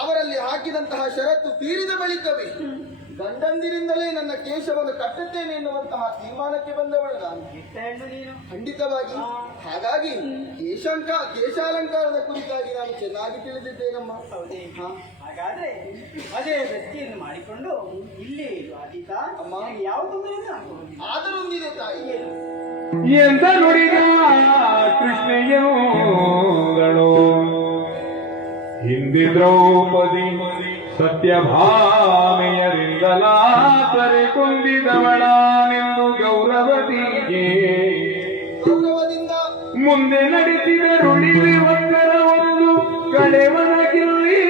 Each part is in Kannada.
ಅವರಲ್ಲಿ ಹಾಕಿದಂತಹ ಷರತ್ತು ತೀರಿದ ಬಳಿಕವೇ ಗಂಡಂದಿರಿಂದಲೇ ನನ್ನ ಕೇಶವನ್ನು ಕಟ್ಟುತ್ತೇನೆ ಎನ್ನುವಂತಹ ತೀರ್ಮಾನಕ್ಕೆ ಬಂದವಳು ನಾನು. ಖಂಡಿತವಾಗಿ. ಹಾಗಾಗಿ ಕೇಶಾಲಂಕಾರದ ಕುರಿತಾಗಿ ನಾನು ಚೆನ್ನಾಗಿ ತಿಳಿದಿದ್ದೇನಮ್ಮ. ಹಾಗಾದ್ರೆ ಅದೇ ವೃತ್ತಿಯನ್ನು ಮಾಡಿಕೊಂಡು ಇಲ್ಲಿ ಆದೀತಾ ಅಮ್ಮ ಯಾವ ತೊಂದರೆ ಆದರೊಂದಿದೆ ತಾಯಿ. ಎಂತ ನುಡಿಗ ಕೃಷ್ಣೆಯಗಳು ಹಿಂದಿ ದ್ರೌಪದಿ ಸತ್ಯಭಾಮೆಯರಿಂದಲಾ ಸರಿ ಕೊಂದಿದವಳಾನೆಂದು ಗೌರವದಿಗೆ ಮುಂದೆ ನಡೆಸಿದ ರುಳಿವೆ ಒಕ್ಕರ ಒಂದು ಕಳೆವನಗಿಲ್ಲಿ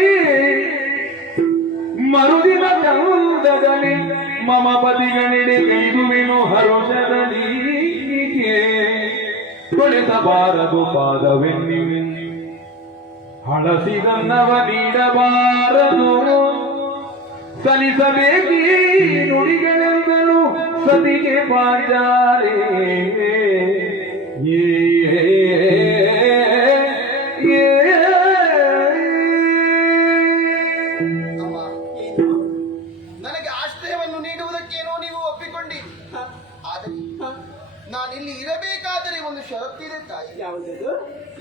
ಮರುದಿನ ಚಂದದಲ್ಲಿ ಮಮ ಪತಿಗಣಿಡೆ ಕೈದುವೆನು ಹರುಷದಲ್ಲಿ ಕೊಳೆಸಬಾರದು ಪಾದವೆನ್ನಿ ಹಳಸಿದನ್ನವ ನೀಡಬಾರದು ಸಲಿಸಬೇಕೀ ನುಡಿಗಳೆಂದಳು ಸತಿಗೆ ಪಾಂಚಾರೆ ನನಗೆ ಆಶ್ರಯವನ್ನು ನೀಡುವುದಕ್ಕೇನೋ ನೀವು ಒಪ್ಪಿಕೊಂಡಿರಿ. ಆದರೆ ನಾನಿಲ್ಲಿ ಇರಬೇಕಾದರೆ ಒಂದು ಷರತ್ತಿದೆ ತಾಯಿ. ಯಾವುದದು?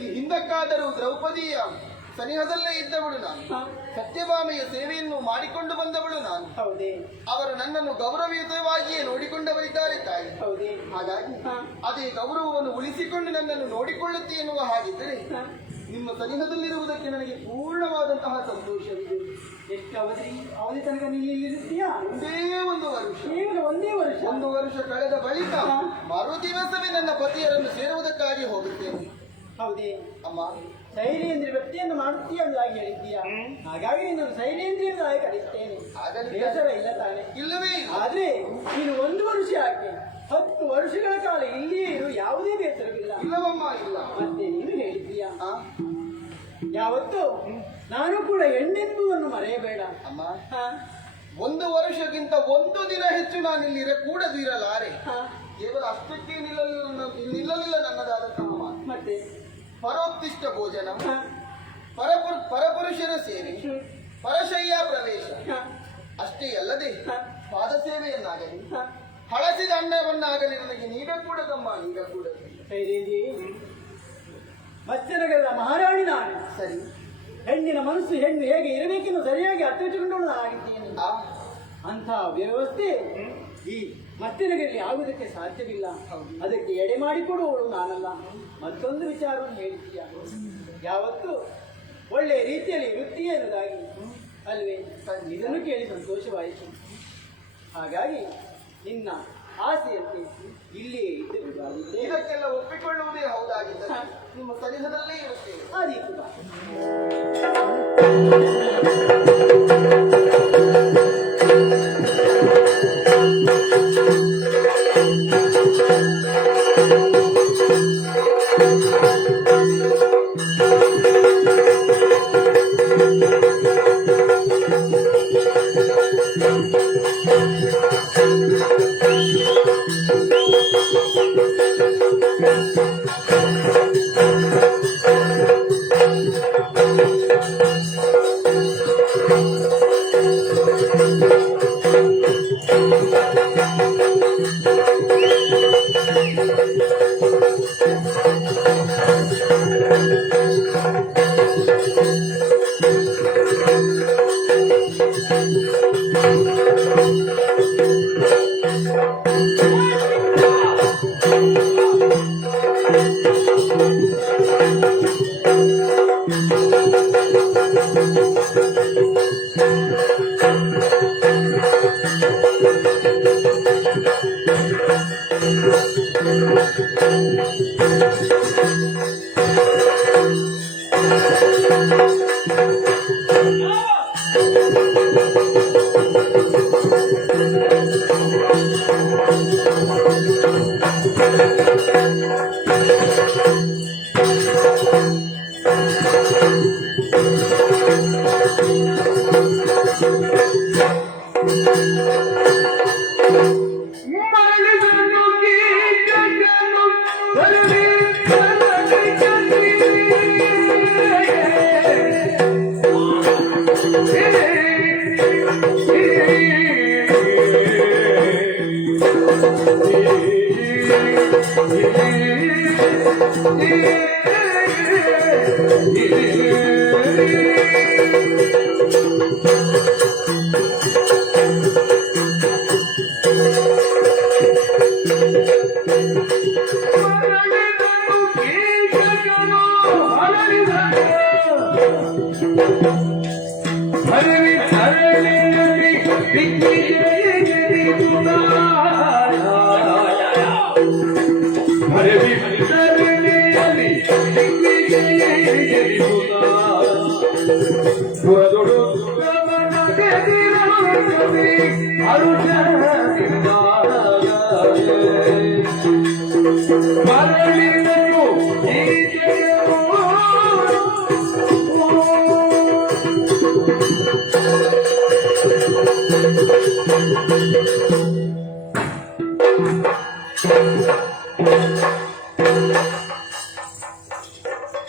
ಈ ಹಿಂದಕ್ಕಾದರೂ ದ್ರೌಪದಿಯ ಸನಿಹದಲ್ಲೇ ಇದ್ದವಳು ನಾನು. ಸತ್ಯಭಾಮೆಯ ಸೇವೆಯನ್ನು ಮಾಡಿಕೊಂಡು ಬಂದವಳು ನಾನು. ಅವರು ನನ್ನನ್ನು ಗೌರವಯುತವಾಗಿಯೇ ನೋಡಿಕೊಂಡವರಿದ್ದಾರೆ ತಾಯಿ. ಹಾಗಾಗಿ ಅದೇ ಗೌರವವನ್ನು ಉಳಿಸಿಕೊಂಡು ನನ್ನನ್ನು ನೋಡಿಕೊಳ್ಳುತ್ತೆ ಎನ್ನುವ ಹಾಗಿದ್ದರೆ ನಿಮ್ಮ ಸನಿಹದಲ್ಲಿರುವುದಕ್ಕೆ ನನಗೆ ಪೂರ್ಣವಾದಂತಹ ಸಂತೋಷವಿದೆ. ಎಷ್ಟು ಅವಧಿ ತನಕ ನೀನಿರುತ್ತೀಯಾ? ಒಂದೇ ವರ್ಷ. ಒಂದು ವರ್ಷ ಕಳೆದ ಬಳಿಕ ಮರು ದಿವಸವೇ ನನ್ನ ಪತಿಯರನ್ನು ಸೇರುವುದಕ್ಕಾಗಿ ಹೋಗುತ್ತೇನೆ. ಹೌದೇ ಅಮ್ಮ? ಶೈಲೇಂದ್ರಿಯ ವೃತ್ತಿಯನ್ನು ಮಾಡುತ್ತೀಯ ಎಂಬುದಾಗಿ ಹೇಳಿದ್ದೀಯಾ. ಹಾಗಾಗಿ ನೀನು ಶೈಲೇಂದ್ರಿಯನ್ನಾಗಿ ಕರೆಯುತ್ತೇನೆ. ಬೇಸರ ಇಲ್ಲ ತಾನೆ? ಇಲ್ಲವೇ. ಆದ್ರೆ ನೀನು 1 ವರ್ಷ ಯಾಕೆ 10 ವರ್ಷಗಳ ಕಾಲ ಇಲ್ಲಿಯೇ ಇರು, ಯಾವುದೇ ಬೇಸರವಿಲ್ಲ. ಇಲ್ಲವಮ್ಮ, ಇಲ್ಲ. ಮತ್ತೆ ನೀನು ಹೇಳಿದ್ದೀಯಾ ಯಾವತ್ತು ನಾನು ಕೂಡ ಹೆಣ್ಣೆಂಬುದನ್ನು ಮರೆಯಬೇಡ ಅಮ್ಮ. 1 ವರ್ಷಕ್ಕಿಂತ 1 ದಿನ ಹೆಚ್ಚು ನಾನಿಲ್ಲಿ ಕೂಡದು ಇರಲಾರೆ. ಕೇವಲ ಅಷ್ಟಕ್ಕೆ ನಿಲ್ಲಲಿಲ್ಲ ನನ್ನದಾದಂತಹ ಮಾತು. ಮತ್ತೆ ಪರೋತ್ಕೃಷ್ಟ ಭೋಜನ, ಪರಪುರುಷರ ಸೇವೆ, ಪರಶಯ್ಯ ಪ್ರವೇಶ ಅಷ್ಟೇ ಅಲ್ಲದೆ ಪಾದ ಸೇವೆಯನ್ನಾಗಲಿ ಹಳಸಿದ ಅನ್ನವನ್ನಾಗಲಿ ನನಗೆ ನೀಡಕೂಡದಮ್ಮ, ನೀಡಕೂಡದು. ಮತ್ಸ್ಯನಗರದ ಮಹಾರಾಣಿ ನಾನು. ಸರಿ. ಹೆಣ್ಣಿನ ಮನಸ್ಸು ಹೆಣ್ಣು ಹೇಗೆ ಇರಬೇಕೆಂದು ಸರಿಯಾಗಿ ಅರ್ಥೈಸಿಕೊಂಡು ಆಗಿದ್ದೇನೆ. ಅಂಥ ವ್ಯವಸ್ಥೆ ಈ ಮತ್ಸ್ಯನಗರಲ್ಲಿ ಆಗುವುದಕ್ಕೆ ಸಾಧ್ಯವಿಲ್ಲ. ಅದಕ್ಕೆ ಎಡೆ ಮಾಡಿಕೊಡುವವಳು ನಾನಲ್ಲ. ಮತ್ತೊಂದು ವಿಚಾರವನ್ನು ಹೇಳಿದ್ದೀಯ, ಯಾವತ್ತು ಒಳ್ಳೆಯ ರೀತಿಯಲ್ಲಿ ವೃತ್ತಿ ಎನ್ನುವುದಾಗಿ ಅಲ್ವೇ? ಇದನ್ನು ಕೇಳಿ ಸಂತೋಷವಾಯಿತು. ಹಾಗಾಗಿ ನಿನ್ನ ಆಸೆಯಂತೆ ಇಲ್ಲಿಯೇ ಇದ್ದು ಬಿಡುವುದಿದೆ. ಇದಕ್ಕೆಲ್ಲ ಒಪ್ಪಿಕೊಳ್ಳುವುದೇ ಹೌದಾಗಿದ್ದರೆ ನಿಮ್ಮ ಸನಿಹದಲ್ಲೇ ಇರುತ್ತೇವೆ. ಆದೀತು.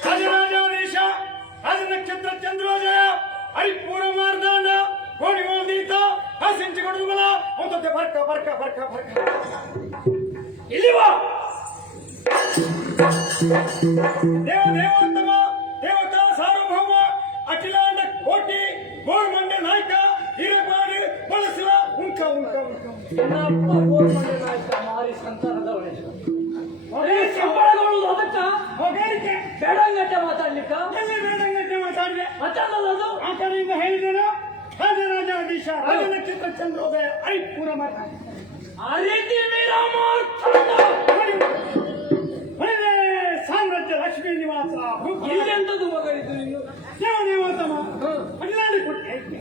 ರಾಜರಾಜಾದೇಶ ರಾಜನಕ್ಷತ್ರ ಚಂದ್ರೋದಯ ಹರಿಪೂರ ಮಾರ್ದಾಂಡ ಕೋಡಿ ಮೋದೀತ ಹಸಿಂಚಿಕೊಂಡು ಬಲ ಒಂದೊಂದೇ ಬರ್ಕ ಬರ್ಕ ಬರ್ಕ ಬರ್ಕ ಇಲ್ಲಿವಾ ದೇವ ದೇವೋತ್ತಮ ದೇವತಾ ಸಾರ್ವಭೌಮ ಅಖಿಲಾಂಡ ಕೋಟಿ ಗೋರ್ಮಂಡ ನಾಯಕ ಹಿರೇಪಾಡಿ ಬಳಸಿದ ಉಂಕ ಉಂಕ ಉಂಕ ಏನಪ್ಪ ಗೋರ್ಮಂಡ ನಾಯಕ ಮಾರಿ ಸಂತಾನದವನೇ ಸಂಬಳಗಳು ಅದಕ್ಕ ಹೊಗಳಿಕೆ ಬೇಡಂಗಟ್ಟೆ ಮಾತಾಡ್ಲಿಕ್ಕ ಎಲ್ಲಿ ಬೇಡಂಗಟ್ಟೆ ಮಾತಾಡಿದೆ ಮತ್ತಲ್ಲದು ಆ ಕಡೆಯಿಂದ ಹೇಳಿದನು ರಾಜರಾಜಾಧೀಶ ರಾಜನಕ್ಷತ್ರ ಚಂದ್ರೋದಯ ಹರಿಪೂರ ಮಾರ್ದಾಂಡ ಆ ರೀತಿ ಹೊರಗೆ ಸಾಮ್ರಾಜ್ಯ ಲಕ್ಷ್ಮೀ ನಿವಾಸ ಇಲ್ಲೆಂತದ್ದು ಮಗಳಿದ್ದು ನೀನು ದೇವದೇವೋತ್ತಮ ಅಖಿಲಾಂಡ ಕೋಟಿ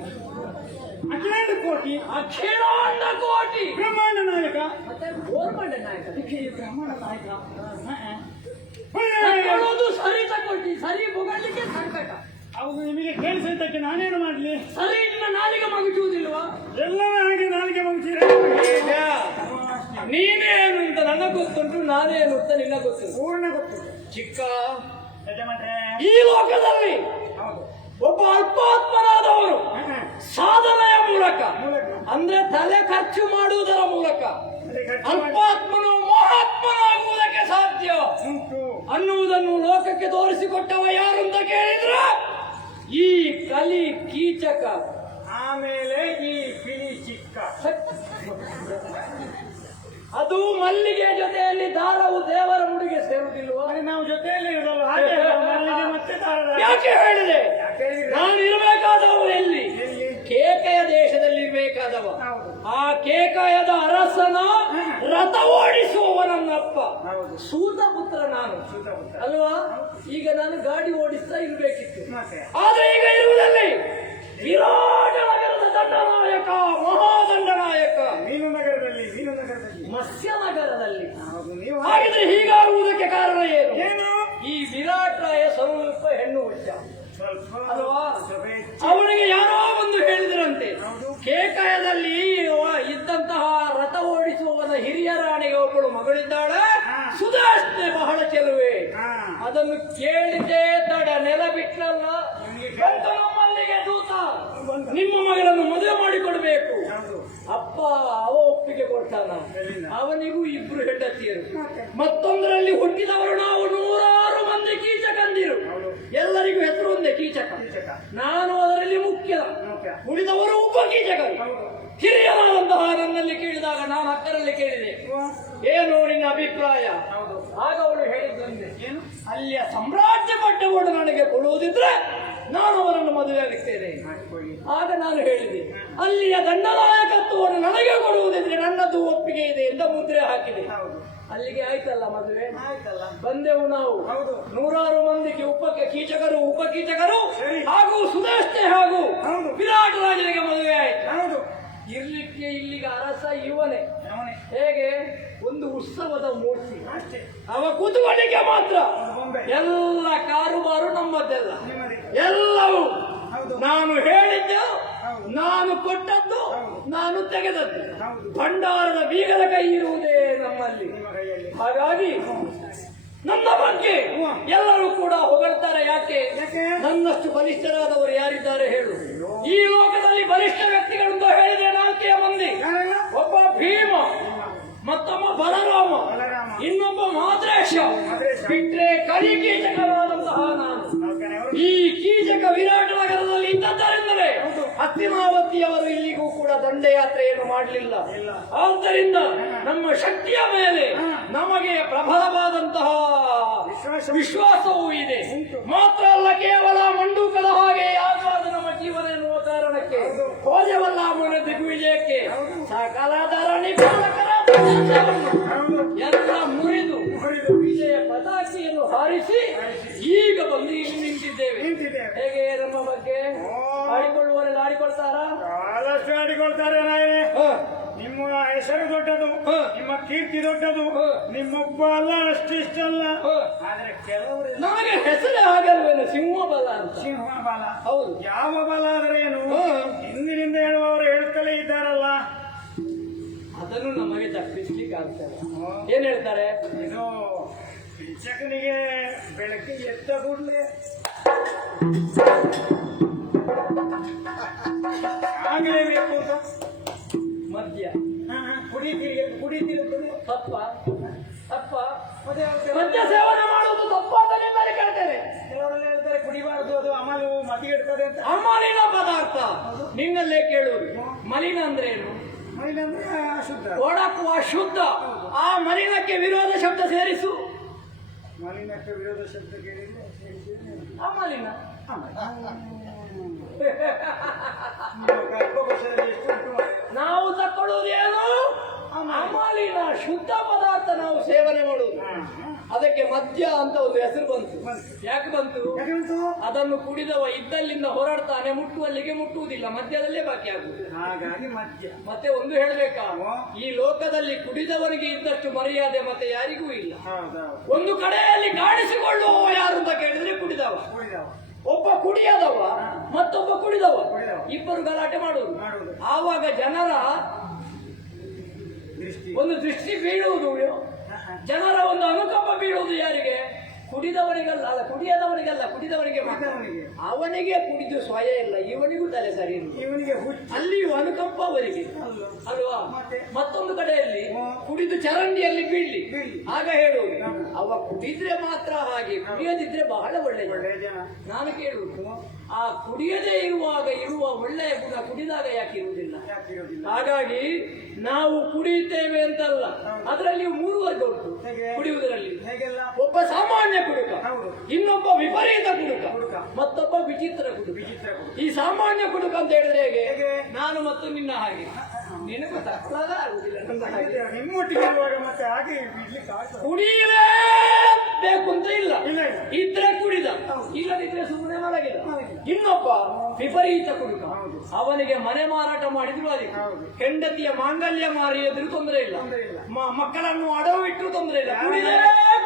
ಅಖಿಲಾಂಡ ಕೋಟಿ ಅಖಿಲಾಂಡ ಕೋಟಿ ಬ್ರಹ್ಮಾಂಡ ನಾಯಕ ಮತ್ತೆ ಗೋರ್ಮಂಡ ನಾಯಕ ಬ್ರಹ್ಮಾಂಡ ನಾಯಕ ತಗೊಳ್ಳೋದು ಸರಿ ತಗೊಳ್ಳಿ ಸರಿ ಬೊಗಳ್ಲಿಕ್ಕೆ ಸಾಕಬೇಕ ಹೌದು ನಿಮಗೆ ಕೇಳಿಸಿದ್ದಕ್ಕೆ ನಾನೇನು ಮಾಡ್ಲಿ ಸರಿ ನಿನ್ನ ನಾಲಿಗೆ ಮಗುಚುವುದಿಲ್ವಾ ಎಲ್ಲರ ಹಾಗೆ ನಾಲಿಗೆ ಮುಗಿಸಿರ ನೀನೇನು ಅಂತ ನನಗೆ ಗೊತ್ತುಂಟು ನಾನೇನು ಅಂತ ನಿನ್ನ ಗೊತ್ತು ಪೂರ್ಣ ಗೊತ್ತು ಚಿಕ್ಕ ಯಜಮಾನ್ರೆ ಈ ಲೋಕದಲ್ಲಿ ಹೌದು ಒಬ್ಬ ಅಲ್ಪಾತ್ಮನಾದವರು ಸಾಧನೆಯ ಮೂಲಕ ಮೂಲಕ. ಅಂದ್ರೆ ತಲೆ ಖರ್ಚು ಮಾಡುವುದರ ಮೂಲಕ ತಲೆ ಖರ್ಚು ಮಾಡಿ- ಅಲ್ಪಾತ್ಮನು ಮಹಾತ್ಮನಾಗುವುದಕ್ಕೆ ಸಾಧ್ಯ ಉಂಟು ಅನ್ನುವುದನ್ನು ಲೋಕಕ್ಕೆ ತೋರಿಸಿಕೊಟ್ಟವ ಯಾರು ಅಂತ ಕೇಳಿದ್ರೆ ಈ ಕಲಿ ಕೀಚಕ. ಆಮೇಲೆ ಈ ಪಿಲಿ ಚಿಕ್ಕ ಅದು ಮಲ್ಲಿಗೆ ಜೊತೆಯಲ್ಲಿ ದಾರವು ದೇವರ ಮುಡಿಗೆ ಸೇರುವುದಿಲ್ವಾ? ಅದು ನಾವು ಜೊತೆಯಲ್ಲಿ ಇರಲ್ಲ ಹಾಗೆ ಮಲ್ಲಿಗೆ ಮತ್ತೆ ದಾರದ ಯಾಕೆ ಹೇಳಿದೆ? ಯಾಕೆ ಹೇಳಿದ್ರೆ? ನಾನು ಇರಬೇಕಾದವ ಎಲ್ಲಿ? ಎಲ್ಲಿ? ಕೇಕೆಯ ದೇಶದಲ್ಲಿ ಇರಬೇಕಾದವ. ಹೌದು. ಆ ಕೇಕಯದ ಅರಸನ ರಥ ಓಡಿಸುವವನನ್ನಪ್ಪ ಹೌದು. ಸೂತ ಪುತ್ರ ನಾನು ಸೂತಪುತ್ರ. ಅಲ್ವಾ? ಈಗ ನಾನು ಗಾಡಿ ಓಡಿಸ್ತಾ ಇರಬೇಕಿತ್ತು. ಮತ್ತೆ ಆದ್ರೆ ಈಗ ಇರುವುದಲ್ಲಿ ವಿರಾಟ ನಗರದ ದಂಡನಾಯಕ, ಮಹಾದಂಡನಾಯಕ ಮೀನು ನಗರದಲ್ಲಿ ಮತ್ಸ್ಯ ನಗರದಲ್ಲಿ. ಹೌದು. ನೀವು ಹಾಗಿದ್ರೆ ಹೀಗಾಗುವುದಕ್ಕೆ ಕಾರಣ ಏನು? ಏನು ಈ ವಿರಾಟರಾಯ ಸ್ವಲ್ಪ ಹೆಣ್ಣು ಹುಚ್ಚ ಸ್ವಲ್ಪ ಅಲ್ವಾ? ಸ್ವಲ್ಪ ಹೆಚ್ಚು. ಅವನಿಗೆ ಯಾರೋ ಒಂದು ಹೇಳಿದ್ರಂತೆ, ಹೌದು. ಕೇಕಯದಲ್ಲಿ ಇದ್ದಂತಹ ರಥ ಓಡಿಸುವವನ ಹಿರಿಯ ರಾಣಿಗೆ ಒಬ್ಬಳು ಮಗಳಿದ್ದಾಳೆ, ಹಾ. ಸುಧಾಷ್ಣೆ ಬಹಳ ಚೆಲುವೆ. ಹಾ. ಅದನ್ನು ಕೇಳಿದ್ದೇ ತಡ ನೆಲ ಬಿಟ್ಲಲ್ಲ, ನಿಮ್ಗೆ ಬಂದು ನಮ್ಮಲ್ಲಿಗೆ ದೂತ ನಿಮ್ಮ ಮಗಳನ್ನು ಮದುವೆ ಮಾಡಿಕೊಡ್ಬೇಕು. ಹೌದು. ಅಪ್ಪ ಅವ ಒಪ್ಪಿಗೆ ಕೊಡ್ತಾನ. ಎಲ್ಲಿಂದ? ಅವನಿಗೂ ಇಬ್ರು ಹೆಂಡತಿಯರು, ಮತ್ತೆ? ಮತ್ತೊಂದರಲ್ಲಿ ಹುಟ್ಟಿದವರು ನಾವು 100 ಮಂದಿ ಕೀಚಕಂದಿರು. ಹೌದು. ಎಲ್ಲರಿಗೂ ಹೆಸರು ಒಂದೇ ಕೀಚಕ. ಕೀಚಕ. ನಾನು ಅದರಲ್ಲಿ ಮುಖ್ಯ. ಮುಖ್ಯ. ಉಳಿದವರು ಉಪ ಕೀಚಕರು. ಹೌದು. ಹಿರಿಯರಾದಂತಹ ನನ್ನಲ್ಲಿ ಕೇಳಿದಾಗ ನಾನು ಅಕ್ಕರಲ್ಲಿ ಕೇಳಿದೆ, ಏನು ನಿನ್ನ ಅಭಿಪ್ರಾಯ? ಹೌದು. ಆಗ ಅವಳು ಹೇಳಿದ್ದಂತೆ, ಏನು? ಅಲ್ಲಿಯ ಸಾಮ್ರಾಜ್ಯ ಪಟ್ಟವನ್ನು ನನಗೆ ಕೊಡುವುದಿದ್ರೆ ನಾನು ಅವರನ್ನು ಮದುವೆ ಆಗುತ್ತೇನೆ. ಹಾಕಿಕೊಳ್ಳಿ. ಆಗ ನಾನು ಹೇಳಿದೆ, ಅಲ್ಲಿಯ ದಂಡನಾಯಕತ್ವವನ್ನು ನನಗೆ ಕೊಡುವುದಿದ್ರೆ ನನ್ನದು ಒಪ್ಪಿಗೆ ಇದೆ ಎಂದು ಮುದ್ರೆ ಹಾಕಿದೆ. ಹೌದು. ಅಲ್ಲಿಗೆ ಆಯ್ತಲ್ಲ ಮದುವೆ. ಆಯ್ತಲ್ಲ. ಬಂದೆವು ನಾವು. ಹೌದು. 100 ಮಂದಿಗೆ ಕೀಚಕರು, ಉಪಕೀಚಕರು ಸರಿ. ಹಾಗೂ ಸುಧಾಷ್ಣೆ ಹಾಗೂ ಹೌದು. ವಿರಾಟ ರಾಜನಿಗೆ ಮದುವೆ ಆಯ್ತು. ಹೌದು. ಇರ್ಲಿಕ್ಕೆ ಇಲ್ಲಿಗೆ ಅರಸ ಇವನೇ. ಅವನೇ. ಹೇಗೆ? ಒಂದು ಉತ್ಸವದ ಮೂರ್ತಿ. ಅಷ್ಟೇ. ಅವ ಕೂತುಕೊಳ್ಳಿಕ್ಕೆ ಮಾತ್ರ. ಬೊಂಬೆ. ಎಲ್ಲ ಕಾರುಬಾರು ನಮ್ಮದೆಲ್ಲ. ನಿಮ್ಮದೇ. ಎಲ್ಲವೂ ಹೌದು. ನಾನು ಹೇಳಿದ್ದು, ಹೌದು. ನಾನು ಕೊಟ್ಟದ್ದು, ಹೌದು. ನಾನು ತೆಗೆದದ್ದು. ಹೌದು. ಭಂಡಾರದ ಬೀಗದ ಕೈ ಇರುವುದೇ ನಮ್ಮಲ್ಲಿ. ನಿಮ್ಮ ಕೈಯಲ್ಲಿ. ಹಾಗಾಗಿ ನನ್ನ ಬಗ್ಗೆ ಎಲ್ಲರೂ ಕೂಡ ಹೊಗಳ್ತಾರೆ. ಯಾಕೆ? ಯಾಕೆ? ನನ್ನಷ್ಟು ಬಲಿಷ್ಠರಾದವರು ಯಾರಿದ್ದಾರೆ ಹೇಳು? ಈ ಬಲರಾಮ, ಬಲರಾಮ. ಇನ್ನೊಬ್ಬ ಮಾದ್ರೇಶ. ಮಾದ್ರೇಶ. ಬಿಟ್ರೆ ಕಲಿಕೀಚಕವಾದಂತಹ ನಾನು. ಈ ಕೀಚಕ ವಿರಾಟ ನಗರದಲ್ಲಿ ಇದ್ದದ್ದರಿಂದಲೇ ಹಸ್ತಿನಾವತಿಯವರು ಇಲ್ಲಿಗೂ ಕೂಡ ದಂಡಯಾತ್ರೆಯನ್ನು ಮಾಡಲಿಲ್ಲ. ಆದ್ದರಿಂದ ನಮ್ಮ ಶಕ್ತಿಯ ಮೇಲೆ ನಮಗೆ ಪ್ರಬಲವಾದಂತಹ ವಿಶ್ವಾಸವೂ ಇದೆ. ಮಾತ್ರ ಅಲ್ಲ, ಕೇವಲ ಮಂಡೂಕದ ಹಾಗೆ ಯಾಕಾದ ನಮ್ಮ ಜೀವನ ಎನ್ನುವ ಕಾರಣಕ್ಕೆ ಭೋಜವಲ್ಲ ಮುನ ದಿಗ್ವಿಜಯಕ್ಕೆ ಸಕಲ ಧರಣಿ ಪಾಲಕರ ಎಲ್ಲ ಮುರಿದು ವಿಜಯ ಪತಾಕೆಯನ್ನು ಹಾರಿಸಿ ಈಗ ಬಂದು ಇಲ್ಲಿ ನಿಂತಿದ್ದೇವೆ. ಹೇಗೆ ನಮ್ಮ ಬಗ್ಗೆ ಆಡಿಕೊಳ್ಳುವವರೆಲ್ಲ ಆಡಿಕೊಳ್ತಾರಾ? ಬಹಳಷ್ಟು ಆಡಿಕೊಳ್ತಾರೆ ನಾಯನೇ. ನಿಮ್ಮ ಹೆಸರು ದೊಡ್ಡದು, ನಿಮ್ಮ ಕೀರ್ತಿ ದೊಡ್ಡದು, ನಿಮ್ಮೊಬ್ಬ ಅಲ್ಲ, ಅಷ್ಟಿಷ್ಟಲ್ಲ. ಆದ್ರೆ ಕೆಲವರು ನಮಗೆ ಹೆಸರೇ ಆಗಲ್ವೇನು, ಸಿಂಹ ಬಲ ಅಂತ. ಸಿಂಹ ಬಲ. ಹೌದು. ಯಾವ ಬಲ ಆದ್ರೆ ಏನು? ಹಿಂದಿನಿಂದ ಹೇಳುವವರು ಹೇಳ್ತಲೇ ಇದ್ದಾರಲ್ಲ, ಅದನ್ನು ನಮಗೆ ತಪ್ಪಿಸ್ಲಿಕ್ಕೆ ಆಗ್ತದೆ. ಏನ್ ಹೇಳ್ತಾರೆ? ಇದು ಪಿಚಕನಿಗೆ ಬೆಳಗ್ಗೆ ಎದ್ದ ಕೂಡಲೇ ಆಗಲೇಬೇಕು ಅಂತ ಮದ್ಯ ಕುಡಿತಿರುತ್ತದೆ. ತಪ್ಪ ತಪ್ಪ ಮದ್ಯ ಸೇವನೆ ಮಾಡುವುದು ತಪ್ಪ ಅಂತ ನಿಮ್ಮಲ್ಲಿ ಕೇಳ್ತೇನೆ. ಕೆಲವರೆಲ್ಲ ಹೇಳ್ತಾರೆ ಕುಡಿಬಾರದು, ಅದು ಅಮಲು ಮತಿಗೆಡ್ತದೆ ಅಂತ. ಅಮಲಿನ ಪದಾರ್ಥ ನಿನ್ನಲ್ಲೇ ಕೇಳುವುದು. ಮಲಿನ ಅಂದ್ರೆ ಏನು? ಮಲಿನ ಅಂದ್ರೆ ಅಶುದ್ಧ. ಒಡಕುವ ಶುದ್ಧ. ಆ ಮಲಿನಕ್ಕೆ ವಿರೋಧ ಶಬ್ದ ಸೇರಿಸು. ಮಲಿನಕ್ಕೆ ವಿರೋಧ ಶಬ್ದ ಕೇಳಿದ್ರೆ ಅಮಲಿನ. ನಾವು ತಕ್ಕೊಳ್ಳುವುದು ಏನು? ಅಮಲಿನ ಶುದ್ಧ ಪದಾರ್ಥ ನಾವು ಸೇವನೆ ಮಾಡುವುದು. ಅದಕ್ಕೆ ಮದ್ಯ ಅಂತ ಒಂದು ಹೆಸರು ಬಂತು. ಯಾಕೆ ಬಂತು? ಅದನ್ನು ಕುಡಿದವ ಇದ್ದಲ್ಲಿಂದ ಹೊರಡ್ತಾನೆ, ಮುಟ್ಟುವಲ್ಲಿಗೆ ಮುಟ್ಟುವುದಿಲ್ಲ, ಮದ್ಯದಲ್ಲೇ ಬಾಕಿ ಆಗುವುದು. ಹಾಗಾಗಿ ಮದ್ಯ. ಮತ್ತೆ ಒಂದು ಹೇಳಬೇಕಾ, ಈ ಲೋಕದಲ್ಲಿ ಕುಡಿದವನಿಗೆ ಇದ್ದಷ್ಟು ಮರ್ಯಾದೆ ಮತ್ತೆ ಯಾರಿಗೂ ಇಲ್ಲ. ಒಂದು ಕಡೆಯಲ್ಲಿ ಕಾಣಿಸಿಕೊಳ್ಳುವವ ಯಾರು ಅಂತ ಕೇಳಿದ್ರೆ ಕುಡಿದವ. ಒಬ್ಬ ಕುಡಿಯದವ ಮತ್ತೊಬ್ಬ ಕುಡಿದವ, ಇಬ್ಬರು ಗಲಾಟೆ ಮಾಡುವುದು. ಆವಾಗ ಜನರ ಒಂದು ದೃಷ್ಟಿ ಬೀಳುವುದು, ಜನರ ಒಂದು ಅನುಕಂಪ ಬೀಳುವುದು ಯಾರಿಗೆ? ಕುಡಿದವನಿಗಲ್ಲ, ಅಲ್ಲ ಕುಡಿಯದವನಿಗಲ್ಲ, ಕುಡಿದವನಿಗೆ ಮಾತ್ರ. ಅವನಿಗೆ ಕುಡಿದು ಸ್ವಯ ಇಲ್ಲ, ಇವನಿಗೂ ತಲೆ ಸರಿ ಇಲ್ಲ, ಇವನಿಗೆ ಅಲ್ಲಿಯೂ ಅನುಕಂಪ ಅವರಿಗೆ ಅಲ್ವಾ? ಮತ್ತೊಂದು ಕಡೆಯಲ್ಲಿ ಕುಡಿದು ಚರಂಡಿಯಲ್ಲಿ ಬೀಳ್ಲಿ, ಆಗ ಹೇಳುವುದು ಅವ ಕುಡಿದ್ರೆ ಮಾತ್ರ ಹಾಗೆ, ಕುಡಿಯದಿದ್ರೆ ಬಹಳ ಒಳ್ಳೆಯ ಜನ. ನಾನು ಕೇಳುವುದು, ಆ ಕುಡಿಯದೇ ಇರುವಾಗ ಇರುವ ಒಳ್ಳೆಯ ಗುಣ ಕುಡಿದಾಗ ಯಾಕೆ ಇರುವುದಿಲ್ಲ? ಹಾಗಾಗಿ ನಾವು ಕುಡಿಯುತ್ತೇವೆ ಅಂತಲ್ಲ, ಅದರಲ್ಲಿ 3 ವರ್ಗ ಉಂಟು ಕುಡಿಯುವುದರಲ್ಲಿ. ಒಬ್ಬ ಸಾಮಾನ್ಯ ಕುಡುಕ, ಇನ್ನೊಬ್ಬ ವಿಪರೀತ ಕುಡುಕ, ಮತ್ತೊಬ್ಬ ವಿಚಿತ್ರ ಕುಡುಕ. ಈ ಸಾಮಾನ್ಯ ಕುಡುಕ ಅಂತ ಹೇಳಿದ್ರೆ ಹೇಗೆ? ನಾನು ಮತ್ತು ನಿನ್ನ ಹಾಗೆ, ನಿನಗೂ ತಕ್ಕಲಾದ ಆಗುದಿಲ್ಲ ನನ್ನ ಹಾಗೆ. ನಿಮ್ಮೊಟ್ಟಿಗೆ ಇರುವಾಗ ಮತ್ತೆ ಹಾಗೆ ಕುಡಿಯಲೇಬೇಕು ಅಂತ ಇಲ್ಲ, ಇದ್ರೆ ಕುಡಿದ, ಇಲ್ಲದಿದ್ರೆ ಸುಮ್ಮನೆ ಮಲಗಿದ. ಇನ್ನೊಬ್ಬ ವಿಪರೀತ ಕುಡುಕ, ಅವನಿಗೆ ಮನೆ ಮಾರಾಟ ಮಾಡಿದ್ರು ಅದಕ್ಕೆ, ಹೆಂಡತಿಯ ಮಾಂಗಲ್ಯ ಮಾರಿದ್ರು ತೊಂದರೆ ಇಲ್ಲ, ಮಕ್ಕಳನ್ನು ಅಡವಿಟ್ಟರು ತೊಂದರೆ ಇಲ್ಲ, ಕುಡಿದೇ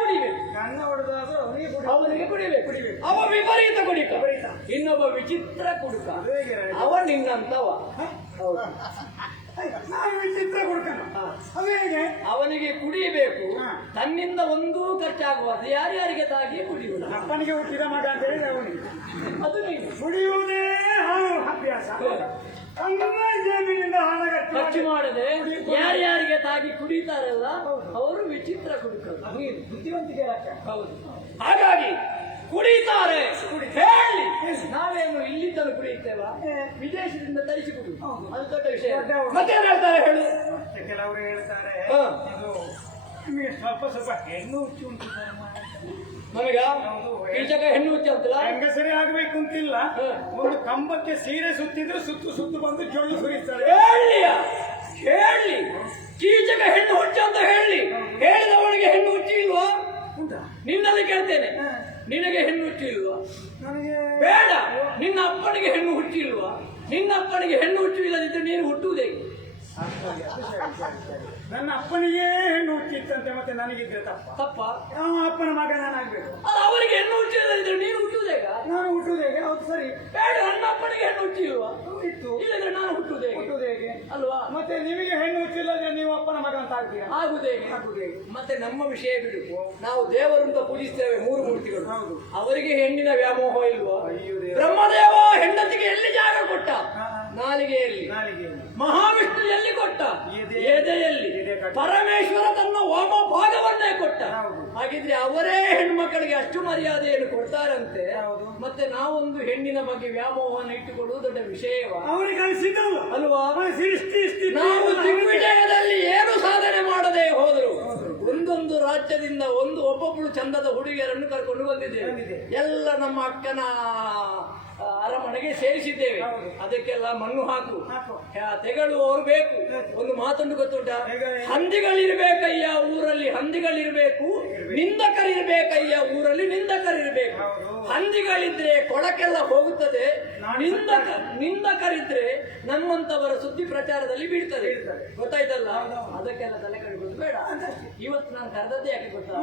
ಕುಡಿಬೇಕು, ಅವನಿಗೆ ಕುಡಿಬೇಕು. ಅವ ವಿಪರೀತ ಕುಡಿಕ. ಇನ್ನೊಬ್ಬ ವಿಚಿತ್ರ ಕುಡುಕ, ಅವ ನಿನ್ನಂತವ. ವಿಚಿತ್ರ ಕುಡುಕನ ಅವನಿಗೆ ಕುಡಿಯಬೇಕು, ತನ್ನಿಂದ ಒಂದೂ ಖರ್ಚಾಗಬಾರ್ದು, ಯಾರ್ಯಾರಿಗೆ ತಾಗಿ ಕುಡಿಯುವುದು. ಅಪ್ಪನಿಗೆ ಹುಟ್ಟಿದ ಮಗ ಅಂತ ಹೇಳಿ ಅವನಿಗೆ ಅದು ನೀನು ಕುಡಿಯುವುದೇ ಅಭ್ಯಾಸ. ಜೇಬಿನಿಂದ ಹಣ ಖರ್ಚು ಮಾಡದೆ ಯಾರ್ಯಾರಿಗೆ ತಾಗಿ ಕುಡಿತಾರಲ್ಲ ಅವರು ವಿಚಿತ್ರ ಕುಡುಕರು. ಬುದ್ಧಿವಂತಿಕೆ ಹೌದು. ಹಾಗಾಗಿ ಕುಡಿತಾರೆ ಹೇಳಿ, ನಾವೇನು ಇಲ್ಲಿದ್ದರೂ ಕುಡಿಯುತ್ತೇವ, ವಿದೇಶದಿಂದ ತರಿಸಿ ಕುಡಿ, ಅದು ದೊಡ್ಡ ವಿಷಯ. ಮತ್ತೇನು ಹೇಳ್ತಾರೆ ಹೇಳು? ಕೆಲವರು ಹೇಳ್ತಾರೆ ಇದು ನಿಮಗೆ ಸ್ವಲ್ಪ ಸ್ವಲ್ಪ ಹೆಣ್ಣು ಹುಚ್ಚು ಉಂಟು. ನಮಗ ಕೀಚಕ ಹೆಣ್ಣು ಹುಚ್ಚು ಅಂತಲ್ಲ, ಹೆಂಗಸರಿ ಆಗ್ಬೇಕು ಅಂತಿಲ್ಲ, ಒಂದು ಕಂಬಕ್ಕೆ ಸೀರೆ ಸುತ್ತಿದ್ರು ಸುತ್ತು ಬಂದು ಜೊಳ್ಳು ಸುರಿತಾರೆ. ಹೇಳಿ ಕೀಚಕ ಹೆಣ್ಣು ಹುಚ್ಚು ಅಂತ ಹೇಳಿ, ಹೇಳಿದವನಿಗೆ ಹೆಣ್ಣು ಹುಚ್ಚು ಇಲ್ವಾ? ನಿನ್ನಲ್ಲಿ ಕೇಳ್ತೇನೆ, ನಿನಗೆ ಹೆಣ್ಣು ಹುಚ್ಚು ಇಲ್ವಾ? ಬೇಡ, ನಿನ್ನ ಅಪ್ಪನಿಗೆ ಹೆಣ್ಣು ಹುಚ್ಚು ಇಲ್ವಾ? ನಿನ್ನ ಅಪ್ಪನಿಗೆ ಹೆಣ್ಣು ಹುಚ್ಚು ಇಲ್ಲದಿದ್ರೆ ನೀನು ಹುಟ್ಟುವುದೇ. ನನ್ನ ಅಪ್ಪನಿಗೆ ಹೆಣ್ಣು ಹುಚ್ಚಿತ್ತಂತೆ, ಮತ್ತೆ ನನಗಿದ್ರೆ ತಪ್ಪ. ಅಪ್ಪನ ಮಗ ನಾನಾಗ್ಬೇಕು. ಅವರಿಗೆ ಹೆಣ್ಣು ಹುಚ್ಚು ಇಲ್ಲದಿದ್ರೆ ನೀನು ಹುಟ್ಟುವುದೇಗ? ನಾನು ಹುಟ್ಟುವುದೇಗೆ? ಹೌದು ಸರಿ. ಬೇಡ, ನನ್ನ ಅಪ್ಪನಿಗೆ ಹೆಣ್ಣು ಹುಚ್ಚು ಇಲ್ವಾ? ಇತ್ತು, ಇಲ್ಲದ್ರೆ ನಾನು ಹುಟ್ಟುವುದೇಗೆ ಅಲ್ವಾ? ಮತ್ತೆ ನಿಮಗೆ ಹೆಣ್ಣು ಹುಚ್ಚಿಲ್ಲದ್ರೆ ನೀವು ಅಪ್ಪನ ಮಗ ಅಂತ ಆಗ್ತೀರಾ? ಆಗುದೇಗೆ. ಮತ್ತೆ ನಮ್ಮ ವಿಷಯ ಬಿಡು, ನಾವು ದೇವರಂತ ಪೂಜಿಸ್ತೇವೆ 3 ಮೂರ್ತಿಗಳು, ಅವರಿಗೆ ಹೆಣ್ಣಿನ ವ್ಯಾಮೋಹ ಇಲ್ವಾ? ಬ್ರಹ್ಮದೇವ ಹೆಂಡತಿಗೆ ಎಲ್ಲಿ ಜಾಗ ಕೊಟ್ಟ? ನಾಲಿಗೆಯಲ್ಲಿ. ಮಹಾವಿಷ್ಣು ಎಲ್ಲಿ ಕೊಟ್ಟ? ಎದೆಯಲ್ಲಿ. ಪರಮೇಶ್ವರ ತನ್ನ ವಾಮಭಾಗವನ್ನೇ ಕೊಟ್ಟ. ಹೌದು. ಹಾಗಿದ್ರೆ ಅವರೇ ಹೆಣ್ಮಕ್ಕಳಿಗೆ ಅಷ್ಟು ಮರ್ಯಾದೆಯನ್ನು ಕೊಡ್ತಾರಂತೆ. ಹೌದು. ಮತ್ತೆ ನಾವೊಂದು ಹೆಣ್ಣಿನ ಬಗ್ಗೆ ವ್ಯಾಮೋಹವನ್ನು ಇಟ್ಟುಕೊಳ್ಳುವುದು ದೊಡ್ಡ ವಿಷಯವ ಅವ್ರಿಗೆ ಅನಿಸಿದ್ದಲ್ಲ ಅಲ್ವಾ? ಇಷ್ಟಿ ನಾವು ದಿಗ್ವಿಜಯದಲ್ಲಿ ಏನು ಸಾಧನೆ ಮಾಡದೆ ಹೋದರು ಒಂದೊಂದು ರಾಜ್ಯದಿಂದ ಒಬ್ಬೊಬ್ಬಳು ಚಂದದ ಹುಡುಗಿಯರನ್ನು ಕರ್ಕೊಂಡು ಬಂದಿದ್ದೇವೆ. ಎಲ್ಲ ನಮ್ಮ ಅಕ್ಕನ ಅರಮನೆಗೆ ಸೇರಿಸಿದ್ದೇವೆ. ಅದಕ್ಕೆಲ್ಲ ಮಣ್ಣು ಹಾಕು ತೆಗಳುವವರು ಬೇಕು. ಒಂದು ಮಾತೊಂದು ಗೊತ್ತುಂಟ, ಹಂದಿಗಳಿರ್ಬೇಕಯ್ಯ ಊರಲ್ಲಿ ಹಂದಿಗಳಿರ್ಬೇಕು, ನಿಂದಕರಿರ್ಬೇಕಯ್ಯ ಊರಲ್ಲಿ ನಿಂದಕರಿರ್ಬೇಕು. ಹಂದಿಗಳಿದ್ರೆ ಕೊಳಕೆಲ್ಲ ಹೋಗುತ್ತದೆ, ನಿಂದಕರಿದ್ರೆ ನಮ್ಮಂತವರ ಸುದ್ದಿ ಪ್ರಚಾರದಲ್ಲಿ ಬೀಳ್ತದೆ. ಗೊತ್ತಾಯ್ತಲ್ಲ? ಅದಕ್ಕೆಲ್ಲ ತಲೆ ಕಡಿಬೋದು ಬೇಡ. ಇವತ್ತು ನಾನು ಕರೆದದ್ದೇ ಯಾಕೆ ಗೊತ್ತಾ?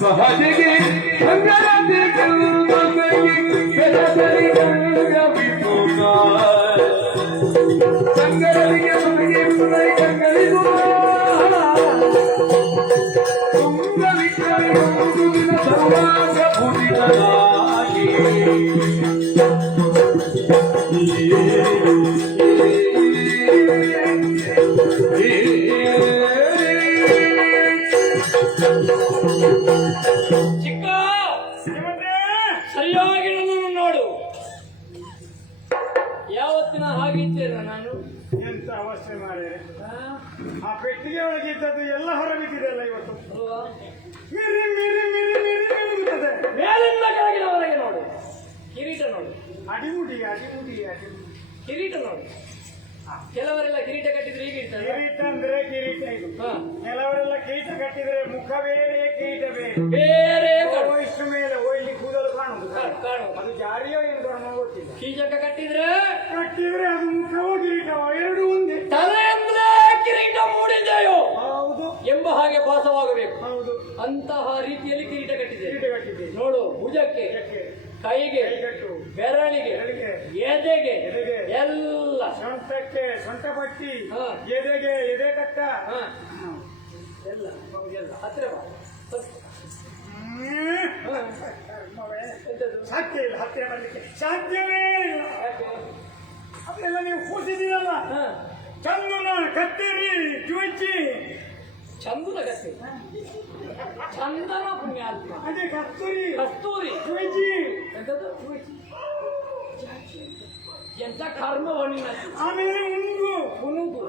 ಸಹಜಗೆ ಚಿಕ್ಕ ಸರಿಯಾಗಿ ನನ್ನನ್ನು ನೋಡು. ಯಾವತ್ತಿನ ಹಾಗಿದ್ದೇನೆ ನಾನು? ಎಂತ ಅವಸ್ಥೆ ಮಾಡಿದ್ರೆ ಆ ಪೆಟ್ಟಿಗೆ ಒಳಗೆ ಇದ್ದದ್ದು ಎಲ್ಲ ಹೊರಬಿದ್ದಿದೆಯಲ್ಲ ಇವತ್ತು. ಅಲ್ವಾ? ಮಿರಿ ಮಿರಿ ಮಿರಿ ಮಿರಿ ಮಿರುಗುತ್ತದೆ. ಮೇಲಿಂದ ಕೆಳಗಿನವರೆಗೆ ನೋಡು. ಕಿರೀಟ ನೋಡು, ಅಡಿಮುಡಿ ಅಡಿಮುಡಿ ಅಡಿಮುಡಿ. ಕಿರೀಟ ನೋಡು. ಕೆಲವರೆಲ್ಲ ಕಿರೀಟ ಕಟ್ಟಿದ್ರೆ ಹೀಗೆ ಇರ್ತಾರೆ. ಕಿರೀಟ ಅಂದ್ರೆ ಕಿರೀಟ ಇದು. ಕೆಲವರೆಲ್ಲ ಕಿರೀಟ ಕಟ್ಟಿದ್ರೆ ಮುಖ ಬೇರೆ ಕಿರೀಟ ಬೇರೆ ಬೇರೆ ಇಷ್ಟು ಮೇಲೆ ಇಲ್ಲಿ ಕೂದಲು ಕಾಣುದು ಕಾಣು. ಅದು ಜಾರಿಯೋ ಏನು ಧರ್ಮ ಗೊತ್ತಿಲ್ಲ. ಕೀಚಕ ಕಟ್ಟಿದ್ರೆ ಅದು ಮುಖವೋ ಕಿರೀಟವೋ ಎರಡು ಒಂದೇ. ತಲೆಯಿಂದಲೇ ಕಿರೀಟ ಮೂಡಿದೆಯೋ ಹೌದು ಎಂಬ ಹಾಗೆ ಭಾಸವಾಗಬೇಕು. ಹೌದು. ಅಂತಹ ರೀತಿಯಲ್ಲಿ ಕಿರೀಟ ಕಟ್ಟಿದೆ. ಕಿರೀಟ ಕಟ್ಟಿದೆ ನೋಡು, ಭುಜಕ್ಕೆ, ಕೈಗೆ, ಬೆರಳಿಗೆ, ಎದೆಗೆ ಎಲ್ಲ, ಸೊಂಟಕ್ಕೆ ಸೊಂಟಪಟ್ಟಿ, ಎದೆಗೆ ಎದೆ ಕಟ್ಟ ಎಲ್ಲ ಹತ್ತಿರ ಬಾ. ಸಾಧ್ಯ ಇಲ್ಲ ಹತ್ತಿರ ಬರ್ಲಿಕ್ಕೆ, ಸಾಧ್ಯವೇ ಇಲ್ಲ. ಅದೆಲ್ಲ ನೀವು ಕೂತಿದ್ದೀರಲ್ಲ, ಚಂದನ ಕತ್ತೇರಿ ಜುಜ್ಜಿ ಚಂದನ ಕತ್ತಿ, ಚಂದನ ಪುಣ್ಯಾತ್ಮ, ಅದೇ ಕಸ್ತೂರಿ ಕಸ್ತೂರಿ, ಜುಜ್ಜಿ ಎಂತದ್ದು ಎಂತ ಕರ್ಮವಣ್ಣಿನ, ಆಮೇಲೆ ಉಂಗು ಪುನುಗು,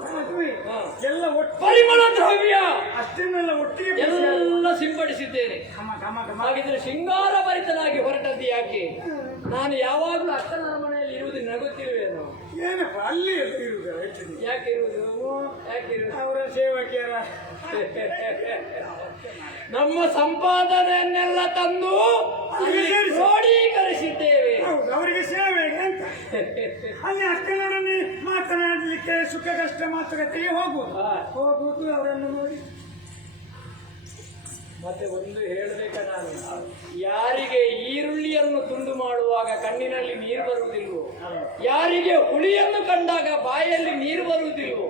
ಎಲ್ಲ ಒಟ್ಟು ಪರಿಮಳ ದ್ರವ್ಯ ಅಷ್ಟನ್ನೆಲ್ಲ ಒಟ್ಟಿಗೆ ಎಲ್ಲ ಸಿಂಪಡಿಸಿದ್ದೇನೆ. ಹಾಗಿದ್ರೆ ಶೃಂಗಾರ ಭರಿತನಾಗಿ ಹೊರಟದ್ದು ಯಾಕೆ? ನಾನು ಯಾವಾಗಲೂ ಅಕ್ಕನ ಮನೆಯಲ್ಲಿ ಇರುವುದು ನಗುತ್ತಿರುವೇನು? ಏನಪ್ಪ ಅಲ್ಲಿ ಇರುವುದು? ಯಾಕೆ ಇರುವುದು? ಯಾಕೆ ಇರುವುದು? ಅವರ ಸೇವಕಿಯರ ನಮ್ಮ ಸಂಪಾದನೆಯನ್ನೆಲ್ಲ ತಂದು ಕ್ರೋಢೀಕರಿಸಿದ್ದೇವೆ. ಅವರಿಗೆ ಸೇವೆ ಅಂತ ಅಲ್ಲಿ ಅಕ್ಕನೊಡನೆ ಮಾತನಾಡಲಿಕ್ಕೆ ಸುಖ ಕಷ್ಟ ಮಾತುಕತೆಗೆ ಹೋಗುವುದು ಅವರನ್ನು ನೋಡಿ. ಮತ್ತೆ ಒಂದು ಹೇಳಬೇಕ ನಾನು, ಯಾರಿಗೆ ಈರುಳ್ಳಿಯನ್ನು ತುಂಡು ಮಾಡುವಾಗ ಕಣ್ಣಿನಲ್ಲಿ ನೀರು ಬರುವುದಿಲ್ವೋ, ಯಾರಿಗೆ ಹುಳಿಯನ್ನು ಕಂಡಾಗ ಬಾಯಲ್ಲಿ ನೀರು ಬರುವುದಿಲ್ವೋ,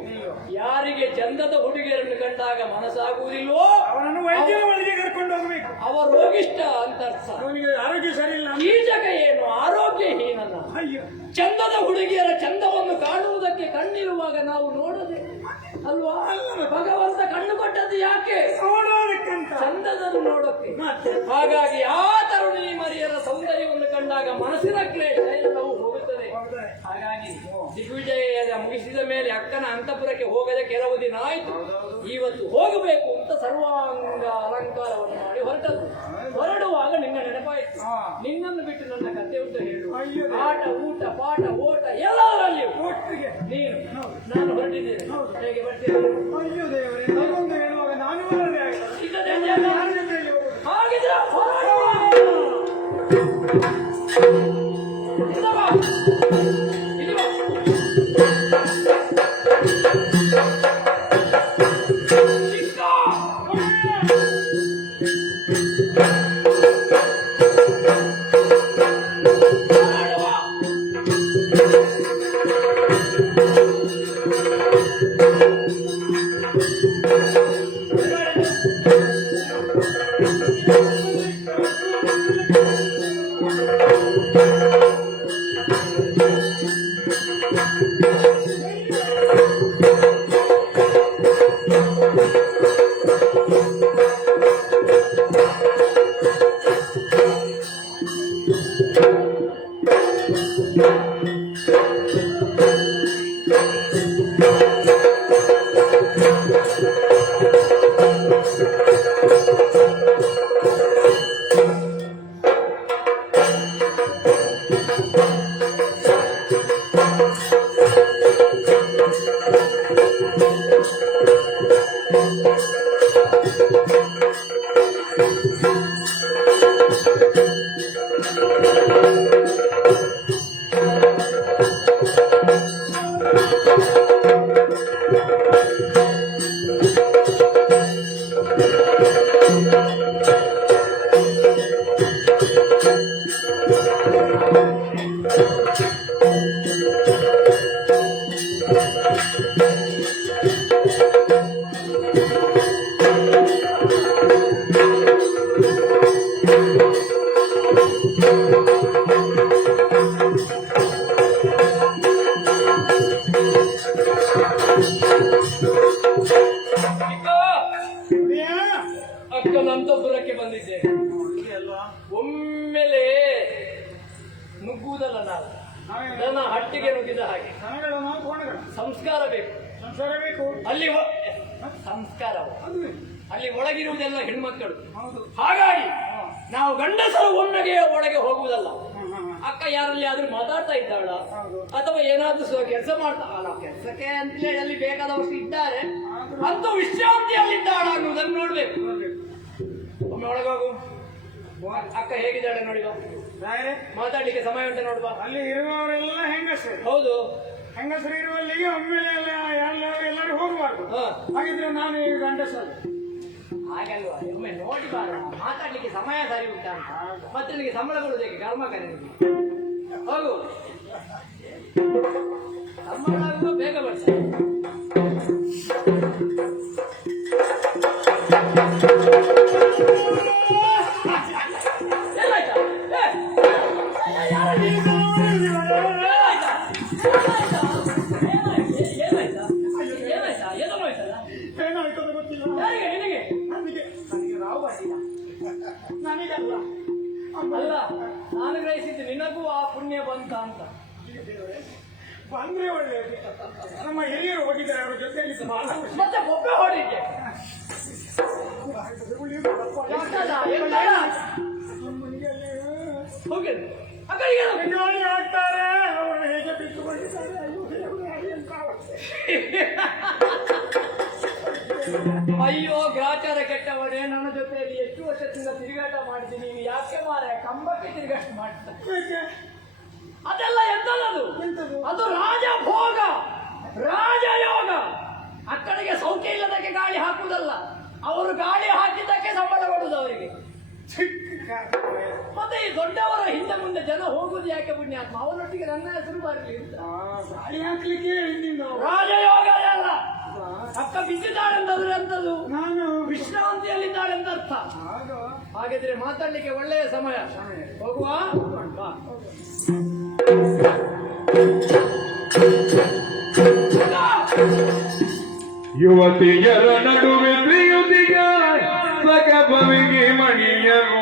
ಯಾರಿಗೆ ಚಂದದ ಹುಡುಗಿಯರನ್ನು ಕಂಡಾಗ ಮನಸ್ಸಾಗುವುದಿಲ್ವೋ ಅವರನ್ನು ವೈದ್ಯರ ಬಳಿಗೆ ಕರ್ಕೊಂಡು ಹೋಗಬೇಕು. ಅವ ರೋಗಿಷ್ಠ ಅಂತ ಅರ್ಥ. ಅವನಿಗೆ ಆರೋಗ್ಯ ಸರಿ ಇಲ್ಲ. ಕೀಚಕ ಏನು ಆರೋಗ್ಯಹೀನನ? ಅಯ್ಯೋ, ಚಂದದ ಹುಡುಗಿಯರ ಚಂದವನ್ನು ಕಾಣುವುದಕ್ಕೆ ಕಣ್ಣಿರುವಾಗ ನಾವು ನೋಡದೆ ಅಲ್ವಾ? ಭಗವಂತ ಕಣ್ಣು ಕೊಟ್ಟದ್ದು ಯಾಕೆ? ನೋಡೋದಕ್ಕಂತ, ಚಂದದನ್ನು ನೋಡೋಕೆ. ಹಾಗಾಗಿ ಆ ತರುಣಿ ಮರಿಯರ ಸೌಂದರ್ಯವನ್ನು ಕಂಡಾಗ ಮನಸ್ಸಿನ ಕ್ಲೇಶ ಎಲ್ಲವೂ ಹೋಗುತ್ತದೆ. ಹಾಗಾಗಿ ದಿಗ್ವಿಜಯ ಮುಗಿಸಿದ ಮೇಲೆ ಅಕ್ಕನ ಅಂತಃಪುರಕ್ಕೆ ಹೋಗದೆ ಕೆಲವು ದಿನ ಆಯ್ತು. ಇವತ್ತು ಹೋಗಬೇಕು ಅಂತ ಸರ್ವಾಂಗ ಅಲಂಕಾರವನ್ನು ಮಾಡಿ ಹೊರಟದ್ದು. ಹೊರಡುವಾಗ ನಿನ್ನ ನೆನಪಾಯಿತು. ನಿನ್ನನ್ನು ಬಿಟ್ಟು ನನ್ನ ಕತೆ ಉಂಟು ಹೇಳು. ಅಯ್ಯೋ. ಆಟ ಊಟ ಪಾಠ ಓಟ ಎಲ್ಲದರಲ್ಲಿ ಒಟ್ಟಿಗೆ ನೀನು ಹೌದು. ನಾನು ಹೊರಟಿದ್ದೇನೆ. ಹೌದು. ಹೇಗೆ ಬರ್ತೀರಾ? ಅಯ್ಯೋ ದೇವರೇ, ನಾನೊಂದು ಹೇಳುವಾಗ ನಾನು ಬರದೇ ಆಯ್ತು. ಸಿಗದೆ ಇದೆಯಲ್ಲ? ಯಾರ ಜೊತೆಯಲ್ಲಿ ಹೋಗುದು? ಹಾಗಿದ್ರೆ ಹೊರಡುವ. ಇಲ್ಲ ಬಾ. ಇಲ್ಲಿ ಬಾ. ಚಿಕ್ಕ. ಅಕ್ಕನಂತಪುರಕ್ಕೆ ಬಂದಿದ್ದೆ. ಒಮ್ಮೆಲೆ ನುಗ್ಗುವುದಲ್ಲ ನಾನು, ನನ್ನ ಹಟ್ಟಿಗೆ ನುಗ್ಗಿದ ಹಾಗೆ. ಸಂಸ್ಕಾರ ಬೇಕು, ಸಂಸಾರ ಬೇಕು. ಅಲ್ಲಿ ಸಂಸ್ಕಾರ ಅಲ್ಲಿ ಒಳಗಿರುವುದೆಲ್ಲ ಹೆಣ್ಮಕ್ಕಳು. ಹೌದು. ಹಾಗಾಗಿ ನಾವು ಗಂಡಸರು ಒಳಗೆ ಹೋಗುವುದಲ್ಲ. ಅಕ್ಕ ಯಾರಲ್ಲಿ ಆದ್ರೂ ಮಾತಾಡ್ತಾ ಇದ್ದಾಳ ಅಥವಾ ಏನಾದ್ರೂ ಕೆಲಸ ಮಾಡ್ತಾಳ, ಕೆಲಸಕ್ಕೆ ಅಂತಲೇ ಅಲ್ಲಿ ಬೇಕಾದವಷ್ಟು ಇದ್ದಾರೆ, ಅಂತೂ ವಿಶ್ರಾಂತಿಯಲ್ಲಿದ್ದಾಳ ಅನ್ನುವುದನ್ನು ನೋಡ್ಬೇಕು. ಒಮ್ಮೆ ಒಳಗೋಗು. ಅಕ್ಕ ಹೇಗಿದ್ದಾಳೆ ನೋಡಿ ಬಾ. ಮಾತಾಡ್ಲಿಕ್ಕೆ ಸಮಯ ಉಂಟು ನೋಡ್ಬಾ. ಅಲ್ಲಿ ಇರುವವರೆಲ್ಲ ಹೆಂಗಸರು. ಹೌದು, ಹೆಂಗಸರು ಇರುವಲ್ಲಿಗೆ ಒಮ್ಮೆಲೆ ಎಲ್ಲರೂ ಹೋಗಬಾರ್ದು. ಹಾಗಿದ್ರೆ ನಾನು ಈಗ ಗಂಡಸರು. ಹಾಗಲ್ವಾ, ಒಮ್ಮೆ ನೋಡಿ ಬಾರ. ಮಾತಾಡ್ಲಿಕ್ಕೆ ಸಮಯ ಸರಿ ಉಂಟಾ ಅಂತ. ಮತ್ತೆ ನಿನಗೆ ಸಂಬಳ ಕೊಡುವುದಕ್ಕೆ ಕರ್ಮ ಕರೀನಿಗೆ. ಹೋಗು, ಸಂಬಳ ಆಗುವ ಬೇಗ ಬರ್ತಾರೆ. ಏನಾಯ್ತು ಅಂತ ಗೊತ್ತಿಲ್ಲ. ನನಗೆ ರಾವ್ ಬರ್ತಿಲ್ಲ. ನನಗಲ್ಲ. ಅಲ್ಲ, ನಾನು ಗ್ರಹಿಸಿದ್ದು ನಿನಗೂ ಆ ಪುಣ್ಯ ಬಂತ ಅಂತ. ಬಂದ್ರೆ ಒಳ್ಳೆಯದು. ನಮ್ಮ ಹಿರಿಯರು ಹೋಗಿದ್ದಾರೆ, ಅವರ ಜೊತೆಯಲ್ಲಿ ಮತ್ತೆ ಒಬ್ಬೆ ಹೊಡಿಕೆ ಹೋಗಿ ಆಗ್ತಾರೆ. ಅವರು ಹೇಗೆ ಬಿಟ್ಟುಕೊಂಡಿದ್ದಾರೆ. ಅಯ್ಯೋ ಗ್ರಾಚಾರ ಕೆಟ್ಟವನೇ, ನನ್ನ ಜೊತೆಯಲ್ಲಿ ಎಷ್ಟು ವರ್ಷದಿಂದ ತಿರುಗಾಟ ಮಾಡಿದ್ದೀನಿ. ನೀವು ಯಾಕೆ ಮಾರ ಕಂಬಕ್ಕೆ ತಿರುಗಾಟ ಮಾಡ್ತಾರೆ? ಅದೆಲ್ಲ ಎಂತದದು? ಅದು ರಾಜಭೋಗ, ರಾಜಯೋಗ. ಅಕ್ಕಳಿಗೆ ಸೌಖ್ಯ ಇಲ್ಲದಕ್ಕೆ ಗಾಳಿ ಹಾಕುವುದಲ್ಲ, ಅವರು ಗಾಳಿ ಹಾಕಿದ್ದಕ್ಕೆ ಸಂಬಳ ಕೊಡುವುದು ಅವರಿಗೆ. ಮತ್ತೆ ಈ ದೊಡ್ಡವರ ಹಿಂದೆ ಮುಂದೆ ಜನ ಹೋಗುದು ಯಾಕೆ ಪುಣ್ಯಾತ್ಮ? ಅವನೊಟ್ಟಿಗೆ ನನ್ನ ಹೆಸರು ಬರಲಿ ಅಂತ ಗಾಳಿ ಹಾಕ್ಲಿಕ್ಕೆ ರಾಜಯೋಗ ಅಲ್ಲ. ಅಕ್ಕ ಬಿದ್ದಿದ್ದಾಳೆಂತಂದ್ರೆ ಅಂತದ್ದು ನಾನು ವಿಶ್ರಾಂತಿಯಲ್ಲಿದ್ದಾಳೆ ಅಂತ ಅರ್ಥ. ಹಾಗಿದ್ರೆ ಮಾತಾಡ್ಲಿಕ್ಕೆ ಒಳ್ಳೆಯ ಸಮಯ. ಹೋಗುವ. ಯುವತಿಯರ ನಡುವೆ ಪ್ರಿಯುತಿಗ ಸಗಬವಿಗೆ ಮಣಿಯನು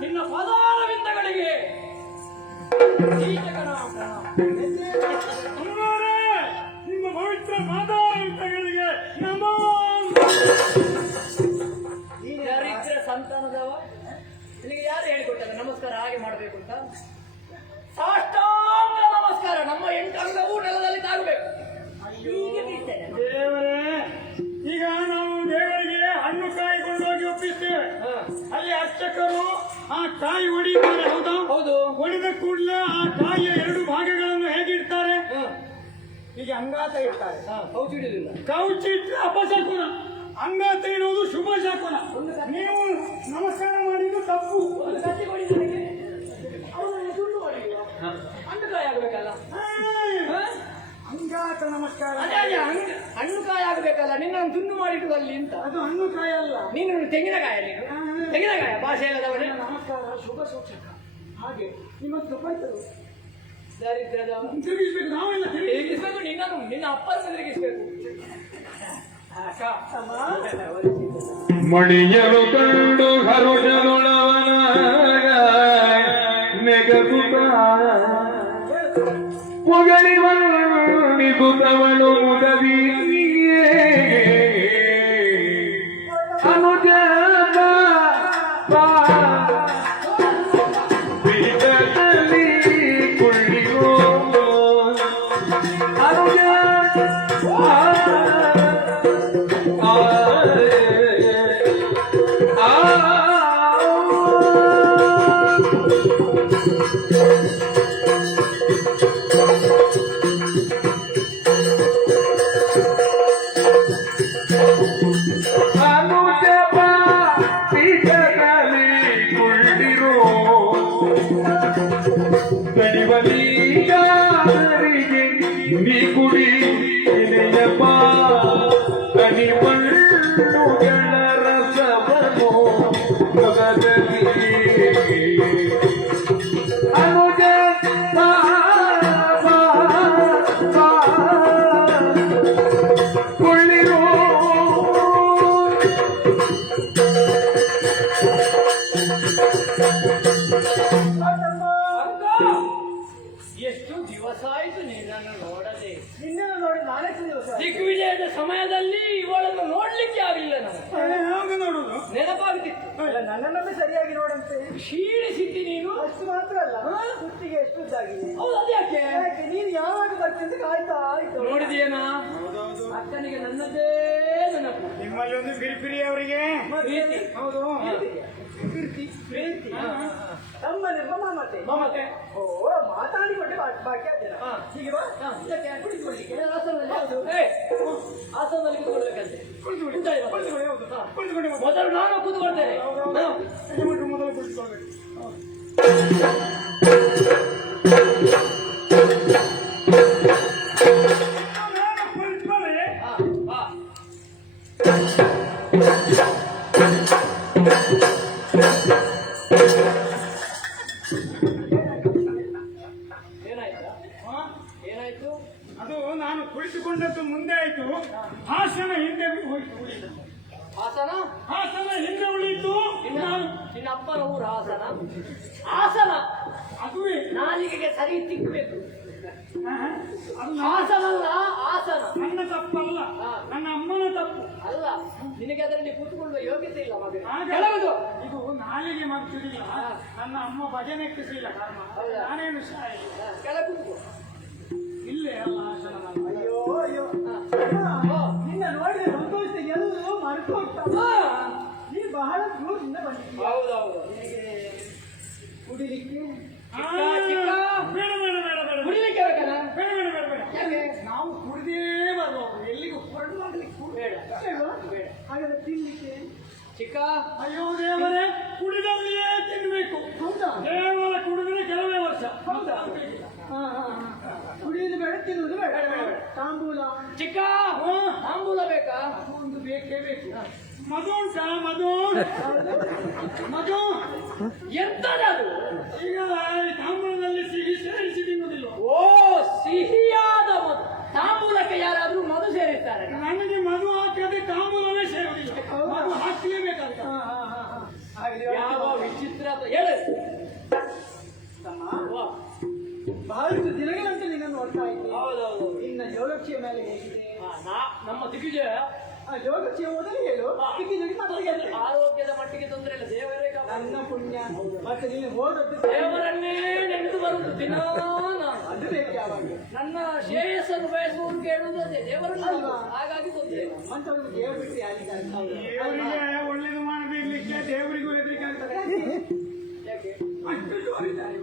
ನಿನ್ನ ಪದಾರವಿಂದಗಳಿಗೆ ನಿಮ್ಮ ಪವಿತ್ರ ಮಾತಾಡುಗಳಿಗೆ ನಮ್ಮ ಆ ಕಾಯಿ ಹೊಡಿತಾರೆ, ಹೌದಾ? ಹೌದು. ಹೊಡಿದ ಕೂಡಲೇ ಆ ಕಾಯಿಯ ಎರಡು ಭಾಗಗಳನ್ನು ಹೇಗಿಡ್ತಾರೆ? ಹೀಗೆ ಅಂಗಾತ ಇಡ್ತಾರೆ. ಕೌಚಿ ಹಿಡಿದಿಲ್ಲ. ಕೌಚಿ ಇಟ್ಟರೆ ಅಪಶಕುನ, ಅಂಗಾತ ಇಡುವುದು ಶುಭ ಶಕುನ. ನೀವು ನಮಸ್ಕಾರ ಮಾಡಿದ್ದು ತಪ್ಪು. ಕತ್ತಿ ಕೊಡಿ ನನಗೆ. ಅವನನ್ನು ತುಂಡು ಮಾಡಿಲ್ಲ. ಅಂಡಕಾಯಿ ಆಗ್ಬೇಕಲ್ಲ. ಅಂಗಾತ ನಮಸ್ಕಾರ. ಅದೇ ಹಣ್ಣು ಕಾಯಿ ಆಗ್ಬೇಕಲ್ಲ, ನಿನ್ನನ್ನು ತುಂಡು ಮಾಡಿಟ್ಟು ಅಲ್ಲಿ ಅಂತ. ಅದು ಹಣ್ಣು ಕಾಯಿ ಅಲ್ಲ, ನೀನು ತೆಂಗಿನಕಾಯ. ನೀನು ತೆಂಗಿನಕಾಯ ಭಾಷೆ ಇಲ್ಲದವನೇ. ನಮಸ್ಕಾರ ಶುಭ ಸೂಚಕ. ಹಾಗೆ ನಿಮ್ಮನ್ನು ತಗೊಳ್ತರು ದರಿದ್ರದ ತಿರುಗಿಸ್ಬೇಕು, ನಾವೆಲ್ಲ ತಿರುಗಿಸ್ಬೇಕು. ನಿನ್ನ ಅಪ್ಪನ ತಿರುಗಿಸ್ಬೇಕು. ಮಣಿಯಲು ಕಂಡು ಹರುಷನೊಳವನ ನೆಗಸುತ್ತ ಪೊಗಳಿ ವರ್ಣಿಸುತ್ತವಳು ಮುದವಿಯೇ ಅನುಜಾತ ಪೀಠದಲ್ಲಿ ಕುಳ್ಳಿರೋ ಅನುಜಾತ ನೀ ಕುಡಿ ಇಳೆಯಪ್ಪ ಕನಿವಣ್ಣು ರಸವನು ಮೊಗದಲ್ಲಿ ಅನುಜ ಕೊಳ್ಳಿರೋ ಎಷ್ಟು ದಿವಸ ಆಯ್ತು ನಿನ್ನನ್ನು ನೋಡದೆ. ನಿನ್ನೆಲ್ಲ ನೋಡಿ ನಾಳೆ ದಿವಸ ದಿಗ್ವಿಜಯದ ಸಮಯದಲ್ಲಿ ಇವಳನ್ನು ನೋಡ್ಲಿಕ್ಕೆ ಆಗಲಿಲ್ಲ ನಾವು. ಯಾವಾಗ ನೋಡುದು? ನೆನಪಾಗುತ್ತಿತ್ತು. ನನ್ನನ್ನೊಮ್ಮೆ ಸರಿಯಾಗಿ ನೋಡಂತೆ. ಕ್ಷೀಣಿಸಿದ್ದಿ ನೀನು. ಅಷ್ಟು ಮಾತ್ರ ಅಲ್ಲ, ಕುತ್ತಿಗೆ ಎಷ್ಟು ಉದ್ದಾಗಿದೆ. ಹೌದು, ಅದ್ಯಾಕೆ? ನೀನು ಯಾವಾಗ ಬರ್ತೀನಿ ಕಾಯ್ತಾ ಆಯ್ತು. ನೋಡಿದೆಯೇನಾ? ಅಕ್ಕನಿಗೆ ನನ್ನದೇ ನೆನಪು. ನಿಮ್ಮಲ್ಲಿ ಒಂದು ಪಿರಿಪಿರಿ ಅವರಿಗೆ ಪ್ರೀತಿ. ಹೌದು, ಪ್ರೀತಿ. ತಮ್ಮ ಮಮತೆ ಮಮತೆ. ಓ ಮಾತಾಡಿಕೊಂಡೆ ಬಾಕಿ ಆದ್ರೆ ಹೀಗೆ ಬಾ. ಇದಕ್ಕೆ ಕುಳಿತುಕೊಳ್ಳಿಕ್ಕೆ ಆಸನದಲ್ಲಿ ಯಾವುದು? ಆಸನದಲ್ಲಿ ಕೂತ್ಕೊಳ್ಬೇಕಂತೆ. ಉಂಟಾಗಿ ಬಾ. ಮೊದಲು ನಾನು ಕೂತ್ಕೊಳ್ತೇನೆ. ಮೊದಲು ಕುಳಿತುಕೊಳ್ಬೇಕು. ಏನಾಯ್ತು? ಅದು ನಾನು ಕುಳಿತುಕೊಂಡದ್ದು ಮುಂದೆ ಆಯ್ತು, ಹಾಸನ ಹಿಂದೆ ಹೋಯ್ತು. ಹಾಸನ? ಹಾಸನ ಹಿಂದೆ ಉಳಿಯಿತು. ನಿನ್ನ ಅಪ್ಪನ ಊರು ಹಾಸನ. ಹಾಸನ ಅದುವೇ ನಾಲಿಗೆಗೆ ಸರಿ ತಿಕ್ಕಬೇಕು. ಅದು ಹಾಸನಲ್ಲ, ಹಾಸನ. ನನ್ನ ತಪ್ಪಲ್ಲ, ನನ್ನ ಅಮ್ಮನ ತಪ್ಪು ಅಲ್ಲ. ನಿನಗೆ ಅದರಲ್ಲಿ ಕೂತ್ಕೊಳ್ಳುವ ಯೋಗ್ಯತೆ ಇಲ್ಲ ಮಗ. ಹಾಗಾದ್ರೆ ಇದು ನಾಲಿಗೆ ಮಾಡ್ತಿರಲಿಲ್ಲ, ನನ್ನ ಅಮ್ಮ ಭಜನೆಕ್ಕಿಸಲಿಲ್ಲ ಕಾರಣ. ನಾನೇನು ಶಾಯಿ ಕೆಳಗೆ ಕೂತ್ಕೋ. ಇಲ್ಲೇ ಅಲ್ಲ ಹಾಸನ. ಅಯ್ಯೋ ಅಯ್ಯೋ. ನಿನ್ನ ನೋಡಿದ ಸಂತೋಷ ಎಲ್ಲರೂ ಮರೆತು ಹೋಗ್ತಾವ. ನೀನು ಬಹಳ ದೂರದಿಂದ ಬಂದಿದ್ದೀಯ. ಹೌದೌದು. ಕುಡಿಲಿಕ್ಕೆ ಚಿಕ್ಕ ಬೇಡ ಬೇಡ ಬೇಡ ಬೇಡ ಕುಡಿಲಿಕ್ಕೆ ಬೇಕಲ್ಲ? ಬೇಡ ಬೇಡ ಬೇಡ ಬೇಡ. ಯಾಕೆ? ನಾವು ಕುಡಿದೇ ಬರುವವರು, ಎಲ್ಲಿಗೂ ಹೊರಡು ಮಾಡ್ಲಿಕ್ಕೆ ಬೇಡ. ಬೇಡ. ಹಾಗಾದ್ರೆ ತಿನ್ಲಿಕ್ಕೆ ಚಿಕ್ಕ ಅಯ್ಯೋ ದೇವರೇ, ಕುಡಿದಲ್ಲಿಯೇ ತಿನ್ಬೇಕು. ಹೌದಾ? ಕೇವಲ ಕುಡಿದ್ರೆ ಕೆಲವೇ ವರ್ಷ. ಹೌದಾ? ಕುಡಿಯುವುದು ಬೇಡ, ತಿನ್ನುವುದು ಬೇಡ. ತಾಂಬೂಲ ಚಿಕ್ಕ ತಾಂಬೂಲ ಬೇಕಾ? ಒಂದು ಬೇಕೇ ಬೇಕು. ಮಧು ಉಂಟಾ? ಮಧು ಮಧು ಎಂತದದು? ಈಗ ಈ ತಾಂಬೂಲದಲ್ಲಿ ಸಿಹಿ ಸೇರಿಸಿ ತಿನ್ನುವುದಿಲ್ಲ. ಓ, ಸಿಹಿಯಾದ ಮಧು. ತಾಂಬೂಲಕ್ಕೆ ಯಾರಾದ್ರೂ ಮಧು ಸೇರಿಸ್ತಾರೆ? ನನಗೆ ಮಧು ಹಾಕದೆ ತಾಂಬೂಲವೇ ಸೇರುವುದಿಲ್ಲ. ಮಧು ಹಾಕಲೇಬೇಕಾಗ್ತದೆ. ಯಾವ ವಿಚಿತ್ರ ಹೇಳು. ಬಹಳಷ್ಟು ದಿನಗಳಂತ ನಿನ್ನನ್ನು ನೋಡ್ತಾ ಇದ್ದೀನಿ. ಹೌದೌದು. ನಿನ್ನ ಯೋಗಕ್ಷೇಮ ಮೇಲೆ ಹೇಗಿದೆ? ನಮ್ಮ ದಿಗ್ವಿಜಯ ಯೋಗಕ್ಷೇಮ ಮೊದಲು ಹೇಳು. ಆರೋಗ್ಯದ ಮಟ್ಟಿಗೆ ತೊಂದರೆ ಇಲ್ಲ, ದೇವರೇ ನನ್ನ ಪುಣ್ಯ. ಮತ್ತೆ ನೀನು ಹೋದದ್ದು ದೇವರನ್ನೇ ನೆನೆದು ಬರುವುದು ದಿನ. ಅದು ಬೇಕು ಯಾವಾಗ. ನನ್ನ ಶ್ರೇಯಸ್ಸನ್ನು ಬಯಸುವುದು ಕೇಳುವುದು ಅದೇ ದೇವರನ್ನು. ಅಲ್ವಾ? ಹಾಗಾಗಿ ತೊಂದರೆ ಇಲ್ಲ. ಅಂತವ್ರಿಗೆ ದೇವರು ಬಿಟ್ಟು ಯಾರಿದ್ದಾರೆ? ದೇವರಿಗೆ ಒಳ್ಳೇದು ಮಾಡದಿರ್ಲಿಕ್ಕೆ ದೇವರಿಗೂ ಹೆದರಿಕೆ ಆಗ್ತದೆ. ಯಾಕೆ ಅಷ್ಟು ಜೋರಿದ್ದಾರೆ.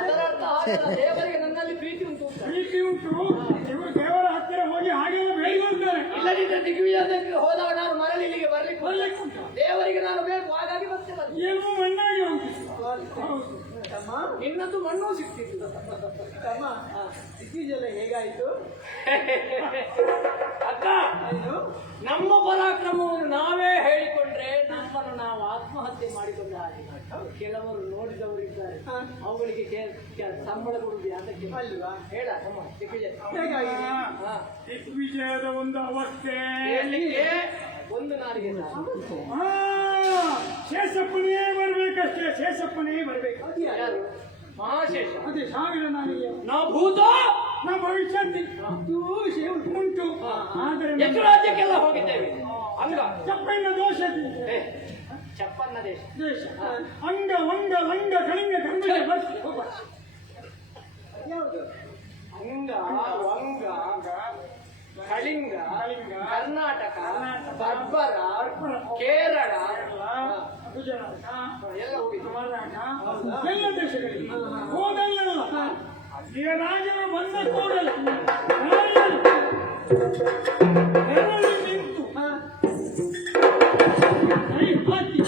ಅದರ ಅರ್ಥ ಹಾಗಲ್ಲ, ದೇವರಿಗೆ ನನ್ನಲ್ಲಿ ಪ್ರೀತಿ ಉಂಟು ಅಂತ. ಪ್ರೀತಿ ಉಂಟು, ಇವರು ದೇವರ ಹತ್ತಿರ ಹೋಗಿ ಹಾಗೆಲ್ಲ ಬೇಡಿಕೊಳ್ತಾರೆ. ಇಲ್ಲದಿದ್ದರೆ ದಿಗ್ವಿಜಯಕ್ಕೆ ಹೋದಾಗ ನಾನು ಮರಳಿ ಇಲ್ಲಿಗೆ ಬರ್ಲಿಕ್ಕೆ ಬರ್ಲಿಕ್ಕೆ ಉಂಟು. ದೇವರಿಗೆ ನಾನು ಬೇಕು, ಹಾಗಾಗಿ ಮತ್ತೆ ಬಂದೆ. ಏನೋ ಮಣ್ಣಾಗಿ ಹೋಗಿತ್ತು. ತಮ್ಮ ಇನ್ನೊಂದು ಮಣ್ಣು ಸಿಕ್ತಿತ್ತು. ತಮ್ಮ ದಿಗ್ವಿಜಯ ಹೇಗಾಯ್ತು? ಅಕ್ಕ, ಏನು? ನಮ್ಮ ಪರಾಕ್ರಮವನ್ನು ನಾವೇ ಹೇಳಿಕೊಂಡ್ರೆ ನಮ್ಮನ್ನು ನಾವು ಆತ್ಮಹತ್ಯೆ ಮಾಡಿಕೊಂಡ ಹಾಗೆ. ಕೆಲವರು ನೋಡಿದವರಿದ್ದಾರೆ, ಅವುಗಳಿಗೆ ಸಂಬಳ ಕೊಡುದು ಅದಕ್ಕೆ ಅಲ್ವಾ? ಹೇಳ ದಿಗ್ವಿಜಯ ಹೇಗಾಗಿದೆ? ಹಾ. ದಿಗ್ವಿಜಯದ ಒಂದು ಅವಸ್ಥೆ ಹೇಳಲಿಕ್ಕೆ ಒಂದು ನಾಲಿಗೆ ಸಾಕು. ಆ, ಶೇಷಪ್ಪನೇ ಬರ್ಬೇಕಷ್ಟೇ, ಶೇಷಪ್ಪನೇ ಬರ್ಬೇಕು. ಯಾರು? ಮಹಾಶೇಷ. ಅದೇ ಸಾವಿರ ನಾಲಿಗೆ. ನಾ ಭೂತ ನಮ್ಮ ಭವಿಷ್ಯದಲ್ಲಿ ದೋಷ ಉಂಟು, ಆದರೆ ಎಷ್ಟು ರಾಜ್ಯಕ್ಕೆಲ್ಲ ಹೋಗಿದ್ದೇವೆ. ಅಂಗ ಚಪ್ಪಣ್ಣ ದೋಷ ಏ, ಚಪ್ಪನ್ನ ದೇಶ. ದೇಶ ಅಂಗ ವಂಗ ಲಂಗ ಕಳಿಂಗ ಗಂಗ ಬರ್ಸಿ ಹೋಗ. ಯಾವುದು? ಅಂಗ ವಂಗ ಕಳಿಂಗ ಕರ್ನಾಟಕ ಬರ್ಬರ ಕೇರಳ ಗುಜರಾತ ಎಲ್ಲ ಹೋಗಿದ್ದು. ಮರಾಠ ಎಲ್ಲ ದೇಶಗಳಿಗೆ ಹೋದಲ್ಲ. ಅಲ್ಲಿಯ ರಾಜರು ಬಂದ ಕೂಡಲೇ ನೆರಳು ನಿಂತು ಕೈ ಹಾಕಿ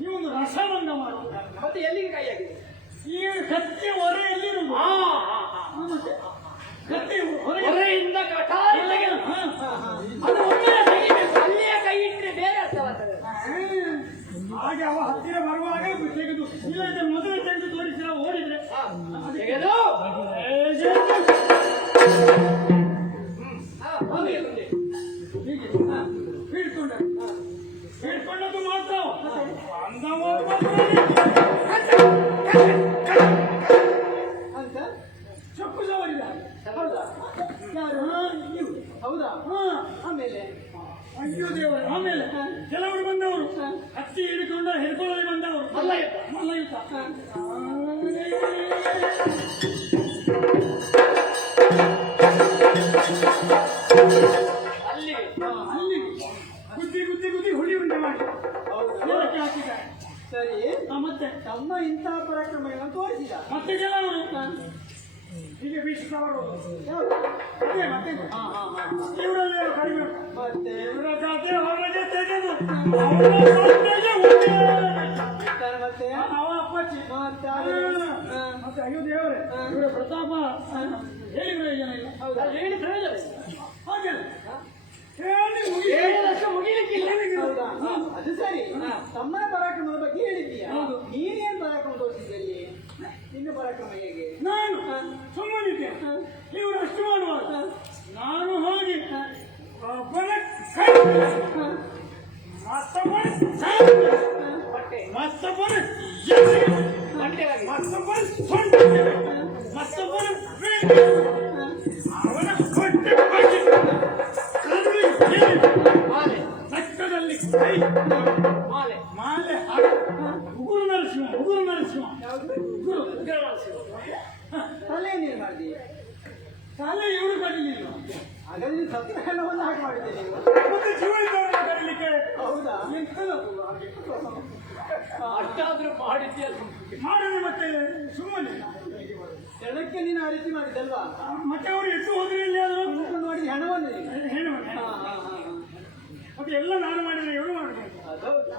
ಈ ಒಂದು ರಸಭಂಗ ಮಾಡುತ್ತಾರೆ. ಮತ್ತೆ ಎಲ್ಲಿಗೆ ಕೈ ಹಾಕಿದೆ? ಈ ಕತ್ತಿ ಹೊರೆಯಲ್ಲಿರುವುದು. ಮತ್ತೆ ಕತ್ತಿ ಹೊರೆಯಿಂದ ಕಟಾರ ತೆಗೆದು ಅದು ಒಮ್ಮೆ ತೆಗಿಬೇಕು. ಅಲ್ಲಿಯೇ ಕೈ ಇಟ್ಟರೆ ಬೇರೆ ಅರ್ಥವಾಗ್ತದೆ. ಹಾಗೆ ಅವ ಹತ್ತಿರ ಬರುವಾಗ ತೆಗೆದು ಇಲ್ಲ ಮೊದಲೇ ತೆಗೆದು ತೋರಿಸಿ ನಾವು ಓಡಿದ್ರೆ ತೆಗೆದು ಹೋಗಿ ಮುಂದೆ. ಹೀಗೆ ಬೀಳ್ಕೊಂಡದ್ದು ಮಾತ್ರ ಅಂತ ಚಪ್ಪು ಸವರಿದ. ಹೌದಾ? ಯಾರು? ನೀವು. ಹೌದಾ? ಆಮೇಲೆ ಅಯ್ಯೋ ದೇವರು. ಆಮೇಲೆ ಕೆಲವರು ಬಂದವರು ಹತ್ತಿ ಹಿಡ್ಕೊಳ್ಳದೆ ಬಂದವರು ಮಲ್ಲಯುದ್ಧ. ಅಲ್ಲಿ ಗುದ್ದಿ ಹುಳಿ ಉಂಡೆ ಮಾಡಿ ನೆಲಕ್ಕೆ ಹಾಕಿದ್ದಾರೆ. ಸರಿ, ಮತ್ತೆ ತಮ್ಮ ಇಂತಹ ಪರಾಕ್ರಮಗಳನ್ನು ತೋರಿಸಿದ. ಮತ್ತೆ ಕೆಲವರು ಹೀಗೆ ಬೀಸಿದವರು ಅದೇ ಮತ್ತೆ ಇವರಲ್ಲಿ ಕಡಿಮೆ. ಮತ್ತೆ ಇವರ ಜಾತಿ ಹೊರಗೆ ತೆಗೆದು ಅವರ ತಂದೆಗೆ ಉಂಡೆ. ಮತ್ತೆ ಅವ ಅಪ್ಪಾಜಿ ಮತ್ತೆ ಅಯ್ಯೋ ದೇವರೇ, ಇವರ ಪ್ರತಾಪ ಹೇಳಿ ಪ್ರಯೋಜನ ಇಲ್ಲ. ಹೌದಾ? ಹೇಳಿ ಪ್ರಯೋಜನ ಇಲ್ಲ. ಹಾಗೆ ಹೇಳಿ ಹೇಳಿದಷ್ಟು ಮುಗಿಲಿಕ್ಕಿಲ್ಲ. ಹೌದಾ? ಅದು ಸರಿ. ತಮ್ಮನ ಪರಾಕ್ರಮದ ಬಗ್ಗೆ ಹೇಳಿದ್ದೀಯ. ನೀನೇನ್ ಪರಾಕ್ರಮ ತೋರಿಸಿದಲ್ಲಿ? ನಿನ್ನ ಪರಾಕ್ರಮ ಹೇಗೆ? ನಾನು ಸುಮ್ಮನಿದ್ದೆ. ಇವರು ಅಷ್ಟು ಮಾಡುವಾಗ ನಾನು ಹೋಗಿ ಒಬ್ಬನ ಕೈ ಮತ್ತೊಬ್ಬನ ಮತ್ತೊಬ್ಬನ ಗಂಟೆಗಾಗಿ ಮತ್ತೊಬ್ಬನ ಸೊಂಟ ಮತ್ತೊಬ್ಬನ ಅವನ ಹೊಟ್ಟೆ ಬಾಗಿ ಮಾಲೆ ರಕ್ತದಲ್ಲಿ ಕೈ ಮಾಲೆ ಮಾಲೆ ಉಗುರು ನರಸಿಂಹ ಉಗುರು ತಲೆ ನೀನು ಮಾಡಿದಿ. ತಲೆ ಇವರು ಕಡಿಲಿಲ್ಲ. ಹಾಗಾದ್ರೆ ನೀನು ಸತ್ಯನಾರಾಯಣವನ್ನು ಹಾಗೆ ಮಾಡಿದ್ದೆ ನೀವು. ಮತ್ತೆ ಜೀವನದವರನ್ನು ಕರೀಲಿಕ್ಕೆ ಹೌದಾ? ಎಂತದದು? ಅಷ್ಟಾದ್ರೂ ಮಾಡಿದ್ಯಲ್ಲ. ಮಾಡದೆ ಮತ್ತೆ ಸುಮ್ಮನೆ ಜನಕ್ಕೆ ನೀನು ಆ ರೀತಿ ಮಾಡಿದ್ದಲ್ವಾ? ಮತ್ತೆ ಅವರು ಎದ್ದು ಹೋದ್ರೆ ಇಲ್ಲಿ ಅದು ನೋಡಿ ಹಣವನ್ನು ನೀನು. ಹೇಳುವ ಹಾ, ಹಾ, ಹಾ, ಹಾ. ಮತ್ತೆ ಎಲ್ಲ ನಾನು ಮಾಡಿದ್ರೆ ಇವರು ಮಾಡಬೇಕು. ಅದೌದು.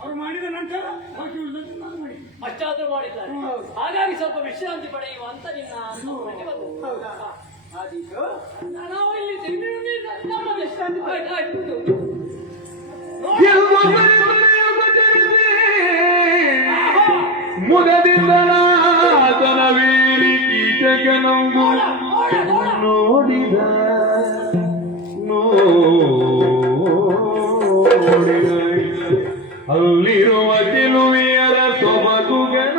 ಅವರು ಮಾಡಿದ ನಂತರ ಬಾಕಿ ಉಳಿದದ್ದು ನಾನು ಮಾಡಿ. ಅಷ್ಟಾದ್ರೂ ಮಾಡಿದ್ದಾರೆ. ಹಾಗಾಗಿ ಸ್ವಲ್ಪ ವಿಶ್ರಾಂತಿ ಪಡೆಯುವ ಅಂತ ನಿನ್ನ ಅನುಭವಕ್ಕೆ ಬಂದದ್ದು. ಹೌದಾ? ಆದೀತು. ನಾವು ಇಲ್ಲಿ ನಮ್ಮ ವಿಶ್ರಾಂತಿ ಆಯ್ತು. ಮುದದಿಂದ ನಾತನವೇರಿ ಕೀಟಕ್ಕೆ ನಂಬು ನೋಡಿದ ಅಲ್ಲಿರುವ ತಿಳುವಿಯರ ಸೊಬಗುಗನ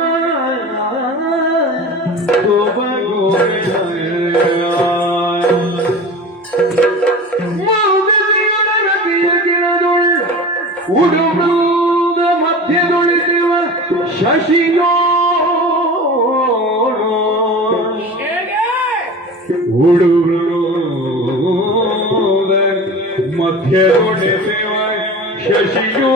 ಉಡುಮೃಗ ಮಧ್ಯದೊಳಿಸುವ ಶಶಿಯೋ ಉಡುಮೃಗ ಮಧ್ಯದೊಳಿಸುವ ಶಶಿಯೋ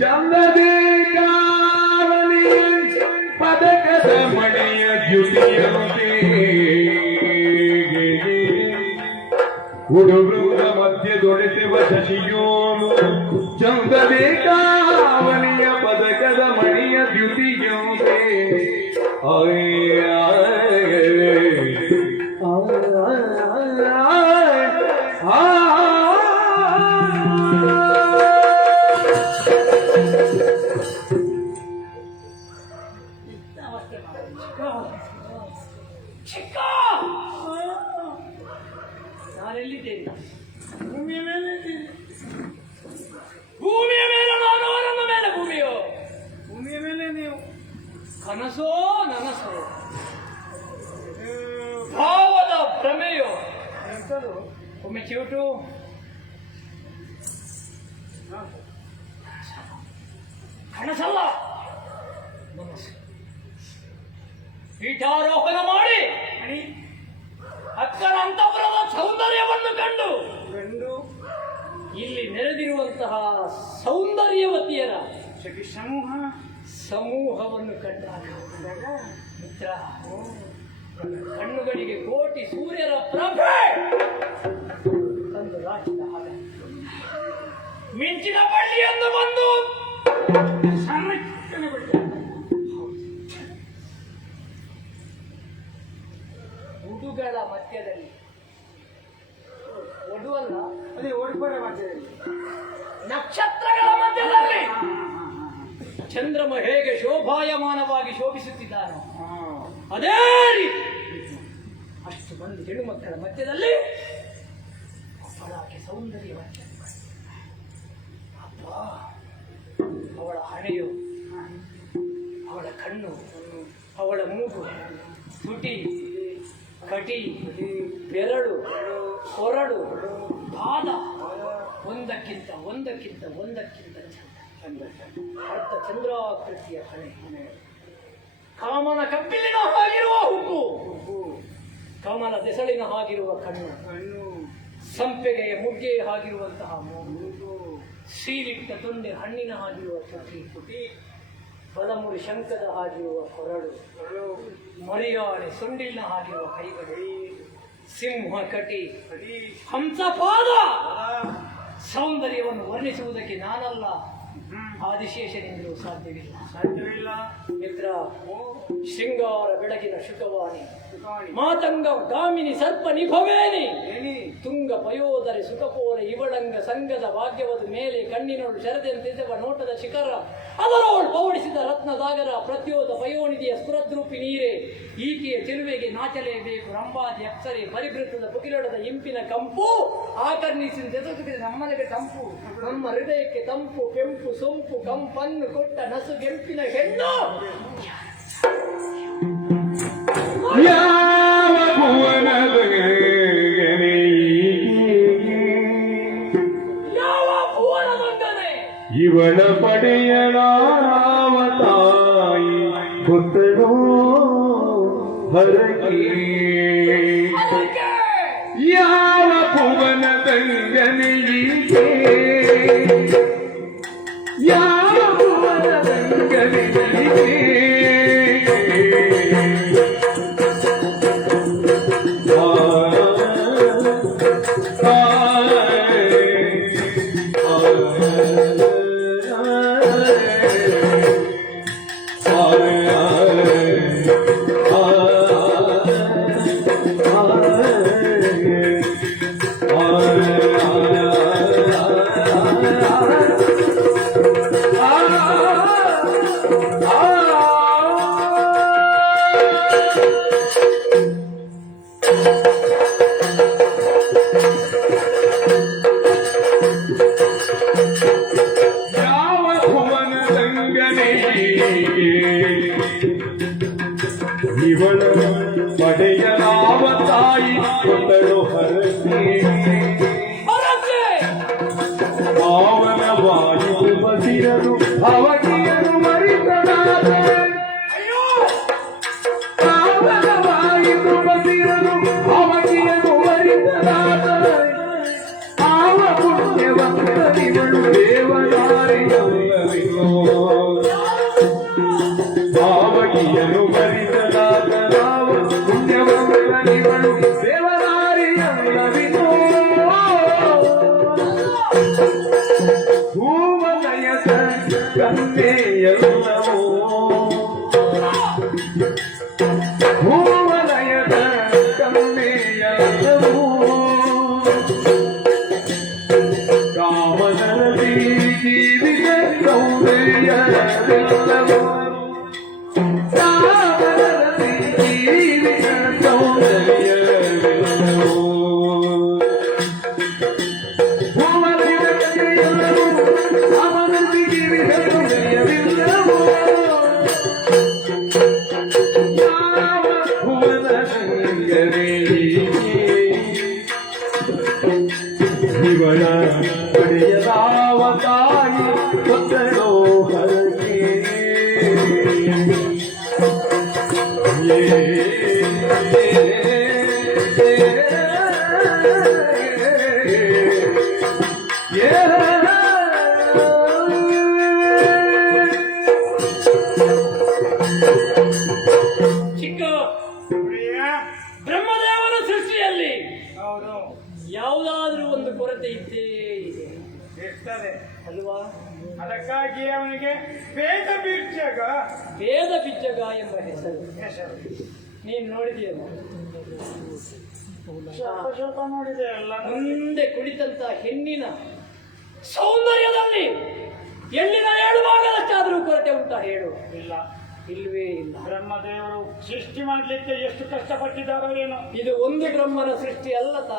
ಚಂದದೇ ಕಾವಲಿಯ ಪದಕದ ಮಣೆಯ ದ್ಯುತಿಯಂತೆ ಹುಡುಗರ ಮಧ್ಯದೊಡೆಸುವ ಶಶಿಯೋನು ಚಂದದೇ ಕಾವಲಿಯ ಪದಕದ ಮಣಿಯ ದ್ಯುತಿಯಂತೆ ಚಿಕ್ಕ ನಾನೆಲ್ಲಿದ್ದೇನೆ? ಭೂಮಿಯ ಮೇಲೆ ಇದ್ದೀರಿ. ಭೂಮಿಯ ಮೇಲೆ ನಾನು, ನನ್ನ ಮೇಲೆ ಭೂಮಿಯೋ? ಭೂಮಿಯ ಮೇಲೆ ನೀವು ಕನಸೋ ನನಸೋ? ಭಾವದ ಭ್ರಮೆಯೋ? ಎಂತದು? ಒಮ್ಮೆ ಚಿವುಟು. ಕನಸಲ್ಲ, ಮನಸ್ಸು. ಪೀಠಾರೋಹಣ ಮಾಡಿ ಅಣಿ ಅಕ್ಕನ ಅಂತಃಪುರದ ಸೌಂದರ್ಯವನ್ನು ಕಂಡು ಗಂಡು ಇಲ್ಲಿ ನೆರೆದಿರುವಂತಹ ಸೌಂದರ್ಯವತಿಯರ ಸಖಿ ಸಮೂಹ ಸಮೂಹವನ್ನು ಕಂಡಾಗ ಮಿತ್ರ, ಕಣ್ಣುಗಳಿಗೆ ಕೋಟಿ ಸೂರ್ಯರ ಪ್ರಭೆ ತಂದು ರಾಚಿದ ಹಾಗೆ ಮಿಂಚಿನ ಬಳ್ಳಿಯನ್ನು ಬಂದು ಸಂರಕ್ಷಣೆ ಬಿಟ್ಟ. ಉಡುಗಳ ಮಧ್ಯದಲ್ಲಿ, ಒಡುವಲ್ಲ, ಅದೇ ಓಡಿಬರ ಮಧ್ಯದಲ್ಲಿ ನಕ್ಷತ್ರಗಳ ಮಧ್ಯದಲ್ಲಿ ಚಂದ್ರಮ ಹೇಗೆ ಶೋಭಾಯಮಾನವಾಗಿ ಶೋಭಿಸುತ್ತಿದ್ದಾನೋ ಅದೇ ರೀತಿ ಅಷ್ಟು ಮಂದಿ ಹೆಣ್ಣು ಮಕ್ಕಳ ಮಧ್ಯದಲ್ಲಿ ಒಬ್ಬಳಾಕೆ ಸೌಂದರ್ಯವಾಗಿ ಅಪ್ಪ, ಅವಳ ಹಣೆಯು, ಅವಳ ಕಣ್ಣು, ಅವಳ ಮೂಗು, ತುಟಿ, ಕಟಿ, ಬೆರಳು, ಕೊರಳು, ಪಾದ ಒಂದಕ್ಕಿಂತ ಒಂದಕ್ಕಿಂತ ಒಂದಕ್ಕಿಂತ ಚಂದ. ಅರ್ಧ ಚಂದ್ರಾಕೃತಿಯ ಹಣೆ, ಕಾಮನ ಕಬ್ಬಿಲಿನ ಹಾಗಿರುವ ಹುಬ್ಬು, ಕಮಲ ದೆಸಳಿನ ಹಾಗಿರುವ ಕಣ್ಣು, ಸಂಪೆಗೆಯ ಮುಗ್ಗೆ ಹಾಗಿರುವಂತಹ ಮೂಗು, ಸೀಲಿಟ್ಟ ತೊಂಡೆ ಹಣ್ಣಿನ ಹಾಗಿರುವ ತುಟಿ, ಬಲಮುರಿ ಶಂಕದ ಹಾಗಿರುವ ಕೊರಳು, ಮರಿಯಾಣೆ ಸೊಂಡಿಲಿನ ಹಾಗಿರುವ ಕೈಗಳು, ಸಿಂಹ ಕಟಿ, ಹಂಸಪಾದ. ಸೌಂದರ್ಯವನ್ನು ವರ್ಣಿಸುವುದಕ್ಕೆ ನಾನಲ್ಲ, ಆದಿಶೇಷನಿಂದಲೂ ಸಾಧ್ಯವಿಲ್ಲ. ಮಿತ್ರ, ಶೃಂಗಾರ ಬೆಳಗಿನ ಶುಕವಾಣಿ, ಮಾತಂಗ ಗಾಮಿನಿ ಸರ್ಪ ನಿಭವೇನಿ, ತುಂಗ ಪಯೋದರೆ ಸುಖಪೋರ ಇವಳಂಗ ಸಂಗದ ಭಾಗ್ಯವದು ಮೇಲೆ ಕಣ್ಣಿನೋಳು ಶರದೆಂತಿರುವ ನೋಟದ ಶಿಖರ, ಅದರೋಳು ಪೌಡಿಸಿದ ರತ್ನದಾಗರ ಪ್ರತ್ಯೋತ ಪಯೋನಿಧಿಯ ಸ್ಫುರದ್ರೂಪಿ ನೀರೇ, ಈಕೆಯ ಚೆಲುವೆಗೆ ನಾಚಲೇಬೇಕು ರಂಭಾದಿ ಅಪ್ಸರೆ, ಪರಿಭೃತದ ಪುಕಿಲೊಡದ ಇಂಪಿನ ಕಂಪು, ಆಕರ್ಣಿಸಿದ ನಮ್ಮನೆಗೆ ತಂಪು, ನಮ್ಮ ಹೃದಯಕ್ಕೆ ತಂಪು, ಕೆಂಪು ಸೊಂಪು ಕಂಪನ್ನು ಕೊಟ್ಟ ನಸುಗೆಂಪಿನ ಹೆಣ್ಣು ಯಾವ ಭುವನದ ಯಾವ ಭುವನದೊಂದನೆ ಇವಳ ಪಡೆಯಲಾವ ತಾಯಿ ಗೊತ್ತನೋ ಹರಕೆ. ಅದಕ್ಕೆ ಯಾವ ಭುವನದಂಗನಿಗೆ, ಯಾವ ಭುವನದಂಗನಿಗೆ ಇವಳ ಪಡೆಯಲಾವ ತಾಯಿ ಕೊಟ್ಟಳು ಹರಕೆ. ಪಾವನವಾಯು ಬಸಿರದು ಅವಕಿಯನು ಮರಿತನಾದ, ಪಾವನವಾಯಿತು ಬಸಿರದು ಅವಕಿಯನು ಮರಿತನಾದ, ಪಾವನವಾಯಿತು ಇವನು ಭರಿಸಲಾದ ನಾವು ಪುಣ್ಯವಂತನಿವನು ದೇವರಾರಿಯಲ್ಲವಿನೋ ಭೂಮಲಯದ ಕನ್ನೆಯಲ್ಲವೋ ಭೂಮಲಯದ ಕನ್ನೆಯಲ್ಲವೋ ಕಾಮನದಿ ಜೀವಿಯ ಸೌಂದರ್ಯವಿಲ್ಲವೋ ಕಾಮನದಿ ಜೀವಿಯ ಸೌಂದರ್ಯವಿಲ್ಲವೋ ಭೂಮಲಯದ ಕನ್ನೆಯಲ್ಲವೋ ಕಾಮನದಿ ಜೀವಿಯ ಸೌಂದರ್ಯವಿಲ್ಲವೋ ಯಾವ ಭುವನ ಶಂಕರೇ ಇವಳ ಪಡೆಯಲಾವ ತಾಯಿ ಕೊಟ್ಟಳೋ ಹರಕೆ ಚಿಕ್ಕ ಪ್ರಿಯ ಬ್ರಹ್ಮದೇವನ ಸೃಷ್ಟಿಯಲ್ಲಿ ಹೌದು ಯಾವುದಾದ್ರೂ ಒಂದು ಕೊರತೆ ಇದ್ದೇ ಇದೆ ಇರ್ತದೆ ಅಲ್ವಾ? ಅದಕ್ಕಾಗಿ ಅವನಿಗೆ ವೇದ ಬೀರ್ಚಗ ವೇದ ಬಿಚ್ಚಗ ಎಂಬ ಹೆಸರು ಹೆಸರು ನೀನು ನೋಡಿದೆಯಲ್ಲ. ಸ್ವಲ್ಪ ನೋಡಿದೆ ಎಲ್ಲ ಮುಂದೆ ಕುಳಿತಂತ ಹೆಣ್ಣಿನ ಸೌಂದರ್ಯದಲ್ಲಿ ಎಳ್ಳಿನ 7 ಭಾಗದಷ್ಟಾದರೂ ಕೊರತೆ ಉಂಟಾ ಹೇಳು? ಇಲ್ಲ. ಇಲ್ವೇ ಇಲ್ಲ. ಬ್ರಹ್ಮದೇವರು ಸೃಷ್ಟಿ ಮಾಡ್ಲಿಕ್ಕೆ ಎಷ್ಟು ಕಷ್ಟಪಟ್ಟಿದ್ದಾರೋ ಏನೋ. ಇದು ಒಂದು ಬ್ರಹ್ಮನ ಸೃಷ್ಟಿ ಅಲ್ಲದ,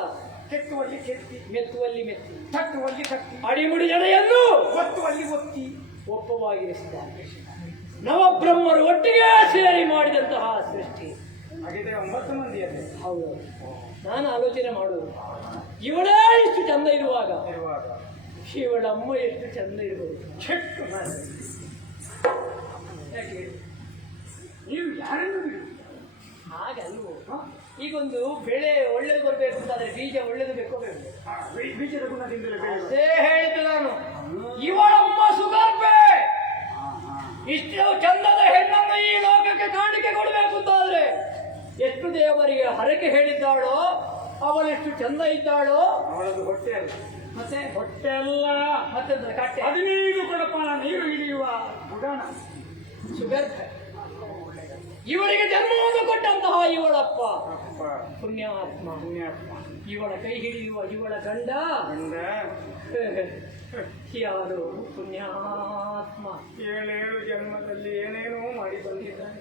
ಕೆತ್ತುವಲ್ಲಿ ಕೆತ್ತಿ, ಮೆತ್ತುವಲ್ಲಿ ಮೆತ್ತಿ, ತಟ್ಟುವಲ್ಲಿ ತಟ್ಟಿ, ಅಡಿಮುಡಿ ಜಡೆಯನ್ನು ಒತ್ತುವಲ್ಲಿ ಒತ್ತಿ ಒಪ್ಪವಾಗಿರಿಸಿದ್ದಾನೆ. ನವಬ್ರಹ್ಮರು ಒಟ್ಟಿಗೆ ಸೇರಿ ಮಾಡಿದಂತಹ ಸೃಷ್ಟಿ. ಹಾಗಿದ್ರೆ 9 ಮಂದಿಯಲ್ಲಿ ಹೌದು. ನಾನು ಆಲೋಚನೆ ಮಾಡುವುದು, ಇವಳೇ ಇಷ್ಟು ಚಂದ ಇರುವಾಗ ಇವಳ ಅಮ್ಮ ಎಷ್ಟು ಚಂದ ಇರಬಹುದು. ಚೆಟ್ಟು ಯಾಕೆ ನೀವು ಯಾರನ್ನು ಬಿಡಿ. ಹಾಗಲ್ವೋ? ಈಗೊಂದು ಬೆಳೆ ಒಳ್ಳೇದು ಬರಬೇಕು ಅಂತಾದ್ರೆ ಬೀಜ ಒಳ್ಳೇದು ಬೇಕೋ ಬೇಕು? ಬೀಜದ ಗುಣದಿಂದಲೇ ಬೆಳೆಯುವುದು. ಅದೇ ಹೇಳಿದ್ದು ನಾನು. ಇವಳಮ್ಮ ಸುಗರ್ಭೆ. ಇಷ್ಟು ಚಂದದ ಹೆಣ್ಣನ್ನು ಈ ಲೋಕಕ್ಕೆ ಕಾಣಿಕೆ ಕೊಡಬೇಕು ಅಂತಾದ್ರೆ ಎಷ್ಟು ದೇವರಿಗೆ ಹರಕೆ ಹೇಳಿದ್ದಾಳೋ, ಅವಳೆಷ್ಟು ಚಂದ ಇದ್ದಾಳೋ. ಅವಳದು ಹೊಟ್ಟೆ ಅಲ್ಲ, ಮತ್ತೆ ಹೊಟ್ಟೆ ಅಲ್ಲ, ಮತ್ತೆ ಕಟ್ಟೆ 15 ಕೊಡಪಾನ ನೀರು ಹಿಡಿಯುವ ಉಡಾಣ ಸುಗರ್ಭೆ. ಇವಳಿಗೆ ಜನ್ಮವನ್ನು ಕೊಟ್ಟಂತಹ ಇವಳಪ್ಪ ಪುಣ್ಯಾತ್ಮ. ಇವಳ ಕೈ ಹಿಡಿಯುವ ಇವಳ ಗಂಡ ಯಾರು ಪುಣ್ಯಾತ್ಮ. 7 ಜನ್ಮದಲ್ಲಿ ಏನೇನೋ ಮಾಡಿ ಬಂದಿದ್ದಾನೆ.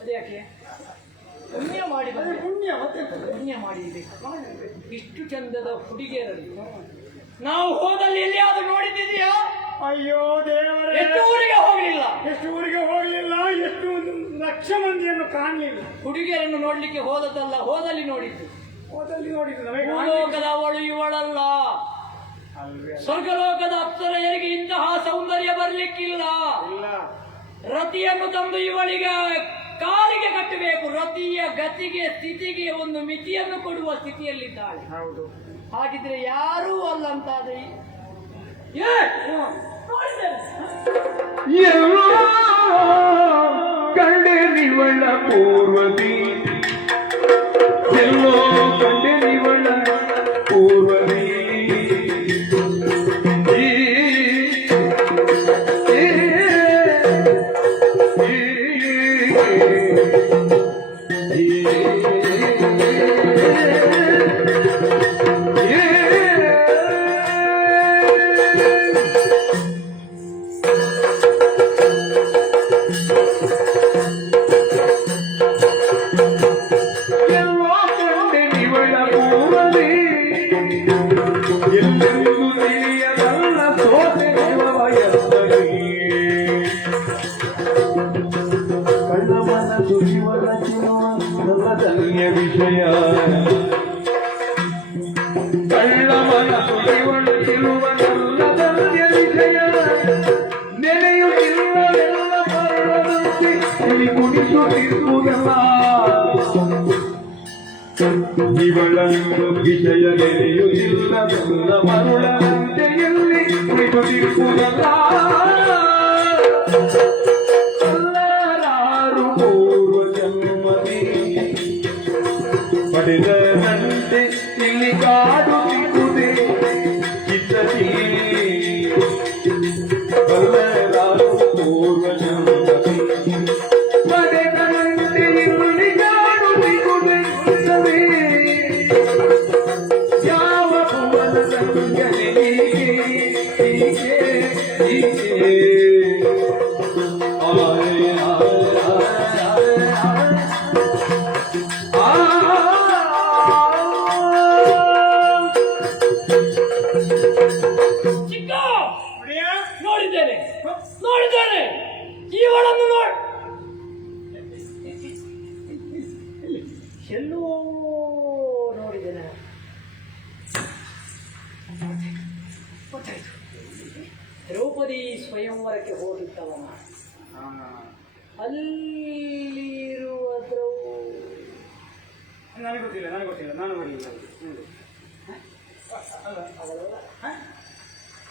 ಅದ್ಯಾಕೆ? ಪುಣ್ಯ ಮಾಡಿ ಬಂದ. ಪುಣ್ಯ ಮತ್ತೆ ಪುಣ್ಯ ಮಾಡಿದೆ. ಇಷ್ಟು ಚಂದದ ಹುಡುಗಿಯರಲ್ಲಿ ನಾವು ಹೋದಲ್ಲಿ ಎಲ್ಲಿಯಾದ್ರೂ ನೋಡಿದ್ದೀಯಾ? ಅಯ್ಯೋ ದೇವರೇ, ಎಷ್ಟು ಊರಿಗೆ ಹೋಗಲಿಲ್ಲ, ಎಷ್ಟು ಊರಿಗೆ ಹೋಗಲಿಲ್ಲ, ಎಷ್ಟು ಲಕ್ಷ ಮಂದಿಯನ್ನು ಕಾಣಲಿಲ್ಲ. ಹುಡುಗಿಯರನ್ನು ನೋಡ್ಲಿಕ್ಕೆ ಹೋದದ್ದಲ್ಲ, ಹೋದಲ್ಲಿ ನೋಡಿದ್ದು. ಹೋದಲ್ಲಿ ನೋಡಿದ್ದು ನಮಗೆ ಭೂಲೋಕದ ಅವಳು ಇವಳಲ್ಲ. ಸ್ವರ್ಗಲೋಕದ ಅಪ್ಸರೆಯರಿಗೆ ಇಂತಹ ಸೌಂದರ್ಯ ಬರ್ಲಿಕ್ಕಿಲ್ಲ. ಇಲ್ಲ. ರತಿಯನ್ನು ತಂದು ಇವಳಿಗೆ ಕಾಲಿಗೆ ಕಟ್ಟಬೇಕು. ರತಿಯ ಗತಿಗೆ ಸ್ಥಿತಿಗೆ ಒಂದು ಮಿತಿಯನ್ನು ಕೊಡುವ ಸ್ಥಿತಿಯಲ್ಲಿದ್ದಾಳೆ. ಹೌದು. ಹಾಗಿದ್ರೆ ಯಾರೂ ಅಲ್ಲ ಅಂತಾದ್ರೆ ಎಲ್ಲೋ ಕಂಡೆನಿವಳ ಪೂರ್ವದಿ, ಎಲ್ಲೋ ಕಂಡೆನಿವಳ ಪೂರ್ವದಿ. ಎಲ್ಲೆಂದು ತಿಳಿಯದಲ್ಲ ಸೋತೆ ಕಳ್ಳ ಮನಸ್ಸು ಇವಳ ನಲ್ಲದನ್ಯ ವಿಷಯ, ಕಳ್ಳ ಮನಸ್ಸು ಇವಳು ಇರುವ ನಲ್ಲದನ್ಯ ವಿಷಯ. ನೆನೆಯುತ್ತಿಲ್ಲವೆಲ್ಲ ಮರಳದಂತೆ ತಿಳಿ ಕುಣಿಸುತ್ತಿರುವುದಲ್ಲ ಇವಳ ವಿಷಯ. ನೆನೆಯುತ್ತಿಲ್ಲ ನನ್ನ ಮರುಳಂತೆಯಲ್ಲಿ ಕುಣಿಸುತ್ತಿರುವುದಲ್ಲ. ಎಲ್ಲರಾರು ಪಡೆದನಂತೆ ಇಲ್ಲಿ ಕಾಡುತ್ತಿರುವುದೇ ಚಿತ್ತದಿ ಬಲ್ಲರಾರು ಪೂರ್ವಜನ್ಮದಿ ಪಡೆದನಂತೆ ಇಲ್ಲಿ ಕಾಡುತ್ತಿರುವುದೇ ಚಿತ್ತದಿ ಯಾವ ಭುವನ ಸಂಗನಿಗೆ ಚಿಕ್ಕ ನೋಡಿದ್ದೇನೆ ನೋಡಿದ್ದೇನೆ ಇವಳನ್ನು ಎಲ್ಲೋ ನೋಡಿದ್ದೇನೆ. ಗೊತ್ತಾಯ್ತು. ದ್ರೌಪದಿ ಸ್ವಯಂವರಕ್ಕೆ ಹೋಗಿದ್ದವ ಅಲ್ಲಿರುವ ನನಗೆ ಗೊತ್ತಿಲ್ಲ ನಾನು ಬರಲಿಲ್ಲ.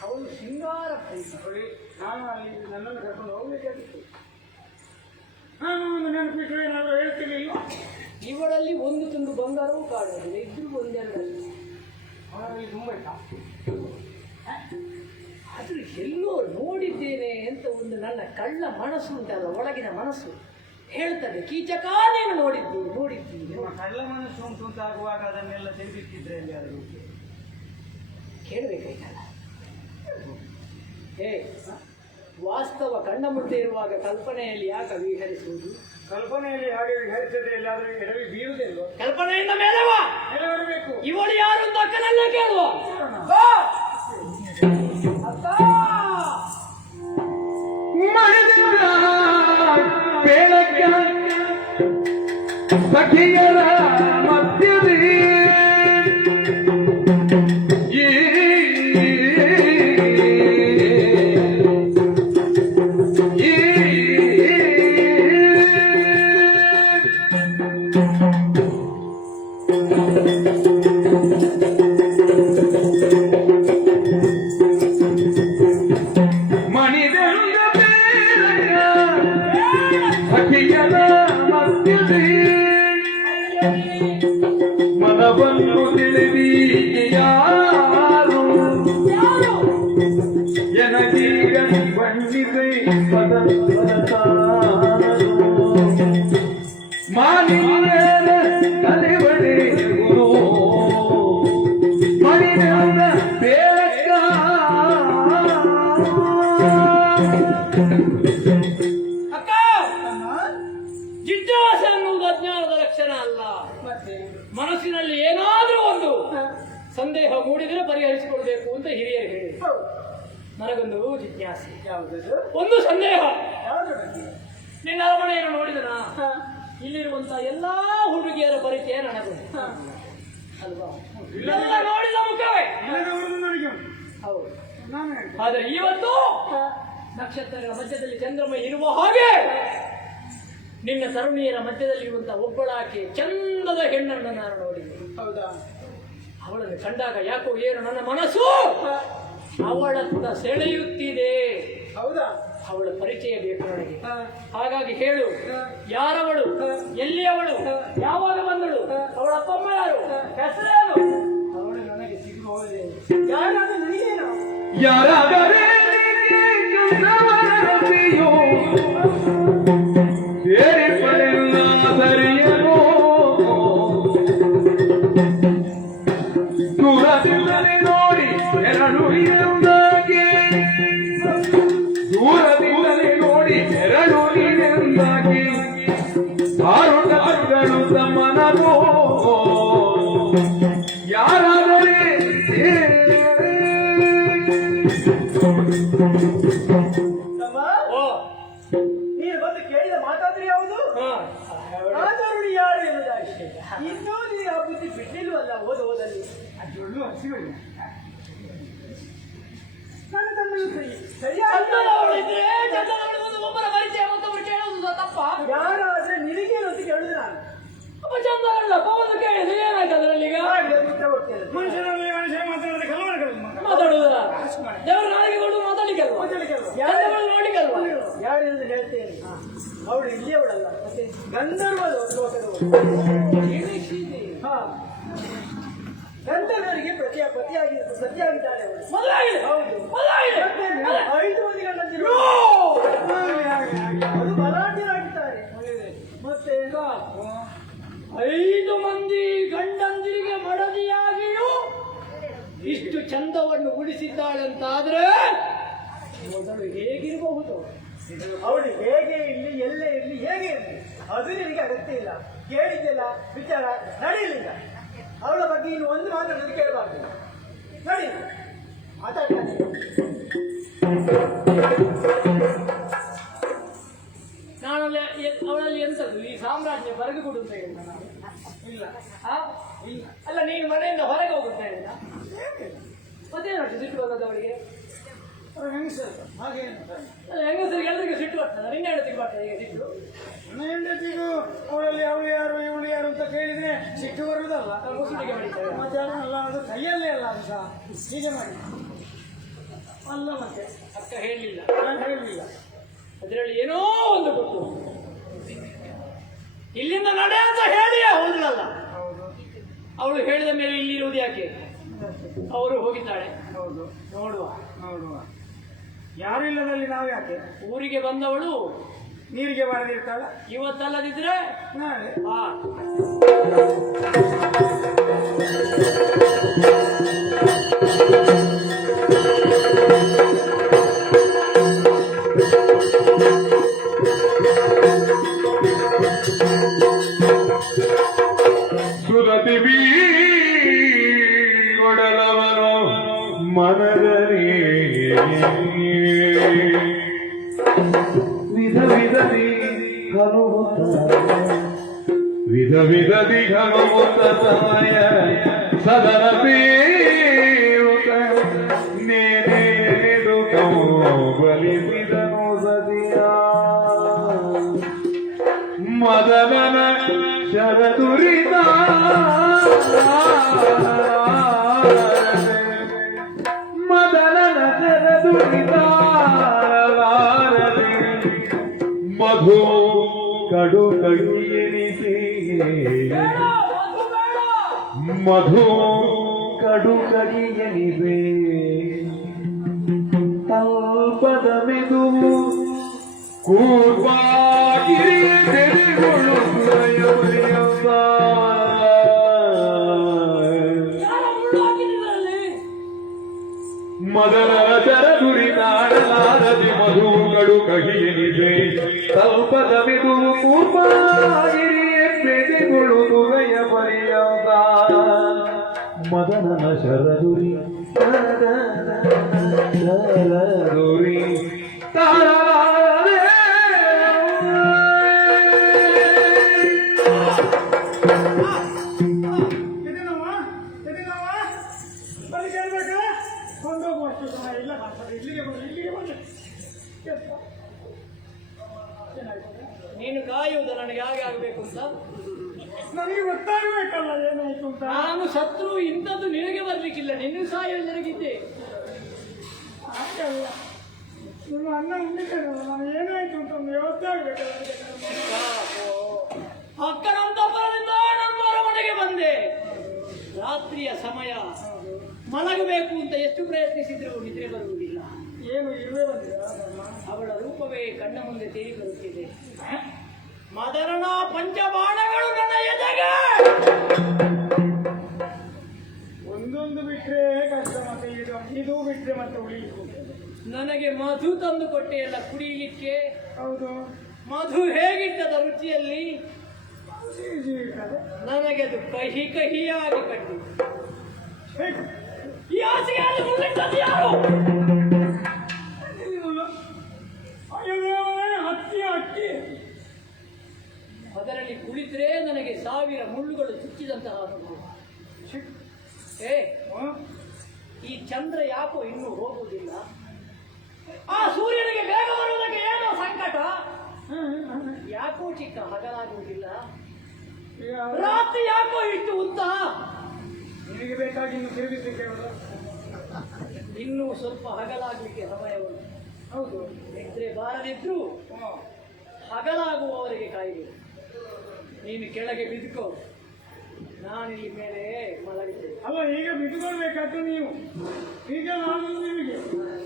ಅವಳು ಶೃಂಗಾರ ಪ್ರೀತಿ. ನಾನು ಅಲ್ಲಿ ನನ್ನನ್ನು ಕರ್ಕೊಂಡು ಹೋಗ್ಬೇಕಾಗಿತ್ತು. ನಾನು ಒಂದು ನೆನಪಿಟ್ಟು ಏನಾದರೂ ಹೇಳ್ತಿರ್ಲಿಲ್ಲ. ಇವಳಲ್ಲಿ ಒಂದು ತುಂಡು ಬಂಗಾರವೂ ಕಾಣುವುದಿಲ್ಲ, ಇದ್ರೂ ಒಂದೆರಡಲ್ಲಿ. ಅವರಲ್ಲಿ ತುಂಬ ಇಷ್ಟ. ಆದ್ರೂ ಎಲ್ಲೋ ನೋಡಿದ್ದೇನೆ ಅಂತ ಒಂದು ನನ್ನ ಕಳ್ಳ ಮನಸ್ಸು ಉಂಟಲ್ಲ, ಒಳಗಿನ ಮನಸ್ಸು ಹೇಳ್ತದೆ, ಕೀಚಕ ನೀನು ನೋಡಿದ್ದೀನಿ. ನಿಮ್ಮ ಕಳ್ಳ ಮನಸ್ಸು ಉಂಟು ಅಂತ ಆಗುವಾಗ ಅದನ್ನೆಲ್ಲ ತೆಗೆದಿಟ್ಟಿದ್ರೆ ಎಲ್ಲಿಯಾದರೂ ಕೇಳಬೇಕಾಯ್ತಲ್ಲ. ವಾಸ್ತವ ಕಣ್ಣ ಮುಂದೆ ಇರುವಾಗ ಕಲ್ಪನೆಯಲ್ಲಿ ಯಾಕೆ ವಿಹರಿಸುವುದು? ಕಲ್ಪನೆಯಲ್ಲಿ ಹಾಗೆ ವಿಹರಿಸದೆ ಎಲ್ಲಾದರೂ ಎಡವಿ ಬೀಳುವುದಿಲ್ವ? ಕಲ್ಪನೆಯಿಂದ ಮೇಲೆವಾ ಮೇಲೆ ಬರಬೇಕು. ಇವಳು ಯಾರು ಅಂತ ಅಕ್ಕನಲ್ಲೇ ಕೇಳುವ. ಬೆಳಗ್ಗೆ ಸಖಿಯರ ಮಧ್ಯದಿ ಮನವನ್ನು ತಿಳಿದೀಗೆ ಯಾರು ಎನಗೀಗ ಬಂದಿದೆ ಮಾನಿಯರ ತಲೆಬಡೆ ಗುರು ಮಣಿನ ಬೇಕ ಅಕ್ಕ, ಜಿಜ್ಞಾಸೆ ಅನ್ನುವುದು ಅಜ್ಞಾನದ ಲಕ್ಷಣ ಅಲ್ಲ. ಮನಸ್ಸಿನಲ್ಲಿ ಏನಾದ್ರೂ ಒಂದು ಸಂದೇಹ ಮೂಡಿದರೆ ಪರಿಹರಿಸಿಕೊಳ್ಬೇಕು ಅಂತ ಹಿರಿಯರು ಹೇಳಿದರು. ನನಗೊಂದು ಜಿಜ್ಞಾಸೆ, ಒಂದು ಸಂದೇಹ. ನಿನ್ನ ಅರಮನೆಯನ್ನು ನೋಡಿದನ, ಇಲ್ಲಿರುವಂತ ಎಲ್ಲಾ ಹುಡುಗಿಯರ ಪರಿಚಯ ನನಗುಂಟು ಅಲ್ವಾ? ಎಲ್ಲ ನೋಡಿದ ಮುಖವೇ ಹೌದು. ಆದ್ರೆ ಇವತ್ತು ನಕ್ಷತ್ರಗಳ ಮಧ್ಯದಲ್ಲಿ ಚಂದ್ರಮ ಇರುವ ಹಾಗೆ ನಿನ್ನ ತರುಣಿಯರ ಮಧ್ಯದಲ್ಲಿ ಇರುವಂತಹ ಒಬ್ಬಳಾಕೆ ಚಂದದ ಹೆಣ್ಣನ್ನು ನಾನು ನೋಡಿದೆ. ಹೌದಾ? ಅವಳನ್ನು ಕಂಡಾಗ ಯಾಕೋ ಏನು ನನ್ನ ಮನಸ್ಸು ಅವಳತ್ತ ಸೆಳೆಯುತ್ತಿದೆ. ಹೌದಾ? ಅವಳ ಪರಿಚಯ ಬೇಕು ನನಗೆ. ಹಾಗಾಗಿ ಹೇಳು, ಯಾರವಳು, ಎಲ್ಲಿಯವಳು, ಯಾವಾಗ ಬಂದಳು, ಅವಳ ಅಪ್ಪ ಅಮ್ಮ ಯಾರು, ಹೆಸರೇನು? ಅವಳು ನನಗೆ ಸಿಗುವುದೇ ಯಾರಾದ್ರೂ ನನಗೇನು? ಯಾರಾದರೆ ಬೇರೆ ಪಡೆಲ್ಲ ಸರಿಯನೋ ದೂರದಿಂದಲೇ ನೋಡಿ ಎರಡು ಎಂದಾಗಿ ದೂರದಿಂದಲೇ ನೋಡಿ ಎರಡು ಎಂದಾಗಿ ಆರುಗಳು ತಮ್ಮನೋ ಯಾರಾದರೆ ನೀನು ಬಂದು ಕೇಳಿದ ಮಾತಾದ್ರೆ ಯಾವುದು? ಮಾತಾಡಿ ಯಾರು ಎನ್ನುವುದಾಗಿ ಇನ್ನೂ ನೀನು ಆ ಬುದ್ಧಿ ಬಿಟ್ಟಿಲ್ವಲ್ಲ ಓದೋದಲ್ಲಿ. ಅದೊಳ್ಳು ಹಸಿಬೇಡಿ ನನ್ನ ತಮ್ಮಲ್ಲಿ ಸರಿಯಾಗಿ ಒಬ್ಬರ ಪರಿಚಯ ಮತ್ತೊಬ್ಬರು ಕೇಳೋದು ತಪ್ಪ. ಯಾರಾದ್ರೆ ನಿನಗೇನು ಅಂತ ಕೇಳುದು ನಾನು. ಚಂದನಲ್ಲಪ್ಪ ಒಂದು ಕೇಳಿದ್ರೆ ಏನಾಯ್ತು ಅದರಲ್ಲಿ? ಈಗ ಮನುಷ್ಯನಲ್ಲಿ ಮನುಷ್ಯ ಮಾತಾಡಿದ್ರೆ ಕಲ್ವರ್ಗಳು ಮಾತಾಡುವುದಲ್ಲ, ದೇವರ ನಾಳೆಗೆ ಕೊಡು ಮಾತಾಡ್ಲಿಕ್ಕಲ್ವಾ, ನೋಡ್ಲಿಕ್ಕಲ್ವಾ? ಯಾರೆಂದು ಹೇಳ್ತೇನೆ, ಅವಳು ಇಲ್ಲಿಯವಳಲ್ಲ, ಮತ್ತೆ ಗಂಧರ್ವ ಲೋಕದವಳು. ಗಂಡನವರಿಗೆ ಪ್ರತಿಯಾಗಿದ್ದಾಳೆ ಅವಳು. ಮೊದಲಾಗಿದೆ. ಹೌದು. ಮೊದಲಾಗಿದೆ. ಮತ್ತೆ 5 ಮಂದಿ ಗಂಡಂದಿರು ಅದು ಬಲಾಢ್ಯರಾಗಿದ್ದಾರೆ. ಮತ್ತೆ 5 ಮಂದಿ ಗಂಡಂದಿರಿಗೆ ಮಡದಿಯಾಗಿಯೂ ಇಷ್ಟು ಚಂದವನ್ನು ಉಳಿಸಿದ್ದಾಳೆ ಅಂತಾದ್ರೆ ಮೊದಲು ಹೇಗಿರಬಹುದು? ಅವಳು ಹೇಗೆ ಇರಲಿ, ಎಲ್ಲೇ ಇರಲಿ, ಹೇಗೆ ಇರಲಿ, ಅದು ನಿನಗೆ ಅಗತ್ಯ ಇಲ್ಲ. ಕೇಳಿದ್ದೆಲ್ಲ ವಿಚಾರ ನಡೆಯಲಿಲ್ಲ. ಅವಳ ಬಗ್ಗೆ ಇನ್ನು ಒಂದು ಮಾತ್ರ ನನಗೆ ಕೇಳಬಾರ್ದು. ನಡಿ ಮಾತಾಡ್ತಾನೆ. ನಾನಲ್ಲಿ ಅವಳಲ್ಲಿ ಎಂತದ್ದು ಈ ಸಾಮ್ರಾಜ್ಯ ಹೊರಗೆ ಕೊಡು ಅಂತ ಹೇಳಿದ ನಾನು. ಇಲ್ಲ. ಆ? ಅಲ್ಲ, ನೀನು ಮನೆಯಿಂದ ಹೊರಗೆ ಹೋಗುತ್ತಾ ಹೇಳಿದ ಮತ್ತೇನು ಸಿಟ್ಟು ಬರ್ತದೆ ಅವಳಿಗೆ? ಹಾಗೇನು ಅಲ್ಲ, ಹೆಂಗಸರಿಗೆ ಎಲ್ಲರಿಗೂ ಸಿಟ್ಟು ಬರ್ತದೆ. ನಿನ್ನ ಹೆಂಡತಿಗೆ ಬರ್ತದೆ ಈಗ ಸಿಟ್ಟು? ನನ್ನ ಹೆಂಡತಿಗೂ ಅವಳಲ್ಲಿ ಅವಳು ಯಾರು ಇವಳು ಯಾರು ಅಂತ ಕೇಳಿದ್ರೆ ಸಿಟ್ಟು ಬರುವುದಲ್ಲ. ಮುಸುಡಿಗೆ ಮಾಡಿದ್ದಾರೆ. ಮತ್ತೆ ಅಲ್ಲ, ಅದು ಕೈಯಲ್ಲೇ ಅಲ್ಲ, ಅದು ಸಹ ಹೀಗೆ ಮಾಡಿ ಅಲ್ಲ. ಮತ್ತೆ ಅಕ್ಕ ಹೇಳಲಿಲ್ಲ, ನಾನು ಹೇಳಲಿಲ್ಲ. ಅದರಲ್ಲಿ ಏನೋ ಒಂದು ಗೊತ್ತು. ಇಲ್ಲಿಂದ ನಡೆ ಅಂತ ಹೇಳಿಯೇ ಹೋದ್ರಲ್ಲ. ಹೌದು ಅವಳು ಹೇಳಿದ ಮೇಲೆ ಇಲ್ಲಿ ಇರುವುದು ಯಾಕೆ? ಅವರು ಹೋಗಿದ್ದಾಳೆ. ಹೌದು, ನೋಡುವ ನೋಡುವ. ಯಾರು ಇಲ್ಲದಲ್ಲಿ ನಾವು ಯಾಕೆ? ಊರಿಗೆ ಬಂದವಳು ನೀರಿಗೆ ಬಾರದಿರ್ತಾಳ. ಇವತ್ತಲ್ಲದಿದ್ರೆ ನಾಳೆ. ಆ ಸುರತಿ ಬೀಗೊಡಲವರು ಮನದಲ್ಲಿ ವಿಧ ವಿಧದಿ ಘನುಮುತ್ತಾಯ ಸದನ ಬೇರುತ ನೇನೆದು ಬಲಿಸಿದನು ಸದಿಯ ಮದನನ ಶರದುರಿದ ಮದನನ ಶರದುರಿದಾರದೆ ಮಧು ಕಡು ಕಡಿಯನಿಸಿ ಮಧು ಕಡು ಕಡಿಯನಿದೆ ತಲ್ಪದ ಮೆದುವು ಕೂರ್ವಾಗಿರಿ ತೆರೆಗೊಳ್ಳು ಮದನ ಶರದುರಿದಾಡಲಾರದೆ ಮಧುಗಳು ಕಹಿಯನಿದೆ ತಲ್ಪದ ಮೆದುವು ಕೂರ್ವಾಗಿರಿಯೇ ಬೆದೆಗಳು ದುರಯ ಪರ್ಯಂತ ಮದನನ ಶರದುರಿ ಶರದುರಿ ತಾರಲಾರೆ ಬಳಿ ಕೇಳ್ಬೇಕಾ? ಕೊಂಡೋಗುವಷ್ಟು ಸಮಯ ಇಲ್ಲ. ಇಲ್ಲಿಗೆ ಬಂದು ನೀನು ಕಾಯುವುದು ನನಗೆ ಹಾಗೆ ಆಗಬೇಕು ಅಂತ. ನನಗೆ ಗೊತ್ತಾಗಬೇಕಲ್ಲ ಏನಾಯ್ತು ಅಂತ. ನಾನು ಸತ್ರು ಇಂಥದ್ದು ನಿನಗೆ ಬರ್ಲಿಕ್ಕಿಲ್ಲ, ನಿನ್ನ ಸಾಯ ನನಗಿದ್ದೆ. ಹಾಗಲ್ಲ, ನಿಮ್ಮ ಅನ್ನ ಉಂಡಿದ್ದೇನಲ್ಲ, ನಾನು ಏನಾಯ್ತು ಅಂತ ಒಂದು ವ್ಯವಸ್ಥೆ ಆಗ್ಬೇಕಲ್ಲ. ಅಕ್ಕನಂತಪರದಿಂದ ನಮ್ಮವರ ಮನೆಗೆ ಬಂದೆ. ರಾತ್ರಿಯ ಸಮಯ, ಮಲಗಬೇಕು ಅಂತ ಎಷ್ಟು ಪ್ರಯತ್ನಿಸಿದ್ರು ನಿದ್ರೆ ಬರುವುದಿಲ್ಲ. ಏನು ಇರುವೆ ಬಂದಿರ? ಅವಳ ರೂಪವೇ ಕಣ್ಣ ಮುಂದೆ ತೇರಿ ಬರುತ್ತಿದೆ. ಮದರನ ಪಂಚಬಾಣಗಳು ನನ್ನ ಎದೆಗೆ. ಒಂದೊಂದು ಬಿಟ್ರೆ ಕಷ್ಟ, ಮತ್ತೆ ಇದು ಬಿಟ್ರೆ ಮತ್ತೆ ಉಳಿಲಿಕ್ಕೆ. ನನಗೆ ಮಧು ತಂದು ಕೊಟ್ಟೆಯಲ್ಲ ಕುಡಿಯಲಿಕ್ಕೆ. ಹೌದು, ಮಧು ಹೇಗಿಟ್ಟದ ರುಚಿಯಲ್ಲಿ? ಇರ್ತದೆ. ನನಗೆ ಅದು ಕಹಿ ಕಹಿಯಾಗಿ ಕಂಡು. ಹೇಗೆ? ಈ ಹಾಸಿಗೆಯಲ್ಲಿ ಮುಳ್ಳಿಟ್ಟದ್ದು ಯಾರು? ಅಯ್ಯೋ ದೇವರೇ, ಹತ್ತಿ ಹತ್ತಿ. ಅದರಲ್ಲಿ ಕುಳಿತರೆ ನನಗೆ 1000 ಮುಳ್ಳುಗಳು ಚುಚ್ಚಿದಂತಹ ಅನುಭವ. ಏ, ಈ ಚಂದ್ರ ಯಾಕೋ ಇನ್ನೂ ಹೋಗುವುದಿಲ್ಲ? ಆ ಸೂರ್ಯನಿಗೆ ಬೇಗ ಬರುವುದಕ್ಕೆ ಏನೋ ಸಂಕಟ. ಯಾಕೋ ಚಿಕ್ಕ ಹಗಲಾಗುವುದಿಲ್ಲ? ರಾತ್ರಿ ಯಾಕೋ ಇಟ್ಟು ಉದ್ದ? ನಿನಗೆ ಬೇಕಾಗಿ ಇನ್ನು ತಿರುಗಿಸಲಿಕ್ಕೆ ಹೇಳೋದು. ಇನ್ನೂ ಸ್ವಲ್ಪ ಹಗಲಾಗಲಿಕ್ಕೆ ಸಮಯ ಉಂಟು. ಹೌದು, ನಿದ್ರೆ ಬಾರದಿದ್ರು ಹಗಲಾಗುವವರೆಗೆ ಕಾಯಿದೆ. ನೀನು ಕೆಳಗೆ ಬಿದ್ದುಕೋ, ನಾನು ಈ ಮೇಲೆ ಮಲಗಿದ್ದೇನೆ. ಅಲ್ಲ ಈಗ ಬಿಟ್ಟುಕೊಳ್ಬೇಕಾದ್ದು ನೀವು. ಈಗ ನಾನು ನಿಮಗೆ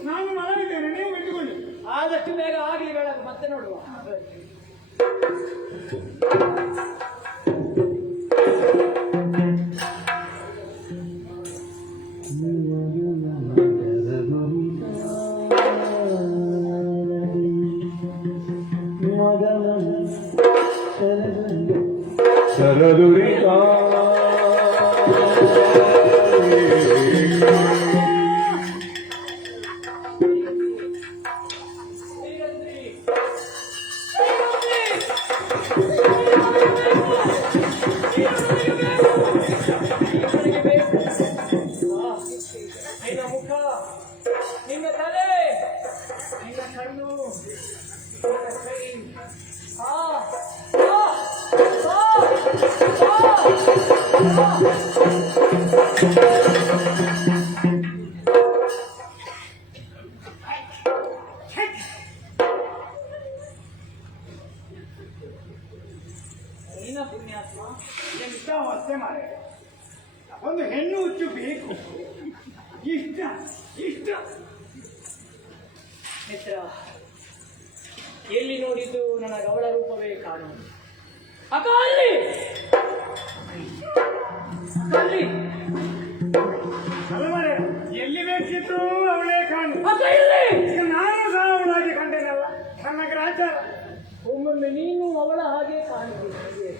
ನಾನು ಮಲಗಿದ್ದೇನೆ, ನೀವು ಬಿಟ್ಟುಕೊಳ್ಳಿ. ಆದಷ್ಟು ಬೇಗ ಆಗಲಿ, ಬೆಳಕು ಮತ್ತೆ ನೋಡುವ. ಶರದುರಿತ ನಿನ್ನ ಮುಖ, ನಿನ್ನ ತಲೆ, ನಿನ್ನ ಕಣ್ಣು, ನಿನ್ನ ಕೈ. ನಿನ್ನ ಪುಣ್ಯಾತ್ಮ ಎಂತ ಅವಸ್ಥೆ ಮಾರೆ. ಒಂದು ಹೆಣ್ಣು ಹುಚ್ಚು ಬೇಕು. ಇಷ್ಟ ಇಷ್ಟ ಮಿತ್ರ, ಎಲ್ಲಿ ನೋಡಿದ್ದು ನನ್ನ ಗವಳ ರೂಪವೇ ಕಾಣುವುದು. ಅಕ್ಕ ಅಲ್ಲಿ ಅಲ್ಲಿ ಅಲ್ಲ ಮಾರೆ, ಎಲ್ಲಿ ಬೇಕಿದ್ರು ಅವಳೇ ಕಾಣು. ಅಕ್ಕ ಇಲ್ಲಿ. ಈಗ ನಾನು ಸಹ ಅವಳಾಗಿ ಕಂಡೇನಲ್ಲ, ನನ್ನ ಗ್ರಾಚಾರ. ಒಮ್ಮೊಮ್ಮೆ ನೀನು ಅವಳ ಹಾಗೆ ಕಾಣುತ್ತೀಯ.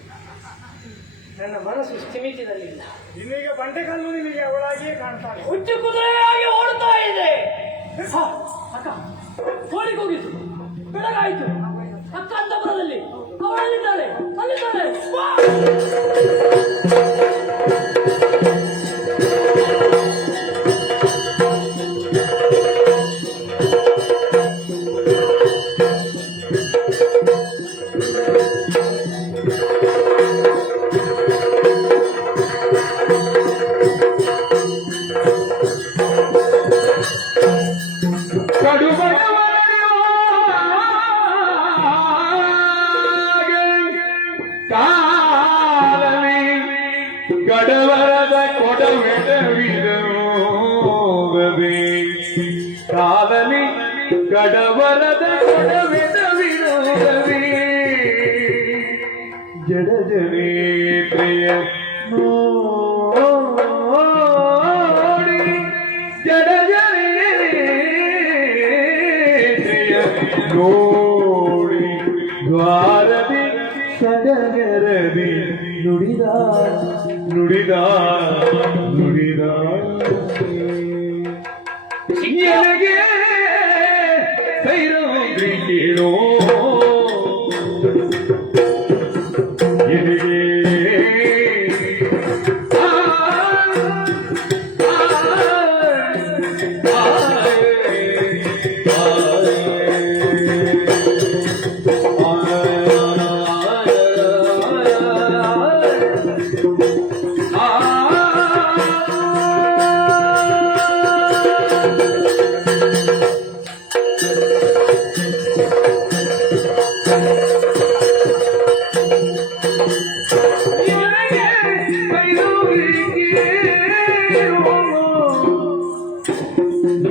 ನನ್ನ ಮನಸ್ಸು ಸ್ಥಿಮಿತದಲ್ಲಿಲ್ಲ. ಇನ್ನೀಗ ಬಂಡೆಕಲ್ಲು ನಿಮಗೆ ಅವಳಾಗಿಯೇ ಕಾಣ್ತಾಳೆ. ಹುಚ್ಚು ಕುದುರೆಯಾಗಿ ಓಡ್ತಾ ಇದೆ. ಅಕ್ಕ ಓಡಿಗೋಗಿತು, ಬೆಳಗಾಯಿತು. ಅಕ್ಕ ಅಂತಪುರದಲ್ಲಿ ಅವಳಲ್ಲಿದ್ದಾಳೆ, ಅಲ್ಲಿದ್ದಾಳೆ. ಗಡವರದ ಕೊಡವೆಡವಿರೋಗದೆ ಕಾಲನಿ ಗಡವರದ ಕೊಡವೆಡವಿರೋಗದೆ ಜಡ ಜನೇತ್ರೆಯ ನೋಡಿ ಜಡ ಜನೇತ್ರೆಯ ನೋಡಿ ದ್ವಾರದಿ ಸಡಗರದಿ ನುಡಿದ ನುಡಿದ ನುಡಿದ ಎನಗೆ ಕೈರೋಗ್ರಿ ಕೇಳೋ ಎನಗೆ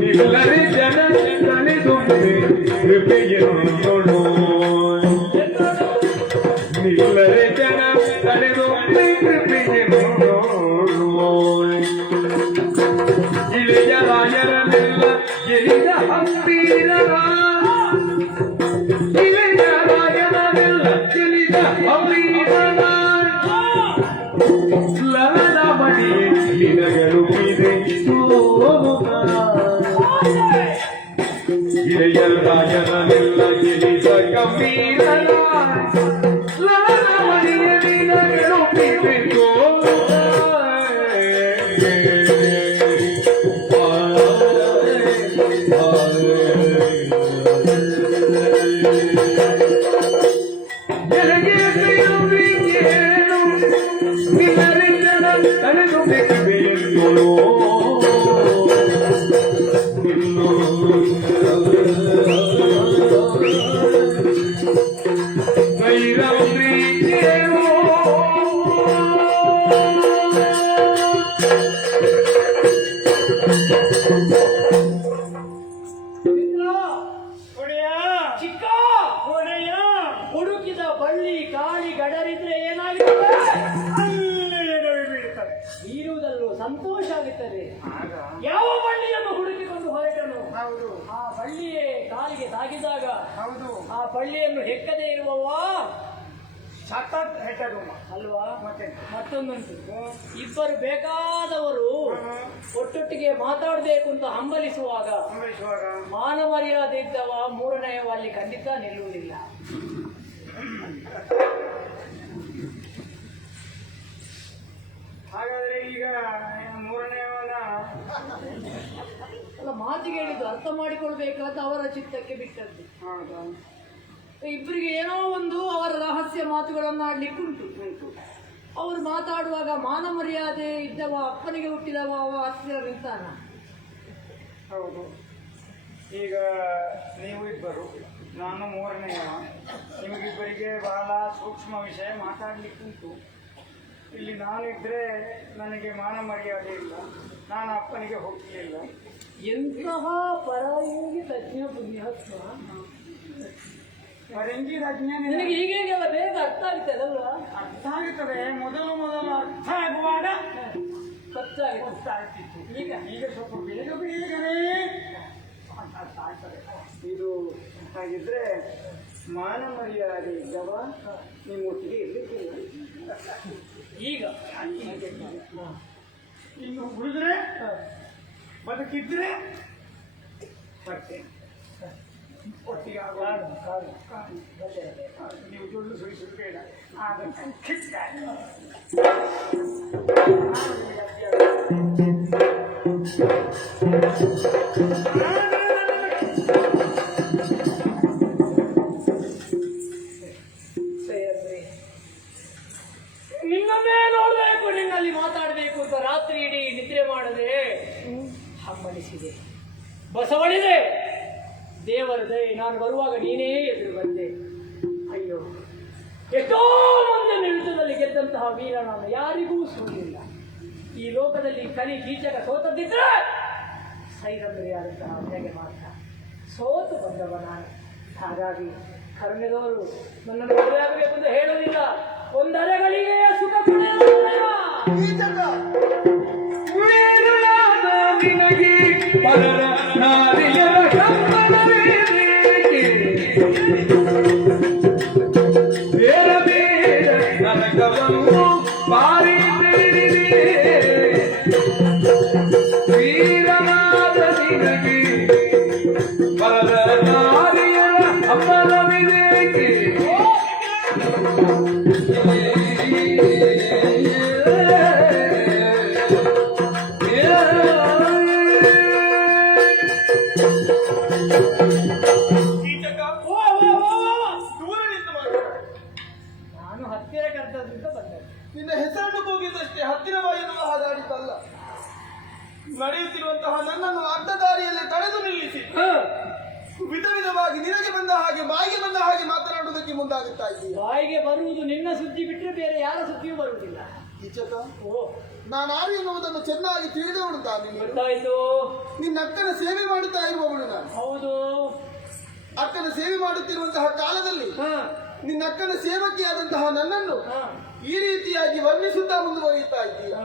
ನಿಲ್ಲರೆ ಜನ ತಲೆದೊಮ್ಮೆ ಕೃಪೆಯನ್ನು ನಿಲ್ಲರೆ ಜನ ತಲೆದೊಮ್ಮೆ ಕೃಪೆಯನ್ನು ಇಳೆಯ ರಾಯರನ್ನೆಲ್ಲ ಎಲಿದ ಹಂಬೀರರ ಇಳೆಯ ರಾಯರನ್ನೆಲ್ಲ ಎಲಿದ ಹಂಬೀರರ ಲಲನ ಮಣಿ ನಿನಗಳು ಇದೆ ಇಳೆಯಲ್ ರಾಯರನ್ನೆಲ್ಲ ಎಲಿದ ಗಂಭೀರರ ಲಲನ ಮಣಿಯ ನಿನಗಳು ಬಿದ್ದು Hey, ಹೌದು. ಆ ಬಳ್ಳಿಯನ್ನು ಹೆಕ್ಕದೇ ಇರುವವ ಸತತ್ ಹೆಟ್ಟದು ಅಲ್ವಾ? ಮತ್ತೆ ಮತ್ತೊಂದುಂಟು, ಇಬ್ಬರು ಬೇಕಾದವರು ಒಟ್ಟೊಟ್ಟಿಗೆ ಮಾತಾಡಬೇಕು ಅಂತ ಹಂಬಲಿಸುವಾಗ ಸಂಭವಿಸುವಾಗ ಮಾನ ಮರ್ಯಾದೆ ಇದ್ದವ ಮೂರನೆಯವ ಅಲ್ಲಿ ಖಂಡಿತ ನಿಲ್ಲುವುದಿಲ್ಲ. ಹಾಗಾದ್ರೆ ಈಗ ಮೂರನೆಯವನ ಅಲ್ಲ, ಮಾತಿಗೆ ಹೇಳಿದ್ದು ಅರ್ಥ ಮಾಡಿಕೊಳ್ಬೇಕಾದ ಅವರ ಚಿತ್ತಕ್ಕೆ ಬಿಟ್ಟದ್ದು. ಹೌದಾ? ಇಬ್ಬರಿಗೆ ಏನೋ ಒಂದು ಅವರ ರಹಸ್ಯ ಮಾತುಗಳನ್ನು ಆಡ್ಲಿಕ್ಕುಂಟು. ಅವರು ಮಾತಾಡುವಾಗ ಮಾನ ಮರ್ಯಾದೆ ಇದ್ದವ ಅಪ್ಪನಿಗೆ ಹುಟ್ಟಿದವ ಅವ ಹತ್ತಿರ ನಿಂತಾನ. ಹೌದು. ಈಗ ನೀವು ಇಬ್ಬರು, ನಾನು ಮೂರನೆಯವ. ನಿಮಗಿಬ್ಬರಿಗೆ ಬಹಳ ಸೂಕ್ಷ್ಮ ವಿಷಯ ಮಾತಾಡ್ಲಿಕ್ಕುಂಟು. ಇಲ್ಲಿ ನಾನಿದ್ರೆ ನನಗೆ ಮಾನ ಮರ್ಯಾದೆ ಇಲ್ಲ, ನಾನು ಅಪ್ಪನಿಗೆ ಹೋಗಲಿಲ್ಲ. ಎಂತಹ ಪರಾಯೋಗಿ ತಜ್ಞ ಪುಣ್ಯಾತ್ಮ. ಪರಂಗಿ ಅಜ್ಞಾನ ನಿನಗೆ ಹೀಗೆಲ್ಲ ಬೇಗ ಅರ್ಥ ಆಗ್ತದಲ್ಲ? ಅರ್ಥ ಆಗುತ್ತದೆ. ಮೊದಲು ಅರ್ಥ ಆಗುವಾಗ ಗೊತ್ತಾಗ್ತಿತ್ತು. ಈಗ ಈಗ ಸ್ವಲ್ಪ ಬೇಗ ಬೇಗನೆ ಅರ್ಥ ಆಗ್ತದೆ. ಇದು ಹಾಗಿದ್ರೆ ಮಾನ ಮರ್ಯಾದೆ ಇದ್ದವ ನಿಮ್ಮೊಟ್ಟಿಗೆ ಇರ್ಲಿಕ್ಕಿಲ್ಲ. ಈಗ ಇನ್ನು ಉಳಿದ್ರೆ ಬದುಕಿದ್ರೆ ಮತ್ತೆ ಒಟ್ಟಿಗೆ ಆಗುವಾಗ ನೀವು ಜೊಲ್ಲು ಸುಳಿಸುದು ಬೇಡ. ನಿನ್ನನ್ನೇ ನೋಡ್ಬೇಕು, ನಿನ್ನಲ್ಲಿ ಮಾತಾಡಬೇಕು ಅಂತ ರಾತ್ರಿ ಇಡೀ ನಿದ್ರೆ ಮಾಡದೆ ಹಂಬಲಿಸಿದೆ, ಬಸವಳಿದೆ. ದೇವರ ದಯೆ, ನಾನು ಬರುವಾಗ ನೀನೇ ಎದುರು ಬಂದೆ. ಅಯ್ಯೋ, ಎಷ್ಟೋ ಮಂದಿ ನಿರುತದಲ್ಲಿ ಗೆದ್ದಂತಹ ವೀರ ನಾನು ಯಾರಿಗೂ ಸೋಲಿಲ್ಲ. ಈ ಲೋಕದಲ್ಲಿ ಕಲಿ ಕೀಚಕ ಸೋತದ್ದಿದ್ರೆ ಸೈರಂದ್ರಿಯಾದಂತಹ ಅವನಿಗೆ ಮಾತ್ರ ಸೋತು ಬಂದವ ನಾನು. ಹಾಗಾಗಿ ಕರುಣೆದವರು ನನ್ನನ್ನು ಮದುವೆಯಾಗಬೇಕು ಅಂತ ಹೇಳೋದಿಲ್ಲ. ಒಂದರೆಗಳಿಗೆ ಸುಖ ಪಡೆಯುವುದಿಲ್ಲ. ಉಳಿಯಲಾದ ನಿನಗೆ ಪರರ ನಾರಿಯರ ಕಂಬಳವೇಕೆ? ಬೇಡ ಬೇಡ ನರಕವನ್ನು ಬಾರಿ ಬೇಡಿದೆ. ವೀರನಾದ ನಿನಗೆ ಪರರ ನಾರಿಯರ ಕಂಬಳವಿದೇಕೆ? ನಾನು ಹತ್ತಿರ ಕರೆದದ್ರಿಂದ ಬಂದೆ. ನಿನ್ನ ಹೆಸರನ್ನು ಕೂಗಿದಷ್ಟೇ ಹತ್ತಿರವಾಗಿ ಎನ್ನುವ ಹಾಗಾಡಿದ್ದಲ್ಲ. ನಡೆಯುತ್ತಿರುವಂತಹ ನನ್ನನ್ನು ಅರ್ಧ ದಾರಿಯಲ್ಲಿ ತಡೆದು ನಿಲ್ಲಿಸಿ ವಿಧ ವಿಧವಾಗಿ ನಿನಗೆ ಬಂದ ಹಾಗೆ ಬಾಯಿಗೆ ಬಂದ ಹಾಗೆ ಮಾತನಾಡುವುದಕ್ಕೆ ಮುಂದಾಗುತ್ತಾ ಇದ್ದೀಯ. ಬಾಯಿಗೆ ಬರುವುದು ನಿನ್ನ ಸುದ್ದಿ ಬಿಟ್ಟರೆ ಬೇರೆ ಯಾರ ಸುದ್ದಿಯೂ ಬರುವುದಿಲ್ಲ. ಕೀಚಕ, ಓ, ನಾನು ಯಾರು ಎನ್ನುವುದನ್ನು ಚೆನ್ನಾಗಿ ತಿಳಿದೇ ಉಂಟಾ ನಿನ್ನ? ಗೊತ್ತಾಯ್ತು. ನಿನ್ನ ಅಕ್ಕನ ಸೇವೆ ಮಾಡುತ್ತಾ ಇರುವವಳು ನಾನು. ಹೌದು. ಅಕ್ಕನ ಸೇವೆ ಮಾಡುತ್ತಿರುವಂತಹ ಕಾಲದಲ್ಲಿ ನಿನ್ನ ಅಕ್ಕನ ಸೇವಕಿಯಾದಂತಹ ನನ್ನನ್ನು ಈ ರೀತಿಯಾಗಿ ವರ್ಣಿಸುತ್ತಾ ಮುಂದುವರಿಯುತ್ತಾ ಇದ್ದೀಯ.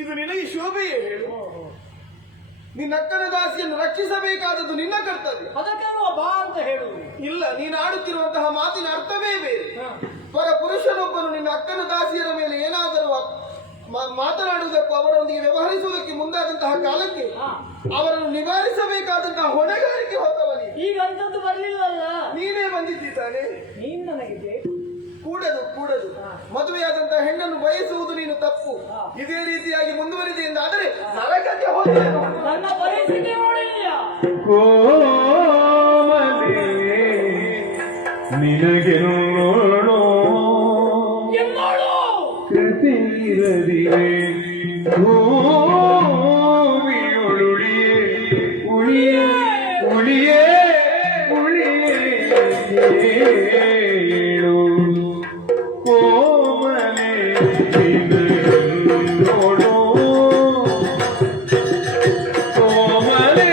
ಇದು ನಿನಗೆ ಶೋಭೆಯೇ ಹೇಳು? ನಿನ್ನ ಅಕ್ಕನ ದಾಸಿಯನ್ನು ರಕ್ಷಿಸಬೇಕಾದದ್ದು ನಿನ್ನ ಕರ್ತವ್ಯ. ಅದಕ್ಕೇನೋ ಬಾ ಅಂತ ಹೇಳುವುದು ಇಲ್ಲ, ನೀನು ಆಡುತ್ತಿರುವಂತಹ ಮಾತಿನ ಅರ್ಥವೇ ಬೇರೆ. ಪರ ಪುರುಷನೊಬ್ಬನು ನಿನ್ನ ಅಕ್ಕನ ದಾಸಿಯರ ಮೇಲೆ ಏನಾದರೂ ಮಾತನಾಡುವುದಕ್ಕೂ ಅವರೊಂದಿಗೆ ವ್ಯವಹರಿಸುವುದಕ್ಕೆ ಮುಂದಾದಂತಹ ಕಾಲಕ್ಕೆ ಅವರನ್ನು ನಿವಾರಿಸಬೇಕಾದಂತಹ ಹೊಣೆಗಾರಿಕೆ ಹೊತ್ತವನಿ. ಈಗ ಅಂತದ್ದು ಬರ್ಲಿಲ್ಲಲ್ಲ. ನೀನೇ ಬಂದಿದ್ದಾನೆ. ನೀನ್ ನನಗೆ ಬೇಕು. ಕೂಡದು ಮದುವೆಯಾದಂತಹ ಹೆಣ್ಣನ್ನು ಬಯಸುವುದು ನೀನು ತಪ್ಪು. ಇದೇ ರೀತಿಯಾಗಿ ಮುಂದುವರಿದೆ ಎಂದಾದರೆ ನರಕಕ್ಕೆ ಹೋದರೆ ನನ್ನ ಪರಿಸ್ಥಿತಿ ನೋಡಿಲ್ಲ. ಕೋಮಲೆ ನಿನಗೆ ನೋಡೋ ಎಂದೋಳು ಕೃತಿರದಿವೆ ಭೂಮಿಯುಳಿಯೇ ಉಳಿಯೇ ಉಳಿಯೇ ಉಳಿಯೇಳು ಕೋಮಲೆ ನೋಡೋ ಕೋಮಲೆ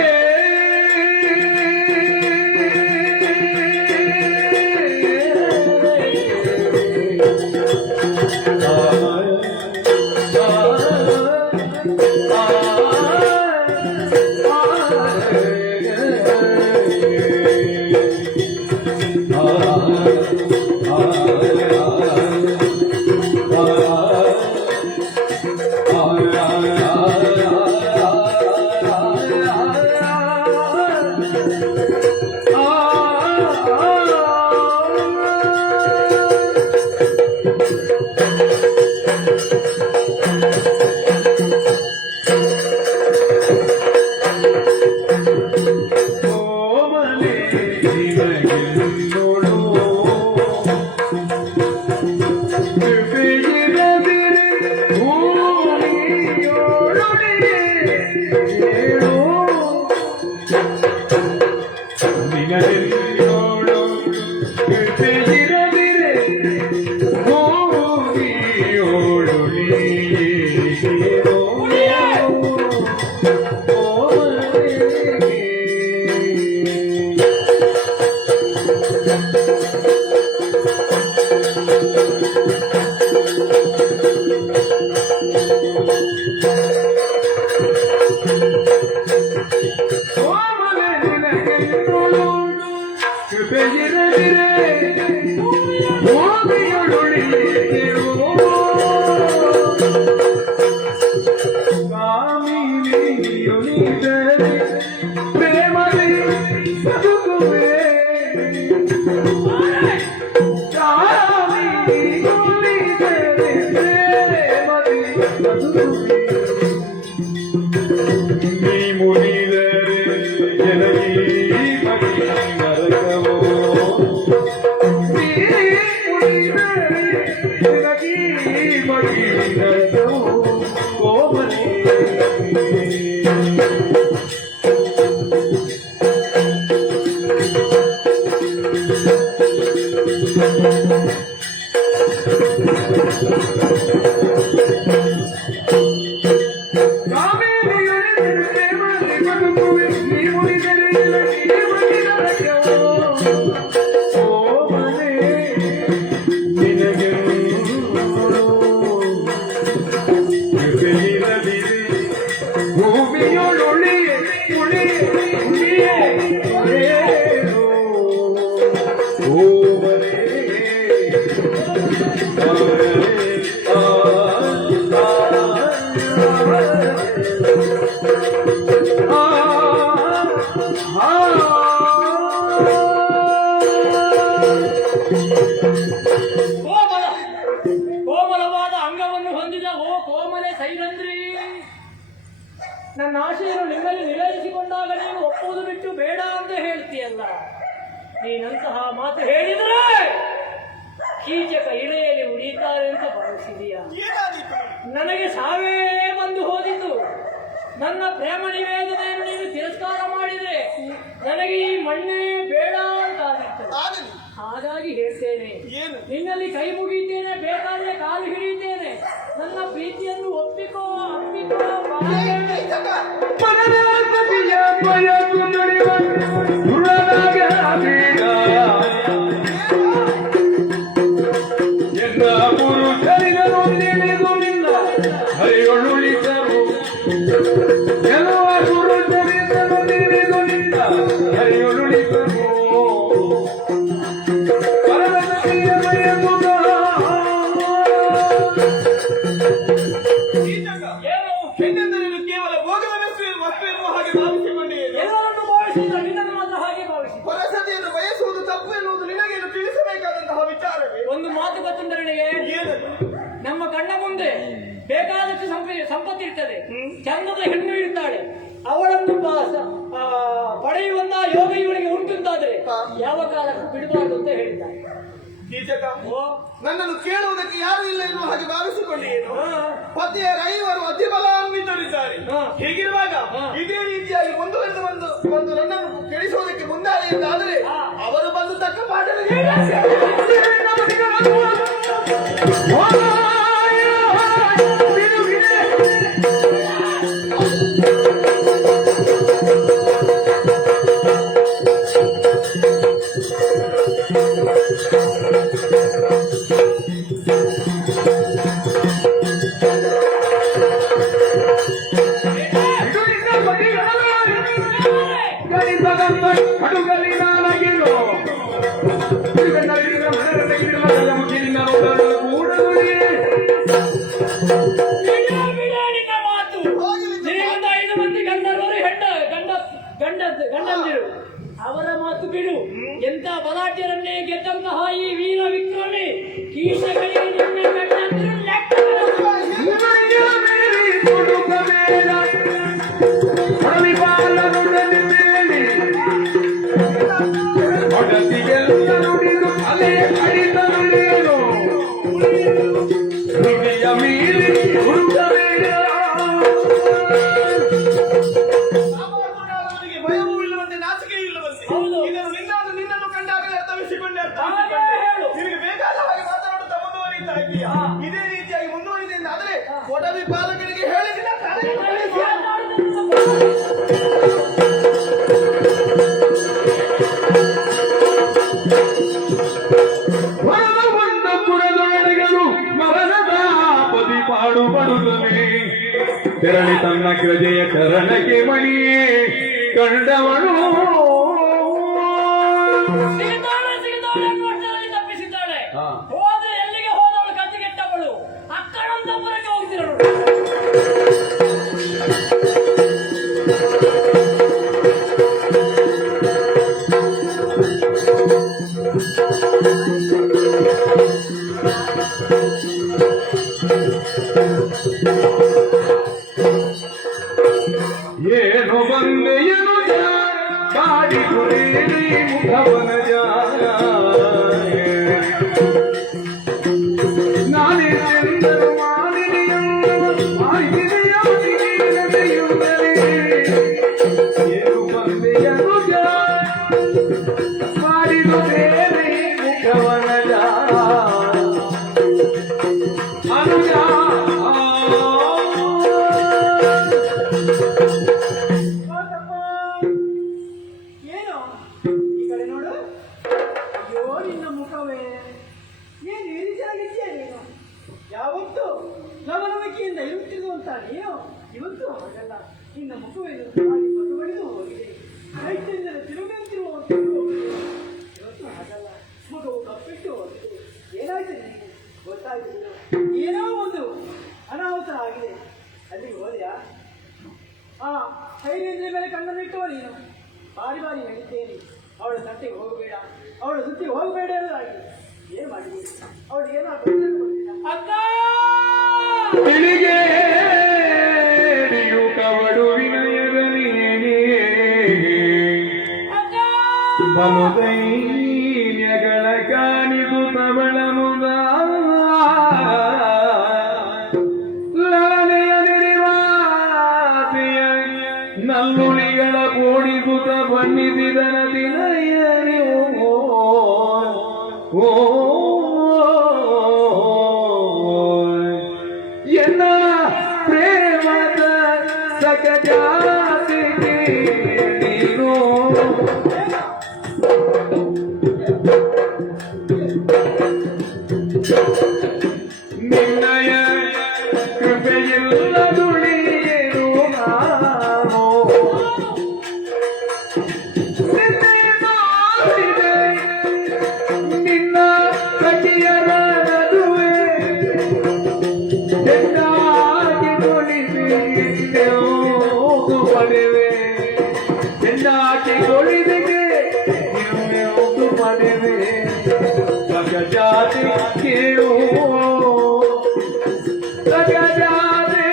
ಕೋಮಲೆ ನಿನಗೆನ್ನೋಳು ಕೃಪೆಯಿರದಿರೆ ಭೂಮಿಯೊಳಗೆ ಏಳು ನಿನಗೆನ್ನೋಳು ಕೃಪೆಯಿರದಿರೆ ಭೂಮಿಯೊಳಗೆ ಏಳು ಕೋಮಲವಾದ ಅಂಗವನ್ನು ಹೊಂದಿದ ಓ ಕೋಮಲೆ ಸೈರಂದ್ರಿ, ನನ್ನ ಆಶೆಯನ್ನು ನಿಮ್ಮಲ್ಲಿ ನಿವೇದಿಸಿಕೊಂಡಾಗ ನೀನು ಒಪ್ಪುವುದು ಬಿಟ್ಟು ಬೇಡ ಅಂತ ಹೇಳ್ತೀಯಲ್ಲ. ನೀನಂತಹ ಮಾತು ಹೇಳಿದ್ರೆ ಕೀಚಕ ಇಳೆಯಲ್ಲಿ ಉಳಿತಾರೆ ಅಂತ ಭಾವಿಸಿದೀಯಾ? ನನಗೆ ಸಾವೇ ಬಂದು ಹೋದಿತು. ನನ್ನ ಪ್ರೇಮ ನಿವೇದನೆಯನ್ನು ನೀನು ತಿರಸ್ಕಾರ ಮಾಡಿದೆ. ನನಗೆ ಈ ಮಣ್ಣೇ ಬೇಡ ಅಂತ ಆಗಿತ್ತು. ಹಾಗಾಗಿ ಹೇಳ್ತೇನೆ, ನಿನ್ನಲ್ಲಿ ಕೈ ಮುಗಿತೇನೆ, ಬೇಕಾದ್ರೆ ಕಾಲು ಹಿಡಿಯುತ್ತೇನೆ. ನನ್ನ ಪ್ರೀತಿಯನ್ನು ಒಪ್ಪಿಕೋ, ಅಪ್ಪಿಕೋ. ಕೇವಲ ಭೋಗದ ವಸ್ತು ಎನ್ನುವ ಹಾಗೆ ಭಾವಿಸಿಕೊಂಡಿದ್ದೇನೆ. ಎಲ್ಲರನ್ನು ಭಾವಿಸಿದ ನಿನ್ನನ್ನು ಮಾತ್ರ ಹಾಗೆ ಭಾವಿಸಿ ಪರಸತಿಯನ್ನು ಬಯಸುವುದು ತಪ್ಪು ಎನ್ನುವುದು ನಿನಗೇನು ತಿಳಿಸಬೇಕಾದಂತಹ ವಿಚಾರವೇ? ಒಂದು ಮಾತು ಗೊತ್ತುಂಟು ನನಗೆ. ನಮ್ಮ ಕಣ್ಣ ಮುಂದೆ ಬೇಕಾದಷ್ಟು ಸಂಪತ್ತಿರ್ತದೆ, ಚಂದದ ಹೆಣ್ಣು ಇರ್ತಾಳೆ. ಅವಳನ್ನು ಪಡೆಯುವಂತಹ ಯೋಗ ಇವಳಿಗೆ ಉಂಟುಂಟಾದ್ರೆ ಯಾವ ಕಾಲಕ್ಕೂ ಬಿಡಬಾರದು ಅಂತ ಹೇಳಿದ್ದಾರೆ. ನನ್ನನ್ನು ಕೇಳುವುದಕ್ಕೆ ಯಾರು ಇಲ್ಲ ಎನ್ನುವ ಹಾಗೆ ಭಾವಿಸಿಕೊಂಡಿದ್ದೇನು? ಪತಿಯರ ಐವರು ಅತಿ ಬಲಾನ್ವಿತರಿದ್ದಾರೆ. ಹೀಗಿರುವಾಗ ಇದೇ ರೀತಿಯಾಗಿ ಮುಂದುವರೆದು ಬಂದು ನನ್ನನ್ನು ಕೇಳಿಸುವುದಕ್ಕೆ ಮುಂದಾದೆ ಎಂದಾದರೆ ಅವರು ಬಂದು ತಕ್ಕ ಮಾಡಲು ಗಂಡಂದಿರು ಅವರ ಮಾತು ಬಿಡು. ಎಂತ ಬಲಾಢ್ಯರನ್ನೇ ಗೆದ್ದಂತಹ ಈ ವೀರ ವಿಕ್ರಮಿ ಕೀಟಗಳಿಗೆ ಒಡವಿ ಪಾಲಕರಿಗೆ ಹೇಳಿದಿನ ಪುರದೊಳಗರು ಮರಣದ ಪದಿ ಪಾಡುಪಡುತ್ತವೆ ತೆರಳಿ ತನ್ನ ಕ್ರಜೆಯ ಚರಣಕ್ಕೆ ಮಣಿಯೇ ಕಂಡವಳು ಸಿಗಿದಾಳೆ ಅನ್ನುವಷ್ಟರಲ್ಲಿ ತಪ್ಪಿಸಿದ್ದಾಳೆ. ಹೋದ್ರೆ ಎಲ್ಲಿಗೆ ಹೋದವಳು ಗತಿಗೆಟ್ಟವಳು ಅಕ್ಕನಂತಪುರಕ್ಕೆ ಹೋಗ್ತಿರೋಳು. ಏನು ಬಂದೆಯನು ಬಾಡಿ ಕುಡಿಯಲಿ ಮುಖವನ ನಾನೇ ಚಂದರು ಏನು ಬಂದೆಯನು ಮಾಡಿದು ಬೇರೆ ಮುಖವನ ಅನುಜ ಏನು ಈ ಕಡೆ ನೋಡು. ಅಯ್ಯೋ ನಿನ್ನ ಮುಖವೇ ಏನು ಈ ರೀತಿಯಾಗಿದ್ದೀಯ ನೀನು? ಯಾವತ್ತು ಲವಲವಿಕೆಯಿಂದ ಇರುತ್ತಿರುವಂತ ನೀನು ಇವತ್ತು ಹಾಗಲ್ಲ. ನಿನ್ನ ಮುಖವೇನು ಬಡಿದು ಹೋಗಿದೆ, ರೈತರಿಂದ ತಿರುಗಂತಿರುವಂತದ್ದು ಹೋಗಿದೆ. ಇವತ್ತು ಹಾಗಲ್ಲ, ಮುಖವು ಕಪ್ಪಿಟ್ಟು ಹೋಗಿದೆ. ಏನಾಯ್ತು ನಿನಗೆ ಗೊತ್ತಾಯ್ತು? ಏನೋ ಒಂದು ಅನಾಹುತ ಆಗಿದೆ. ಅಲ್ಲಿಗೆ ಹೋದ್ಯಾ? ಧೈರ್ಯದ ಮೇಲೆ ಕಣ್ಣನ್ನಿಟ್ಟವ ನೀನು. ಬಾರಿ ಬಾರಿ ಹೇಳಿದ್ದೇನೆ, ಅವಳ ತಟ್ಟೆಗೆ ಹೋಗಬೇಡ, ಅವಳ ಸುದ್ದಿ ಹೋಗಬೇಡ ಅನ್ನೋದಾಗಿ. ಏನ್ ಮಾಡಿದ್ವಿ? ಅವಳು ಏನೋ ಅಕ್ಕ ತಿಳಿಗೇಡಿಯು ಕವಡು ವಿನಯದನೇನೆ ಬಲುದೈನ್ಯಗಳ ಕಾಣಿದು ತವಳನುದ ಲವನೆಯ ನಿರ್ವಾತೆಯ ನಲ್ಲುಳಿಗಳ ಕೋಡಿಸುತ್ತ ಬಣ್ಣಿಸಿದನ ದಿನಯರಿ ಓ ಎನ್ನ ಪ್ರೇಮದ ಸಕಜಾತಿಗೆ ನೀನು ನಿನ್ನಯ ಕೃಪೆಯಿಲ್ಲದುಳಿಯೇನು ನಾನು ನಿನ್ನ ಕಟಿಯರ ನಡುವೆ ಚೆನ್ನಾಗಿ ಕೊಳಿಸಿ ಪಡೆವೆ ಚೆನ್ನಾಗಿ ಕೊಳಿದಿಗೆ ನೀವು ಪಡೆವೆ ಸಗಜಾತಿ ಕೇಳು ಸಗಜಾತಿ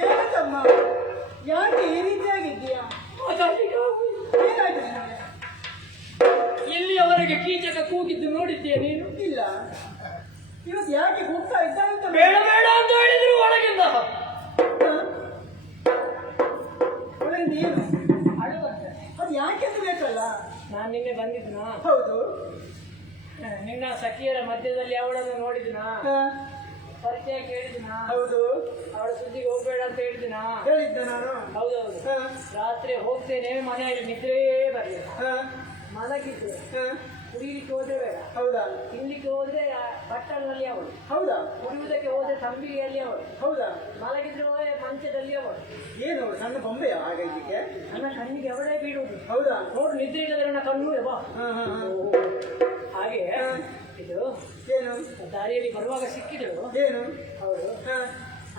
ಏನಮ್ಮ ಯಾಕೆ ಈ ರೀತಿಯಾಗಿದ್ದೀಯಾ? ಏನಾಯ್ತು ನಿನಗೆ? ಎಲ್ಲಿಯವರೆಗೆ ಕೀಚಕ ಕೂಗಿದ್ದು ನೋಡಿದ್ದೀಯ ನೀನು? ಇಲ್ಲ, ಇವತ್ತು ಯಾಕೆ ಹೋಗ್ತಾ ಇದ್ದಾನಂತ ಬೇಡ ಬೇಡ ಅಂತ ಹೇಳಿದ್ರು ಒಳಗಿಂದ ಒಳಗೆ ನೀನು ಅಳುವಂತೆ. ಅದು ಯಾಕೆಂತ ಬೇಕಲ್ಲ? ನಾನು ನಿನ್ನೆ ಬಂದಿದ್ನಾ? ಹೌದು. ನಿನ್ನ ಸಖಿಯರ ಮಧ್ಯದಲ್ಲಿ ಅವಳನ್ನು ನೋಡಿದ್ನಾ? ಪರಿಚಯ ಕೇಳಿದ್ನಾ? ಹೌದು. ಅವಳ ಸುದ್ದಿಗೆ ಹೋಗ್ಬೇಡ ಅಂತ ಹೇಳಿದ್ನಾ? ಹೇಳಿದ್ದ ನಾನು. ಹೌದೌದು. ರಾತ್ರಿ ಹೋಗ್ತೇನೆ, ಮನೆಯಲ್ಲಿ ನಿದ್ರೆ ಬರಲಿಲ್ಲ. ಮಲಗಿದ್ರೆ ಕುಡಿಲಿಕ್ಕೆ ಹೋದ್ರೆ ಬೇಡ, ಹೌದಾ? ತಿನ್ಲಿಕ್ಕೆ ಹೋದ್ರೆ ಬಟ್ಟಲಲ್ಲಿ ಅವಳು, ಹೌದಾ? ಕುಡಿಯುವುದಕ್ಕೆ ಹೋದ್ರೆ ತಂಬಿಗೆಯಲ್ಲಿ ಅವಳು, ಹೌದಾ? ಮಲಗಿದ್ರೆ ಹೋದ್ರೆ ಮಂಚದಲ್ಲಿ ಅವಳು. ಏನು ಸಣ್ಣ ಬೊಂಬೆಯ ಹಾಗಾಗಿಕ್ಕೆ? ನನ್ನ ಕಣ್ಣಿಗೆ ಅವಳೇ ಬೀಳುವುದು. ಹೌದಾ? ನೋಡು, ನಿದ್ರೆ ಇಲ್ಲದ್ರೆ ನನ್ನ ಕಣ್ಣು ಬಾ. ಹಾಗೆ ಇದು ಏನು ದಾರಿಯಲ್ಲಿ ಬರುವಾಗ ಸಿಕ್ಕಿದಳು. ಏನು ಹೌದು.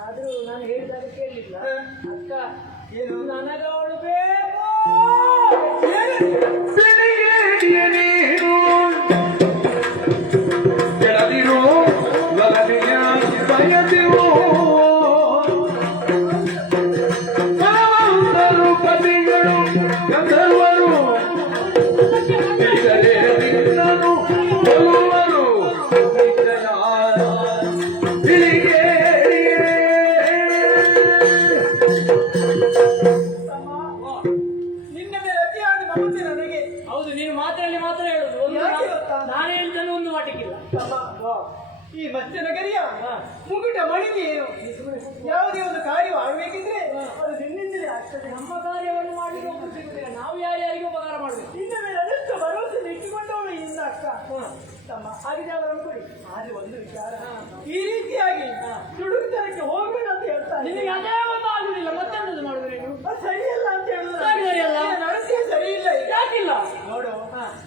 ಆದ್ರೂ ನಾನು ಹೇಳಿದಾಗ ಕೇಳಲಿಲ್ಲ. ಅಕ್ಕ, ಏನು ನನಗವಳು ಬೇಕು. ನೀನು ಕೆಳದಿರು ಲಲನೆಯ ಬಯದಿರು ಪತಿಗಳು ಗಂಧರ್ವರು ನಿನ್ನನು ಕೊಲ್ಲುವರು ತಿಳಿಗೆ ನಿನ್ನ ಮೇಲೆ ಅತಿಯಾದ ಹೌದು, ನೀನು ಮಾತ್ರಲ್ಲಿ ಮಾತ್ರ ಹೇಳುದು. ಯಾಕೆ ಗೊತ್ತಾ? ನಾನು ಹೇಳಿದ್ದನ್ನು ಒಂದು ಮಾಟಿಕ್ಕಿಲ್ಲ. ಈ ಮಧ್ಯನಗರಿಯ ಮುಗುಟ ಮಣಿಗೆ ಏನು ಯಾವುದೇ ಒಂದು ಕಾರ್ಯ ಆಗಬೇಕಿದ್ರೆ ಅದು ನಿನ್ನಿಂದಲೇ ಆಗ್ತದೆ. ನಮ್ಮ ಕಾರ್ಯವನ್ನು ಮಾಡಲಿಕ್ಕೆ ಒಬ್ಬರು ಸಿಗುದಿಲ್ಲ, ನಾವು ಯಾರ್ಯಾರಿಗೆ ಉಪಕಾರ ಮಾಡಬೇಕು. ನಿನ್ನ ಮೇಲೆ ಅದೆಷ್ಟು ಭರವಸೆ ಇಟ್ಟುಕೊಂಡವಳು ಇನ್ನ ಅಕ್ಕ ತಮ್ಮ ಹಾಗೆ ಅವರನ್ನು ಕೊಡಿ. ಆದ್ರೆ ಒಂದು ವಿಚಾರ, ಈ ರೀತಿಯಾಗಿ ದುಡುಕ್ತನಕ್ಕೆ ಹೋಗ್ಬೇಡ ಅಂತ ಹೇಳ್ತಾರೆ. ನಿನಗೆ ಅದೇ ಒಂದು ಆಗುದಿಲ್ಲ, ಮತ್ತೆಂತದ್ದು ಮಾಡುದು ನೀನು? ಅದು ಸರಿಯಲ್ಲ ಅಂತ ಸರಿಯಲ್ಲ. ಹೇಳುದು ನಡತೆ ಸರಿ ಇಲ್ಲ. ಯಾಕಿಲ್ಲ? ನೋಡು,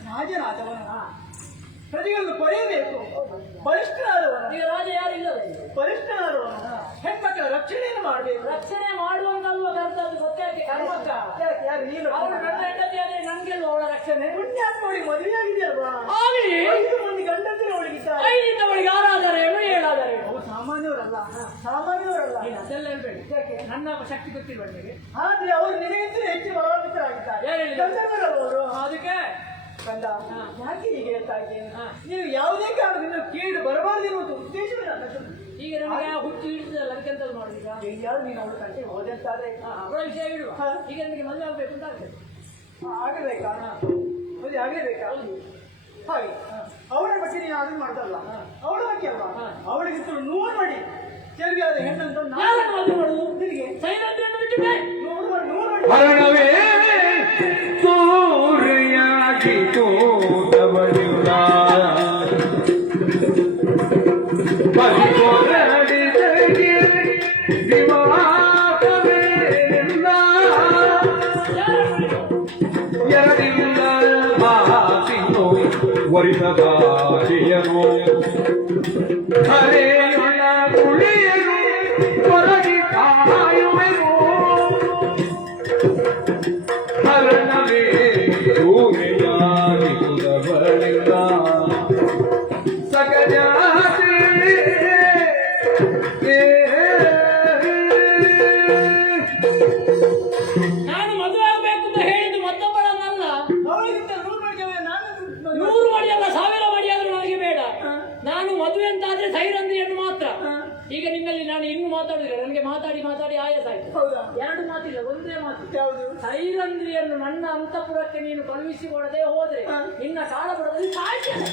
ರಾಜನಾದವನ ಪ್ರಜೆಗಳನ್ನು ಕೊರೆಯಬೇಕು. ಬಲಿಷ್ಠನಾದವನ ಈಗ ರಾಜ ಯಾರಿಲ್ಲ, ಬಲಿಷ್ಠನಾದವನ ಹೆಣ್ಮಕ್ಕಳ ರಕ್ಷಣೆಯನ್ನು ಮಾಡಬೇಕು. ರಕ್ಷಣೆ ಮಾಡುವಂತಲ್ವ ಕರ್ತದ್ದು ಗೊತ್ತಾಗಿ ಕರ್ಮಕ್ಕ ಯಾರು ನೀನು ಅವಳು ನನ್ನ ಹೆಂಡತಿ ಆದ್ರೆ ನನ್ಗೆಲ್ವ ಅವಳ ರಕ್ಷಣೆ? ಪುಣ್ಯಾತ್ಮಳಿಗೆ ಮದುವೆ ಆಗಿದೆಯಲ್ವಾ? ಆಗಲಿ. 5 ಮಂದಿ ಗಂಡಂದಿರ ಒಳಗಿದ್ದಾರೆ. 5 ಅವಳಿಗೆ 6 ಏನು 7 ಆದರೆ ಅವು ಸಾಮಾನ್ಯವರಲ್ಲ, ಸಾಮಾನ್ಯವರಲ್ಲ. ನೀನು ಅದೆಲ್ಲ ಹೇಳ್ಬೇಡಿ. ಯಾಕೆ? ನನ್ನ ಶಕ್ತಿ ಗೊತ್ತಿಲ್ವ ನಿನಗೆ? ಆದ್ರೆ ಅವರು ನಿನಗಿಂತ ಹೆಚ್ಚು ಬಲವಂತರಾಗಿದ್ದಾರೆ. ಯಾರು ಹೇಳಿದ್ರು? ಗಂಧರ್ವರವರು. ಅದಕ್ಕೆ ಕಂದ ಯಾಕೆ ಹೀಗೆ ಹೇಳ್ತಾ ಇದ್ದೇನೆ? ನೀವು ಯಾವುದೇ ಕಾರಣದಿಂದ ಕೀಡು ಬರಬಾರದಿರುವಂತ ಉದ್ದೇಶವೇ ನನ್ನದು. ಈಗ ನನಗೆ ಆ ಹುಚ್ಚು ಹಿಡಿದಲ್ಲ, ಅದಕ್ಕೆಂತದ್ದು ಮಾಡುದೀಗ? ಯಾರು ನೀನು ಅವಳು ಕಂಡೆ ಹೋದಂತಾದ್ರೆ ಅವಳ ವಿಷಯ ಬಿಡುವ. ಈಗ ನನಗೆ ಮದುವೆ ಆಗ್ಬೇಕು ಅಂತ ಆಗ್ತದೆ. ಆಗಬೇಕಾ? ಮದುವೆ ಆಗಲೇಬೇಕಾ? ಹಾಗೆ ಅವಳ ಬಗ್ಗೆ ನೀನು ಅದನ್ನು ಮಾಡ್ದಲ್ಲ, ಅವಳ ಬಗ್ಗೆ ಅಲ್ವಾ? ಅವಳಿಗಿಂತ 100 ಮಾಡಿ ಸರಿಯಾದ ಹೆಣ್ಣಂತ ಯಾರನ್ನು ಮದುವೆ ಮಾಡುದು? ನಿನಗೆ ಸೈರಾತ್ರಿಯನ್ನು ಬಿಟ್ಟಿದ್ದೆ. 100 ಮಾಡಿ ಹರಣವೇ ಸೂರ್ಯಾಗಿ ತೋದವನಿಲ್ಲ ಬರಿಗೊರಡಿದಗೆ ದಿವಾಕವೇ ನಿನ್ನ ಎರಡಿಲ್ಲ ಮಾತಿನೋ ವರಿಸದಾರಿಯನೋ ಹರೆಯುಳ ಗುಳಿಯನು ಹೊರಗಿ ಕಾಯುವೆನೋ ಹರಣವೇ ಸೂರ್ಯಾಗಿ ತೋದವನಿಲ್ಲ ಸಗಜಾತಿ ನಾನು ಮದುವೆ ಆಗ್ಬೇಕು ಅಂತ ಹೇಳಿದ್ದು ಮತ್ತೊಬ್ಬರನ್ನಲ್ಲ. ಅವಳಿಗಿಂತ 100 ಮಾಡಿದ್ದೇವೆ. ನಾನು 100 ಮಾಡಿ ಅಲ್ಲ, 1000 ಮಾಡಿ ಆದ್ರೂ ನನಗೆ ಬೇಡ. ನಾನು ಮದುವೆ ಅಂತಾದ್ರೆ ಸೈರಂದ್ರಿಯನ್ನು ಮಾತ್ರ. ಈಗ ನಿಮ್ಮಲ್ಲಿ ನಾನು ಇನ್ನು ಮಾತಾಡುದಿಲ್ಲ, ನನಗೆ ಮಾತಾಡಿ ಮಾತಾಡಿ ಆಯಾಸ ಆಯ್ತು. ಹೌದಾ? 2 ಮಾತಿಲ್ಲ, ಒಂದೇ ಮಾತು. ಯಾವುದು? ಸೈರಂದ್ರಿಯನ್ನು ನನ್ನ ಅಂತಃಪುರಕ್ಕೆ ನೀನು ಕಳುಹಿಸಿಕೊಡದೆ ಹೋದ್ರೆ ನಿನ್ನ ಕಾಲಪುರದಲ್ಲಿ ಸಾಯ್ತೇನೆ.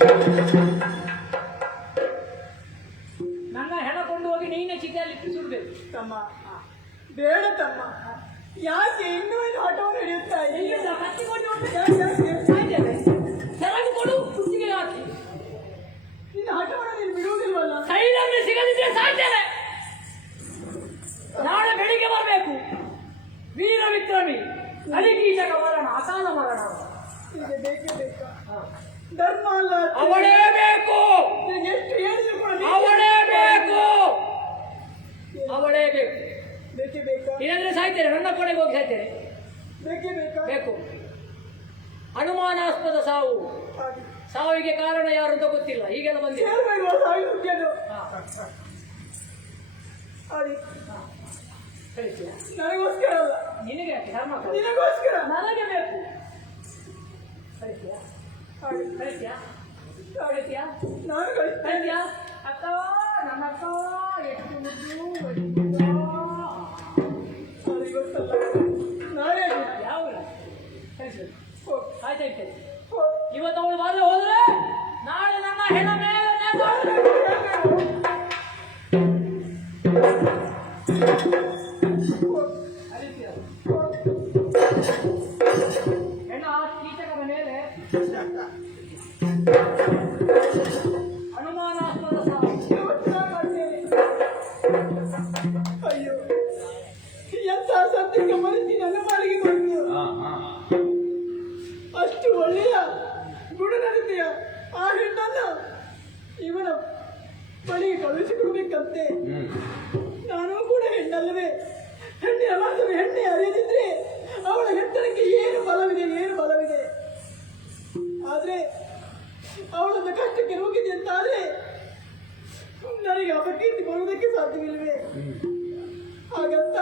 ನನ್ನ ಹೆಣ ಕೊಂಡು ಹೋಗಿ ನೀನೇ ಚಿತೆಯಲ್ಲಿ ಇಟ್ಟು ಸುಡ್ಬೇಕು. ತಮ್ಮ ಬೇಡ ತಮ್ಮ, ಯಾಕೆ ಇನ್ನೂ ಏನು ಹಠವನ್ನು ಹಿಡಿಯುತ್ತಾ ಈಗ ಇದ್ದೀಯ? ಕತ್ತಿಕೊಂಡು ಹೋದ್ರೆ ಸಾಯ್ತೇನೆ. ಸೆರಗು ಕೊಡು, ಕುತ್ತಿಗೆ ಹಾಕಿ. ನಿನ್ನ ಹಠವನ್ನು ನೀನು ಬಿಡುವುದಿಲ್ವಲ್ಲ? ಸೈರಂದ್ರಿ ಸಿಗದಿದ್ರೆ ಸಾಯ್ತೇನೆ. ನಾಳೆ ಬೆಳಿಗ್ಗೆ ಬರಬೇಕು. ವೀರ ವಿಕ್ರಮಿ ಅಲಿಕೀಚಕ ಮರಣ, ಅಕಾಲ ಮರಣ. ಈಗ ಬೇಕೇ ಬೇಕಾ? ಧರ್ಮ ಅಲ್ಲ, ಅವಳೇ ಬೇಕು, ನಿನಗೆ ಎಷ್ಟು ಹೇಳಿದ್ರು ಕೂಡ ಅವಳೇ ಬೇಕು, ಅವಳೇ ಬೇಕು. ಬೇಕೇ ಬೇಕಾ? ಇಲ್ಲಂದ್ರೆ ಸಾಯ್ತೇನೆ, ನನ್ನ ಕೊನೆಗೆ ಹೋಗಿ ಸಾಯ್ತೇನೆ. ಬೇಕೇ ಬೇಕಾ? ಬೇಕು. ಅನುಮಾನಾಸ್ಪದ ಸಾವು. ಹಾಗೆ ಸಾವಿಗೆ ಕಾರಣ ಯಾರು ಅಂತ ಗೊತ್ತಿಲ್ಲ, ಈಗೆಲ್ಲ ಬಂದಿದೆ. ಸೇರ್ಬೇಕಲ್ವ ಸಾಯುವುದಕ್ಕೇನು? ಹಾಗೆ ಕಳಿಸ್ತೀಯಾ? ನನಗೋಸ್ಕರ ಅಲ್ಲ, ನಿನಗೆ ಯಾಕೆ ಧರ್ಮ? ನಿನಗೋಸ್ಕರ. ನನಗೆ ಬೇಕು. ಕಳಿಸ್ತೀಯಾ? ಹಾಗೆ ಕಳಿಸ್ತೀಯಾ? ಕಳಿಸ್ತೀಯಾ? ನಾನು ಕಳಿಸ್ತೇನೆ. ಕಳಿಸ್ತೀಯಾ? ಅಕ್ಕ, ನನ್ನ ಅಕ್ಕ ಎಷ್ಟು ಮುದ್ದು, ನನಗೆ ಗೊತ್ತಲ್ಲ, ನಾನೇ ಯಾವ ಕಳಿಸ್ಬೇಕು. ಹೋಗ್ ಆಯ್ತಾಯ್ತದೆ. ಹೋಗ್. ಇವತ್ತು ಅವಳು ಬಾದ್ರೆ ಹೋದ್ರೆ ನಾಳೆ ನನ್ನ ಹೆಣ ಮೇಲೆ ಹೆಣ ಕೀಚಕದ ಮೇಲೆ ಅನುಮಾನಾಸ್ಪದ ಸಾವು. ಅಯ್ಯೋ, ಎಂತ ಸತ್ಯಕ್ಕೆ ಮರೆತಿ ನನ್ನ ಮಾಲಿಗೆ ಬಂದು ಅಷ್ಟು ಒಳ್ಳೆಯ ಗುಣನಡತೆಯ ಆ ಹೆಣ್ಣನ್ನು ಇವನ ಬಳಿಗೆ ಕಳುಹಿಸಿಕೊಡ್ಬೇಕಂತೆ. ನಾನು ಕೂಡ ಹೆಣ್ಣಲ್ಲವೇ? ಹೆಣ್ಣಿನ ಮಾತನ್ನು ಹೆಣ್ಣೆ ಅರಿಯದಿದ್ರೆ ಅವಳ ಹೆತ್ತನಕ್ಕೆ ಏನು ಬಲವಿದೆ, ಏನು ಬಲವಿದೆ. ಆದ್ರೆ ಅವಳನ್ನು ಕಷ್ಟಕ್ಕೆ ನುಗ್ಗಿದೆ ಅಂತಾದ್ರೆ ನನಗೆ ಅಪಕೀರ್ತಿ ಬರುವುದಕ್ಕೆ ಸಾಧ್ಯವಿಲ್ಲವೇ? ಹಾಗಂತ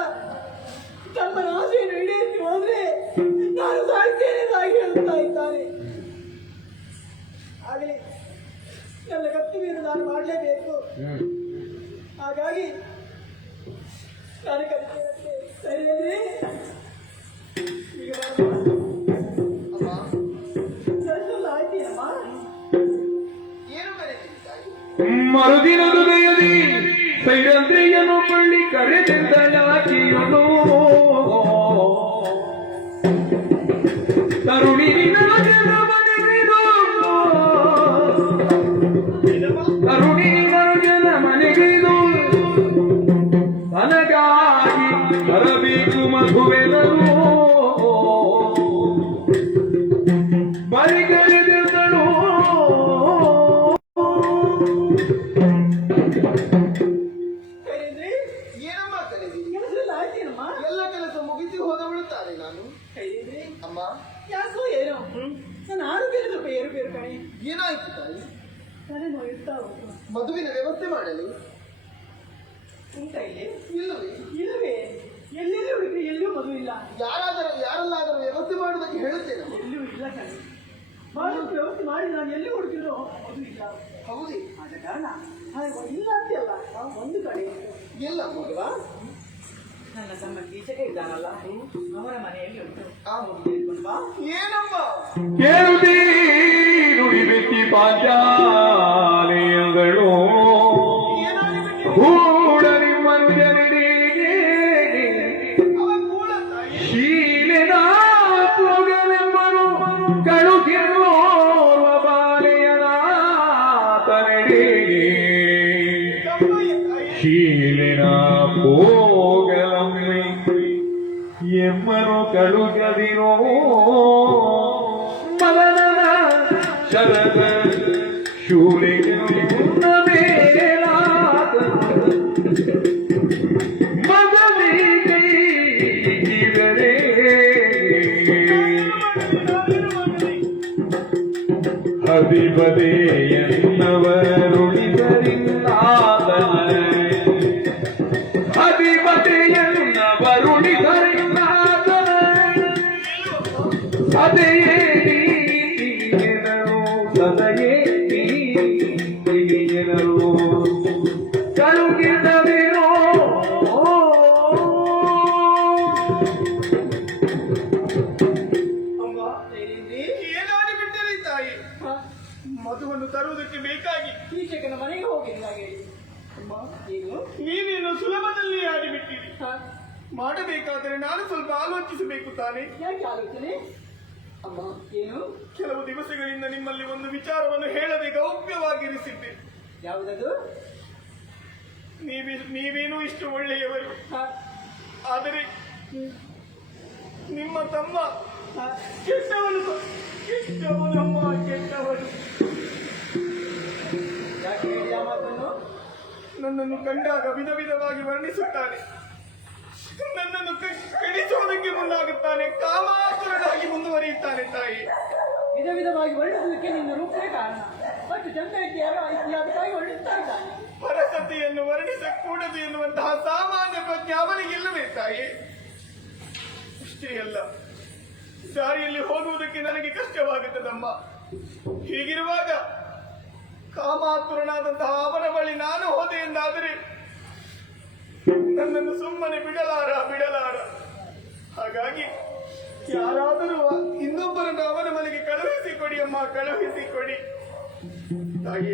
ತಮ್ಮನ ಆಸೆಯನ್ನು ಈಡೇರಿಸಿ ಹೋದ್ರೆ ನಾನು ಸಾಯ್ತೇನೆ ತಾಗಿ ಹೇಳುತ್ತಾ ಇದ್ದಾನೆ. ಆಗಲಿ ನನ್ನ ಕರ್ತವ್ಯವನ್ನು ನಾನು ಮಾಡಲೇಬೇಕು. ಹಾಗಾಗಿ ನಾನು ಕರ್ತವ್ಯಕ್ಕೆ ಸರಿಯಲ್ಲೇ ಈಗ ಅಮ್ಮ ಮರುದಿನ ಹೃದಯದಿ ಸೈರಂತೆಯನ್ನು ಬಳ್ಳಿ ಕರೆದೆಂದಲಾಕಿಯನು ತರುಣಿ ನಿನ್ನ ಮನೆಗಿದು ತರುಣಿ ನಿನ್ನ ಮನೆಗಿದು ನನಗಾಗಿ ಬರಬೇಕು ಮಗುವೆನರು ಬರಿಗಳೆದೆಂದಳು ಕೈದ್ರಿ ಏನಮ್ಮ ಕಲಿಸಿ ಕೆಲಸ ಎಲ್ಲ ಆಯ್ತೇನಮ್ಮ ಎಲ್ಲ ಕೆಲಸ ಮುಗಿಸಿ ಹೋದ ಬಿಡುತ್ತಾರೆ ನಾನು. ಕೈದ್ರಿ ಅಮ್ಮ ಯಾಕೋ ಏನೋ ನನ್ನ ಆರೋಗ್ಯದ ಸ್ವಲ್ಪ ಏರುಪೇರು ಕಣೆ ಏನಾಯ್ತು ತಾಯಿ? ತಲೆ ನೋಯುತ್ತಾ ಉಂಟು ಮದುವಿನ ವ್ಯವಸ್ಥೆ ಮಾಡಲಿ ಉಂಟಾ ಇಲ್ಲಿ ಇಲ್ಲವೇ? ಇಲ್ಲವೇ ಎಲ್ಲೆಲ್ಲಿ ಹುಡುಕಿ ಎಲ್ಲಿಯೂ ಮದುವೆ ಇಲ್ಲ ಯಾರಲ್ಲಾದರೂ ವ್ಯವಸ್ಥೆ ಮಾಡುವುದಕ್ಕೆ ಹೇಳುತ್ತೇನೆ. ಎಲ್ಲಿಯೂ ಇಲ್ಲ ಕಣೆ ಬಹಳಷ್ಟು ವ್ಯವಸ್ಥೆ ಮಾಡಿ ನಾನು ಎಲ್ಲಿ ಹುಡುಕಿದ್ರು ಮದುವೆ ಇಲ್ಲ ಹೌದೇ? ಆದ ಕಾರಣ ಇಲ್ಲ ಅಂತೆಲ್ಲ ಒಂದು ಕಡೆ ಎಲ್ಲ ಮಗುವ ನನ್ನ ತಮ್ಮ ಕೀಚಕ ಇದ್ದಾನಲ್ಲ ಅವರ ಮನೆಯಲ್ಲಿ ಉಂಟು ಆ ತೆಗೆದುಕೊಂಡು ಬಾ ಏನಮ್ಮ? ಕೇಳುತ್ತೀ ನುಡಿಬೆತ್ತಿ ಪಾಂಚಾಲಿಯಗಳು ಕೂಡಲಿ ಮಂಜನಿಗೆ ಅವ ಕೂಡ ತಾಯಿ. ಶೀಲಿನ ಪೊಗಲೆಂಬರು ಕಳುಹಿರುವೋರ್ವ ಬಾಲೆಯನಾತನೆಡೆಗೆ ತಮ್ಮಯ್ಯ ತಾಯಿ. ಶೀಲಿನ ಪೋಗಲಮ್ಮೆ ಎಮ್ಮರು ಕಳುಗದಿರೋ ಮದನ ಶರದ ಶೂಲಿಗೆ ಮುನ್ನ ಮೇಲಾದ ಮದನಿಗೆ ಇದರೆ ಹದಿಬದೆಯನ್ನವರುಳಿದರಿಂದಾದನ ಅದೇ ನೀನರು ಸದಯೇ ನೀನರು ಕಳುಗಿದವಿರೋ ಅಮ್ಮ ಹೇಳಿದ್ರಿ ಏನಾಡಿ ಬಿಟ್ಟಿರಿ ತಾಯಿ? ಮಧುವನ್ನು ತರುವುದಕ್ಕೆ ಬೇಕಾಗಿ ಕೀಚಕನ ಮನೆಗೆ ಹೋಗಿಲ್ಲ ಹೇಳಿ ಅಮ್ಮ ಏನು ನೀವೇನು ಸುಲಭದಲ್ಲಿ ಆಡಿಬಿಟ್ಟಿರಿ. ಹ? ಮಾಡಬೇಕಾದರೆ ನಾನು ಸ್ವಲ್ಪ ಆಲೋಚಿಸಬೇಕು ತಾನೆ. ಯಾಕೆ ಆಲೋಚನೆ ಅಮ್ಮ, ಏನು ಕೆಲವು ದಿವಸಗಳಿಂದ ನಿಮ್ಮಲ್ಲಿ ಒಂದು ವಿಚಾರವನ್ನು ಹೇಳದೆ ಗೌಪ್ಯವಾಗಿರಿಸಿದ್ದೆ. ಯಾವುದದು ನೀವೇನು ಇಷ್ಟು ಒಳ್ಳೆಯವರು, ಹ? ಆದರೆ ನಿಮ್ಮ ತಮ್ಮ ಹ? ಕೆಟ್ಟವನು. ಕೆಟ್ಟವನಮ್ಮ, ಕೆಟ್ಟವನು. ಯಾಕೆ ಹೇಳಿದ ಮಾತನ್ನು ನನ್ನನ್ನು ಕಂಡಾಗ ವಿಧ ವಿಧವಾಗಿ ವರ್ಣಿಸುತ್ತಾನೆ. ನನ್ನನ್ನು ಕಡಿಸುವುದಕ್ಕೆ ಮುಂದಾಗುತ್ತಾನೆ. ಕಾಮಾತುರನಾಗಿ ಮುಂದುವರಿಯುತ್ತಾನೆ ತಾಯಿ. ವಿಧ ವಿಧವಾಗಿ ವರ್ಣಿಸುವುದಕ್ಕೆ ನಿನ್ನ ರೂಪವೇ ಕಾರಣ ಮತ್ತು ಚಂದ ಯಾರೋ ಅದಕ್ಕಾಗಿ ವರ್ಣಿಸ್ತಾ ಇದ್ದಾನೆ ಪರಸತಿಯನ್ನು ವರ್ಣಿಸಕೂಡದು ಎನ್ನುವಂತಹ ಸಾಮಾನ್ಯ ಪ್ರಜ್ಞೆ ಅವನಿಗಿಲ್ಲವೇ ತಾಯಿ? ಅಷ್ಟೇ ಅಲ್ಲ, ದಾರಿಯಲ್ಲಿ ಹೋಗುವುದಕ್ಕೆ ನನಗೆ ಕಷ್ಟವಾಗುತ್ತದಮ್ಮ. ಹೀಗಿರುವಾಗ ಕಾಮಾತುರನಾದಂತಹ ಅವನ ಬಳಿ ನಾನು ಹೋದೆ ಎಂದಾದರೆ ನನ್ನನ್ನು ಸುಮ್ಮನೆ ಬಿಡಲಾರ. ಹಾಗಾಗಿ ಯಾರಾದರೂ ಇನ್ನೊಬ್ಬರನ್ನು ಅವನ ಮನೆಗೆ ಕಳುಹಿಸಿಕೊಡಿ ಅಮ್ಮ, ಕಳುಹಿಸಿಕೊಡಿ ತಾಯಿ.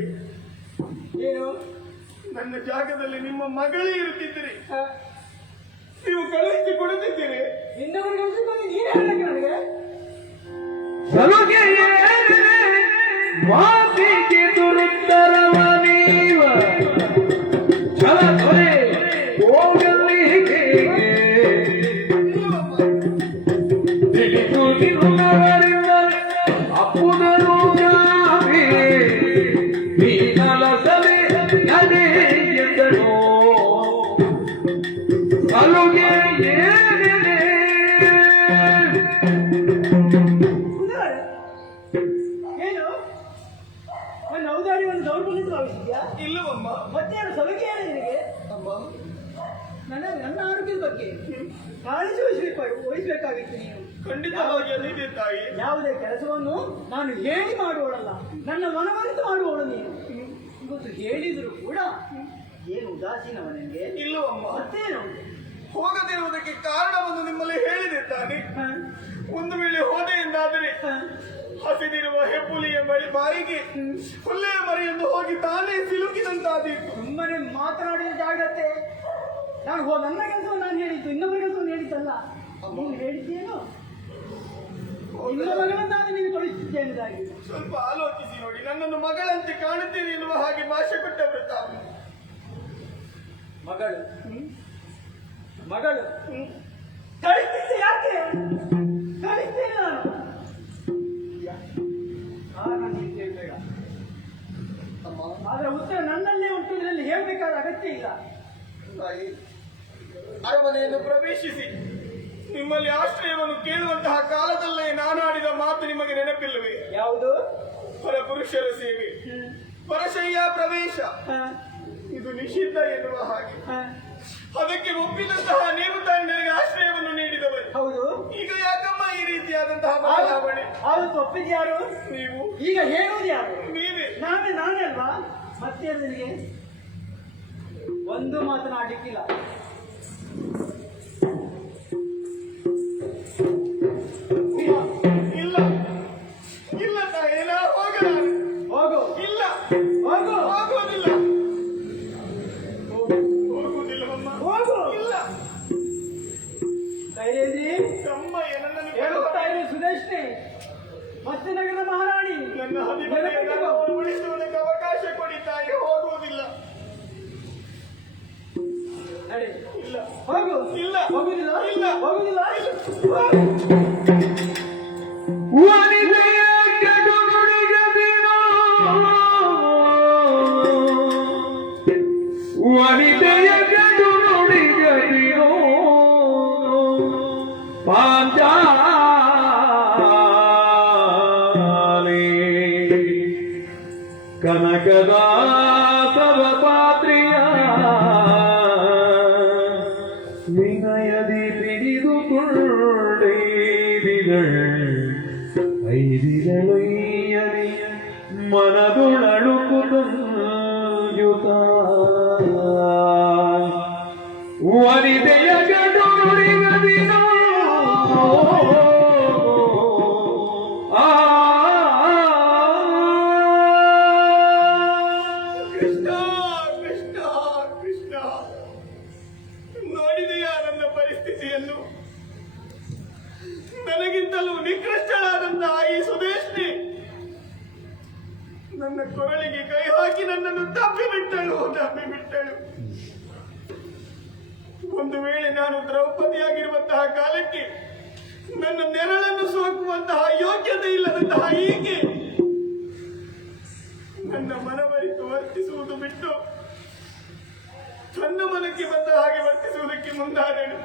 ಏನು ನನ್ನ ಜಾಗದಲ್ಲಿ ನಿಮ್ಮ ಮಗಳೇ ಇರುತ್ತಿದ್ದೀರಿ, ಹ? ನೀವು ಕಳುಹಿಸಿ ಕೊಡುತ್ತಿದ್ದೀರಿ. ಇನ್ನೊಬ್ಬರಿಗೆ ಕಲಿಸಿಕೊಂಡು ನೀನೇ ಹೇಳಕ್ಕೆ ನನಗೆ ಸಲುಗೆಯೇ ಮಾತಿಗೆ ದುರುತ್ತರವ ನೀವ ಛಲ ತೊರೆ ಹೋಗಲಿಗೆ ತಿಳಿದು ನಿನ್ನವರಿಂದ ಅಪ್ಪುದರು ಗಾವೆ ನೀನಲಸಲೆ ನಡೆ ಎಂದಳು ಸಲುಗೆ ಏನಿದೆ ಏನು ಒಂದು ಔದಾರ್ಯವನ್ನು ದೌರ್ಬಲ್ಯ ಭಾವಿಸಿದ್ಯಾ ಇಲ್ಲವಮ್ಮ. ಮತ್ತೇನು ಸಲುಗೆ ಏನು ನಿನಗೆ ಅಮ್ಮ, ನನ್ನ ಆರೋಗ್ಯದ ಬಗ್ಗೆ ಕಾಳಜಿ ವಹಿಸಬೇಕಾಗಿತ್ತು ನೀನು ಖಂಡಿತವಾಗಿ ಅದಿದೆ ತಾಯಿ. ಯಾವುದೇ ಕೆಲಸವನ್ನು ನಾನು ಹೇಳಿ ಮಾಡುವಳಲ್ಲ, ನನ್ನ ಮನವರಿತು ಮಾಡುವವಳು ನೀನು. ಇವತ್ತು ಹೇಳಿದ್ರು ಕೂಡ ಏನು ಉದಾಸೀನವ ನಿನಗೆ ಇಲ್ಲವಮ್ಮ. ಮತ್ತೇನು ಹೋಗದಿರುವುದಕ್ಕೆ ಕಾರಣವನ್ನು ನಿಮ್ಮಲ್ಲಿ ಹೇಳಿದೆ ತಾನೆ. ಒಂದು ವೇಳೆ ಹೋದೆ ಎಂದಾದರೆ ಹಸಿದಿರುವ ಹೆಪ್ಪುಲಿಯ ಬಾಯಿಗೆ ಹುಲ್ಲೆಯ ಮರಿಯನ್ನು ಹೋಗಿ ತಾನೇ ಸಿಲುಕಿದಂತಾದೀತು. ಸುಮ್ಮನೆ ಮಾತನಾಡಿದ ಜಾಗ್ರತೆ. ನಾನು ನನ್ನ ಕೆಲಸವನ್ನು ನಾನು ಹೇಳಿದ್ದು, ಇನ್ನೊಬ್ಬರ ಕೆಲಸವನ್ನು ಹೇಳಿದ್ದಲ್ಲ. ನೀನು ಹೇಳಿದ್ದೇನು? ಇನ್ನೊಬ್ಬ ಮಗಳನ್ನಾದ್ರೆ ನೀನು ಕಳಿಸುತ್ತಿದ್ದೇನೆ. ಸ್ವಲ್ಪ ಆಲೋಚಿಸಿ ನೋಡಿ. ನನ್ನನ್ನು ಮಗಳಂತೆ ಕಾಣುತ್ತೇನೆ ಎನ್ನುವ ಹಾಗೆ ಭಾಷೆ ಕೊಟ್ಟ ಪ್ರತಾಪ್. ಮಗಳು ಮಗಳು ಕಳಿಸ್ತಿದ್ದೆ ಯಾಕೆ? ಕಳಿಸ್ತೇನೆ ನಾನು. ಬೇಡ. ಆದ್ರೆ ಉತ್ತರ ನನ್ನಲ್ಲೇ ಉಂಟು, ಇದರಲ್ಲಿ ಹೇಳಬೇಕಾದ ಅಗತ್ಯ ಇಲ್ಲ. ಅರಮನೆಯನ್ನು ಪ್ರವೇಶಿಸಿ ನಿಮ್ಮಲ್ಲಿ ಆಶ್ರಯವನ್ನು ಕೇಳುವಂತಹ ಕಾಲದಲ್ಲೇ ನಾನಾಡಿದ ಮಾತು ನಿಮಗೆ ನೆನಪಿಲ್ಲವೇ? ಯಾವುದು? ಪರಪುರುಷರ ಸೇವೆ, ಪರಶಯ್ಯ ಪ್ರವೇಶ ಇದು ನಿಷಿದ್ಧ ಎನ್ನುವ ಹಾಗೆ. ಅದಕ್ಕೆ ಒಪ್ಪಿದಂತಹ ನೀವು ತಾನು ನನಗೆ ಆಶ್ರಯವನ್ನು ನೀಡಿದವರು. ಹೌದು. ಈಗ ಯಾಕಮ್ಮ ಈ ರೀತಿಯಾದಂತಹ ಬದಲಾವಣೆ? ಆವತ್ತು ಒಪ್ಪಿದ್ಯಾರು? ನೀವು. ಈಗ ಹೇಳುವುದು ಯಾರು? ನೀವೇ. ನಾನೇ ಅಲ್ವಾ? ಮತ್ತೆ ನಿನಗೆ ಒಂದು ಮಾತನಾಡಲಿಕ್ಕಿಲ್ಲ. ಇಲ್ಲ ಇಲ್ಲ ತಾಯಿ, ನಾ ಹೋಗಲ್ಲ. ಹೋಗು. ಇಲ್ಲ ಹೋಗು. ಹೋಗುವುದಿಲ್ಲ. ಹೋಗುವುದಿಲ್ಲವಮ್ಮ. ಹೋಗು. ಇಲ್ಲ. ಕೈಲೇಂದ್ರಿ ತಮ್ಮಯ್ಯ ನನ್ನನ್ನು ಹೇಳುತ್ತಾ ಇರು ಸುದೇಶ್ನಿ, ಮತ್ತೆ ನಗರ ಮಹಾರಾಣಿ. ನನ್ನ ಹದಿಮನೆಯನ್ನು ಉಳಿಸುವುದಕ್ಕೆ ಅವಕಾಶ ಕೊಡಿ ತಾಯಿ. ಹೋಗುವುದಿಲ್ಲ. ನಡೆ. ಇಲ್ಲ. ಹೋಗು. ಇಲ್ಲ. ಹೋಗುದಿಲ್ಲ. ಇಲ್ಲ. ಹೋಗುದಿಲ್ಲ. ವನಿತೆಯ ಕೆಡು ನುಡಿಗದಿರೋ, ವನಿತೆಯ ಕೆಡು ನುಡಿಗದಿರೋ, ಪಾಂಚಾಲಿ ಕನಕದಾಸರ ಪಾತ್ರೆಯ ವಿನಯದಿ ಐದಿಗಳೊಯ್ಯಲಿ ಮನದೊಳಳುಕುತ ವನಿತೆಯ ಗಡು ನುಡಿಗದಿನೋ. ಕೃಷ್ಣ ಕೃಷ್ಣ ಕೃಷ್ಣ, ನೋಡಿದೆಯಾ ನನ್ನ ಪರಿಸ್ಥಿತಿಯನ್ನು? ನನಗಿಂತಲೂ ನಿಕೃಷ್ಟಳಾದಂತಹ ಈ ಸುದೇಶ್ನಿ ನನ್ನ ಕೊರಳಿಗೆ ಕೈ ಹಾಕಿ ನನ್ನನ್ನು ತಪ್ಪಿಬಿಟ್ಟಳು. ಒಂದು ವೇಳೆ ನಾನು ದ್ರೌಪದಿಯಾಗಿರುವಂತಹ ಕಾಲಕ್ಕೆ ನನ್ನ ನೆರಳನ್ನು ಸೋಕುವಂತಹ ಯೋಗ್ಯತೆ ಇಲ್ಲದಂತಹ ಈಕೆ ನನ್ನ ಮನವರಿತು ವರ್ತಿಸುವುದು ಬಿಟ್ಟು ತನ್ನ ಮನಕ್ಕೆ ಬಂದ ಹಾಗೆ ವರ್ತಿಸುವುದಕ್ಕೆ ಮುಂದಾದಳು.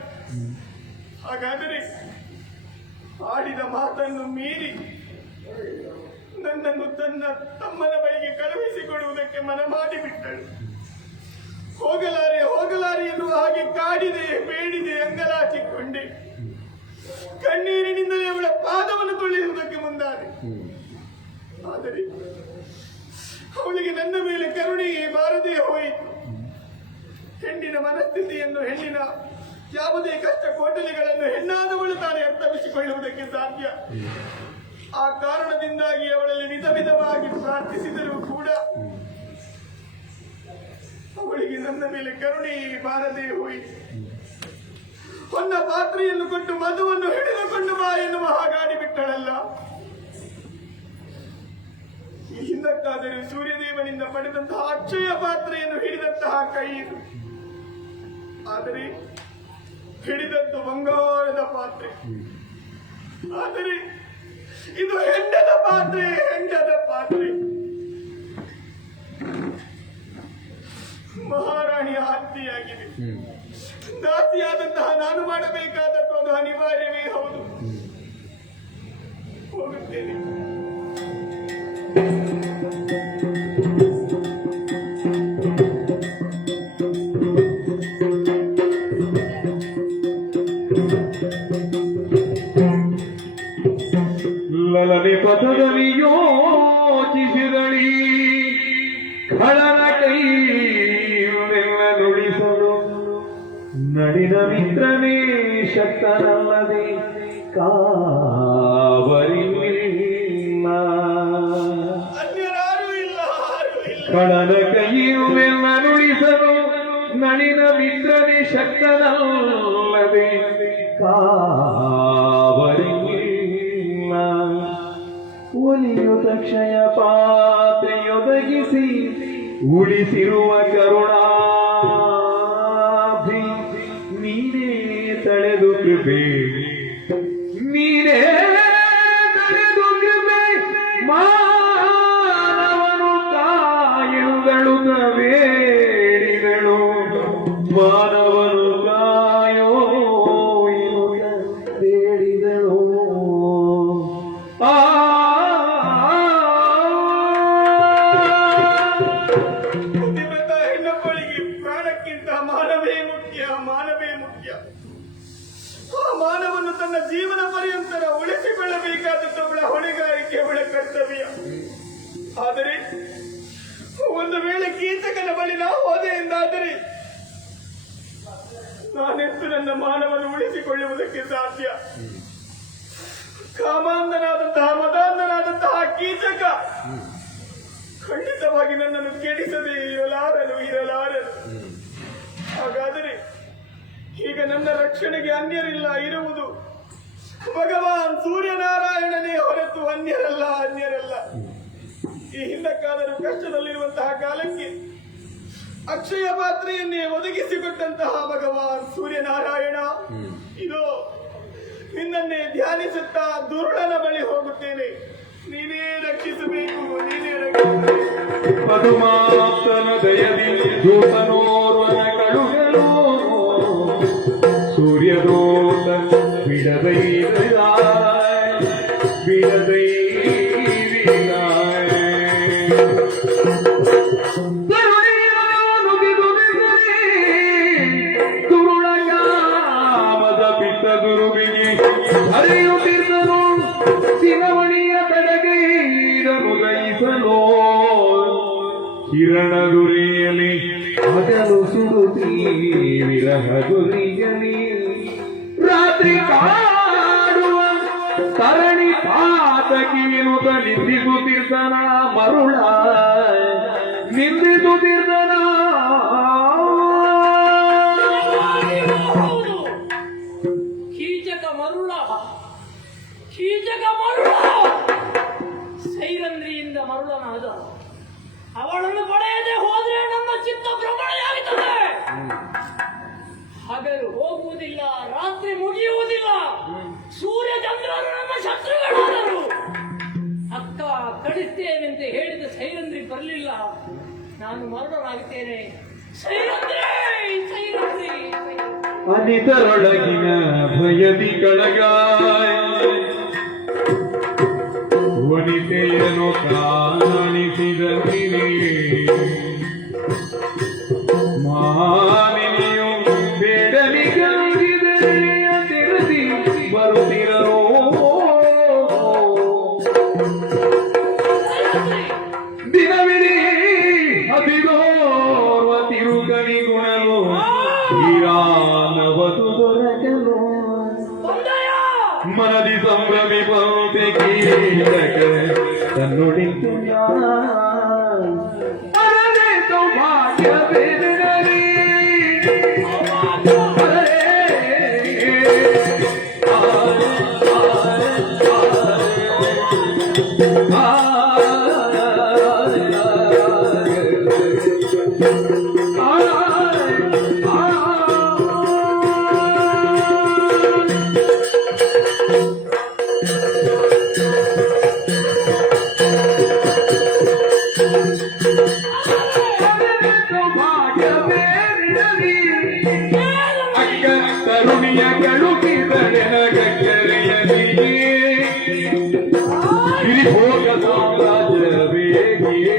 ಹಾಗಾದರೆ ಆಡಿದ ಮಾತನ್ನು ಮೀರಿ ನನ್ನನ್ನು ತನ್ನ ತಮ್ಮನ ಬಳಿಗೆ ಕಳುಹಿಸಿಕೊಡುವುದಕ್ಕೆ ಮನ ಮಾಡಿಬಿಟ್ಟಳು. ಹೋಗಲಾರೆ ಎನ್ನುವ ಹಾಗೆ ಕಾಡಿದೆ, ಬೇಡಿದೆ, ಅಂಗಲಾಚಿಕೊಂಡೆ. ಕಣ್ಣೀರಿನಿಂದಲೇ ಅವಳ ಪಾದವನ್ನು ತೊಳೆಯುವುದಕ್ಕೆ ಮುಂದಾದೆ. ಆದರೆ ಅವಳಿಗೆ ನನ್ನ ಮೇಲೆ ಕರುಣೆಯೇ ಬಾರದೇ ಹೋಯಿತು. ಹೆಣ್ಣಿನ ಮನಸ್ಥಿತಿಯನ್ನು, ಹೆಣ್ಣಿನ ಯಾವುದೇ ಕಷ್ಟ ಕೋಟಲೆಗಳನ್ನು ಹೆಣ್ಣಾದವಳು ತಾನೇ ಅರ್ಥವಿಸಿಕೊಳ್ಳುವುದಕ್ಕೆ ಸಾಧ್ಯ. ಆ ಕಾರಣದಿಂದಾಗಿ ಅವಳಲ್ಲಿ ವಿಧವಾಗಿ ಪ್ರಾರ್ಥಿಸಿದರೂ ಕೂಡ ಅವಳಿಗೆ ನನ್ನ ಮೇಲೆ ಕರುಣೆಯೇ ಬಾರದೇ ಹೋಯಿತು. ಹೊನ್ನ ಪಾತ್ರೆಯನ್ನು ಕೊಟ್ಟು ಮಧುವನ್ನು ಹಿಡಿದುಕೊಂಡು ಬಾ ಎನ್ನುವ ಹಾಗಾಡಿ ಬಿಟ್ಟಳಲ್ಲ. ಈ ಹಿಂದಕ್ಕಾದರೂ ಸೂರ್ಯದೇವನಿಂದ ಪಡೆದಂತಹ ಅಕ್ಷಯ ಪಾತ್ರೆಯನ್ನು ಹಿಡಿದಂತಹ ಕೈ ಇದು. ಆದರೆ ಹಿಡಿದದ್ದು ಬಂಗಾರದ ಪಾತ್ರೆ. ಆದರೆ ಇದು ಹೆಂಡದ ಪಾತ್ರೆ. ಮಹಾರಾಣಿಯ ಹತ್ಯೆಯಾಗಿದೆ. ದಾಸಿಯಾದಂತಹ ನಾನು ಮಾಡಬೇಕಾದದ್ದು ಅದು ಅನಿವಾರ್ಯವೇ ಹೌದು. ಹೋಗುತ್ತೇನೆ. ಲಲನೆ ಪಥದಲ್ಲಿ ಯೋಚಿಸಿದಳಿ ಖಳನ ಕೈಯನ್ನೆಲ್ಲ ನುಡಿಸಲು ನಡಿನ ಮಿತ್ರನೇ ಶಕ್ತನಲ್ಲದೆ ಕಾವರಿಲ್ಲ. ಕಳನ ಕೈಯುವೆಲ್ಲ ನುಡಿಸಲು ನಳಿನ ಮಿತ್ರನೇ ಶಕ್ತನಲ್ಲದೆ ಕಾವರಿಲ್ಲ ಒಲಿಯುತ ಕ್ಷಯ ಪಾತ್ರೆಯೊದಗಿಸಿ ಉಳಿಸಿರುವ ಕರುಣಾಭಿ ನೀನೇ ತಳೆದು ಕೃಪೆ ನೀನೇ ತಳೆದು ಕೃಪೆ ಮಾನವನು ಕಾಯುಗಳು ಬೇಡಿದಳು ಮಾನವನು ಕಾಯೋ ಬೇಡಿದಳು ಬುದ್ಧಿವಂತ ಹೆಣ್ಣೊಬ್ಬಳಿಗೆ ಪ್ರಾಣಕ್ಕಿಂತ ಮಾನವೇ ಮುಖ್ಯ, ಮಾನವೇ ಮುಖ್ಯ. ಆ ಮಾನವನ್ನು ತನ್ನ ಜೀವನ ಪರ್ಯಂತರ ಉಳಿಸಿಕೊಳ್ಳಬೇಕಾದದ್ದು ಅವಳ ಹೊಣೆಗಾರಿಕೆ, ಅವಳ ಕರ್ತವ್ಯ. ಆದರೆ ಒಂದು ವೇಳೆ ಕೀಚಕನ ಬಳಿ ನಾವು ಹೋದೆ ಎಂದಾದರೆ ನಾನೆಂದು ನನ್ನ ಮಾನವನ್ನು ಉಳಿಸಿಕೊಳ್ಳುವುದಕ್ಕೆ ಸಾಧ್ಯ? ಕಾಮಾಂಧನಾದಂತಹ ಮದಾಂಧನಾದಂತಹ ಕೀಚಕ ಖಂಡಿತವಾಗಿ ನನ್ನನ್ನು ಕೆಡಿಸದೆ ಇರಲಾರನು. ಹಾಗಾದರೆ ಈಗ ನನ್ನ ರಕ್ಷಣೆಗೆ ಅನ್ಯರಿಲ್ಲ, ಇರುವುದು ಭಗವಾನ್ ಸೂರ್ಯನಾರಾಯಣನೇ ಹೊರತು ಅನ್ಯರಲ್ಲ. ಈ ಹಿಂದಕ್ಕಾದರೂ ಕಷ್ಟದಲ್ಲಿರುವಂತಹ ಕಾಲಕ್ಕೆ ಅಕ್ಷಯ ಪಾತ್ರೆಯನ್ನೇ ಒದಗಿಸಿಕೊಟ್ಟಂತಹ ಭಗವಾನ್ ಸೂರ್ಯನಾರಾಯಣ, ಇದು ನಿನ್ನನ್ನೇ ಧ್ಯಾನಿಸುತ್ತಾ ದುರುಳನ ಬಳಿ ಹೋಗುತ್ತೇನೆ. ನೀನೇ ರಕ್ಷಿಸಬೇಕು, ನೀನೇ ರಕ್ಷಿಸಬೇಕು. ಪದುಮಾಪ್ತನ ದಯದಿ ದೂತನೋರ್ವನ ಕಳುಗಲು ಸೂರ್ಯದೋತ ಬಿಡದೈ ತುರುಳಗಾಮದ ಪಿತ್ತ ದುರುಬಿಗೆ ಹರಿಯುತ್ತಿದ್ದನು ದಿನವಣಿಯ ಬೆಳಗೈರನು ದಯಿಸಲು ಕಿರಣ ದುರಿಯಲಿ ಹಗಲು ಸುಡುತ್ತೀ ವಿರಹ ದುರಿಯಲಿ ರಾತ್ರಿ ಕಾಡುವ ತರಣಿ ಪಾತಕಿನುತ ನಿಂದಿಸುತ್ತಿರ್ತಾನ ಮರುಳ ನಿಂದಿಸುತ್ತಿರ್ತಾನ ಕೀಚಕ ಮರುಳ ಸೈರಂಧ್ರಿಯಿಂದ ಮರುಳನಾದ. ಅವಳನ್ನು ಪಡೆಯದೆ ಹೋದ್ರೆ ನಮ್ಮ ಚಿತ್ತ ಭ್ರಮಣೆಯಾಗುತ್ತದೆ. ಹಗಲು ಹೋಗುವುದಿಲ್ಲ, ರಾತ್ರಿ ಮುಗಿಯುವುದಿಲ್ಲ. ಸೂರ್ಯ ಚಂದ್ರರು ನಮ್ಮ ಶತ್ರುಗಳಾದರು. ಅಕ್ಕ ಕಳಿಸ್ತೇನೆಂತ ಹೇಳಿದ ಸೈರಂಧ್ರಿ ಬರಲಿಲ್ಲ. ನಾನು ಮರುಳನಾಗುತ್ತೇನೆ. ಸೈರಂಧ್ರಿ ಅನಿತರೊಳಗಿನ ಭಯದಿ ಕಳಗಾಯ ವನಿತೆಯನ್ನು ಕಾಣಿಸಿದ ಮಾನಿನಿಯು ಬೇಡಲಿ ಗಳಿಸಿದೆಯ ತಿರುಗಿ ಬರುತ್ತಿರೋ ದಿನವಿಡೀ ಅತಿರೋರ್ವ ತಿರುಗಲಿ ಗುಣಲು ಶ್ರೀರಾಮವತು ದೊರಕಲು ಮನದಿ ಸಂಭ್ರಮಿಪಂತೆ ಕೀಚಕ ತನ್ನುಡಿತು ಅರಳೆ ಸೌಭಾಗ್ಯವೇದನರಿ ಅಕ್ಕ ತರುಣಿಯ ಕಳುಕಿದಳೆನ ಗಕ್ಕರೆಯಲಿ ಸಿರಿಭೋಗ ಸಾಮ್ರಾಜ್ಯ ಬೇಕೆ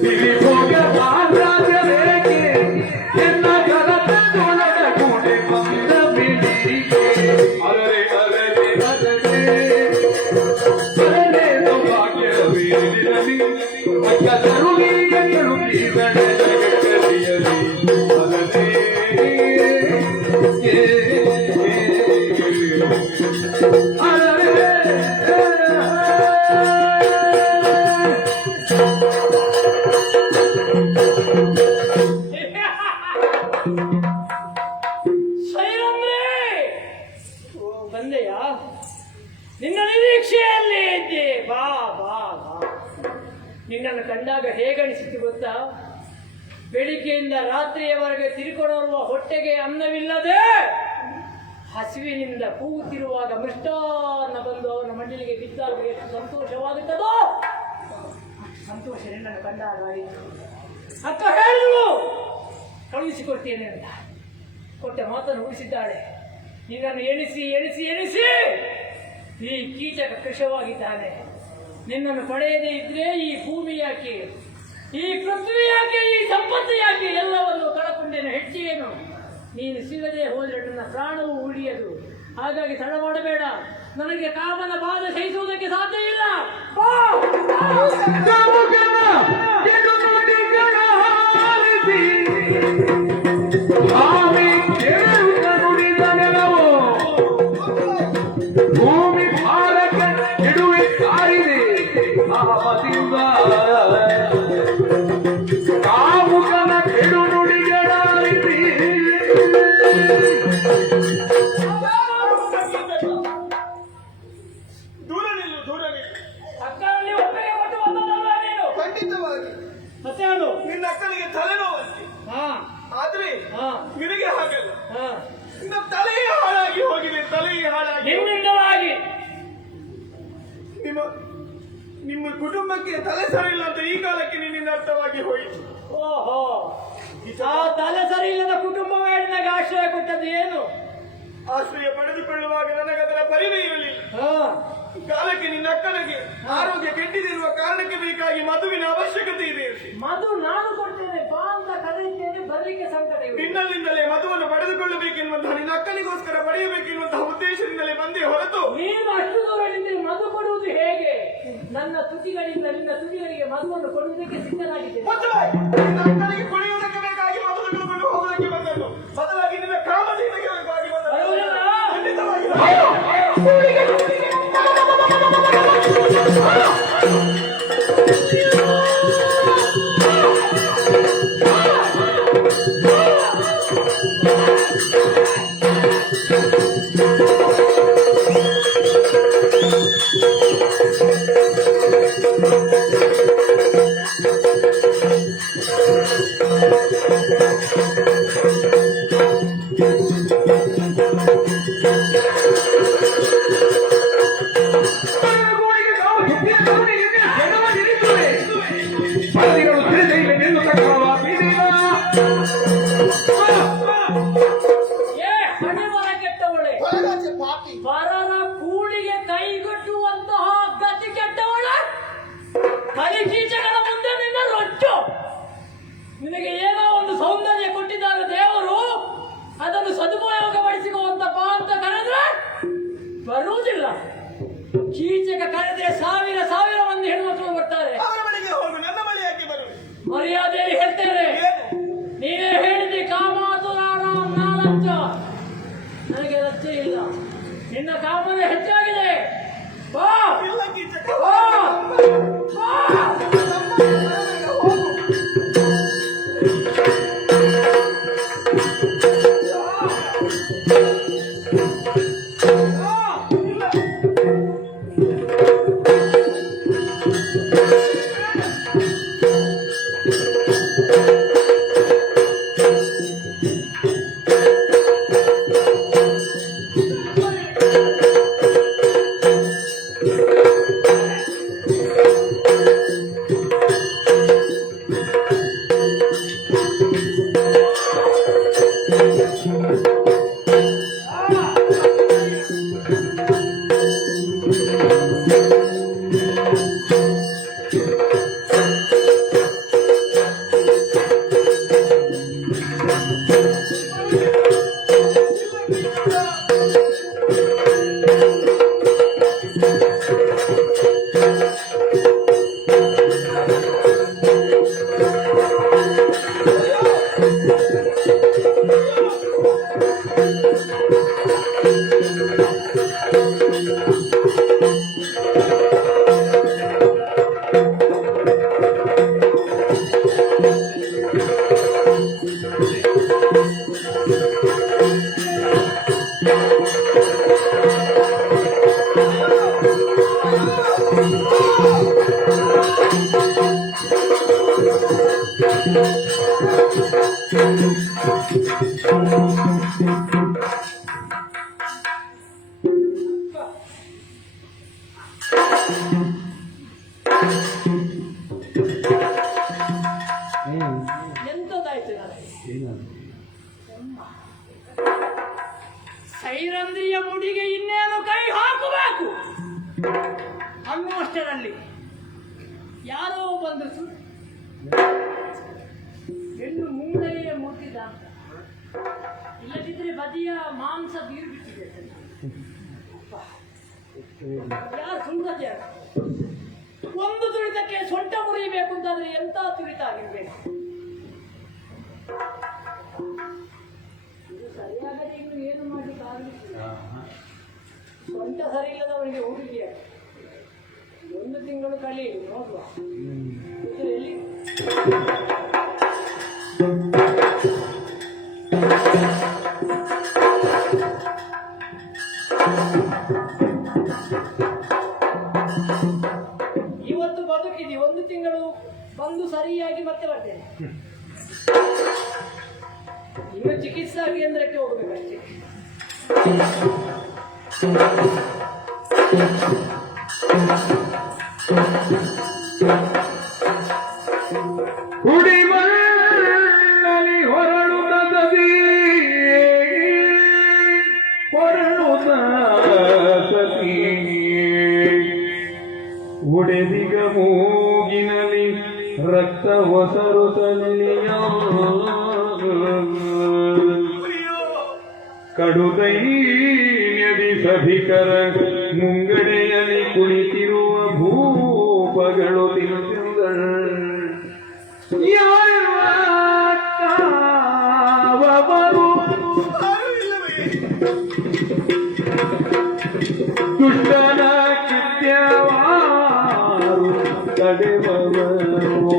ಸಿರಿಭೋಗ ಸಾಮ್ರಾಜ್ಯ ಬೇಕೆ ಎನ್ನ ಕರತೊಳಗ ಗುಣೆ ಬಂದ ಬಿಡಿಗೆ ಅರರೆ ಅರರೆ ಅರರೆ ಅರರೆ ಸೌಭಾಗ್ಯವೇದಿರಲಿ ಅಕ್ಕ ತರುಣಿಯ ಕಳುಕಿದಳೆನ ಗಕ್ಕರೆಯಲಿ ನಿನ್ನನ್ನು ಕಂಡಾಗ ಹೇಗನಿಸಿತು ಗೊತ್ತಾ? ಬೆಳಿಗ್ಗೆಯಿಂದ ರಾತ್ರಿಯವರೆಗೆ ತಿರುಕೊಂಡೋರುವ ಹೊಟ್ಟೆಗೆ ಅನ್ನವಿಲ್ಲದೆ ಹಸಿವಿನಿಂದ ಕೂತಿರುವಾಗ ಮೃಷ್ಟಾನ್ನ ಬಂದು ಅವನ ಮಣ್ಣಿಗೆ ಬಿದ್ದಾಗ ಎಷ್ಟು ಸಂತೋಷವಾಗುತ್ತದೋ ಸಂತೋಷ ನಿನ್ನನ್ನು ಕಂಡಾಗ ಆಯಿತು. ಅಕ್ಕ ಹೇಳಿದಳು ಕಳುಹಿಸಿಕೊಡ್ತೇನೆ ಅಂತ. ಕೊಟ್ಟ ಮಾತನ್ನು ಉಳಿಸಿದ್ದಾಳೆ. ನಿನ್ನನ್ನು ಎಣಿಸಿ ಎಣಿಸಿ ಎಣಿಸಿ ಈ ಕೀಟಕ ಕೃಶವಾಗಿದ್ದಾನೆ. ನಿನ್ನನ್ನು ಪಡೆಯದೇ ಇದ್ರೆ ಈ ಭೂಮಿ ಯಾಕೆ, ಈ ಪೃಥ್ವಿ ಯಾಕೆ, ಈ ಸಂಪತ್ತು ಯಾಕೆ, ಎಲ್ಲವನ್ನು ಕಳಕೊಂಡೇನು ಹೆಚ್ಚೇನು. ನೀನು ಸಿಗದೆ ಹೋದರೆ ನನ್ನ ಪ್ರಾಣವು ಉಳಿಯದು. ಹಾಗಾಗಿ ತಡ ಮಾಡಬೇಡ. ನನಗೆ ಕಾಮನ ಬಾಧ ಸಹಿಸುವುದಕ್ಕೆ ಸಾಧ್ಯ ಇಲ್ಲ. ಭೂಮಿ ಭಾರಕ್ಕೆ ಇಡುವೆ ಕಾರಿದೆ ಮಹಮದಿಂದ ಕಾಮುಕನ ಕೆಡು ನುಡಿಗಳಾರಿಸಿ ದೂರ ನಿಲ್ಲು, ದೂರ ನಿಲ್ಲು. ಅಕ್ಕನಲ್ಲಿ ಒಪ್ಪಿಗೆ ಕೊಟ್ಟು ಬಂದದಲ್ಲ ನೀನು. ಖಂಡಿತವಾಗಿ ಮತ್ತೆ ಅದು ನಿನ್ನ ಅಕ್ಕನಿಗೆ ತಲೆನೋವಂತೆ. ಹಾ ಆದ್ರೆ ಹಾ ನಿನಗೆ ಹಾಗಲ್ಲ. ಹಾ ನಿನ್ನ ತಲೆಯೇ ಹಾಳಾಗಿ ಹೋಗಿದೆ, ತಲೆಯೇ ಹಾಳಾಗಿ. ನಿನ್ನಿಂದಲಾಗಿ ನಿಮ್ಮ ಕುಟುಂಬಕ್ಕೆ ತಲೆ ಸರಿಯಿಲ್ಲ ಅಂತ ಈ ಕಾಲಕ್ಕೆ ನಿನ್ನಿಂದ ಅರ್ಥವಾಗಿ ಹೋಯಿತು. ಓಹೋ, ಆ ತಲೆ ಸರಿ ಇಲ್ಲದ ಕುಟುಂಬವೇ ನಿನಗೆ ಆಶ್ರಯ ಕೊಟ್ಟದ್ದು ಏನು? ಆಶ್ರಯ ಪಡೆದುಕೊಳ್ಳುವಾಗ ನನಗದರ ಪರಿವೇ ಇರಲಿಲ್ಲ. ಹಾ ಕಾಲಕ್ಕೆ ನಿನ್ನ ಅಕ್ಕನಿಗೆ ಆರೋಗ್ಯ ಕೆಟ್ಟಿದೆ ಎನ್ನುವ ಕಾರಣಕ್ಕೆ ಬೇಕಾಗಿ ಮದುವಿನ ಅವಶ್ಯಕತೆ ಇದೆ. ಮಧು ನಾನು ಕೊಡ್ತೇನೆ, ಬಾ ಅಂತ ಕರೆಯುತ್ತೇನೆ, ಬರಲಿಕ್ಕೆ ಸಂಕಟ ಇಲ್ಲ. ನಿನ್ನಲ್ಲಿಂದಲೇ ಮದುವನ್ನು ಪಡೆದುಕೊಳ್ಳಬೇಕೆನ್ನುವಂತಹ, ನಿನ್ನ ಅಕ್ಕನಿಗೋಸ್ಕರ ಪಡೆಯಬೇಕೆನ್ನುವಂತಹ ಉದ್ದೇಶದಿಂದಲೇ ಬಂದೇ ಹೊರತು ನೀನು ಅಷ್ಟು ದೂರದಿಂದ ಮಧು ಕೊಡುವುದು ಹೇಗೆ? ನನ್ನ ತುಟಿಗಳಿಂದ ನಿನ್ನ ತುಟಿಗಳಿಗೆ ಮಧುವನ್ನು ಕೊಡುವುದಕ್ಕೆ ಸಿದ್ಧನಾಗಿದ್ದೇನೆ. ನಿನ್ನ ಅಕ್ಕನಿಗೆ ಕುಣಿಯುವುದಕ್ಕೆ ಬೇಕಾಗಿ ಮದುವೆ ತೆಗೆದುಕೊಂಡು ಹೋಗುವುದಕ್ಕೆ ಬಂದದ್ದು, ಬದಲಾಗಿ ನಿನ್ನ ಕಾಮಧೇನಿಗೆ ಬೇಕಾಗಿ ಬಂದದ್ದು. ಬರುವುದಿಲ್ಲ? ಖಂಡಿತವಾಗಿ ಏ ಹಣೆವರ ಕೆಟ್ಟವಳೆ, ಹೊರಗಾಚೆ ಪಾಪಿ. ಪರರ ಕೂಳಿಗೆ ಕೈಗಟ್ಟುವಂತಹ ಗತಿ ಕೆಟ್ಟವಳೆ, ಕಲಿಕೀಚಗಳ ಮುಂದೆ ನಿನ್ನ ರೊಟ್ಟು. ನಿನಗೆ ಏನೋ ಒಂದು ಸೌಂದರ್ಯ ಕೊಟ್ಟಿದ್ದಾಗ ದೇವರು ಅದನ್ನು ಸದುಪಯೋಗಪಡಿಸಿಕೊಳ್ಳುವಂತ ಅಂತ ಕರೆದ್ರೆ ಬರುವುದಿಲ್ಲ. ಕೀಚಕ ಕರೆದ್ರೆ ಸಾವಿರ ಸಾವಿರ ಮಂದಿ ಹೆಣ್ಮಕ್ಳು ಬರ್ತಾರೆ. ಅವರ ಬಳಿಗೆ ಹೋಗು, ನನ್ನ ಬಳಿ ಯಾಕೆ ಬರು? ಮರ್ಯಾದೆಯಲ್ಲಿ ಹೇಳ್ತೇನೆ. ನೀನೇ ಹೇಳಿದಿ ಕಾಮಾತುರಾಣ ನಾಲಂಚ. ನನಗೆ ಲಜ್ಜೆ ಇಲ್ಲ. ನಿನ್ನ ಕಾಮನೆ ಹೆಚ್ಚಾಗಿದೆ. ಬಾ ಇಲ್ಲ ಕೀಚಕ. ಬಾ ಬಾ. Oh, ಎಂತದಾಯ್ತು ಸೈರಂಧ್ರಿಯ ಮುಡಿಗೆ ಇನ್ನೇನು ಕೈ ಹಾಕಬೇಕು ಅನ್ನುವಷ್ಟರಲ್ಲಿ ಯಾರೋ ಬಂದ್ರು ಹೆಣ್ಣು ಮೂಳೆಯೇ ಮುಟ್ಟಿದ ಅಂತ. ಇಲ್ಲದಿದ್ರೆ ಬದಿಯ ಮಾಂಸ ಬೀರು ಬಿಟ್ಟಿದೆ ಯಾರು ಸುಂದರ ಒಂದು ತುಳಿತಕ್ಕೆ ಸೊಂಟ ಮುರಿಯಬೇಕು ಅಂತಾದ್ರೆ ಎಂತ ತುಳಿತ ಆಗಿರ್ಬೇಕು. ಇದು ಸರಿಯಾಗದೆ ಇನ್ನು ಏನು ಮಾಡ್ಲಿಕ್ಕೆ ಆಗಲಿಲ್ಲ. ಸೊಂಟ ಸರಿ ಇಲ್ಲದವನಿಗೆ ಹುಡುಗಿಯ 1 ತಿಂಗಳು ಕಲಿಯಿರಿ ನೋಡುವ ಇದು ಎಲ್ಲಿ ಇವತ್ತು ಬದುಕಿದಿ 1 ತಿಂಗಳು ಬಂದು ಸರಿಯಾಗಿ ಮತ್ತೆ ಬರ್ತೇನೆ. ಇನ್ನು ಚಿಕಿತ್ಸಾ ಕೇಂದ್ರಕ್ಕೆ ಹೋಗಬೇಕಷ್ಟೇ. ಕುಡಿಮಲ್ಲಿ ಹೊರಳುತ್ತದೆ ಹೊರಳುದ ಸತಿ ಉಡೆದಿಗ ಮೂಗಿನಲ್ಲಿ ರಕ್ತ ಹೊಸರು ತಲ್ಲಿಯ ಕಡುದೈನ್ಯದಿ ಸಭಿಕರ ಮುಂಗಡೆಯಲ್ಲಿ ಕುಳಿತಿರುವ ಭೂಪಗಳು ತಿರುಗಿದರು. ಯಾರು ದುಷ್ಟನ ಕೃತ್ಯವಾರು ತಡೆಬವರು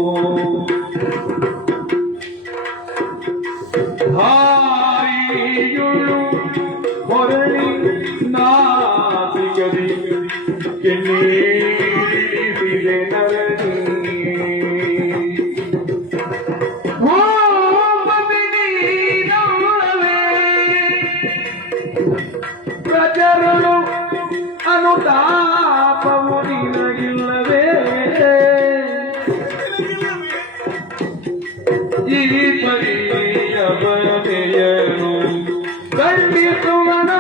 ಹಾರಿಯುಳು ಹೊರಳಿ ನಾಸಿಗದಿ ಕೆನ್ನಿಸಿದೆ ನರನಿ ಪ್ರಜರಳು ಅನುತಾಪವು ನಿನಗಿಲ್ಲವೇ ಈ ಪರಿಯ ಬಯನು ಖಂಡಿಸುವನ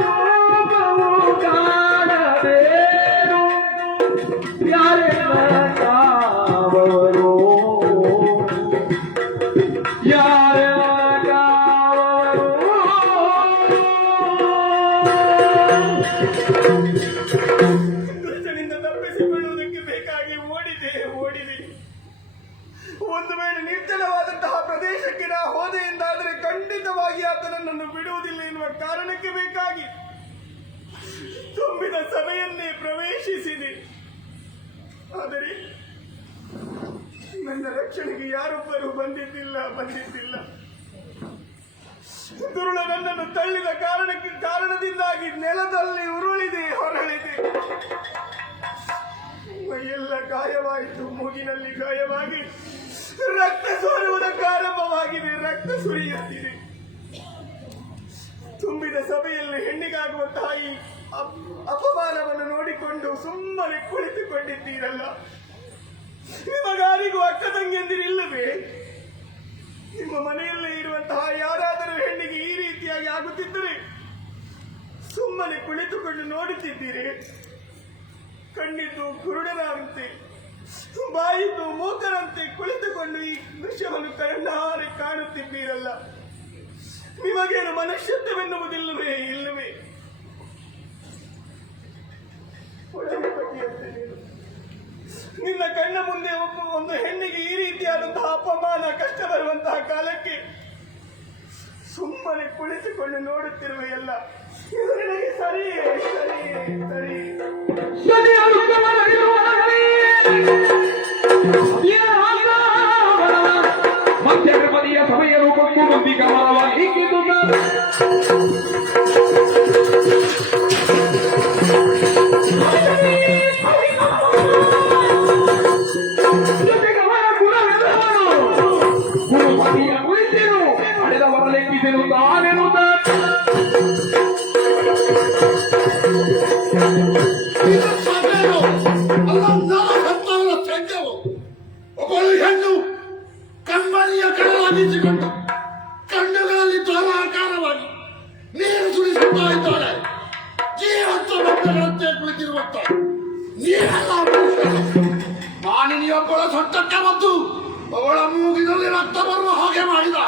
ರೂಪವು ಕಾಣಬೇನು ಯಾರೆಲ್ಲ ಕಾವವರು ಯಾರೆಲ್ಲ ದುಷ್ಟನಿಂದ ತಪ್ಪಿಸಿಕೊಳ್ಳುವುದಕ್ಕೆ ಬೇಕಾಗಿ ಓಡಿದೆ. ಒಂದು ವೇಳೆ ನಿರ್ಜನವಾದಂತಹ ಪ್ರದೇಶಕ್ಕೆ ನಾ ಹೋದೆ ಎಂದಾದರೆ ಖಂಡಿತವಾಗಿ ಆತನನ್ನು ಬಿಡುವುದಿಲ್ಲ ಎನ್ನುವ ಕಾರಣಕ್ಕೆ ಬೇಕಾಗಿ ತುಂಬಿದ ಸಭೆಯನ್ನೇ ಪ್ರವೇಶಿಸಿದೆ. ಆದರೆ ನನ್ನ ರಕ್ಷಣೆಗೆ ಯಾರೊಬ್ಬರು ಬಂದಿದ್ದಿಲ್ಲ. ದುರುಳ ನನ್ನನ್ನು ತಳ್ಳಿದ ಕಾರಣದಿಂದಾಗಿ ನೆಲದಲ್ಲಿ ಉರುಳಿದೆ, ಹೊರಳಿದೆ. ಮೈಯೆಲ್ಲ ಗಾಯವಾಯಿತು, ಮೂಗಿನಲ್ಲಿ ಗಾಯವಾಗಿ ರಕ್ತ ಸೋರುವುದಕ್ಕೆ ಆರಂಭವಾಗಿದೆ, ರಕ್ತ ಸುರಿಯುತ್ತಿದೆ. ತುಂಬಿದ ಸಭೆಯಲ್ಲಿ ಹೆಣ್ಣಿಗಾಗುವ ತಾಯಿ ಅಪಮಾನವನ್ನು ನೋಡಿಕೊಂಡು ಸುಮ್ಮನೆ ಕುಳಿತುಕೊಂಡಿದ್ದೀರಲ್ಲ. ನಿಮಗಾರಿಗೂ ಅಕ್ಕ ತಂಗಿಯಂದಿರಿಲ್ಲವೇ? ನಿಮ್ಮ ಮನೆಯಲ್ಲೇ ಇರುವಂತಹ ಯಾರಾದರೂ ಹೆಣ್ಣಿಗೆ ಈ ರೀತಿಯಾಗಿ ಆಗುತ್ತಿದ್ದರೆ ಸುಮ್ಮನೆ ಕುಳಿತುಕೊಂಡು ನೋಡುತ್ತಿದ್ದೀರಿ. ಕಣ್ಣಿದ್ದು ಕುರುಡನಂತೆ, ಬಾಯಿದ್ದು ಮೂಕರಂತೆ ಕುಳಿತುಕೊಂಡು ಈ ದೃಶ್ಯವನ್ನು ಕಣ್ಣಾರೆ ಕಾಣುತ್ತಿದ್ದೀರಲ್ಲ. ನಿಮಗೇನು ಮನುಷ್ಯತ್ವವೆನ್ನುವುದಿಲ್ಲವೇ? ಇಲ್ಲವೇ? ನಿನ್ನ ಕಣ್ಣ ಮುಂದೆ ಒಂದು ಹೆಣ್ಣಿಗೆ ಈ ರೀತಿಯಾದಂತಹ ಅಪಮಾನ, ಕಷ್ಟ ಬರುವಂತಹ ಕಾಲಕ್ಕೆ ಸುಮ್ಮನೆ ಕುಳಿತುಕೊಂಡು ನೋಡುತ್ತಿರುವೆಯಲ್ಲ, ಇದು ನಿನಗೆ ಸರಿಯೇ? ಮಧ್ಯಪದಿಯ ಸಭೆಯ ರೂಪಕ್ಕೂ ಬಂದಿ ಗಮನವಾಗಿ ಅಲ್ಲ ಸಂಘವು ಒಬ್ಬಳು ಹೆಣ್ಣು ಕಣ್ಮಣಿಯ ಕಡಲಾಗಿಸಿಕೊಂಡು ಕಣ್ಣುಗಳಲ್ಲಿ ದ್ವಾರಾಕಾರವಾಗಿ ನೀರು ಸುರಿಸುತ್ತಾ ಇದ್ದಾಳೆ. ಜೀವಂತ ಮಕ್ಕಳಂತೆ ಕುಳಿತಿರುವಂತ ನೀರೆಲ್ಲ ಮಾನಿನಿಯೊಬ್ಬಳ ಸೊಂಟಕ್ಕೆ ಮತ್ತು ಅವಳ ಮೂಗಿನಲ್ಲಿ ರಕ್ತ ಬರುವ ಹಾಗೆ ಮಾಡಿದ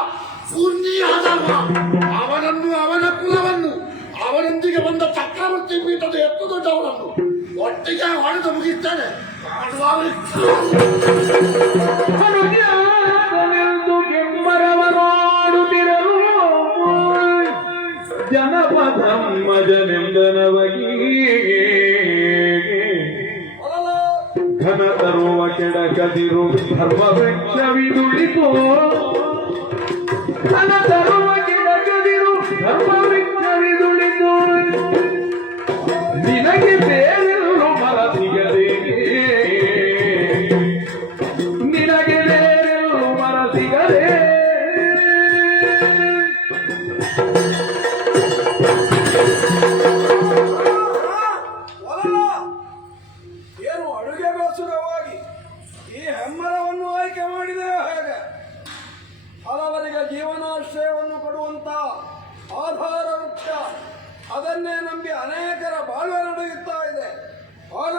ಪುಣ್ಯಾದವ ಅವನನ್ನು, ಅವನ ಕುಲವನ್ನು, ಅವನೊಂದಿಗೆ ಬಂದ ಚಕ್ರವರ್ತಿ ಪೀಠದ ಎತ್ತು ದೊಡ್ಡವನನ್ನು ಒಟ್ಟಿಗೆ ಹೊಡೆದು ಮುಗಿಸ್ತೇನೆ. ಕೆಮ್ಮರವನಾಡುತ್ತಿರಲು ಜನಪದಮ್ಮಜನೆಂದನವಗಿ ಘನ ತರುವ ಕೆಡಕದಿರು ಧರ್ಮವೃಕ್ಷವಿದುಳಿತು. ಘನ ತರುವ ಕೆಡಕದಿರು ಧರ್ಮವೃಕ್ಷವಿದುಳಿತು. ನಿನಗೆ ಬೇರೆಲ್ಲೂ ಮರ ಸಿಗದೆ, ನಿನಗೆ ಬೇರೆಲ್ಲೂ ಮರ ಸಿಗದೆ. ಏನು ಅಡುಗೆಗೋಸ್ಕರವಾಗಿ ಈ ಹೆಮ್ಮರವನ್ನು ಆಯ್ಕೆ ಮಾಡಿದೆ ಹೇಗೆ? ಹಲವರಿಗೆ ಜೀವನಾಶ್ರಯವನ್ನು ಕೊಡುವಂತ ಆಧಾರ ವೃಕ್ಷ, ಅದನ್ನೇ ನಂಬಿ ಅನೇಕರ ಬಾಳ್ವೆ ನಡೆಯುತ್ತಾ ಇದೆ. ಆಗ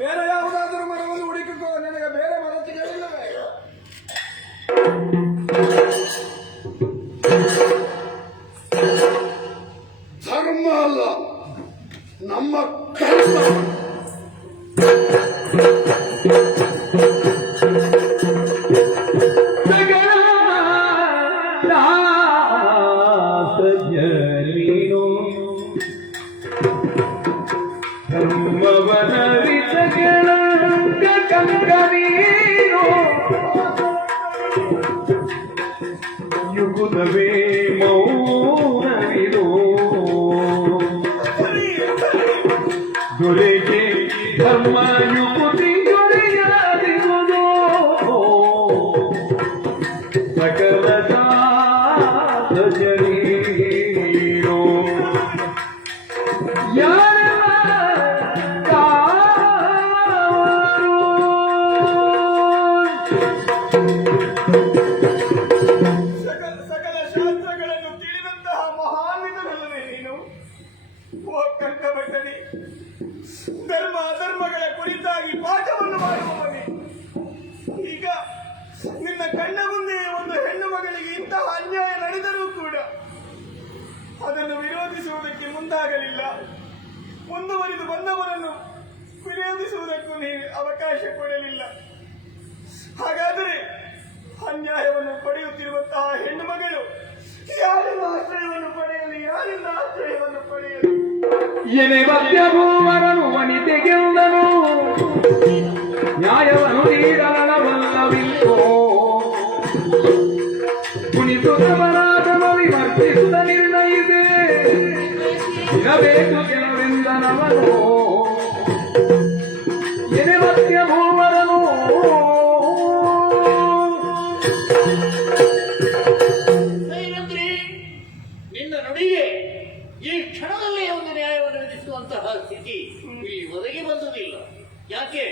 ಬೇರೆ ಯಾವುದಾದರೂ ಮರವನ್ನು ಹುಡುಕಿಕೋ, ನಿನಗೆ ಬೇರೆ ಮರ ಸಿಗಲಿಲ್ಲವೇ? ಧರ್ಮ ಅಲ್ಲ, ನಮ್ಮ ಕರ್ಮ. ನೀನು ಧರ್ಮವನರಿತ ಕೆಳಂಗ ಕಂಗ ನೀನು ಯುಗುದವೇ ಮೌನವಿದು ದೊರೆಗೆ ಧರ್ಮ ಯುಗುತಿ ದೊರೆಯದಿರುವುದು ಸಕಲ ಜನೀರೋ ಸಕಲ ಶಾಸ್ತ್ರಗಳನ್ನು ತಿಳಿದಂತಹ ಮಹಾವಿದನಲ್ಲವೇ ನೀನು? ಓ ಕಂಕಭಟ್ಟಣಿ, ಧರ್ಮ ಅಧರ್ಮಗಳ ಕುರಿತಾಗಿ ಪಾಠವನ್ನು ಮಾಡುವವನೇ. ಈಗ ನಿನ್ನ ಕಣ್ಣ ಮುಂದೆ ಒಂದು ಹೆಣ್ಣು ಮಗಳಿಗೆ ಇಂತಹ ಅನ್ಯಾಯ ನಡೆದರೂ ಕೂಡ ಅದನ್ನು ವಿರೋಧಿಸುವುದಕ್ಕೆ ಮುಂದಾಗಲಿಲ್ಲ. ಮುಂದುವರಿದು ಬಂದವರನ್ನು ವಿರೋಧಿಸುವುದಕ್ಕೂ ನೀನು ಅವಕಾಶ ಕೊಡಲಿಲ್ಲ. ಹಾಗಾದರೆ ಅನ್ಯಾಯವನ್ನು ಪಡೆಯುತ್ತಿರುವಂತಹ ಹೆಣ್ಣು ಮಗಳು ಯಾರಿಂದ ಆಶ್ರಯವನ್ನು ಪಡೆಯಲಿ? ಯಾರಿಂದ ಆಶ್ರಯವನ್ನು ಪಡೆಯಲಿ? ಎನೆ ಮಧ್ಯಭೂವರನು ವನಿತೆಗೆಲ್ಲನು ನ್ಯಾಯವನ್ನು ನೀಡಲವಲ್ಲವಿಲ್ಲೋ ಕುಣಿಸುತ್ತವರಾದಮ ವಿಮರ್ಶಿಸುತ್ತ ನಿರ್ಣಯಿದೆ ಇರಬೇಕು ಕೆಲವೆಂದನವನು ಎನೆ ಮಧ್ಯಭೂವರನು ನಿನ್ನ ನುಡಿಗೆ ಈ ಕ್ಷಣದಲ್ಲೇ ಒಂದು ನ್ಯಾಯವನ್ನು ವಿಧಿಸುವಂತಹ ಸ್ಥಿತಿ ಇಲ್ಲಿ ಒದಗಿ ಬಂದುದಿಲ್ಲ. ಯಾಕೆ?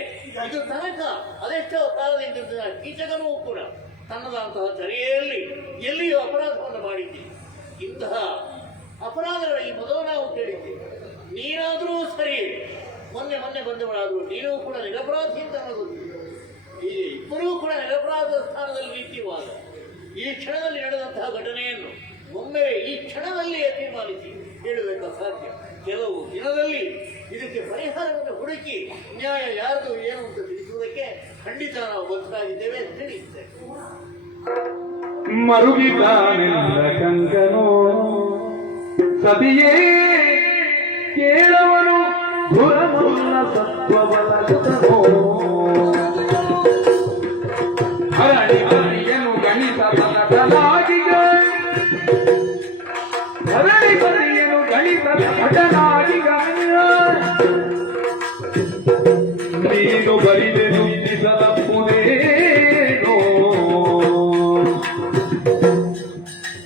ಇದು ತನಕ ಅದೆಷ್ಟೋ ಕಾಲದಿಂದ ಕೀಚಕನೂ ಕೂಡ ತನ್ನದಂತಹ ಚರ್ಯೆಯಲ್ಲಿ ಎಲ್ಲಿಯೂ ಅಪರಾಧವನ್ನು ಮಾಡಿದ್ದೆ. ಇಂತಹ ಅಪರಾಧಗಳಲ್ಲಿ ಮೊದಲು ನಾವು ಕೇಳಿದ್ದೇವೆ. ನೀನಾದರೂ ಸರಿ, ಮೊನ್ನೆ ಬಂದವಳಾದರೂ ನೀನು ಕೂಡ ನಿರಪರಾಧಿ ಅಂತ ಗೊತ್ತಿಲ್ಲ. ಈ ಇಬ್ಬರೂ ಕೂಡ ನಿರಪರಾಧ ಸ್ಥಾನದಲ್ಲಿ ನಿಂತಿರುವಾಗ ಈ ಕ್ಷಣದಲ್ಲಿ ನಡೆದಂತಹ ಘಟನೆಯನ್ನು ಒಮ್ಮೆ ಈ ಕ್ಷಣದಲ್ಲಿಯೇ ತೀರ್ಮಾನಿಸಿ ಹೇಳುವುದಕ್ಕೆ ಸಾಧ್ಯ. ಕೆಲವು ದಿನದಲ್ಲಿ ಇದಕ್ಕೆ ಪರಿಹಾರವನ್ನು ಹುಡುಕಿ ನ್ಯಾಯ ಯಾರದು ಏನು ಅಂತ ತಿಳಿಸುವುದಕ್ಕೆ ಖಂಡಿತ ನಾವು ಬದ್ಧರಾಗಿದ್ದೇವೆ ಅಂತ ತಿಳಿಸುತ್ತೇವೆ. ಮರುಗಿದಾನೆಲ್ಲ ಕಂಕನೋ ಸತಿಯೇ ಕೇಳವನು ಗುರಮಲ್ಲ ಸತ್ವಬಲಗತನೋ ಹರಣಿಯನ್ನು ಗಣಿತದ ಘಟನಾಗಿಗ ಹರಣಿಯನ್ನು ಗಣಿತದ ಘಟನಾಗಿಗ ನೀನು ಬರಿದೆ ನುಗ್ಗಿಸಲಪ್ಪುದೇನೋ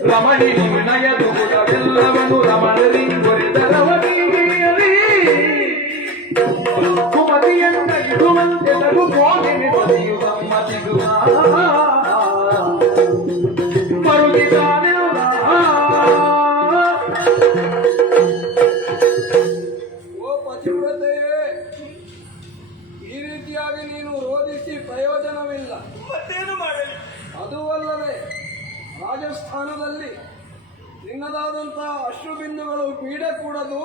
ರಮಣಿ ನಿರ್ಣಯದು ಗುಣವೆಲ್ಲವನು ರಮಣರಿಂಗೊರೆದರವನಿಗೆಯಲಿ ಕುಮತಿಯನ್ನ ಮನವು ಕೋಗಿಲೆ ಬದಿಯು ಗಮ್ಮತ್ತಿಗುವ ಮರುಗಿದ್ದಾನೆ ಓ ಪತಿವ್ರತೆಯೇ, ಈ ರೀತಿಯಾಗಿ ನೀನು ರೋಧಿಸಿ ಪ್ರಯೋಜನವಿಲ್ಲ. ಮತ್ತೇನು ಮಾಡಲಿ? ಅದೂ ಅಲ್ಲದೆ ರಾಜಸ್ಥಾನದಲ್ಲಿ ನಿನ್ನದಾದಂಥ ಅಶ್ರುಬಿಂದುಗಳು ಪೀಡೆ ಕೂಡದು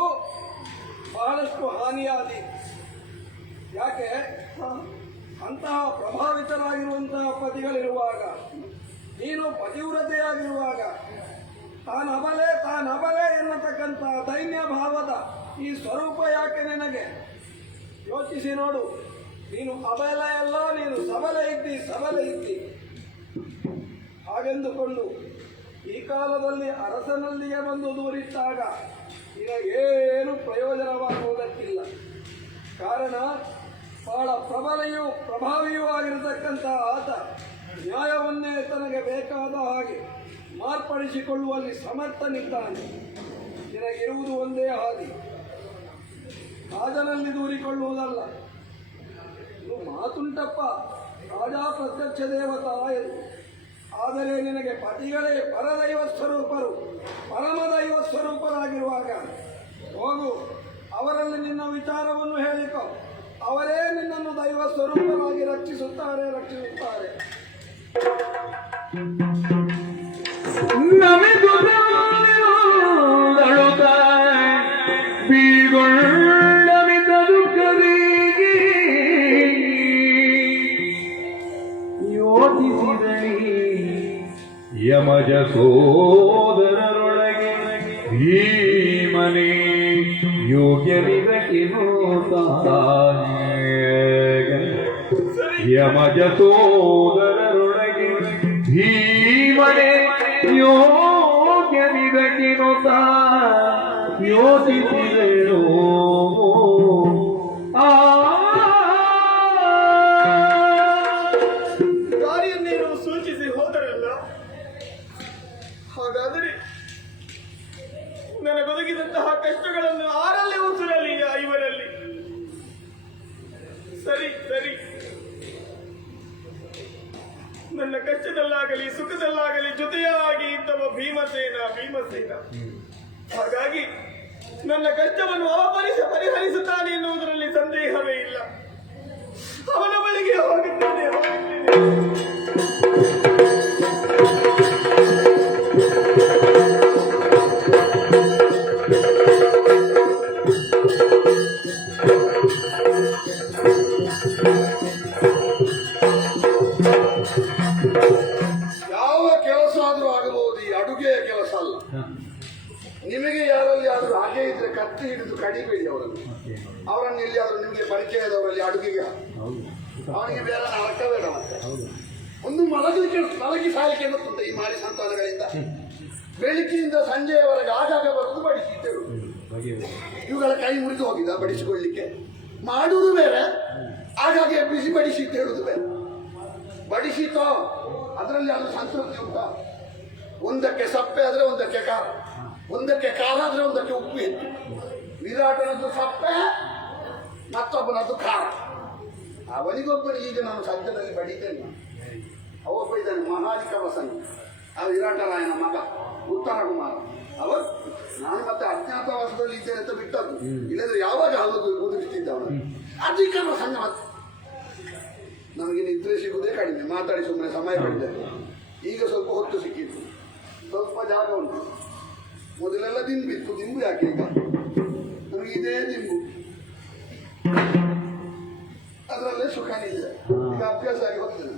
ಬಹಳಷ್ಟು ಹಾನಿಯಾದಿ. ಯಾಕೆ? ಅಂತಹ ಪ್ರಭಾವಿತರಾಗಿರುವಂತಹ ಪತಿಗಳಿರುವಾಗ, ನೀನು ಪತಿವ್ರತೆಯಾಗಿರುವಾಗ ತಾನಬಲೆ ಎನ್ನತಕ್ಕಂಥ ದೈನ್ಯ ಭಾವದ ಈ ಸ್ವರೂಪ ಯಾಕೆ ನಿನಗೆ? ಯೋಚಿಸಿ ನೋಡು. ನೀನು ಅಬಲೆ ಅಲ್ಲ, ನೀನು ಸಬಲೆ ಇದ್ದಿ. ಹಾಗೆಂದುಕೊಂಡು ಈ ಕಾಲದಲ್ಲಿ ಅರಸನಲ್ಲಿಯೇ ಬಂದು ದೂರಿಟ್ಟಾಗ ನಿನಗೇನು ಪ್ರಯೋಜನವಾಗುವುದಕ್ಕಿಲ್ಲ. ಕಾರಣ ಬಹಳ ಪ್ರಭಾವಿಯೂ ಆಗಿರತಕ್ಕಂಥ ಆತ ನ್ಯಾಯವನ್ನೇ ತನಗೆ ಬೇಕಾದ ಹಾಗೆ ಮಾರ್ಪಡಿಸಿಕೊಳ್ಳುವಲ್ಲಿ ಸಮರ್ಥನಿದ್ದಾನೆ. ನಿನಗಿರುವುದು ಒಂದೇ ಹಾದಿ, ರಾಜನಲ್ಲಿ ದೂರಿಕೊಳ್ಳುವುದಲ್ಲ. ಇದು ಮಾತುಂಟಪ್ಪ, ರಾಜಾ ಪ್ರತ್ಯಕ್ಷ ದೇವತಾ ಎಂದು. ಆದರೆ ನಿನಗೆ ಪತಿಗಳೇ ಪರದೈವ ಸ್ವರೂಪರು, ಪರಮದೈವ ಸ್ವರೂಪರಾಗಿರುವಾಗ ಹೋಗು, ಅವರಲ್ಲಿ ನಿನ್ನ ವಿಚಾರವನ್ನು ಹೇಳಿಕೊ. ಅವರೇ ನಿನ್ನನ್ನು ದೈವ ಸ್ವರೂಪರಾಗಿ ರಕ್ಷಿಸುತ್ತಾರೆ. ನಮಿದು ಬೀಳ್ಗೊಂಡಮಿದ್ದದು ಕದಿಗೆ ಯೋಚಿಸಿದಳಿ ಯಮಜ ಸೋದರರೊಳಗೆ ಭೀಮನೇ ಯೋಗ್ಯವಿದಕಿನೋ ಯಮಜ ಸೋದರರೊಳಗೆ ಭೀಮನೇ ಯೋಗ್ಯವಿದಕಿನೋ ಯೋಚಿಸಿದಳು ದಾರಿಯನ್ನೇನು ಸೂಚಿಸಿ ಹೋದರಲ್ಲ, ಹಾಗಾದರೆ ನನಗೊದಗಿದಂತಹ ಕಷ್ಟಗಳನ್ನು ಆರಲ್ಲಿ ಉಸಿರಲಿ ಇವರಲ್ಲಿ. ಸರಿ, ನನ್ನ ಕಷ್ಟದಲ್ಲಾಗಲಿ ಸುಖದಲ್ಲಾಗಲಿ ಜೊತೆಯಾಗಿ ಇದ್ದವ ಭೀಮಸೇನ. ಹಾಗಾಗಿ ನನ್ನ ಕಷ್ಟವನ್ನು ಪರಿಹರಿಸುತ್ತಾನೆ ಎನ್ನುವುದರಲ್ಲಿ ಸಂದೇಹವೇ ಇಲ್ಲ. ಅವನ ಬಳಿಗೆ ಹೋಗುತ್ತೇನೆ. ಯಾವ ಕೆಲಸ ಆದ್ರೂ ಆಗಬಹುದು, ಈ ಅಡುಗೆಯ ಕೆಲಸ ಅಲ್ಲ. ನಿಮಗೆ ಯಾರಲ್ಲಿ ಆದ್ರೂ ಹಾಗೆ ಇದ್ರೆ ಕತ್ತಿ ಹಿಡಿದು ಕಡಿಬೇಡಿ ಅವರನ್ನು ಎಲ್ಲಿಯಾದ್ರೂ ನಿಮಗೆ ಪರಿಚಯದವರಲ್ಲಿ ಅಡುಗೆಗೆ ಅವನಿಗೆ ಬೇರೆ ನರಕ ಬೇಡ. ಮತ್ತೆ ಒಂದು ಮಲಗಿ ಸಾಲಿಕೆ ಗೊತ್ತುಂಟು ಈ ಮಾರಿ ಸಂತಾನಗಳಿಂದ. ಬೆಳಿಗ್ಗೆಯಿಂದ ಸಂಜೆಯವರೆಗೆ ಆಗಾಗ ಬರುವುದು ಬಡಿಸಿಟ್ಟರು. ಇವುಗಳ ಕೈ ಮುರಿದು ಹೋಗಿದ್ದ ಬಡಿಸಿಕೊಳ್ಳಿಕ್ಕೆ. ಮಾಡುವುದು ಬೇರೆ, ಆಗಾಗ ಬಿಸಿ ಬಡಿಸಿಟ್ಟು ಹೇಳುವುದು ಬೇರೆ. ಬಡಿಸಿತೋ ಅದರಲ್ಲಿ ಅದು ಸಂತೃಪ್ತಿ ಉಂಟಾ? ಒಂದಕ್ಕೆ ಸಪ್ಪೆ ಆದ್ರೆ ಒಂದಕ್ಕೆ ಖಾರ, ಒಂದಕ್ಕೆ ಖಾರ ಆದ್ರೆ ಒಂದಕ್ಕೆ ಉಪ್ಪು ಹೆಚ್ಚು. ವಿರಾಟನದ್ದು ಸಪ್ಪೆ, ಮತ್ತೊಬ್ಬನದ್ದು ಖಾರ. ಅವನಿಗೊಬ್ಬನಿಗೆ ಈಗ ನಾನು ಸದ್ಯದಲ್ಲಿ ಬಡಿತೇನೆ. ಅವೊಬ್ಬ ಇದ್ದಾನೆ ಮಹಾಲಿಕವಸನ್, ಆ ವಿರಾಟರಾಯನ ಮಗ ಉತ್ತರ ಕುಮಾರ. ಅವರು ನಾನು ಮತ್ತೆ ಅಜ್ಞಾತವಾಸದಲ್ಲಿ ಇದ್ದೇನೆ ಅಂತ ಬಿಟ್ಟದ್ದು, ಇಲ್ಲದ್ರೆ ಯಾವಾಗ ಹೌದು ಓದಿರ್ತಿದ್ದವನು. ಅಧಿಕ ವಸನ್ನ ನಮಗೆ ನಿದ್ರೆ ಸಿಗುವುದೇ ಕಡಿಮೆ, ಮಾತಾಡಿ ಸುಮ್ಮನೆ ಸಮಯ ಕಡಿಮೆ. ಈಗ ಸ್ವಲ್ಪ ಹೊತ್ತು ಸಿಕ್ಕಿತ್ತು, ಸ್ವಲ್ಪ ಜಾಗ ಉಂಟು. ಮೊದಲೆಲ್ಲ ದಿಂಬಿತ್ತು, ದಿಂಬು ಯಾಕೆ ಈಗ ನಮಗೆ ಇದೇ ದಿಂಬು, ಅದರಲ್ಲೇ ಸುಖ ನಿದ್ರೆ. ಈಗ ಅಭ್ಯಾಸ ಆಗಿ ಹೋಗ್ತದೆ.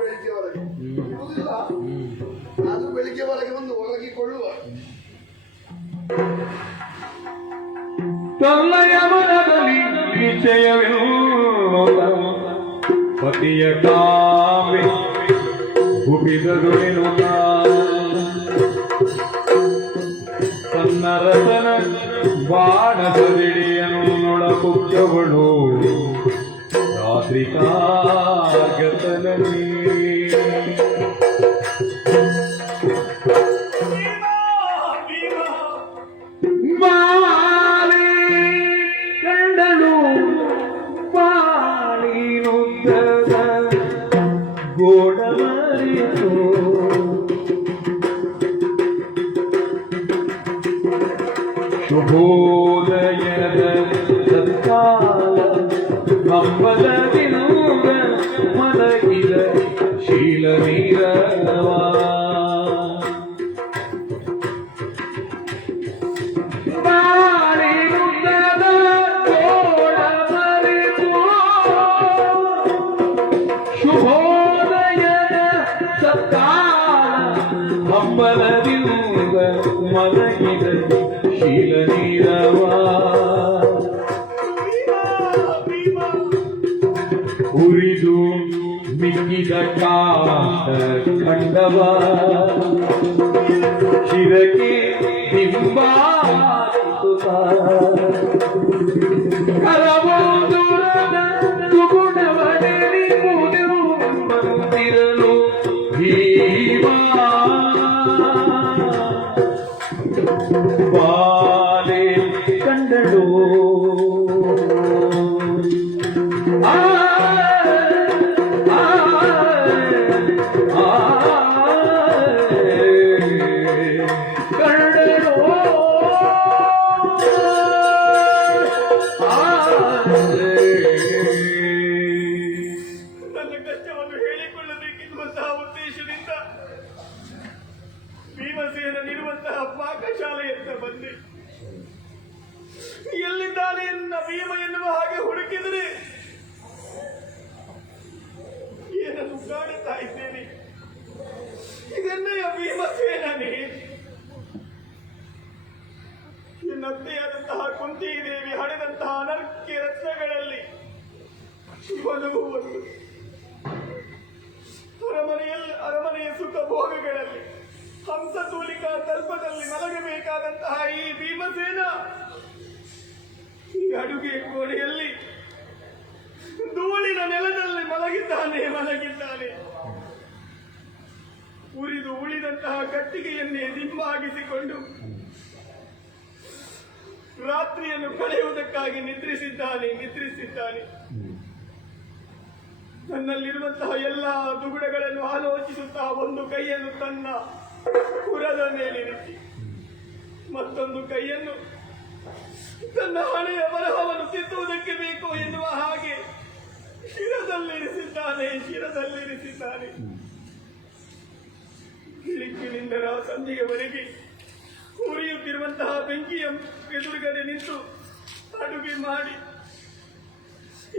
ಬೆಳಿಗ್ಗೆವರೆಗೆ ಇರುವುದಿಲ್ಲ, ಆದ್ರೂ ಬೆಳಿಗ್ಗೆವರೆಗೆ ಒಂದು ಒಳಗಿಕೊಳ್ಳುವ. ತನ್ನಯ ಮನದಲ್ಲಿ ನಿಶ್ಚಯವಿಲ್ಲ, ಪತಿಯ ಕಾಮೆ ಹುಟ್ಟಿದರು ತನ್ನ ರತನ ಬಾಣಸದಿಡಿಯನು ನೊಳಪುಕ್ಕವಳು ರಾತ್ರಿ ಕಾಗತನಲ್ಲಿ ಮಾಲೆ ಕಂಡಳು ಬಾಳಿನುದ್ದದ ಗೋಡಮರಿತು ಶುಭೋದಯದ ಸತ್ಕಾಲ ಹಂಬಲವಿನುದ ಮಲಗಿದ ಶೀಲ ನೀರವ ಬಾಳಿನುದ್ದದ ಗೋಡಮರಿತು ಶುಭೋದಯದ ಸತ್ಕಾಲ ಹಂಬಲವಿನುದ ಮಲಗಿದ ಶೀಲ ನೀರವ ಉರಿದು ಮಿಕ್ಕಿದ ಕಾಶ ಖಂಡವ ಶಿರಕ್ಕೆ ಬಿಂಬಾಸುತ ಕರಬೋದುರದ ಸುಗುಣವನೆರಿ ಮುದಿರು ಭೀಮಾ ಬಾಲೆ ಕಂಡಳು ನನ್ನ ಕಷ್ಟವನ್ನು ಹೇಳಿಕೊಳ್ಳಬೇಕೆನ್ನುವಂತಹ ಉದ್ದೇಶದಿಂದ ಭೀಮಸೇನನಿರುವಂತಹ ಪಾಕಶಾಲೆಯತ್ತ ಬಂದೆ. ಎಲ್ಲಿದ್ದಾನೆ ಎನ್ನ ಭೀಮ ಎನ್ನುವ ಹಾಗೆ ಹುಡುಕಿದರೆ ಏನನ್ನು ಕಾಡುತ್ತಾ ಇದ್ದೇನೆ. ಇದನ್ನೆಯ ಭೀಮಸೇನನೇ ನತ್ತೆಯಾದಂತಹ ಕುಂತಿ ದೇವಿ ಹಡೆದಂತಹ ಅನರ್ಕ್ಯ ರತ್ನಗಳಲ್ಲಿ ಇವನು ಒಂದು ಅರಮನೆಯ ಸುಖ ಭೋಗಗಳಲ್ಲಿ ಹಂಸತೂಲಿಕಾ ತಲ್ಪದಲ್ಲಿ ಮಲಗಬೇಕಾದಂತಹ ಈ ಭೀಮಸೇನ ಈ ಅಡುಗೆ ಕೋಣೆಯಲ್ಲಿ ಧೂಳಿನ ನೆಲದಲ್ಲಿ ಮಲಗಿದ್ದಾನೆ. ಉರಿದು ಉಳಿದಂತಹ ಕಟ್ಟಿಗೆಯನ್ನೇ ದಿಂಬಾಗಿಸಿಕೊಂಡು ರಾತ್ರಿಯನ್ನು ಕಳೆಯುವುದಕ್ಕಾಗಿ ನಿದ್ರಿಸಿದ್ದಾನೆ. ನನ್ನಲ್ಲಿರುವಂತಹ ಎಲ್ಲ ದುಗುಡಗಳನ್ನು ಆಲೋಚಿಸುತ್ತಾ ಒಂದು ಕೈಯನ್ನು ತನ್ನ ಪುರದ ಮೇಲಿರಿಸಿ ಮತ್ತೊಂದು ಕೈಯನ್ನು ತನ್ನ ಹಣೆಯ ಬರಹವನ್ನು ತಿದ್ದುವುದಕ್ಕೆ ಬೇಕು ಎನ್ನುವ ಹಾಗೆ ಶಿರದಲ್ಲಿರಿಸಿದ್ದಾನೆ. ಕಿಳಿಕಿನಿಂದ ಸಂಜೆಯವರೆಗೆ ಉರಿಯುತ್ತಿರುವಂತಹ ಬೆಂಕಿಯ ಎದುರುಗಡೆ ನಿಂತು ಅಡುಗೆ ಮಾಡಿ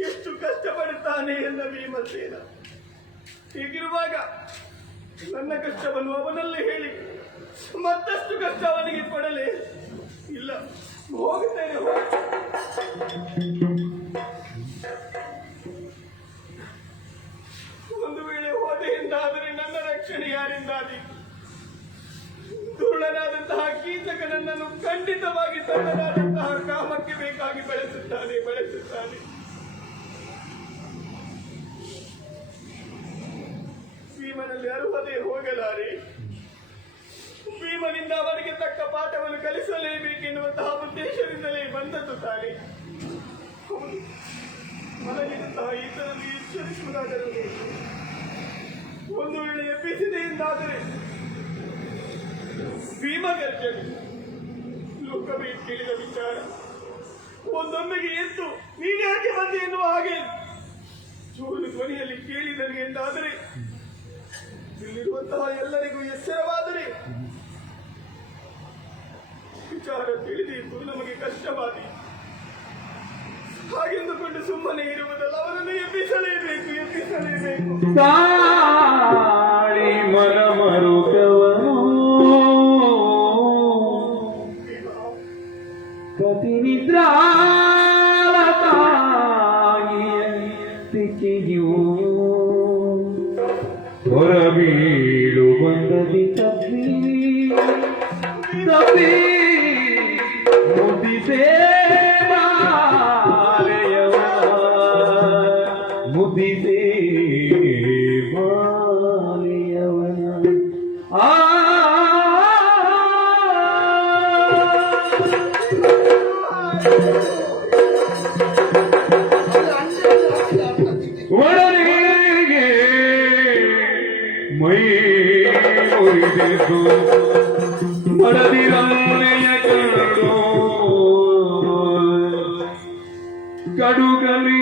ಎಷ್ಟು ಕಷ್ಟಪಡುತ್ತಾನೆ ಎಂದ ಭೀಮಸೇನ. ಹೀಗಿರುವಾಗ ನನ್ನ ಕಷ್ಟವನ್ನು ಅವನಲ್ಲಿ ಹೇಳಿ ಮತ್ತಷ್ಟು ಕಷ್ಟ ಅವನಿಗೆ ಕೊಡಲೇ ಇಲ್ಲ. ಹೋಗುತ್ತೇನೆ. ಒಂದು ವೇಳೆ ಹೋದೆ ಎಂದಾದರೆ ನನ್ನ ರಕ್ಷಣೆ ಯಾರಿಂದಾದೀತು? ದುರುಳನಾದಂತಹ ಕೀಚಕ ನನ್ನನ್ನು ಖಂಡಿತವಾಗಿ ತನ್ನದಾದಂತಹ ಕಾಮಕ್ಕೆ ಬೇಕಾಗಿ ಬೆಳೆಸುತ್ತಾನೆ. ಭೀಮನಲ್ಲಿ ಅರುಹದೆ ಹೋಗಲಾರೆ. ಭೀಮನಿಂದ ಅವನಿಗೆ ತಕ್ಕ ಪಾಠವನ್ನು ಕಲಿಸಲೇಬೇಕೆನ್ನುವಂತಹ ಉದ್ದೇಶದಿಂದಲೇ ಬಂದದ್ದು ತಾನೆ. ಮಲಗಿದಂತಹ ಈತನಲ್ಲಿ ಎಚ್ಚರಿಸುವುದಾದರೂ ಒಂದು ವೇಳೆ ಎಬ್ಬಿಸಿದೆ ಎಂದಾದರೆ ಭೀಮಗರ್ಜನೆ ಲೋಕವೇ ಕೇಳಿದ ವಿಚಾರ. ಒಂದೊಮ್ಮೆಗೆ ಎದ್ದು ನೀನ್ಯಾಕೆ ಬಂದೆ ಎನ್ನುವ ಹಾಗೆ ಜೋರು ಧ್ವನಿಯಲ್ಲಿ ಕೇಳಿದನು ಎಂದಾದರೆ ಇಲ್ಲಿರುವಂತಹ ಎಲ್ಲರಿಗೂ ಎಚ್ಚರವಾದರೆ ವಿಚಾರ ತಿಳಿದಿದ್ದು ನಮಗೆ ಕಷ್ಟವಾದಿ. ಹಾಗೆಂದುಕೊಂಡು ಸುಮ್ಮನೆ ಇರುವುದಲ್ಲ, ಅವರನ್ನು ಎಬ್ಬಿಸಲೇಬೇಕು. ತಾಳಿ ಮರ ಮರುಕವನು ಪ್ರತಿನಿದ್ರಾಲ ತಾಯಿಯ ತಿಕ್ಕಿಯೂ ಹೊರಬೀಳು ಬಂದದಿ ತಪ್ಪಿ ಮುದಿಸೇ ಬಾಲೆಯವ ಮುದಿಸೇ ಬಾಲೆಯವನ ಆ ಮಡದಿರನ್ನೆಯ ಕಂಡು ಕಡುಗಲಿ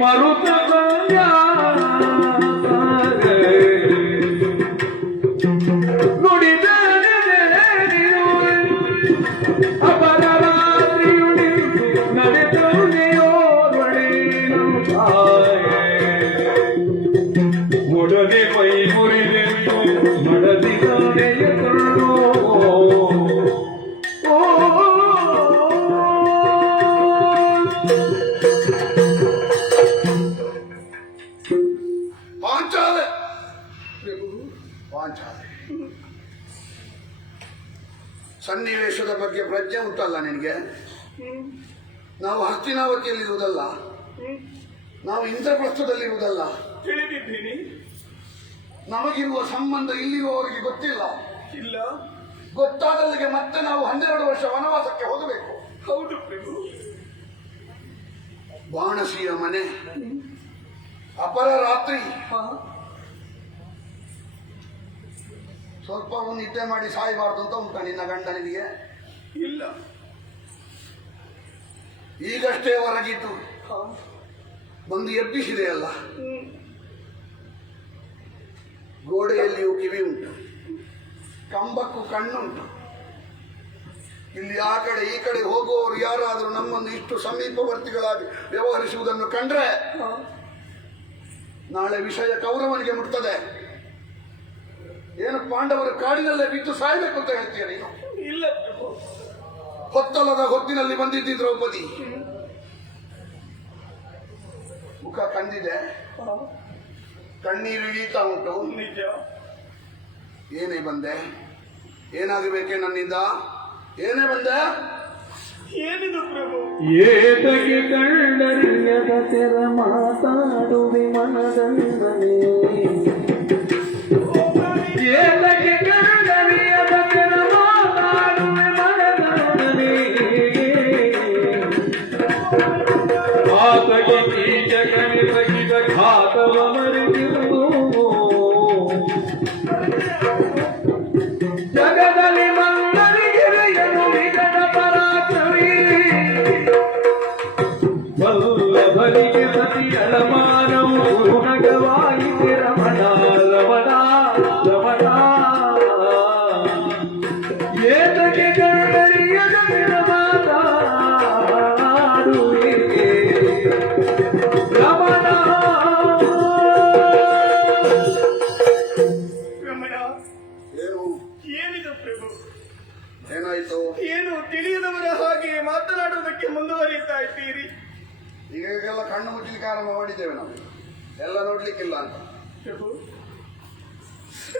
ಮರುತ ನುಡಿದ ಅಪರಾತ್ರಿಯುಡಿ ನಡೆದೋರ್ವಳೇನು ಒಡನೆ ಮೈ ಮುರಿದೆಂದು ಮಡದಿರನೆಯ ಕಂಡು ಪಾಂಚಾಲೆ ಪಾಂಚಾಲೆ ಸನ್ನಿವೇಶದ ಬಗ್ಗೆ ಪ್ರಜ್ಞೆ ಉಂಟಲ್ಲ ನಿನಗೆ? ನಾವು ಹಸ್ತಿನಾವತಿಯಲ್ಲಿರುವುದಲ್ಲ, ನಾವು ಇಂದ್ರಪ್ರಸ್ಥದಲ್ಲಿರುವುದಲ್ಲ. ತಿಳಿದಿದ್ದೀನಿ. ನಮಗಿರುವ ಸಂಬಂಧ ಇಲ್ಲಿರುವವರಿಗೆ ಗೊತ್ತಿಲ್ಲ. ಇಲ್ಲ. ಗೊತ್ತಾಗಲ್ಲಿಗೆ ಮತ್ತೆ ನಾವು 12 ವರ್ಷ ವನವಾಸಕ್ಕೆ ಹೋಗಬೇಕು. ಹೌದು ಪ್ರಭು. ಬಾಣಸಿಯ ಮನೆ, ಅಪರರಾತ್ರಿ. ಸ್ವಲ್ಪವೂ ನಿದ್ದೆ ಮಾಡಿ ಸಾಯಬಾರ್ದು ಅಂತ ಉಂಟ ನಿನ್ನ ಗಂಡನಿಗೆ? ಇಲ್ಲ. ಈಗಷ್ಟೇ ಹೊರಗಿದ್ದು ಬಂದು ಎಬ್ಬಿಸಿದೆಯಲ್ಲ. ಗೋಡೆಯಲ್ಲಿಯೂ ಕಿವಿ ಉಂಟು, ಕಂಬಕ್ಕೂ ಕಣ್ಣುಂಟು. ಇಲ್ಲಿ ಆ ಕಡೆ ಈ ಕಡೆ ಹೋಗುವವರು ಯಾರಾದರೂ ನಮ್ಮನ್ನು ಇಷ್ಟು ಸಮೀಪವರ್ತಿಗಳಾಗಿ ವ್ಯವಹರಿಸುವುದನ್ನು ಕಂಡ್ರೆ ನಾಳೆ ವಿಷಯ ಕೌರವನಿಗೆ ಮುಟ್ತದೆ. ಏನು ಪಾಂಡವರು ಕಾಡಿನಲ್ಲೇ ಬಿದ್ದು ಸಾಯ್ಬೇಕು ಅಂತ ಹೇಳ್ತೀಯ ನೀನು? ಇಲ್ಲ ಪ್ರಭು. ಹೊತ್ತಲದ ಹೊತ್ತಿನಲ್ಲಿ ಬಂದಿದ್ದಿ ದ್ರೌಪದಿ. ಮುಖ ಕಂದಿದೆ, ಕಣ್ಣೀರು ಇಳೀತಾ ಉಂಟು. ನಿಜ. ಏನೇ ಬಂದೆ? ಏನಾಗಬೇಕೆ ನನ್ನಿಂದ? ಏನೇ ಬಂದೆ? ಏನಿದು ಪ್ರಭು? ಏತಗೆ ಕಂಡರಿಯದ ತೆರ ಮಾತಾಡುವೆ ಮನದಂದನೆ, ಏತಗೆ ಕಂಡರಿಯದ ತೆರ ಮಾತಾಡುವೆ ಮನದಂದನೆ, ಆತಗೆ ಕೀಚಕನೆ ಬಗಿದ ಘಾತವ ಮರೆತಿರುವುದು ಜಗದಲ್ಲಿ ಮಂಗನಿಗೆರೆಯನು ವಿಗಡ ಪರಾಕ್ರಮಿ, ವಲ್ಲಭನಿಗೆ ಸತಿ ಅಳಮಾನವು ಗುರುನಗವಾಯಿತೆ ರಮಣ ರಮಣ ರಮಣ. ಏತಕ್ಕೆ ಗಂಡರಿಯದ ಮಾತಾಡುವೆ ರಮಣ. ರಮಣ, ಏನು ಏನಿದು ಪ್ರಭು? ಏನಾಯ್ತು? ಏನು ತಿಳಿಯದವರ ಹಾಗೆ ಮಾತನಾಡುವುದಕ್ಕೆ ಮುಂದುವರಿಯುತ್ತಾ ಇದ್ದೀರಿ? ಈಗೆಲ್ಲ ಕಣ್ಣು ಮುಚ್ಚಲಿಕ್ಕೆ ಆರಂಭ ಮಾಡಿದ್ದೇವೆ ನಾವು, ಎಲ್ಲ ನೋಡ್ಲಿಕ್ಕಿಲ್ಲ ಅಂತ. ಪ್ರಭು,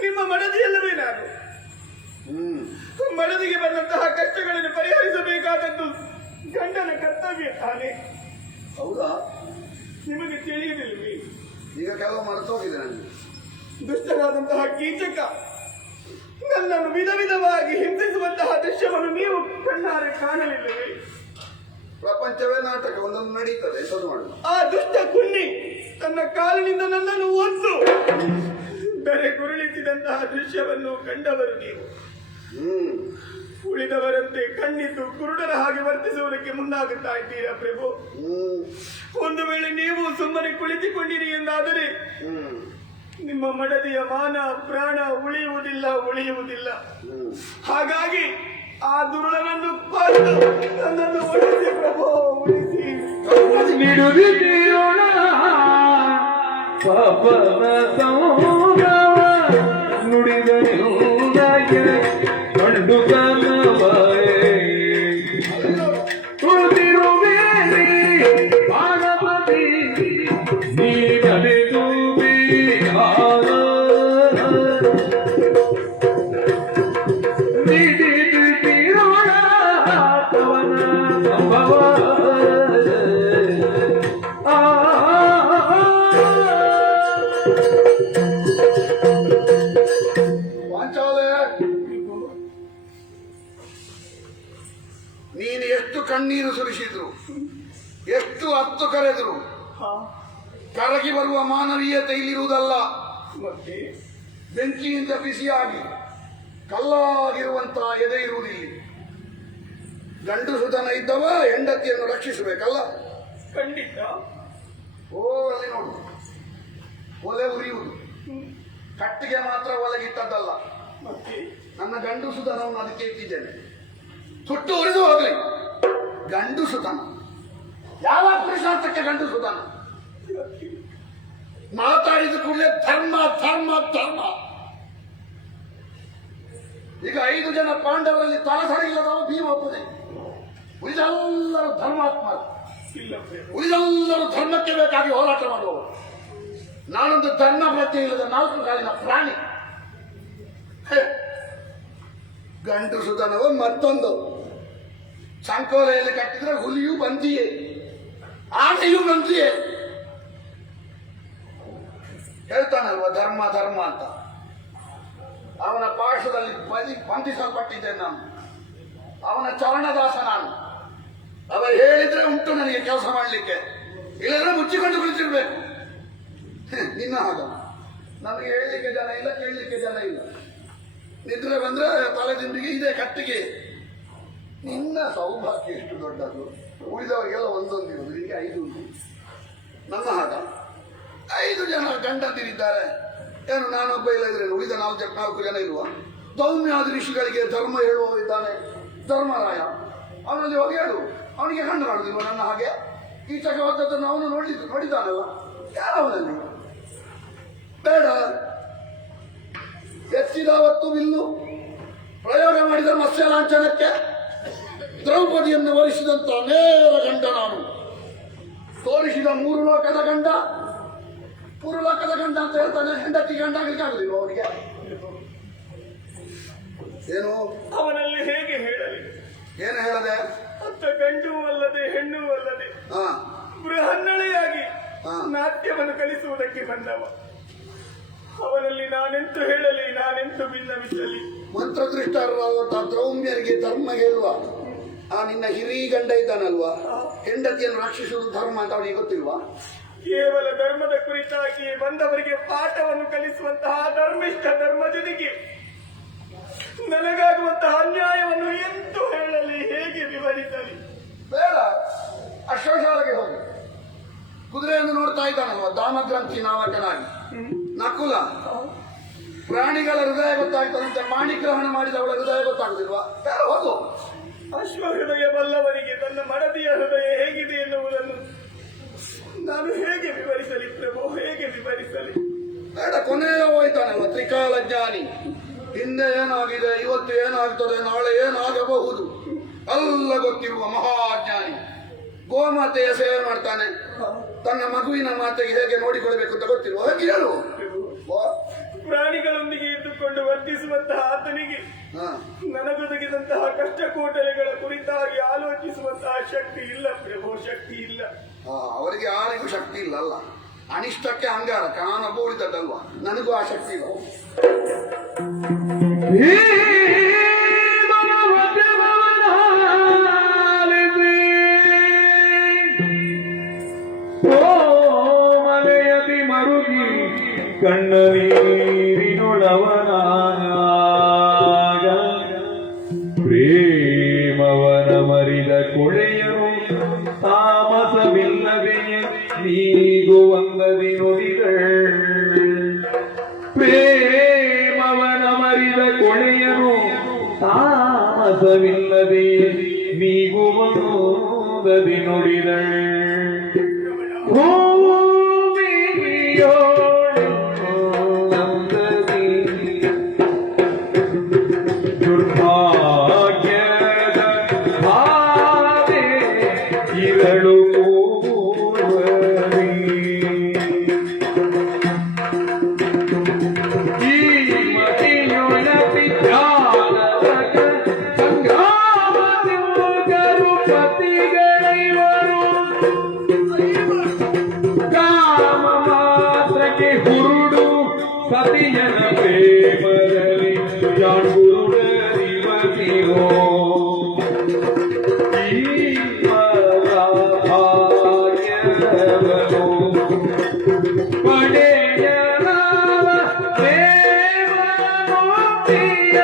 ನಿಮ್ಮ ಮಡದಿಯಲ್ಲವೇ ನಾನು? ಮಡದಿಗೆ ಬಂದಂತಹ ಕಷ್ಟಗಳನ್ನು ಪರಿಹರಿಸಬೇಕಾದದ್ದು ಗಂಡನ ಕರ್ತವ್ಯ ತಾನೇ? ಹೌದಾ? ನಿಮಗೆ ತಿಳಿಯುವುದಿಲ್ಲವೇ? ಈಗ ಕೆಲವು ಮರೆತೋಗಿದೆ ನನಗೆ. ದುಷ್ಟನಾದಂತಹ ಕೀಚಕ ನನ್ನನ್ನು ವಿಧ ವಿಧವಾಗಿ ಹಿಂಸಿಸುವಂತಹ ದೃಶ್ಯವನ್ನು ನೀವು ಕಣ್ಣಾರೆ ಕಾಣಲಿಲ್ಲವೇ? ಪ್ರಪಂಚವೇ ನಾಟಕ ಒಂದೊಂದು ನಡೀತದೆ, ಎಂಥದ್ದು ಮಾಡುದು? ಆ ದುಷ್ಟ ಕುನ್ನಿ ತನ್ನ ಕಾಲಿನಿಂದ ನನ್ನನ್ನು ಒದ್ದು ಬೆರೆ ಗುರುಳಿಸಿದಂತಹ ದೃಶ್ಯವನ್ನು ಕಂಡವರು ನೀವು. ಉಳಿದವರಂತೆ ಕಣ್ಣಿದ್ದು ಕುರುಡರ ಹಾಗೆ ವರ್ತಿಸುವುದಕ್ಕೆ ಮುಂದಾಗುತ್ತಾ ಇದ್ದೀರಾ ಪ್ರಭು? ಒಂದು ವೇಳೆ ನೀವು ಸುಮ್ಮನೆ ಕುಳಿತುಕೊಂಡಿರಿ ಎಂದಾದರೆ ನಿಮ್ಮ ಮಡದಿಯ ಮಾನ ಪ್ರಾಣ ಉಳಿಯುವುದಿಲ್ಲ. ಹಾಗಾಗಿ ಆ ದುರುಳನನ್ನು ಕೊಂದು ನನ್ನನ್ನು ಉಳಿಸಿ ಪ್ರಭು, ಉಳಿಸಿ. ನಿಡುವಿದೆಯೋಣ ಪಾಪನ ಸಂಗಮ ನುಡಿದನು ಕಂಡು ಕನವಾಯೇ ಉಳಿದಿರುವೇರಿ ಬಾಣಪತಿ ನೀ ಬರೆದು ಬಿಹಾರ ನೀಡಿದಿರೋಣ ತವನ ಸಂಭವ. ನೀನು ಎಷ್ಟು ಕಣ್ಣೀರು ಸುರಿಸಿದ್ರು, ಎಷ್ಟು ಹತ್ತು ಕರೆದ್ರು, ಕರಗಿ ಬರುವ ಮಾನವೀಯತೆ ಇಲ್ಲಿರುವುದಲ್ಲ. ಮತ್ತೆ ಬೆಂಕಿಯಿಂದ ಬಿಸಿಯಾಗಿ ಕಲ್ಲಾಗಿರುವಂತ ಎದೆ ಇರುವುದಿಲ್ಲ. ಗಂಡಸುತನ ಇದ್ದವ ಹೆಂಡತಿಯನ್ನು ರಕ್ಷಿಸಬೇಕಲ್ಲ. ಖಂಡಿತ. ಓ ಅಲ್ಲಿ ನೋಡು, ಒಲೆ ಉರಿಯುವುದು ಕಟ್ಟಿಗೆ ಮಾತ್ರ ಒಳಗಿಟ್ಟದ್ದಲ್ಲ. ಮತ್ತೆ ನನ್ನ ಗಂಡಸುತನವನ್ನು ಅದಕ್ಕೆ ಇಟ್ಟಿದ್ದೇನೆ. ಸುಟ್ಟು ಉರಿದು ಹೋಗ್ಲಿ. ಗಂಡಸುತನ ಯಾವ ಪುರುಷಾರ್ಥಕ್ಕೆ ಗಂಡಸುತನ? ಮಾತಾಡಿದ ಕೂಡಲೇ ಧರ್ಮ ಧರ್ಮ ಧರ್ಮ. ಈಗ 5 ಜನ ಪಾಂಡವರಲ್ಲಿ ತಲಸರಿಲ್ಲದವ ಭೀಮ ಒಬ್ಬನೇ. ಉಳಿದೆಲ್ಲರೂ ಧರ್ಮಾತ್ಮರು, ಇಲ್ಲ ಪ್ರಭು. ಉಳಿದೆಲ್ಲರೂ ಧರ್ಮಕ್ಕೆ ಬೇಕಾಗಿ ಹೋರಾಟ ಮಾಡುವವರು. ನಾನೊಂದು ಧರ್ಮ ಪ್ರತ್ಯಯ ಇಲ್ಲದ 4 ಕಾಲಿನ ಪ್ರಾಣಿ. ಗಂಡು ಸುಧನವ ಮತ್ತೊಂದು. ಸಂಕೋಲೆಯಲ್ಲಿ ಕಟ್ಟಿದ್ರೆ ಹುಲಿಯೂ ಬಂದಿಯೇ, ಆನೆಯೂ ಬಂದಿಯೇ. ಹೇಳ್ತಾನಲ್ವ ಧರ್ಮ ಧರ್ಮ ಅಂತ. ಅವನ ಪಾರ್ಶ್ವದಲ್ಲಿ ಬಂಧಿಸಲ್ಪಟ್ಟಿದ್ದೇನೆ ನಾನು. ಅವನ ಚರಣದಾಸ ನಾನು. ಅವ ಹೇಳಿದ್ರೆ ಉಂಟು ನನಗೆ ಕೆಲಸ ಮಾಡಲಿಕ್ಕೆ, ಇಲ್ಲದ್ರೆ ಮುಚ್ಚಿಕೊಂಡು ಕುಳಿತಿರ್ಬೇಕು. ನಿನ್ನ ಹಾಗ ನಮಗೆ ಹೇಳಲಿಕ್ಕೆ ಜನ ಇಲ್ಲ, ಕೇಳಲಿಕ್ಕೆ ಜನ ಇಲ್ಲ. ನಿದ್ರೆ ಬಂದ್ರೆ ತಲೆದಿಂಡಿಗೆ ಇದೆ ಕಟ್ಟಿಗೆ. ನಿನ್ನ ಸೌಭಾಗ್ಯ ಎಷ್ಟು ದೊಡ್ಡದು. ಉಳಿದವರಿಗೆಲ್ಲ ಒಂದೊಂದಿರುವುದು, ನಿಮಗೆ 5 ಉಂಟು. ನನ್ನ ಹಾಗ 5 ಜನ ಗಂಡಂದಿರಿದ್ದಾರೆ. ಏನು ನಾನೊಬ್ಬ ಇಲ್ಲ ಇದ್ರೆ ಉಳಿದ 4 ಜನ ಇರುವ ದೌಮ್ಯಾದಿ ಋಷಿಗಳಿಗೆ ಧರ್ಮ ಹೇಳುವವರಿದ್ದಾನೆ ಧರ್ಮರಾಯ. ಅವನಲ್ಲಿ ಹೋಗಿ ಹೇಳು, ಅವನಿಗೆ ಕಂಡು ಮಾಡುದಿಲ್ವ ನನ್ನ ಹಾಗೆ? ಈಚೆಗೆ ಹೋದದ್ದನ್ನು ಅವನು ನೋಡಿದ್ದಾನಲ್ಲ. ಯಾರವನಲ್ಲಿ ಬೇಡ. ಎತ್ತಿದಾವತ್ತು ಬಿಲ್ಲು ಪ್ರಯೋಗ ಮಾಡಿದ ಮತ್ಸ್ಯ ಲಾಂಛನಕ್ಕೆ ದ್ರೌಪದಿಯನ್ನು ವರಿಸಿದಂತ ನೇರ ಗಂಡ ನಾನು. ತೋರಿಸಿದ 3 ಲೋಕದ ಗಂಡ ಅಂತ ಹೇಳ್ತಾನೆ. ಹೆಂಡತಿ ಗಂಡ ಆಗ್ಲಿಕ್ಕೆ ಆಗುದಿಲ್ಲ ಅವನಿಗೆ. ಏನು ಅವನಲ್ಲಿ ಹೇಗೆ ಹೇಳಲಿ? ಏನು ಹೇಳದೆ? ಅತ್ತ ಗಂಡು ಅಲ್ಲದೆ ಹೆಣ್ಣು ಅಲ್ಲದೆ ಹಾ ಬೃಹನ್ನಳೆಯಾಗಿ ಹಾ. ನಾಟ್ಯವನ್ನು ಕಲಿಸುವುದಕ್ಕೆ ಬಂದವ. ಅವನಲ್ಲಿ ನಾನೆಂತು ಹೇಳಲಿ, ನಾನೆಂತು ಭಿನ್ನವಿಸಲಿ? ಮಂತ್ರದೃಷ್ಟರಾದಂತಹ ದ್ರೌಮ್ಯರಿಗೆ ಧರ್ಮ ಹೇಳುವ ಆ ನಿನ್ನ ಹಿರೀ ಗಂಡ ಇದ್ದಾನಲ್ವಾ, ಹೆಂಡತಿಯನ್ನು ರಕ್ಷಿಸುವುದು ಧರ್ಮ ಅಂತ ಅವನಿಗೆ ಗೊತ್ತಿಲ್ವಾ? ಕೇವಲ ಧರ್ಮದ ಕುರಿತಾಗಿ ಬಂದವರಿಗೆ ಪಾಠವನ್ನು ಕಲಿಸುವಂತಹ ಧರ್ಮಿಷ್ಠ ಧರ್ಮ ಜೊತೆಗೆ ನನಗಾಗುವಂತಹ ಅನ್ಯಾಯವನ್ನು ಎಂತೂ ಹೇಳಲಿ, ಹೇಗೆ ವಿವರಿಸಲಿ? ಬೇಡ, ಅಶ್ವಶಾಲೆಗೆ ಹೋಗಿ ಕುದುರೆಯನ್ನು ನೋಡ್ತಾ ಇದ್ದಾನಲ್ವ ದಾಮಗ್ರಂಥಿ ನಾಮಕನಾಗಿ ನಕುಲ. ಪ್ರಾಣಿಗಳ ಹೃದಯ ಗೊತ್ತಾಗ್ತದಂತೆ, ಮಾಣಿಗ್ರಹಣ ಮಾಡಿದವಳ ಹೃದಯ ಗೊತ್ತಾಗುದಿಲ್ವಾ? ಬೇಡ, ಹೋಗು. ಅಶ್ವ ಹೃದಯ ಬಲ್ಲವರಿಗೆ ತನ್ನ ಮಡದಿಯ ಹೃದಯ ಹೇಗಿದೆ ಎನ್ನುವುದನ್ನು ನಾನು ಹೇಗೆ ವಿವರಿಸಲಿ ಪ್ರಭು, ಹೇಗೆ ವಿವರಿಸಲಿ? ಬೇಡ, ಕೊನೆಯ ಹೋಯ್ತಾನಲ್ವ ತ್ರಿಕಾಲ ಜ್ಞಾನಿ. ಹಿಂದೆ ಏನಾಗಿದೆ, ಇವತ್ತು ಏನಾಗ್ತದೆ, ನಾಳೆ ಏನಾಗಬಹುದು ಎಲ್ಲ ಗೊತ್ತಿರುವ ಮಹಾಜ್ಞಾನಿ. ಗೋಮಾತೆಯ ಸೇವೆ ಮಾಡ್ತಾನೆ. ತನ್ನ ಮಗುವಿನ ಮಾತೆಗೆ ಹೇಗೆ ನೋಡಿಕೊಳ್ಬೇಕು ಅಂತ ಗೊತ್ತಿಲ್ವ? ಹೇಗೆ ಹೇಳು. ಪ್ರಾಣಿಗಳೊಂದಿಗೆ ಇದ್ದುಕೊಂಡು ವರ್ತಿಸುವಂತಹ ಆತನಿಗೆ ನನಗೊದಗಿದಂತಹ ಕಷ್ಟ ಕೋಟಲೆಗಳ ಕುರಿತಾಗಿ ಆಲೋಚಿಸುವಂತಹ ಶಕ್ತಿ ಇಲ್ಲ ಪ್ರಭು, ಶಕ್ತಿ ಇಲ್ಲ. ಅವರಿಗೆ ಯಾರಿಗೂ ಶಕ್ತಿ ಇಲ್ಲ ಅಲ್ಲ. ಅನಿಷ್ಟಕ್ಕೆ ಅಂಗಾರಕ, ನಾನೊಬ್ಬ ಉಳಿದದ್ದಲ್ವಾ, ನನಗೂ ಆ ಶಕ್ತಿ ಇಲ್ಲ. ಮಲೆಯದಿ ಮರುಗಿ ಕಣ್ಣ ನೀರಿನೊಳವನಾಗ ಪ್ರೇಮವನ ಮರಿದ ಕೊಳೆಯರು ತಾಮಸವಿಲ್ಲದೆ ನೀಗುವಂದದಿ ನುಡಿದಳ್. ಪ್ರೇಮವನ ಮರಿದ ಕೊಳೆಯರು ತಾಮಸವಿಲ್ಲದೆ ನೀಗುವಂದದಿ ನುಡಿದಳ್. ದುರ್ಭಾಗ್ಯದ ಬಾಧೆ ಇರಳು ಈ ಮತಿಯೊಳತಿ ಜ್ಞಾನದ ಸಂಗ್ರಾಮದಿಂದರು ಪತಿಗಳಿವರು ಕಾಮ ಮಾತ್ರಕ್ಕೆ ಹುರುಡು ಸತಿಯನ ಪ್ರೇಮದಲ್ಲಿ ಜಾಣಗುರುಡರಿವತಿರೋ ಈ ಭಾಗ್ಯವನು ಪಡೆಯಲಾವ ಪ್ರೇಮ ಮುಕ್ತಿಯ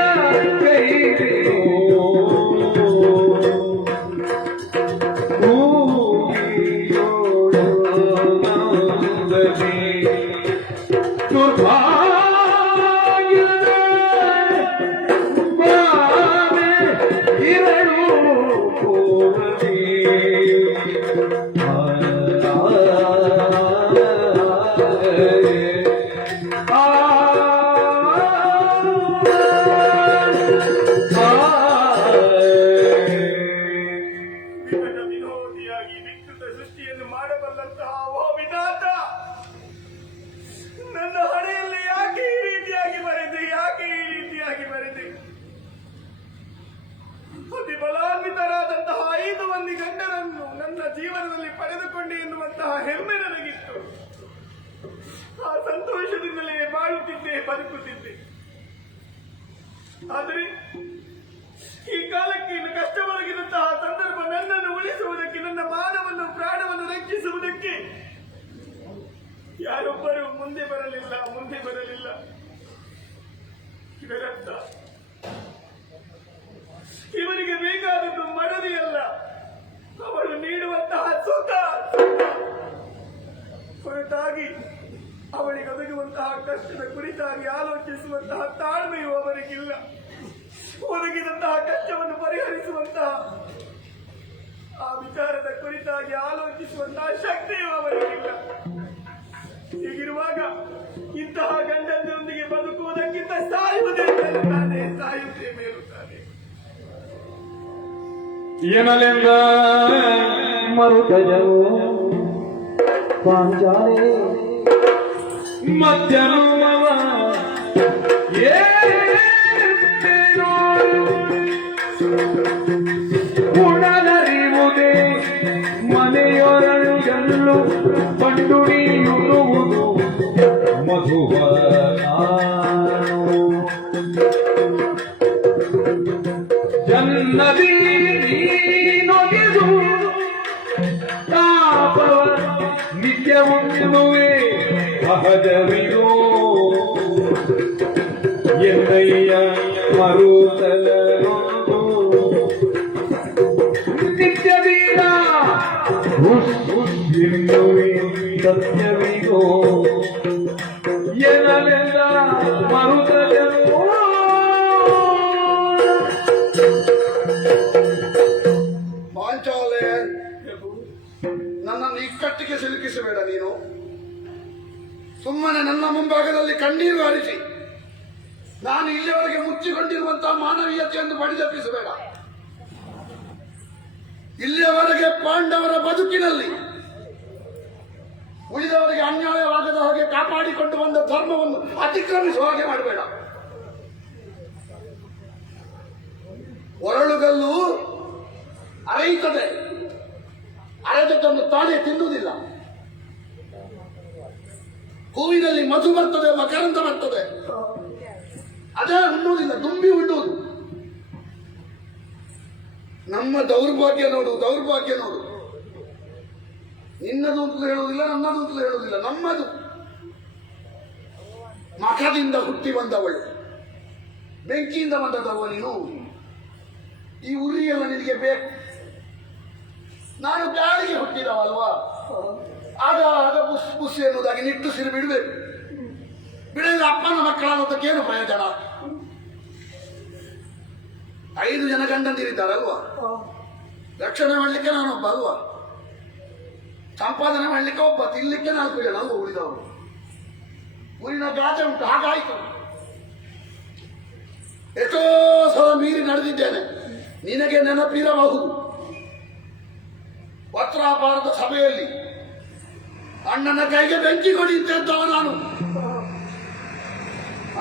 ಹೆಮ್ಮೆ ನನಗಿತ್ತು. ಆ ಸಂತೋಷದಿಂದಲೇ ಬಾಳುತ್ತಿದ್ದೆ, ಬದುಕುತ್ತಿದ್ದೆ. ಆದರೆ ಈ ಕಾಲಕ್ಕೆ ಇನ್ನು ಕಷ್ಟವಾಗಿರುವಂತಹ ಸಂದರ್ಭ ನನ್ನನ್ನು ಉಳಿಸುವುದಕ್ಕೆ, ನನ್ನ ಮಾನವನ್ನು ಪ್ರಾಣವನ್ನು ರಕ್ಷಿಸುವುದಕ್ಕೆ ಯಾರೊಬ್ಬರು ಮುಂದೆ ಬರಲಿಲ್ಲ. ಇದರರ್ಥ ಇವರಿಗೆ ಬೇಕಾದದ್ದು ಮಡದಿಯಲ್ಲ, ಅವಳು ನೀಡುವಂತಹ ಸುಖ. ಹೊರತಾಗಿ ಅವಳಿಗೆ ಒದಗುವಂತಹ ಕಷ್ಟದ ಕುರಿತಾಗಿ ಆಲೋಚಿಸುವಂತಹ ತಾಳ್ಮೆಯೂ ಅವರಿಗಿಲ್ಲ. ಒದಗಿದಂತಹ ಕಷ್ಟವನ್ನು ಪರಿಹರಿಸುವಂತಹ ಆ ವಿಚಾರದ ಕುರಿತಾಗಿ ಆಲೋಚಿಸುವಂತಹ ಶಕ್ತಿಯೂ ಅವರಿಗಿಲ್ಲ. ಹೀಗಿರುವಾಗ ಇಂತಹ ಗಂಡನೊಂದಿಗೆ ಬದುಕುವುದಕ್ಕಿಂತ ಸಾಯುವುದೇ ಮೇಲುತ್ತಾನೆ, ಸಾಯುವುದೇ ಮೇಲುತ್ತಾನೆ. ಎನಲೆಂದ ಮರುತಜವು ಪಾಂಚಾಲೆ ಮಧ್ಯನುಮವ ಗುಣದರಿವುದೇ ಮನೆಯೊರಳು ಪಂಡುಡಿಯುವುದು ಮಧುವನ ಜನ್ನದಿ ನೀನೊಗೆದು ತಾಪವ ನಿತ್ಯವುಂದುವೆ ಸಹಜವಿರೋ ಎನ್ನಯ್ಯ ಮರುತಲರೊಂದು ನಿತ್ಯವೀರ ಎನ್ನುವೆ ಸತ್ಯವಿರೋ ಎನ್ನಲೆಲ್ಲ ಮರುತಲರೋ ಪಾಂಚಾಲೆ, ನನ್ನನ್ನು ಇಕ್ಕಟ್ಟಿಗೆ ಸಿಲುಕಿಸಬೇಡ. ನೀನು ಸುಮ್ಮನೆ ನನ್ನ ಮುಂಭಾಗದಲ್ಲಿ ಕಣ್ಣೀರು ಹಾರಿಸಿ ನಾನು ಇಲ್ಲಿಯವರೆಗೆ ಮುಚ್ಚಿಕೊಂಡಿರುವಂತಹ ಮಾನವೀಯತೆಯನ್ನು ಬಡಿದಪ್ಪಿಸಬೇಡ. ಇಲ್ಲಿಯವರೆಗೆ ಪಾಂಡವರ ಬದುಕಿನಲ್ಲಿ ಉಳಿದವರಿಗೆ ಅನ್ಯಾಯವಾಗದ ಹಾಗೆ ಕಾಪಾಡಿಕೊಂಡು ಬಂದ ಧರ್ಮವನ್ನು ಅತಿಕ್ರಮಿಸುವ ಹಾಗೆ ಮಾಡಬೇಡ. ಒರಳುಗಲ್ಲು ಅರೆಯುತ್ತದೆ, ಅರೆದದ್ದನ್ನು ತಾನೇ ತಿನ್ನುವುದಿಲ್ಲ. ಹೂವಿನಲ್ಲಿ ಮಧು ಬರ್ತದೆ, ಮಕರಂದ ಬರ್ತದೆ, ಅದೇ ಉಣ್ಣುವುದಿಲ್ಲ, ದುಂಬಿ ಉಣ್ಣುವುದು. ನಮ್ಮ ದೌರ್ಭಾಗ್ಯ ನೋಡು. ನಿನ್ನದು ಅಂತಲೂ ಹೇಳುವುದಿಲ್ಲ, ನನ್ನದು ಅಂತಲೂ ಹೇಳುವುದಿಲ್ಲ, ನಮ್ಮದು. ಮಖದಿಂದ ಹುಟ್ಟಿ ಬಂದವಳು, ಬೆಂಕಿಯಿಂದ ಬಂದದವ ನೀನು. ಈ ಉರಿಯೆಲ್ಲ ನಿನಗೆ ಬೇಕು. ನಾನು ಗಾಳಿಗೆ ಹುಟ್ಟಿದವಲ್ವಾ, ಆಗ ಬುಸ್ ಬುಸ್ ಎನ್ನುವುದಾಗಿ ನಿಟ್ಟುಸಿರು ಬಿಡಬೇಕು. ಬಿಡಲಿಲ್ಲ ಅಪ್ಪನ ಮಕ್ಕಳಾದಕ್ಕೇನು ಪ್ರಯೋಜನ? 5 ಜನ ಗಂಡಂದಿರಿದ್ದಾರಲ್ವಾ, ರಕ್ಷಣೆ ಮಾಡಲಿಕ್ಕೆ ನಾನೊಬ್ಬ ಅಲ್ವಾ, ಸಂಪಾದನೆ ಮಾಡಲಿಕ್ಕೆ ಒಬ್ಬ, ತಿನ್ಲಿಕ್ಕೆ 4 ಜನ ಅಲ್ವಾ ಉಳಿದವರು. ಊರಿನ ಗಾದೆ ಉಂಟು, ಹಾಗಾಯಿತು. ಎಷ್ಟೋ ಸಲ ಮೀರಿ ನಡೆದಿದ್ದೇನೆ, ನಿನಗೆ ನೆನಪಿರಬಹುದು. ವಸ್ತ್ರಾಪಾರದ ಸಭೆಯಲ್ಲಿ ಅಣ್ಣನ ಕೈಗೆ ಬೆಂಕಿ ಕೊಡಿ ಅಂತ ಇದ್ದವ ನಾನು.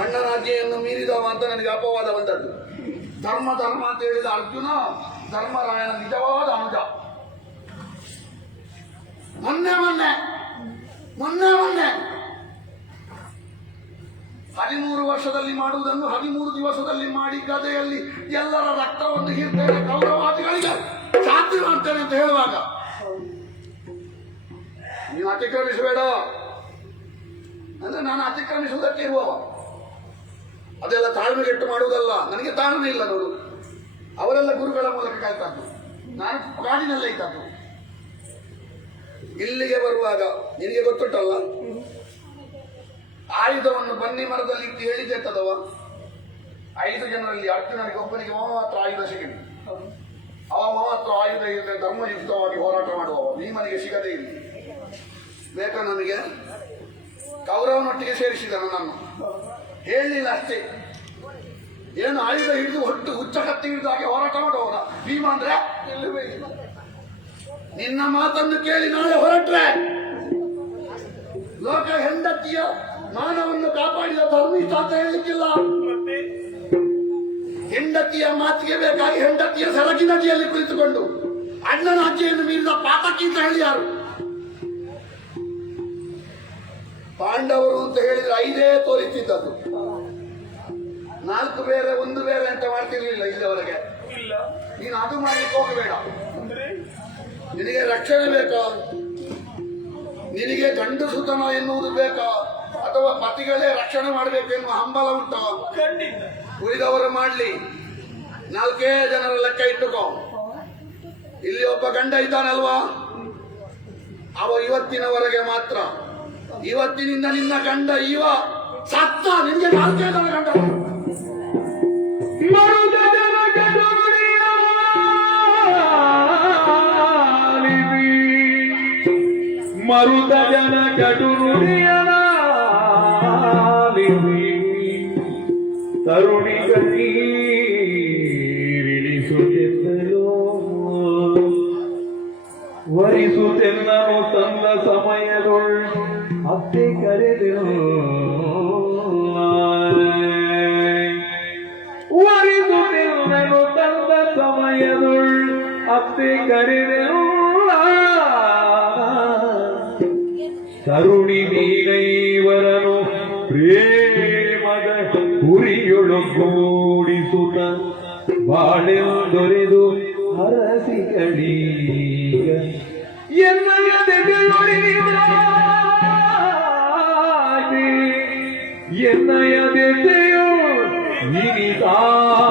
ಅಣ್ಣನ ಆಜ್ಞೆಯನ್ನು ಮೀರಿದವ ಅಂತ ನನಗೆ ಅಪವಾದ ಬಂದದ್ದು. ಧರ್ಮ ಅಂತ ಹೇಳಿದ ಅರ್ಜುನ ಧರ್ಮರಾಯನ ನಿಜವಾದ ಅನುಜ. ಮೊನ್ನೆ 13 ವರ್ಷದಲ್ಲಿ ಮಾಡುವುದನ್ನು 13 ದಿವಸದಲ್ಲಿ ಮಾಡಿ ಗದೆಯಲ್ಲಿ ಎಲ್ಲರ ರಕ್ತವನ್ನು ಹೀರ್ತೇನೆ, ಕೌರವಾದಿಗಳಿಗೆ ಶಾಂತಿ ಮಾಡ್ತೇನೆ ಅಂತ ಹೇಳುವಾಗ ನೀವು ಅತಿಕ್ರಮಿಸಬೇಡ ಅಂದ್ರೆ ನಾನು ಅತಿಕ್ರಮಿಸುವುದಕ್ಕೆ ಇರುವವ. ಅದೆಲ್ಲ ತಾಳ್ಮೆಗೆಟ್ಟು ಮಾಡುವುದಲ್ಲ. ನನಗೆ ತಾಳ್ಮೆ ಇಲ್ಲ ನೋಡು. ಅವರೆಲ್ಲ ಗುರುಗಳ ಮೂಲಕ ಕಲಿತದ್ದು, ನಾನು ಕಾಡಿನಲ್ಲೇ ಇದ್ದದ್ದು. ಇಲ್ಲಿಗೆ ಬರುವಾಗ ನಿನಗೆ ಗೊತ್ತುಂಟಲ್ಲ, ಆಯುಧವನ್ನು ಬನ್ನಿ ಮರದಲ್ಲಿ ಇಟ್ಟು ಹೇಳಿದ್ದೆತ್ತದವ. 5 ಜನರಲ್ಲಿ ಅರ್ಜುನನಿಗೆ ಒಬ್ಬನಿಗೆ ಮಾತ್ರ ಆಯುಧ ಸಿಗಲಿ. ಅವ ಮಾತ್ರ ಆಯುಧ ಇಲ್ಲದೆ ಧರ್ಮಯುಕ್ತವಾಗಿ ಹೋರಾಟ ಮಾಡುವವ. ಭೀಮನಿಗೆ ಸಿಗದೇ ಇಲ್ಲ. ಬೇಕಾ ನನಗೆ? ಕೌರವನೊಟ್ಟಿಗೆ ಸೇರಿಸಿದ ನನ್ನನ್ನು, ಹೇಳಲಿಲ್ಲ ಅಷ್ಟೇ. ಏನು ಆಯುಧ ಹಿಡಿದು ಹೊಟ್ಟು ಹುಚ್ಚ ಕತ್ತಿ ಹಿಡಿದು ಹಾಗೆ ಹೋರಾಟ ಮಾಡುವವನ ಭೀಮ ಅಂದ್ರೆ? ಇಲ್ಲವೇ ಇಲ್ಲ. ನಿನ್ನ ಮಾತನ್ನು ಕೇಳಿ ನಾಳೆ ಹೊರಟ್ರೆ ಲೋಕ ಹೆಂಡತಿಯ ಮಾನವನ್ನು ಕಾಪಾಡಿದ ಧರ್ಮೀತ ಅಂತ ಹೇಳಲಿಕ್ಕಿಲ್ಲ. ಹೆಂಡತಿಯ ಮಾತಿಗೆ ಬೇಕಾಗಿ ಹೆಂಡತಿಯ ಸರಗಿ ನದಿಯಲ್ಲಿ ಕುಳಿತುಕೊಂಡು ಅಣ್ಣನ ಆಜ್ಞೆಯನ್ನು ಮೀರಿದ ಪಾತಕಿ ಅಂತ ಹೇಳಿ ಯಾರು? ಪಾಂಡವರು ಅಂತ ಹೇಳಿದ್ರೆ 5 ತೋರಿಸಿದ್ದದ್ದು, 4 ಬೇರೆ 1 ಬೇರೆ ಅಂತ ಮಾಡ್ತಿರ್ಲಿಲ್ಲ ಇಲ್ಲಿವರೆಗೆ. ಇಲ್ಲ ನೀನು ಅದು ಮಾಡ್ಲಿಕ್ಕೆ ಹೋಗಬೇಡ. ಅಂದ್ರೆ ನಿನಗೆ ರಕ್ಷಣೆ ಬೇಕಾ? ನಿನಗೆ ಗಂಡಸುತನ ಎನ್ನುವುದು ಬೇಕಾ? ಅಥವಾ ಪತಿಗಳೇ ರಕ್ಷಣೆ ಮಾಡಬೇಕು ಎನ್ನುವ ಹಂಬಲ ಉಂಟಾ? ಖಂಡಿತ ಉಳಿದವರು ಮಾಡ್ಲಿ, 4 ಜನರ ಲೆಕ್ಕ ಇಟ್ಟುಕೋ. ಇಲ್ಲಿ ಒಬ್ಬ ಗಂಡ ಇದ್ದಾನಲ್ವಾ, ಅವ ಇವತ್ತಿನವರೆಗೆ ಮಾತ್ರ. ಇವತ್ತಿನಿಂದ ನಿನ್ನ ಗಂಡ ಇವ ಸತ್ತ, ನಿನ್ಗೆ 4 ಜನ ಗಂಡ. ಮರುದ ಜನ ಕಟು ತರುಣಿ ಕಣ್ಣೀರಿಳಿಸುತ್ತಿದ್ದಳು. ವರಿಸುತ್ತೆನ್ನನು ತಂದ ಸಮಯದೊಳ್ ಅತ್ತೆ ಕರೆದೆನು. ವರಿಸುತ್ತೆನ್ನನು ತಂದ ಸಮಯದೊಳ್ ಅತ್ತೆ ಕರೆದೆನು. ತರುಣಿ ನೀನೈವರನು ಪ್ರೇಮದ ಹುರಿಯೊಳಗೂಡಿಸುತ್ತ ಬಾಳೆಂದೊರೆದು ಹರಸಿ ಕಳೀಗ ಎನ್ನಯ ಎನ್ನಯ ದೆಸೆಯೋ ನಿನಿತಾಯ್ತಿ.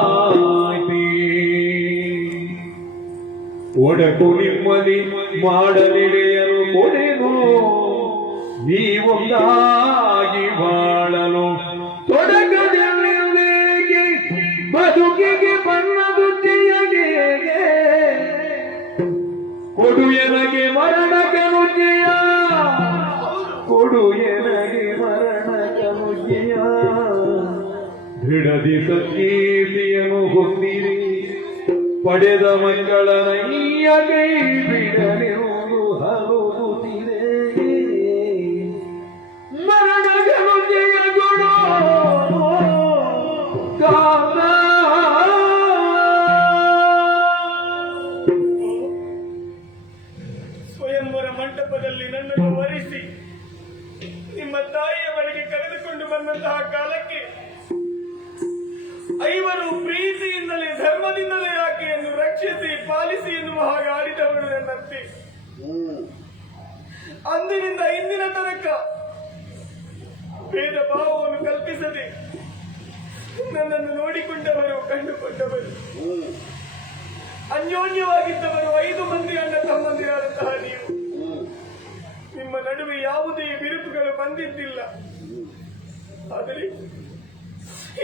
ಒಡಕು ನಿಮ್ಮಲ್ಲಿ ಮಾಡಲಿಡೆಯಲು ಕೊನೆಗೂ ನೀವೊಂದಾಗಿ ಬಾಳಲು ತೊಡಗದೆಲ್ಲಿಗೆ ಬದುಕಿಗೆ ಬಣ್ಣದು ಜಯಗೆ ಕೊಡು ಎನಗೆ ಮರಣ ಕನುಜಯ, ಕೊಡು ಎನಗೆ ಮರಣ ಕನುಜಯ. ದೃಢದಿ ಸತ್ಕೀರ್ತಿಯನ್ನು ಹೊಂದಿರಿ, ಪಡೆದ ಮಕ್ಕಳ ನೈಯಗೈ ಬಿಡಲಿರುವುದು ಹರುಗುತ್ತಿದೆ. ಮರಣ ಕನುಜಯ ಕೊಡು ಕಾಲ. ಸ್ವಯಂವರ ಮಂಟಪದಲ್ಲಿ ನನ್ನನ್ನು ವರಿಸಿ ನಿಮ್ಮ ತಾಯಿಯ ಬಳಿಗೆ ಕರೆದುಕೊಂಡು ಬಂದಂತಹ ಕಾಲಕ್ಕೆ 5 ಪ್ರೀತಿಯಿಂದಲೇ ಧರ್ಮದಿಂದಲೇ ಆಕೆಯನ್ನು ರಕ್ಷಿಸಿ ಪಾಲಿಸಿ ಎನ್ನುವ ಹಾಗೆ ಆಡಿದವಳು ನನ್ನಂತೆ. ಅಂದಿನಿಂದ ಇಂದಿನ ತನಕ ಭೇದ ಭಾವವನ್ನು ಕಲ್ಪಿಸದೆ ನನ್ನನ್ನು ನೋಡಿಕೊಂಡವರು, ಕಂಡುಕೊಂಡವರು, ಅನ್ಯೋನ್ಯವಾಗಿದ್ದವರು 5 ಮಂದಿ ಅಣ್ಣ ತಮ್ಮಂದಿರಾದಂತಹ ನೀವು. ನಿಮ್ಮ ನಡುವೆ ಯಾವುದೇ ಬಿರುಕುಗಳು ಬಂದಿದ್ದಿಲ್ಲ. ಆದರೆ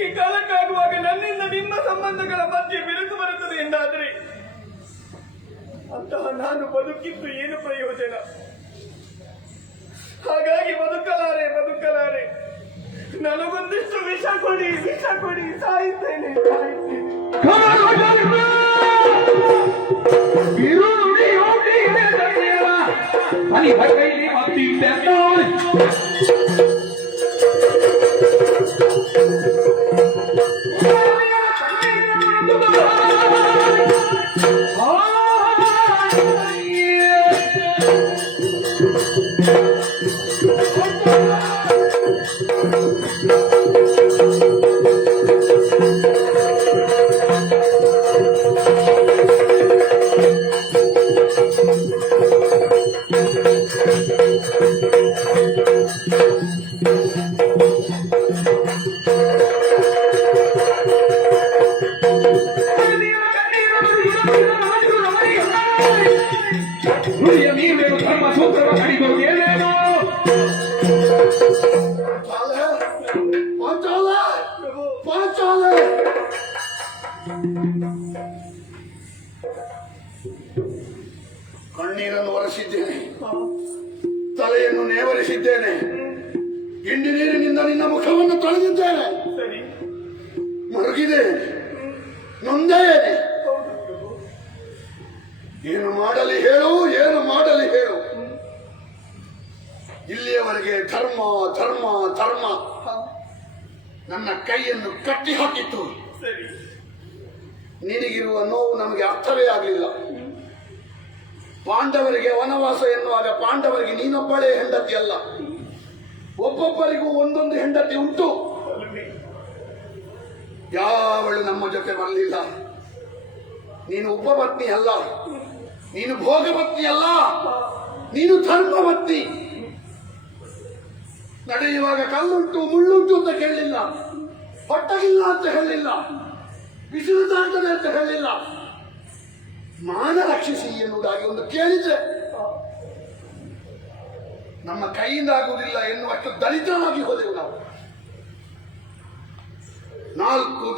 ಈ ಕಾಲಕ್ಕಾಗುವಾಗ ನನ್ನಿಂದ ನಿಮ್ಮ ಸಂಬಂಧಗಳ ಮಧ್ಯೆ ಬಿರುಕು ಬರುತ್ತದೆ ಎಂದಾದರೆ ಅಂತಹ ನಾನು ಬದುಕಿದ್ದು ಏನು ಪ್ರಯೋಜನ? ಹಾಗಾಗಿ ಬದುಕಲಾರೆ. ನನಗೊಂದಿಷ್ಟು ವಿಷ ಕೊಡಿ ಸಾಯುತ್ತೇನೆ. ಕೈಲಿ ಮತ್ತಿದ್ದೆ ನೀವೇನು ಧರ್ಮ ಸೂತ್ರವ ಕಡಿಗಳು ಏನೇನು ಪಾಂಚಾಲ ಕಣ್ಣೀರನ್ನು ಒರೆಸಿದ್ದೇನೆ, ತಲೆಯನ್ನು ನೇವರಿಸಿದ್ದೇನೆ, ಗಿಂಡಿ ನೀರಿನಿಂದ ನಿನ್ನ ಮುಖವನ್ನು ತೊಳೆದಿದ್ದೇನೆ, ಮರುಗಿದ್ದೇನೆ, ನೊಂದೇನೆ. ಏನು ಮಾಡಲಿ ಹೇಳು? ಇಲ್ಲಿಯವರೆಗೆ ಧರ್ಮ ಧರ್ಮ ಧರ್ಮ ನನ್ನ ಕೈಯನ್ನು ಕಟ್ಟಿ ಹಾಕಿತ್ತು. ನಿನಗಿರುವ ನೋವು ನಮಗೆ ಅರ್ಥವೇ ಆಗಲಿಲ್ಲ. ಪಾಂಡವರಿಗೆ ವನವಾಸ ಎನ್ನುವಾಗ ಪಾಂಡವರಿಗೆ ನೀನೊಬ್ಬಳೇ ಹೆಂಡತಿ ಅಲ್ಲ, ಒಬ್ಬೊಬ್ಬರಿಗೂ ಒಂದೊಂದು ಹೆಂಡತಿ ಉಂಟು. ಯಾವಳು ನಮ್ಮ ಜೊತೆ ಬರಲಿಲ್ಲ. ನೀನು ಉಪಪತ್ನಿ ಅಲ್ಲ, ನೀನು ಭೋಗಪತ್ನಿ ಅಲ್ಲ, ನೀನು ಧರ್ಮಪತ್ನಿ. ನಡೆಯುವಾಗ ಕಲ್ಲುಂಟು ಮುಳ್ಳುಂಟು ಅಂತ ಕೇಳಲಿಲ್ಲ, ಹೊಟ್ಟಗಿಲ್ಲ ಅಂತ ಹೇಳಲಿಲ್ಲ, ಬಿಸಿಲು ತಾಗ್ತದೆ ಅಂತ ಹೇಳಲಿಲ್ಲ. ಮಾನ ರಕ್ಷಿಸಿ ಎನ್ನುವುದಾಗಿ ಒಂದು ಕೇಳಿದ್ರೆ ನಮ್ಮ ಕೈಯಿಂದ ಆಗುವುದಿಲ್ಲ ಎನ್ನುವಷ್ಟು ದರಿದ್ರವಾಗಿ ಹೋದೆವು ನಾವು.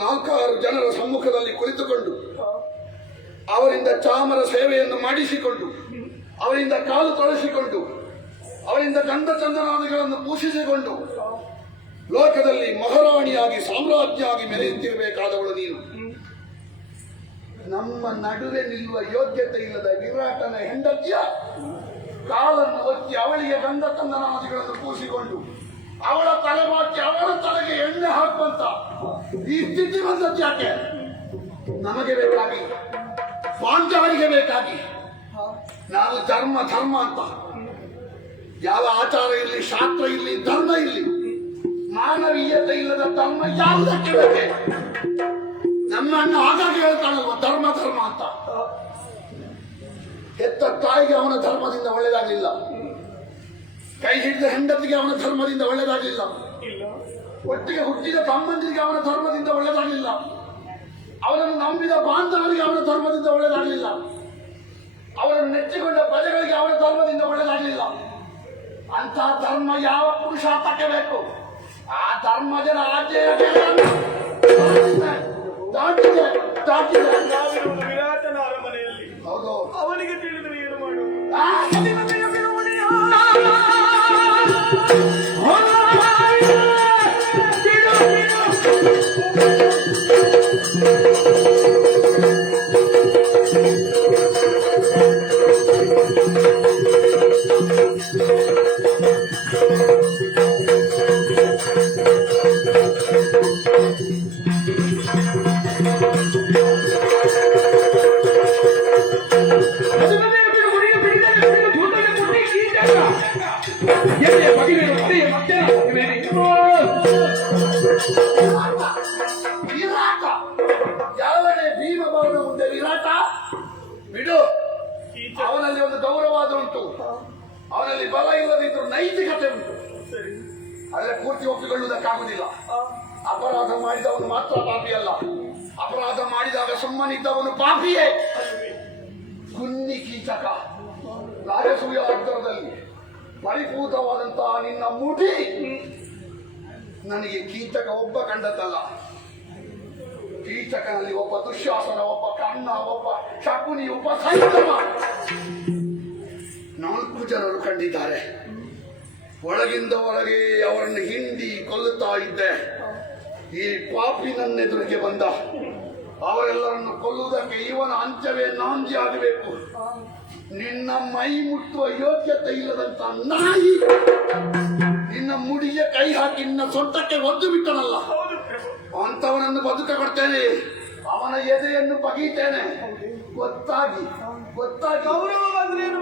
ನಾಲ್ಕಾರು ಜನರ ಸಮ್ಮುಖದಲ್ಲಿ ಕುಳಿತುಕೊಂಡು ಅವರಿಂದ ಚಾಮರ ಸೇವೆಯನ್ನು ಮಾಡಿಸಿಕೊಂಡು, ಅವರಿಂದ ಕಾಲು ತೊಳೆಸಿಕೊಂಡು, ಅವರಿಂದ ಗಂಧ ಚಂದನಾದಿಗಳನ್ನು ಪೂಜಿಸಿಕೊಂಡು ಲೋಕದಲ್ಲಿ ಮಹಾರಾಣಿಯಾಗಿ ಸಾಮ್ರಾಜ್ಯಾಗಿ ಮೆರೆಯುತ್ತಿರಬೇಕಾದವಳು ನೀನು. ನಮ್ಮ ನಡುವೆ ನಿಲ್ಲುವ ಯೋಗ್ಯತೆ ಇಲ್ಲದ ವಿರಾಟನ ಹೆಂಡತಿಯ ಕಾಲನ್ನು ಒತ್ತಿ ಅವಳಿಗೆ ಗಂಧ ಚಂದನಾದಿಗಳನ್ನು ಪೂಜಿಸಿಕೊಂಡು ಅವಳ ತಲೆ ಬಾಚಿ ಅವಳ ತಲೆಗೆ ಎಣ್ಣೆ ಹಾಕುವಂತ ಈ ಸ್ಥಿತಿ ಬಂದದ್ದು ಯಾಕೆ? ನಮಗೆ ಬೇಕಾಗಿ, ಪಾಂಡವರಿಗೆ ಬೇಕಾಗಿ. ನಾವು ಧರ್ಮ ಧರ್ಮ ಅಂತ ಯಾವ ಆಚಾರ ಇರಲಿ, ಶಾಸ್ತ್ರ ಇರಲಿ, ಧರ್ಮ ಇರಲಿ, ಮಾನವೀಯತೆ ಇಲ್ಲದ ಧರ್ಮ ಯಾವುದಕ್ಕೆ ಬೇಕೆ? ನಮ್ಮನ್ನು ಆಗಾಗ ಹೇಳ್ತಾಳಲ್ವ ಧರ್ಮ ಧರ್ಮ ಅಂತ. ಹೆತ್ತ ತಾಯಿಗೆ ಅವನ ಧರ್ಮದಿಂದ ಒಳ್ಳೆಯದಾಗಲಿಲ್ಲ, ಕೈ ಹಿಡಿದ ಹೆಂಡತಿಗೆ ಅವನ ಧರ್ಮದಿಂದ ಒಳ್ಳೆಯದಾಗಲಿಲ್ಲ, ಒಟ್ಟಿಗೆ ಹುಟ್ಟಿದ ತಮ್ಮಂದಿರಿಗೆ ಅವನ ಧರ್ಮದಿಂದ ಒಳ್ಳೆಯದಾಗಲಿಲ್ಲ, ಅವರನ್ನು ನಂಬಿದ ಬಾಂಧವರಿಗೆ ಅವನ ಧರ್ಮದಿಂದ ಒಳ್ಳೆಯದಾಗಲಿಲ್ಲ, ಅವರನ್ನು ನೆಚ್ಚಿಕೊಂಡ ಪ್ರಜೆಗಳಿಗೆ ಅವನ ಧರ್ಮದಿಂದ ಒಳ್ಳೆಯದಾಗಲಿಲ್ಲ. ಅಂತ ಧರ್ಮ ಯಾವ ಪುರುಷಾರ್ಥಕ್ಕೆ ಬೇಕು? ಆ ಧರ್ಮಜನ ಆಚೆಯ ದಾಟಿದೆ ದಾಟಿದೆ. ನಾವಿರುವುದು ವಿರಾಟನ ಅರಮನೆಯಲ್ಲಿ. ಹೌದು, ಅವನಿಗೆ ತಿಳಿದರೆ ಏನು ಮಾಡು? ವಿರಾಟ ಯಾವನೇ ಭೀಮಬಾಣನ ಮುಂದೆ ವಿರಾಟ ಬಿಡು. ಅವನಲ್ಲಿ ಒಂದು ಗೌರವಾದ ಉಂಟು, ಅವನಲ್ಲಿ ಬಲ ಇಲ್ಲದಿದ್ರು ನೈತಿಕತೆ ಉಂಟು. ಆದರೆ ಪೂರ್ತಿ ಒಪ್ಪಿಕೊಳ್ಳುವುದಕ್ಕಾಗುವುದಿಲ್ಲ. ಅಪರಾಧ ಮಾಡಿದವನು ಮಾತ್ರ ಪಾಪಿ ಅಲ್ಲ, ಅಪರಾಧ ಮಾಡಿದಾಗ ಸುಮ್ಮನಿದ್ದವನು ಪಾಪಿಯೇ. ಕುನ್ನಿ ಕೀಚಕ ರಾಜಸೂಯ ಅರ್ಥದಲ್ಲಿ ಪರಿಪೂತವಾದಂತಹ ನಿನ್ನ ಮುಡಿ ನನಗೆ ಕೀಚಕ ಒಬ್ಬ ಕಂಡದ್ದಲ್ಲ. ಕೀಚಕನಲ್ಲಿ ಒಬ್ಬ ದುಶ್ಯಾಸನ, ಒಬ್ಬ ಕರ್ಣ, ಒಬ್ಬ ಶಕುನಿ, ಒಬ್ಬ ಸೈತಮ, 4 ಜನರು ಕಂಡಿದ್ದಾರೆ. ಒಳಗಿಂದ ಒಳಗೆ ಅವರನ್ನು ಹಿಂಡಿ ಕೊಲ್ಲುತ್ತಾ ಇದ್ದೆ. ಈ ಪಾಪಿ ನನ್ನೆದುರಿಗೆ ಬಂದ. ಅವರೆಲ್ಲರನ್ನು ಕೊಲ್ಲುವುದಕ್ಕೆ ಇವನ ಅಂತ್ಯವೇ ನಾಂದಿ ಆಗಬೇಕು. ನಿನ್ನ ಮೈ ಮುಟ್ಟುವ ಯೋಗ್ಯತೆ ಇಲ್ಲದಂತ ನಾಯಿ ನಿನ್ನ ಮುಡಿಗೆ ಕೈ ಹಾಕಿ ನಿನ್ನ ಸೊಂಟಕ್ಕೆ ಒದ್ದು ಬಿಟ್ಟನಲ್ಲ, ಅಂತವನನ್ನು ಬದುಕ ಕೊಡ್ತೇನೆ. ಅವನ ಎದೆಯನ್ನು ಬಗೀತೇನೆ. ಗೊತ್ತಾಗಿ ಗೊತ್ತಾಗಿ ಗೌರವ ಬಂದ್ರೇನು?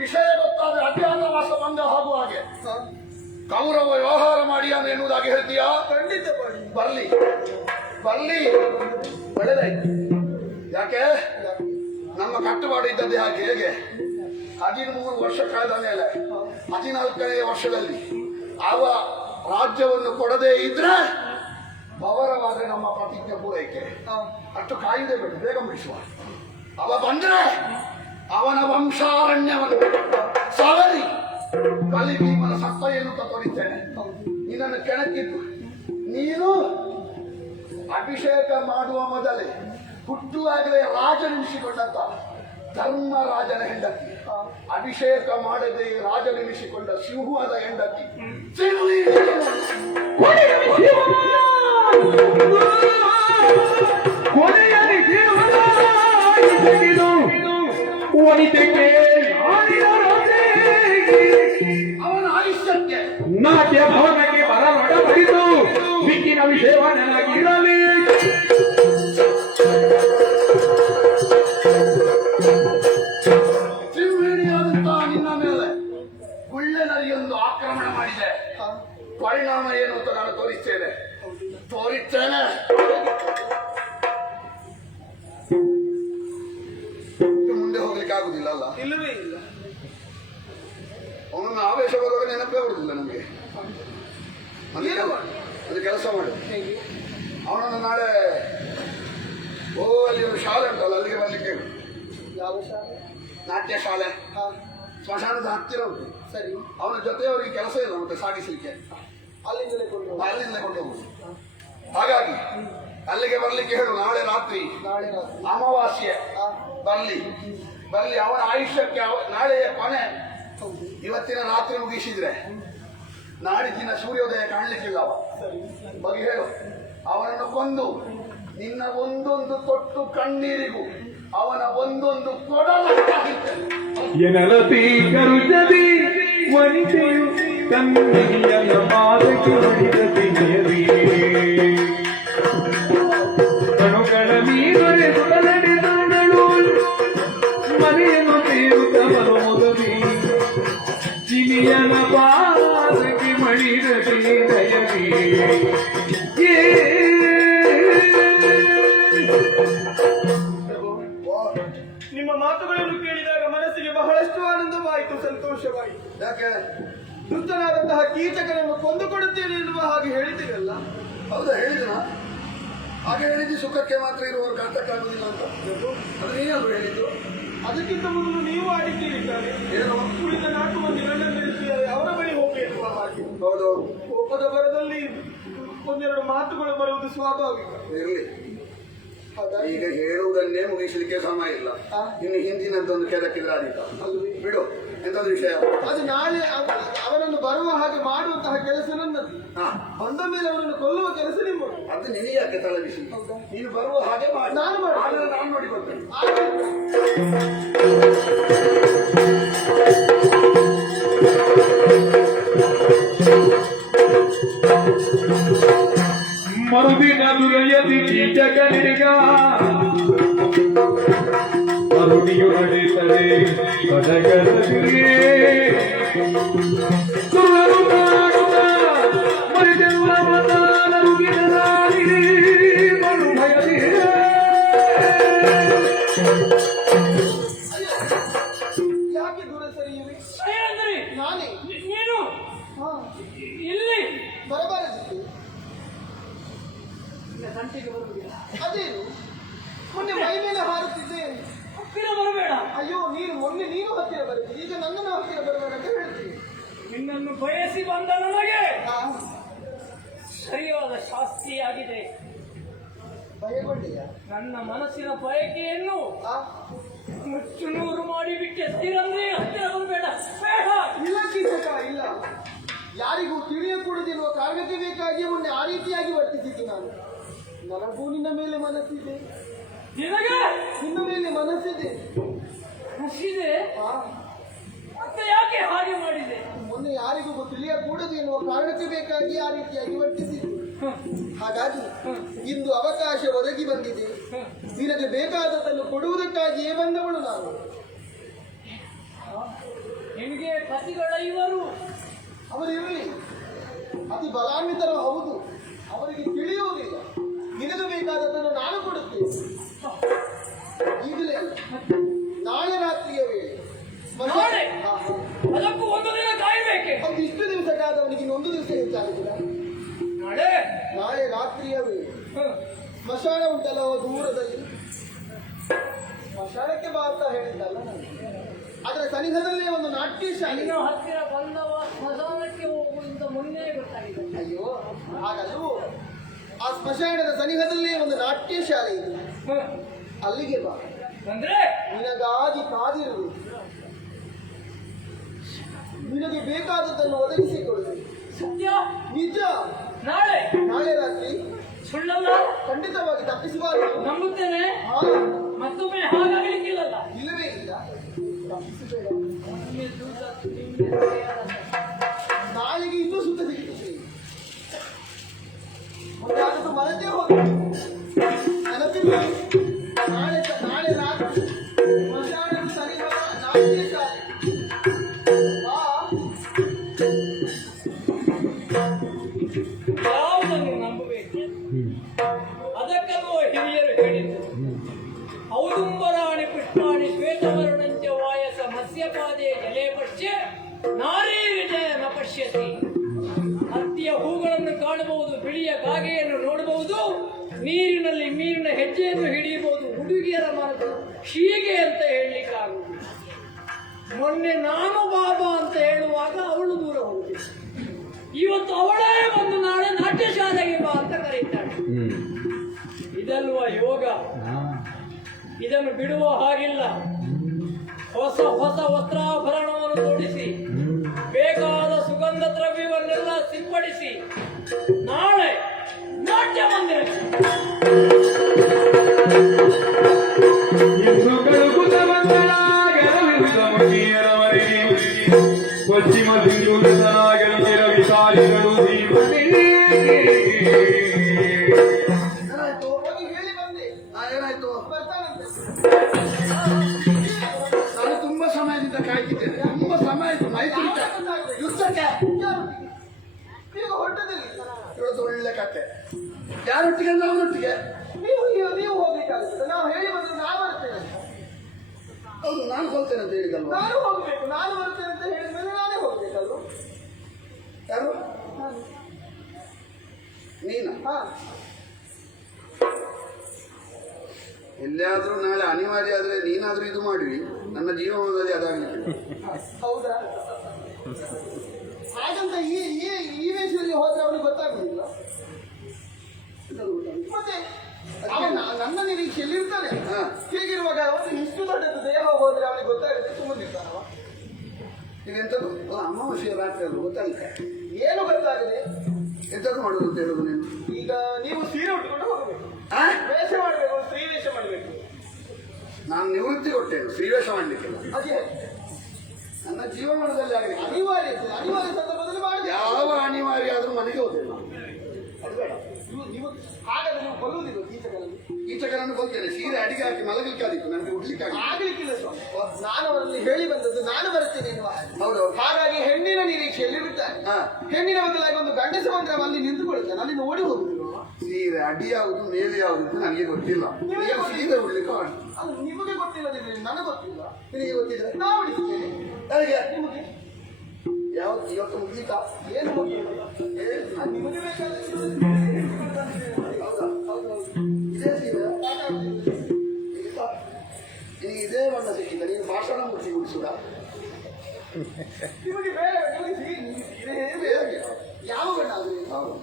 ವಿಷಯ ಗೊತ್ತಾದ್ರೆ ಅಜ್ಞಾತವಾಸ ಬಂದ ಹೋಗುವ ಹಾಗೆ ಕೌರವ ವ್ಯವಹಾರ ಮಾಡಿ ಎನ್ನುವುದಾಗಿ ಹೇಳ್ತೀಯಾ? ಖಂಡಿತ ಮಾಡಿ. ಬರ್ಲಿ ಬರ್ಲಿ, ಒಳ್ಳೆದಾಯ್ತು. ಯಾಕೆ ನಮ್ಮ ಕಟ್ಟುಪಾಡು ಇದ್ದದ್ದೇ ಹಾಗೆ. ಹೇಗೆ 13 ವರ್ಷ ಕಳೆದ ಮೇಲೆ 14ನೇ ವರ್ಷದಲ್ಲಿ ಅವ ರಾಜ್ಯವನ್ನು ಕೊಡದೇ ಇದ್ರೆ ಅವರವಾದ್ರೆ ನಮ್ಮ ಪ್ರತಿಜ್ಞೆ ಪೂರೈಕೆ. ಅಷ್ಟು ಕಾಯುವುದೇ ಬೇಡ, ಬೇಗ ಮುಗಿಸುವ. ಅವ ಬಂದ್ರೆ ಅವನ ವಂಶಾರಣ್ಯವನ್ನು ಸವರಿ ಕಲಿ ಭೀಮನ ಸತ್ತೆಯನ್ನು ತೋರಿಸ್ತೇನೆ. ನಿನ್ನನ್ನು ಕೆಣಕಿದ್ದು ನೀನು ಅಭಿಷೇಕ ಮಾಡುವ ಮೊದಲೇ ಹುಟ್ಟುವಾಗಲೇ ರಾಜನೆನಿಸಿಕೊಂಡಂತ ಧರ್ಮರಾಜನ ಹೆಂಡತಿ, ಅಭಿಷೇಕ ಮಾಡದೆ ರಾಜನೆನಿಸಿಕೊಂಡ ಸಿಂಹದ ಹೆಂಡತಿ ಅವನ ಆಯುಷ್ಯಕ್ಕೆ ನಾಟ್ಯ ಭವನಕ್ಕೆ ಬರಮಾಡ ಬಡಿದು ಬಿಕ್ಕಿನ ವಿಷಯವ ನನಗಿರಲಿ. ಸಿಂಹಿಣಿಯಾದಂತಹ ನಿನ್ನ ಮೇಲೆ ಗುಳ್ಳೆ ನರಿಯೊಂದು ಆಕ್ರಮಣ ಮಾಡಿದೆ. ಪರಿಣಾಮ ಏನು ಅಂತ ನಾನು ತೋರಿಸ್ತೇನೆ. ಮುಂದೆ ಹೋಗ್ಲಿಕ್ಕೆ ಆಗುದಿಲ್ಲ ಅಲ್ಲ? ಇಲ್ಲವೇ ಇಲ್ಲ. ಅವನನ್ನು ಆವೇಶ ಬರುವಾಗ ನೆನಪೇ ಬರುದಿಲ್ಲ ನಮಗೆ. ಅದು ಕೆಲಸ ಮಾಡು. ಅವನನ್ನು ನಾಳೆ ಅಲ್ಲಿ ಒಂದು ಶಾಲೆ ಉಂಟಲ್ಲ, ಅಲ್ಲಿಗೆ ಬರ್ಲಿಕ್ಕೆ ಹೇಳು. ಯಾವ ಶಾಲೆ? ನಾಟ್ಯ ಶಾಲೆ. ಸ್ಮಶಾನದ ಹತ್ತಿರ ಉಂಟು. ಸರಿ. ಅವನ ಜೊತೆ ಅವರಿಗೆ ಕೆಲಸ ಇಲ್ಲ ಮತ್ತೆ ಸಾಗಿಸಲಿಕ್ಕೆ. ಅಲ್ಲಿಂದಲೇ ಕೊಂಡು ಹೋಗುದು. ಹಾಗಾಗಿ ಅಲ್ಲಿಗೆ ಬರ್ಲಿಕ್ಕೆ ಹೇಳು. ನಾಳೆ ರಾತ್ರಿ ಅಮಾವಾಸ್ಯೆ ಬರ್ಲಿ. ಅವನ ಆಯುಷ್ಯಕ್ಕೆ ನಾಳೆಯ ಕೊನೆ. ಇವತ್ತಿನ ರಾತ್ರಿ ಮುಗಿಸಿದ್ರೆ ನಾಡಿದ್ದಿನ ಸೂರ್ಯೋದಯ ಕಾಣಲಿಕ್ಕಿಲ್ಲ. ಅವ ಬಗ್ಗೆ ಹೇಳು. ಅವನನ್ನು ಕೊಂದು ನಿನ್ನ ಒಂದೊಂದು ತೊಟ್ಟು ಕಣ್ಣೀರಿಗೂ ಅವನ ಒಂದೊಂದು ಕೊಡಲು ಎನಲತಿ ಕರುಜದಿ ವನಿತೆಯು ಕಣ್ಣಿಯ ಪಾದಕ್ಕೆ ಹೊಡಿದ ತಿನ್ನರಿ ಕಣುಗಳ ಮೀರೊರೆ ಸುಡಲಡಿದಳು ಮನೆಯನ್ನು ಸೇರುತ್ತ ಬರುವುದವಿ ಚಿನಿಯನ ಪಾದಕ್ಕೆ ಮಣಿರತಿ ದಯವಿ ನಿಮ್ಮ ಮಾತುಗಳನ್ನು ಕೇಳಿದಾಗ ಮನಸ್ಸಿಗೆ ಬಹಳಷ್ಟು ಆನಂದವಾಯಿತು, ಸಂತೋಷವಾಯಿತು. ಯಾಕೆ? ದುಷ್ಟನಾದಂತಹ ಕೀಚಕನನ್ನು ಕೊಂದುಕೊಡುತ್ತೇನೆ ಎನ್ನುವ ಹಾಗೆ ಹೇಳಿದ್ದೀರಲ್ಲ. ಹೌದಾ? ಹೇಳಿದನ? ಹಾಗೆ ಹೇಳಿದ್ದು ಸುಖಕ್ಕೆ ಮಾತ್ರ ಇರುವವರು ಕಾಟಕ್ಕಾಗುದಿಲ್ಲ ಅಂತ. ಅದು ನೀನಲ್ವ ಹೇಳಿದ್ದು? ಅದಕ್ಕಿಂತ ಮೊದಲು ನೀವು ಆಡಿದ್ದೀರಿ ತಾನೆ. ಏನು? ಉಳಿದ 4 ಮಂದಿ ಗಂಡಂದಿರಿಸಿ ಅವರ ಬಳಿ ಹೋಗಿ ಎನ್ನುವ ಹಾಗೆ. ಹೌದು. ಕೋಪದ ಬರದಲ್ಲಿ ಒಂದೆರಡು ಮಾತುಗಳು ಬರುವುದು ಸ್ವಾಭಾವಿಕ. ಇರಲಿ. ಈಗ ಹೇಳುವುದನ್ನೇ ಮುಗಿಸಲಿಕ್ಕೆ ಸಮಯ ಇಲ್ಲ. ಇನ್ನು ಹಿಂದಿನದ್ದೊಂದು ಕೆದಕಿದ್ರೆ ಆದೀತ. ಬಿಡು. ಎಂತದ್ದು ವಿಷಯ? ಅದು ನಾಳೆ ಅವನನ್ನು ಬರುವ ಹಾಗೆ ಮಾಡುವಂತಹ ಕೆಲಸ ನನ್ನದು. ಬಂದ ಮೇಲೆ ಅವನನ್ನು ಕೊಲ್ಲುವ ಕೆಲಸ ನಿಮ್ಮದು. ಅದು ನಿನಗೆ ಯಾಕೆ ತಲೆಬಿಸಿ? ನೀನು ಬರುವ ಹಾಗೆ ಮಾಡಿ. ನಾನು ನೋಡಿಕೊಳ್ತೇನೆ. ಮರುದಿನ ದುರಯದಿ ಕೀಚಕನಿಗ ಮರುದಿಯು ನಡೆಸದೆ ಕದಗರದಿಗೆ ಸುರರು ಮಾಡುವ ಮರಿದೆಲ್ಲ ಮತಾನರುಗಿದರಾಗಿ ಮರು ಭಯದಿ ಯಾಕೆ ದೂರ ಸರಿಯುವೆ? ನಾನೇ ನೀನು ಇಲ್ಲಿ ಬರಬಾರದಿತ್ತು. ಸಂತೆಗೆ ಬರುವುದಿಲ್ಲ. ಅದೇನು ಮೊನ್ನೆ ಮೈ ಮೇಲೆ ಹಾರುತ್ತಿದ್ದೆ. ಹತ್ತಿರ ಬರಬೇಡ. ಅಯ್ಯೋ, ಮೊನ್ನೆ ನೀನು ಹತ್ತಿರ ಬರುತ್ತೀರಿ, ಈಗ ನನ್ನನ್ನು ಹತ್ತಿರ ಬರಬೇಡ ಅಂತ ಹೇಳ್ತೀನಿ. ನಿನ್ನನ್ನು ಬಯಸಿ ಬಂದ ನನಗೆ ಸರಿಯಾದ ಶಾಸ್ತಿಯಾಗಿದೆ. ಭಯಗೊಂಡೆಯ? ನನ್ನ ಮನಸ್ಸಿನ ಬಯಕೆಯನ್ನು ಮುಚ್ಚು ನೂರು ಮಾಡಿಬಿಟ್ಟೆ. ಸ್ಥಿರಂದ್ರೆ ಹತ್ತಿರ ಬರಬೇಡ. ಬೇಡ. ಇಲ್ಲ ಕೀಚಕ, ಇಲ್ಲ. ಯಾರಿಗೂ ತಿಳಿಯಕೂಡದಿರುವ ಕಾರಣಕ್ಕೆ ಬೇಕಾಗಿ ಮೊನ್ನೆ ಆ ರೀತಿಯಾಗಿ ವರ್ತಿಸಿದ್ದು ನಾನು. ನನಗೂ ನಿನ್ನ ಮೇಲೆ ಮನಸ್ಸಿದೆ. ನಿನಗೆ ನಿನ್ನ ಮೇಲೆ ಮನಸ್ಸಿದೆ. ಹಸಿದೆ. ಮತ್ತೆ ಯಾಕೆ ಹಾಗೆ ಮಾಡಿದೆ? ಮೊನ್ನೆ ಯಾರಿಗೂ ತಿಳಿಯಕೂಡದು ಎನ್ನುವ ಕಾರಣಕ್ಕೆ ಬೇಕಾಗಿ ಆ ರೀತಿಯಾಗಿ ವರ್ತಿಸಿದ್ದು. ಹಾಗಾಗಿ ಇಂದು ಅವಕಾಶ ಒದಗಿ ಬಂದಿದೆ. ನಿನಗೆ ಬೇಕಾದದನ್ನು ಕೊಡುವುದಕ್ಕಾಗಿಯೇ ಬಂದವಳು ನಾನು. ನಿಮಗೆ ಪತಿಗಳ ಇವರು ಅವರಿರಲಿ, ಅತಿ ಬಲಾನ್ವಿತರು ಹೌದು. ಅವರಿಗೆ ತಿಳಿಯುವುದಿಲ್ಲ. ನಿನಗೆ ಬೇಕಾದದನ್ನು ನಾನು ಕೊಡುತ್ತೇನೆ. ಈಗಲೇ ಅಲ್ಲ, ನಾಳೆ ರಾತ್ರಿಯ ವೇಳೆ. ನಾಳೆ? ಅದಕ್ಕೂ ಒಂದು ದಿನ ಕಾಯಬೇಕೆ? ಅದು ಇಷ್ಟು ದಿವಸಕ್ಕಾದವನಿಗೆ ಇನ್ನೊಂದು ದಿವಸ ಹೆಚ್ಚಾಗುತ್ತಿಲ್ಲ. ನಾಳೆ ರಾತ್ರಿಯ ವೇಳೆ ಸ್ಮಶಾನ ಉಂಟಲ್ಲ ದೂರದಲ್ಲಿ, ಸ್ಮಶಾನಕ್ಕೆ ಬಾ ಅಂತ ಹೇಳಿದ್ದಲ್ಲ ನಾನು. ಅದರ ಸನಿಹದಲ್ಲೇ ಒಂದು ನಾಟ್ಯ ಶಾಲೆ. ಇನ್ನು ಹತ್ತಿರ ಬಂದವ ಸ್ಮಶಾನಕ್ಕೆ ಹೋಗುವುದರಿಂದ ಮುನ್ನೇ ಗೊತ್ತಾಗಿದೆ. ಅಯ್ಯೋ, ಹಾಗಲ್ಲೂ ಆ ಸ್ಮಶಾನದ ಸನಿಹದಲ್ಲೇ ಒಂದು ನಾಟ್ಯ ಶಾಲೆ ಇದೆ. ಅಲ್ಲಿಗೆ ಬಾ. ಅಂದ್ರೆ ನಿನಗಾಗಿ ಕಾದಿರುವುದು, ನಿನಗೆ ಬೇಕಾದದ್ದನ್ನು ಒದಗಿಸಿಕೊಡುವುದು. ಸತ್ಯ ನಿಜ. ನಾಳೆ ನಾಳೆ ರಾತ್ರಿ ಸುಳ್ಳಲ್ಲ, ಖಂಡಿತವಾಗಿ ತಪ್ಪಿಸಬಾರದು. ನಂಬುತ್ತೇನೆ. ಹಾ, ಮತ್ತೊಮ್ಮೆ ಹಾಗಾಗಲಿಕ್ಕಿಲ್ಲಲ್ಲ. ಇಲ್ಲವೇ ಇಲ್ಲ. ತಪ್ಪಿಸಬೇಡ. ನಾಳೆಗೆ ಇನ್ನೂ ಸುತ್ತ ಸಿಗುತ್ತದೆ. ಮತ್ತೆ ಅದನ್ನು ಮರೆತೇ ಹೋಗುದು. ನೆನಪಿಲ್ಲ. ನಾಳೆ ರಾತ್ರಿ ಮಧ್ಯಾಹ್ನ ಸರಿ ನಾಳೆ ಶಾಲೆ. ಬಾ. ಯಾವುದನ್ನು ನಂಬಬೇಕು? ಅದಕ್ಕಲ್ಲೂ ಹಿರಿಯರು ಹೇಳಿದ್ದು, ಔದುಂಬರಾಣಿ ಪುಷ್ಪಾಣಿ ಶ್ವೇತವರ್ಣಂಚ ವಾಯಸ ಮತ್ಸ್ಯಪಾದೆ ಜಲೆ ಪಶ್ಯ ನಾರೀ ವಿಜಯ ನ ಪಶ್ಯತಿ. ಹತ್ತಿಯ ಹೂಗಳನ್ನು ಕಾಣಬಹುದು, ಬಿಳಿಯ ಕಾಗೆಯನ್ನು ನೋಡಬಹುದು, ನೀರಿನಲ್ಲಿ ಮೀನಿನ ಹೆಜ್ಜೆಯನ್ನು ಹಿಡಿಯಬಹುದು. ಹುಡುಗಿಯರ ಮನಸ್ಸು ಹೀಗೆ ಅಂತ ಹೇಳಲಿಕ್ಕಾಗುವುದು. ಮೊನ್ನೆ ನಾನು ಬಾಬಾ ಅಂತ ಹೇಳುವಾಗ ಅವಳು ದೂರ ಹೋಗುದು. ಇವತ್ತು ಅವಳೇ ಒಂದು ನಾಳೆ ನಾಟ್ಯ ಶಾಲೆಗೆ ಬಾ ಅಂತ ಕರೀತಾಳೆ. ಇದಲ್ವಾ ಯೋಗ? ಇದನ್ನು ಬಿಡುವ ಹಾಗಿಲ್ಲ. ಹೊಸ ಹೊಸ ವಸ್ತ್ರಾಭರಣವನ್ನು ತೊಡಿಸಿ, ಬೇಕಾದ ಸುಗಂಧ ದ್ರವ್ಯವನ್ನೆಲ್ಲ ಸಿಂಪಡಿಸಿ ನಾಳೆ ನಾಟ್ಯ ಮಂದಿರಕ್ಕೆ ಎಂದು ಕಳುಕುತ ಬಂದಳಾಗರವಿರುದ ಮುಖಿಯರವರಿಗೆ ಪಶ್ಚಿಮ ಸಿಂಧೂರನಾಗಲು ವಿಚಾರಿಗಳು ಏನಾಯ್ತು? ಹೋಗಿ ಹೇಳಿ ಬಂದೆ. ಏನಾಯ್ತು? ಬರ್ತಾನಂತೆ. ನಾನು ತುಂಬಾ ಸಮಯದಿಂದ ಕಾಯ್ತಿದ್ದೇನೆ. ತುಂಬಾ ಸಮಯ ಆಯ್ತು. ನೈಟ್ ಯುದ್ಧಕ್ಕೆ ಈಗ ಹೊಟ್ಟದಲ್ಲಿ ಇವತ್ತು ಒಳ್ಳೆ ಕತೆ. ಯಾರೊಟ್ಟಿಗೆ ಅಂದ್ರೆ ಅವನೊಟ್ಟಿಗೆ. ನೀವು ಹೋಗ್ಬೇಕಾಗುತ್ತೆ. ನಾವು ಹೇಳಿ ಬಂದ್ರೆ ನಾನು ಬರ್ತೇನೆ. ಹೌದು, ನಾನು ಕೊಲ್ತೇನೆ ಅಂತ ಹೇಳಿದಲ್ವ? ನಾನು ಹೋಗ್ಬೇಕು. ನಾನು ಬರ್ತೇನೆ ಅಂತ ಹೇಳಿದ ಮೇಲೆ ನಾನೇ ಹೋಗ್ಬೇಕಲ್ವ? ಯಾರು? ನೀನ? ಹಾ, ಎಲ್ಲಿಯಾದ್ರೂ ನಾಳೆ ಅನಿವಾರ್ಯ ಆದ್ರೆ ನೀನಾದ್ರೂ ಇದು ಮಾಡಿವಿ. ನನ್ನ ಜೀವನದಲ್ಲಿ ಅದಾಗಲಿಕ್ಕೆ. ಹೌದಾ? ಹಾಗಂತ ಈ ವೇಷದಲ್ಲಿ ಹೋದ್ರೆ ಅವನಿಗೆ ಗೊತ್ತಾಗುದಿಲ್ಲ. ಮತ್ತೆ ನನ್ನ ನಿರೀಕ್ಷೆಯಲ್ಲಿ ಇರ್ತಾನೆ. ಹಾ. ಹೀಗಿರುವಾಗ ಅವನು ಇಷ್ಟು ದೊಡ್ಡದು ದೇಹ ಹೋದ್ರೆ ಅವನಿಗೆ ಗೊತ್ತಾಗುತ್ತೆ. ಸುಮ್ಮನಿರ್ತಾನವ. ಇದೆಂತದ್ದು? ಅಮಾವಾಸ್ಯೆ ರಾತ್ರಿ ಅದು ಗೊತ್ತಾಗುತ್ತೆ. ಏನು ಗೊತ್ತಾಗದೆ ಎಂತದ್ದು ಮಾಡುದು ಅಂತ ಹೇಳುದು ನೀನು? ಈಗ ನೀವು ಸೀರೆ ಉಟ್ಕೊಂಡು ಹೋಗ್ಬೇಕು. ಆ? ವೇಷ ಮಾಡ್ಬೇಕು, ಸ್ತ್ರೀ ವೇಷ ಮಾಡ್ಬೇಕು. ನಾನು ನಿವೃತ್ತಿ ಕೊಟ್ಟೇನು, ಶ್ರೀವೇಷ ಮಾಡ್ಲಿಕ್ಕಿಲ್ಲ. ಅದೇ ನನ್ನ ಜೀವನದಲ್ಲಿ ಆಗಲಿಲ್ಲ. ಅನಿವಾರ್ಯ ಸಂದರ್ಭದಲ್ಲಿ ಮಾಡಿ. ಯಾವ ಅನಿವಾರ್ಯ ಆದ್ರೂ ಮನೆಗೆ ಹೋದೇನು. ಅದು ಬೇಡ. ನೀವು ಹಾಗಾದ್ರೆ ನೀವು ಕೊಲ್ಲುವುದಿಲ್ಲ ಕೀಚಕರಲ್ಲಿ. ಈಚಕರನ್ನು ಕೊಲ್ತೇನೆ. ಸೀರೆ ಅಡಿಗೆ ಹಾಕಿ ಮಲಗಲಿಕ್ಕೆ ಆದಿತ್ತು, ನನಗೆ ಉಡ್ಲಿಕ್ಕೆ ಆಗಿಲ್ಲ. ಆಗ್ಲಿಕ್ಕಿಲ್ಲ ಸ್ವಾಮಿ. ನಾನು ಅವರಲ್ಲಿ ಹೇಳಿ ಬಂದದ್ದು ನಾನು ಬರುತ್ತೇನೆ ಎನ್ನುವ ಹೌದು. ಹಾಗಾಗಿ ಹೆಣ್ಣಿನ ನಿರೀಕ್ಷೆಯಲ್ಲಿ ಇರುತ್ತಾರೆ. ಹಾ. ಹೆಣ್ಣಿನ ಬದಲಾಗಿ ಒಂದು ಗಂಡಸ ಮಂತ್ರ ಅಲ್ಲಿ ನಿಂತುಕೊಳ್ತಾನೆ. ಅಲ್ಲಿಂದ ಓಡಿ ಹೋಗುದಿಲ್ಲ. ಸೀರೆ ಅಡಿ ಯಾವುದು ಮೇಲೆ ಯಾವುದು ಅಂತ ನನಗೆ ಗೊತ್ತಿಲ್ಲ. ನೀವು ಸೀರೆ ಉಡ್ಲಿಕ್ಕೆ ಮಾಡಿ. ಅದು ನಿಮಗೆ ಗೊತ್ತಿಲ್ಲದಿದ್ರೆ ನನಗೆ ಗೊತ್ತಿಲ್ಲ. ನಿನಗೆ ಗೊತ್ತಿದ್ರೆ ನಾ ಬಿಡಿಸ್ತೇನೆ. ನನಗೆ ನಿಮಗೆ ಯಾವತ್ತು ಇವತ್ತು ಮುಗೀತಾ? ಏನು ಮುಗಿಯುವುದು? ನಿಮಗೆ ಬೇಕಾದ್ರೆ ಹೌದಾ? ಹೌದು. ಇದೇ ಸೀರೆ ಮುಗೀತಾ? ನಿನಗೆ ಇದೇ ಬಣ್ಣ ಸಿಕ್ಕಿಲ್ಲ. ನೀನು ಭಾಷಣ ಮುಗಿಸಿ ಗುಡಿಸುದ? ನಿಮಗೆ ಬೇರೆ ಇದೇ ಬೇರೆ ಯಾವ ಬಣ್ಣ ಅದು? ಹೌದು.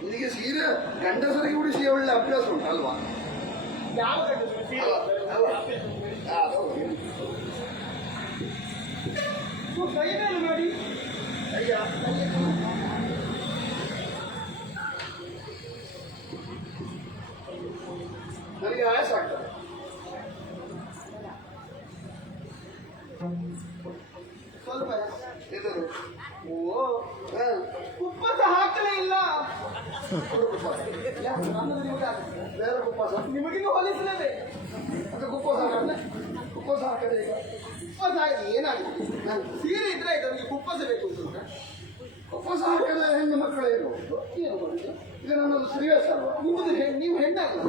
ನಿನಗೆ ಸೀರೆ ಗಂಡಸರಿಗೆ ಉಡಿಸಿ ಒಳ್ಳೆ ಅಭ್ಯಾಸ ಉಂಟು ಅಲ್ವಾ? ಯಾವ ಗಂಡಸರು ಸೀರೆ ಕೈ ಮೇಲೆ ಮಾಡಿ. ಅಯ್ಯ, ನನಗೆ ಆಯಾಸ ಆಗ್ತದೆ. ಸ್ವಲ್ಪ ಎದುರು ಓ ಉಪವಾಸ ಹಾಕಲೇ ಇಲ್ಲ. ನನ್ನದು ನಿಮಗೆ ಆಗುತ್ತೆ. ಬೇರೆ ಉಪವಾಸ ನಿಮಗಿಗೂ ಹೋಲಿಸಲೇವೆ. ಅದು ಉಪವಾಸ ಉಪವಾಸ ಹಾಕದೆ ಈಗ ಉಪವಾಸ ಆಗಿದೆ ಏನಾಗಿದೆ? ಸೀರೆ ಇದ್ರೆ ಆಯ್ತು. ನನಗೆ ಉಪವಾಸ ಬೇಕು ಅಂತ ಉಪವಾಸ ಹಾಕದ ಹೆಣ್ಣು ಮಕ್ಕಳು ಏನು ಏನು ಮಾಡುದು? ಇದು ನನ್ನದು ಶ್ರೀವೇಶ ಅಲ್ವಾ? ನಿಮ್ಮದು ನೀವು ಹೆಣ್ಣಾಗಲ್ಲ.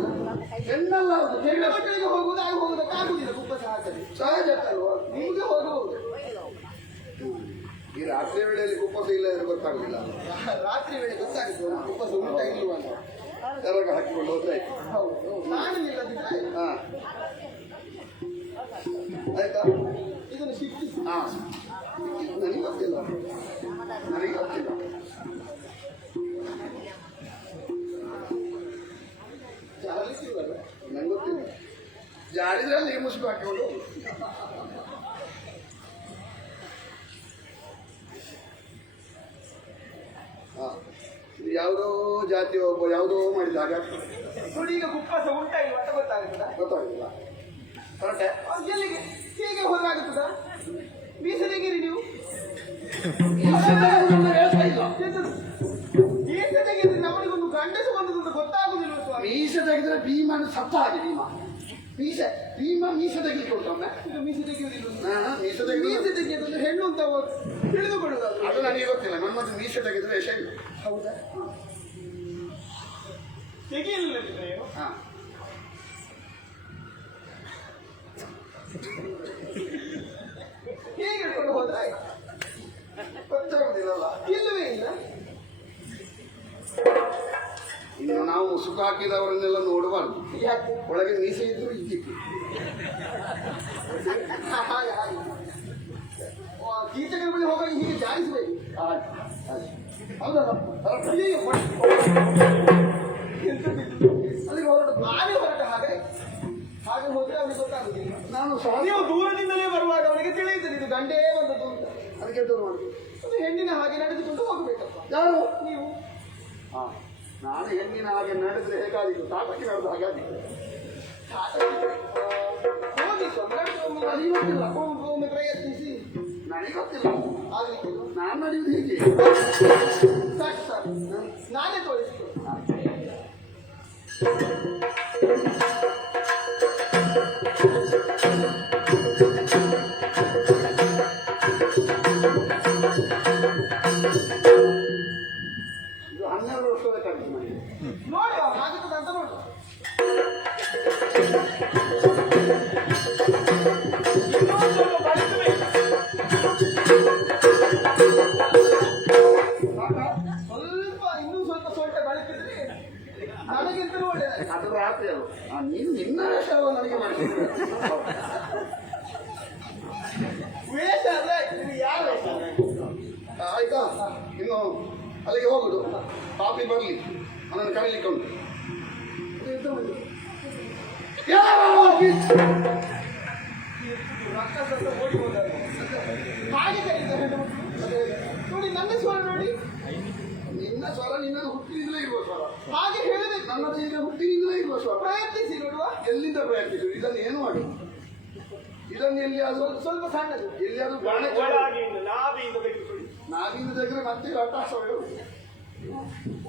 ಹೆಣ್ಣಲ್ಲ, ಅದು ಹೆಣ್ಣು ಮಕ್ಕಳಿಗೆ ಹೋಗುವುದಕ್ಕೆ ಆಗುದಿಲ್ಲ ಉಪವಾಸ ಹಾಕದೆ. ಸಹಜ ಅಲ್ವಾ? ನಿಮಗೆ ಹೋಗಬಹುದು. ಈ ರಾತ್ರಿ ವೇಳೆಯಲ್ಲಿ ಉಪವಾಸ ಇಲ್ಲ ಎಂದು ಗೊತ್ತಾಗುದಿಲ್ಲ. ರಾತ್ರಿ ವೇಳೆ ಗೊತ್ತಾಗುತ್ತೆ ಉಪವಾಸ ಉಂಟ ಇಲ್ವ ಅಂತ. ಕೆಳಗೆ ಹಾಕಿಕೊಂಡು ಹೋದ್ರೆ ಆಯ್ತು. ಹೌದು ನಾನು ನಿಲ್ಲದಿದ್ರೆ ಆಯ್ತು. ಹಾ ಆಯ್ತಾ? ಇದನ್ನು ಶಿಕ್ಷಿಸಿ ಹಾ ನನಗೆ ಗೊತ್ತಿಲ್ಲ, ನನಗೆ ಗೊತ್ತಿಲ್ಲ. ಜಾಲಿಸಿಲ್ವಲ್ಲ? ನಂಗೆ ಗೊತ್ತಿಲ್ಲ. ಜಾರಿದ್ರಲ್ಲಿ ಈ ಮುಸುಕು ಹಾಕಿಕೊಂಡು ಹೋಗು. ಹಾ ಇದು ಯಾವುದೋ ಜಾತಿ ಒಬ್ಬ ಯಾವುದೋ ಮಾಡಿದ ಹಾಗೆ ಆಗ್ತದೆ. ನೋಡಿ ಈಗ ಕುಪ್ಪಸ ಉಂಟಾ ಇಲ್ಲ ಅಂತ ಗೊತ್ತಾಗುತ್ತದ? ಗೊತ್ತಾಗುದಿಲ್ಲ. ಕರೆಕ್ಟೇ? ಎಲ್ಲಿಗೆ ಹೇಗೆ ಹೊರಗಾಗುತ್ತದ? ಮೀಸಲಿಗಿರಿ ನೀವು ಮೀಸೆ ತೆಗೆದ್ರೆ ನಮಗೊಂದು ಗಂಡಸು ಬಂದದ್ದು ಅಂತ ಗೊತ್ತಾಗುದಿಲ್ಲ ಸ್ವಾಮಿ. ಮೀಸೆ ತೆಗೆದ್ರೆ ಭೀಮನ ಸತ್ತ ಹಾಗೆ ಭೀಮ. ಭೀಮ ಮೀಸೆ ತೆಗಿಲಿಕ್ಕೆ ಉಂಟೊಮ್ಮೆ. ಈಗ ಮೀಸೆ ತೆಗೆಯುವುದಿಲ್ಲ. ಮೀಸೆ ತೆಗೆದು ಮೀಸೆ ತೆಗೆಯೋದು ಹೆಣ್ಣು ಅಂತ ತಿಳಿದುಕೊಳ್ಳುವುದು. ಅದು ನನಗೆ ಗೊತ್ತಿಲ್ಲ. ನಮ್ಮದು ಮೀಸೆ ತೆಗೆದ್ರೆ ವಿಷಯ ಇಲ್ಲ. ಹೌದಾ? ತೆಗೆಯಲಿಲ್ಲ ನೀವು? ಹಾ ಹೇಗೆ ಹಿಡ್ಕೊಂಡು ಹೋದ್ರೆ ಗೊತ್ತಾಗುದಿಲ್ಲಲ್ಲ. ಇಲ್ಲವೇ ಇಲ್ಲ. ಇನ್ನು ನಾವು ಸುಖ ಹಾಕಿದವರನ್ನೆಲ್ಲ ನೋಡಬಾರ್ದು. ಯಾಕೆ? ಒಳಗೆ ಮೀಸೆ ಇದ್ರು ಇದ್ದಿತ್ತು. ಹಾಗೆ ಹಾಗೆ ಕೀಚಕರ ಬಳಿ ಹೋಗಿ ಹೀಗೆ ಜಾರಿಸಬೇಕು. ಹೌದಲ್ಲ? ಅಲ್ಲಿಗೆ ಹೊರಟು ನಾನೇ ಹೊರಟ ಹಾಗೆ ಹಾಗೆ ಹೋದ್ರೆ ಅವನಿಗೆ ಗೊತ್ತಾಗುದಿಲ್ಲ. ನಾನು ಸಹ ನೀವು ದೂರದಿಂದಲೇ ಬರುವಾಗ ಅವನಿಗೆ ತಿಳಿಯುತ್ತದೆ ಇದು ಗಂಡೇ ಬಂದದ್ದು ಅಂತ. ಅದಕ್ಕೆ ಎದುರು ಮಾಡುದು. ಅದು ಹೆಣ್ಣಿನ ಹಾಗೆ ನಡೆದುಕೊಂಡು ಹೋಗಬೇಕಪ್ಪ. ಯಾರು? ನೀವು ಹಾ ನಾನು ಹೆಣ್ಣಿನ ಹಾಗೆ ನಡೆದ್ರೆ ಹೇಗಾದಿತ್ತು? ತಾಟಕ್ಕೆ ನಡೆದ ಹಾಗಾದಿತ್ತು. ಹೋಗಿ ಒಮ್ಮೆ ಪ್ರಯತ್ನಿಸಿ. ನನಗೆ ಗೊತ್ತಿಲ್ಲ. ಆಗ್ಲಿಕ್ಕಿಲ್ಲ. ನಾನು ನಡೆಯುವುದು ಹೀಗೆ. ಸಾಕು ಸಾಕು ನಾನೇ ತೋರಿಸಿದ್ದು. ಇದು 12 ವರ್ಷದ ಕಡಿಮೆ ನನಗೆ. ನೋಡಿ ಆಗುತ್ತದೆ ಅಂತ ನೋಡು. ಇನ್ನೂ ಸ್ವಲ್ಪ ಸೊಂಟ ಬಳಸಿದ್ರೆ ನನಗಿಂತಲೂ ಒಳ್ಳೆಯದಾಯ್ತು. ಅದು ರಾತ್ರಿ ಅಲ್ಲ. ನೀನು ನಿನ್ನ ವೇಷ ನನಗೆ ಮಾಡಿಸಿದ್ರೆ ವೇಷ ಅಲ್ಲ ಇದು ಯಾವ ವೇಷ? ಆಯ್ತಾ? ಇನ್ನು ಅಲ್ಲಿಗೆ ಹೋಗುದು. ಕಾಫಿ ಬರಲಿ, ನನ್ನನ್ನು ಕರೀಲಿಕ್ಕೆ ಉಂಟು. ರಕ್ತಸಂತ ಓಡಿ ಹೋದಾಗ ಹಾಗೆ ಕರೀತಾರೆ ಹೆಣ್ಣು ಮಕ್ಕಳು. ನೋಡಿ ನನ್ನ ಸ್ವರ ನೋಡಿ. ನಿನ್ನ ಸ್ವರ ನಿನ್ನನ್ನು ಹುಟ್ಟಿನಿಂದಲೇ ಇರುವ ಸ್ವರ. ಹಾಗೆ ಹೇಳಬೇಕು. ನನ್ನದು ಈಗ ಹುಟ್ಟಿನಿಂದಲೇ ಇರುವ ಸ್ವರ. ಪ್ರಯತ್ನಿಸಿ ನೋಡುವ. ಎಲ್ಲಿಂದ ಪ್ರಯತ್ನಿಸುದು? ಇದನ್ನು ಏನು ಮಾಡಿ? ಇದನ್ನು ಎಲ್ಲಿಯಾದ್ರೂ ಸ್ವಲ್ಪ ಸಣ್ಣದು ಎಲ್ಲಿಯಾದ್ರೂ ಬಾಣಕ್ಕೆ ಒಳಗಿಂದ ನಾಭಿಯಿಂದ ತೆಗೆದುಕೊಳ್ಳಿ. ನಾವಿಂದ ತೆಗೆದ್ರೆ ಮತ್ತೆ ಅಟ್ಟಾಸವೇ ಉಂಟು.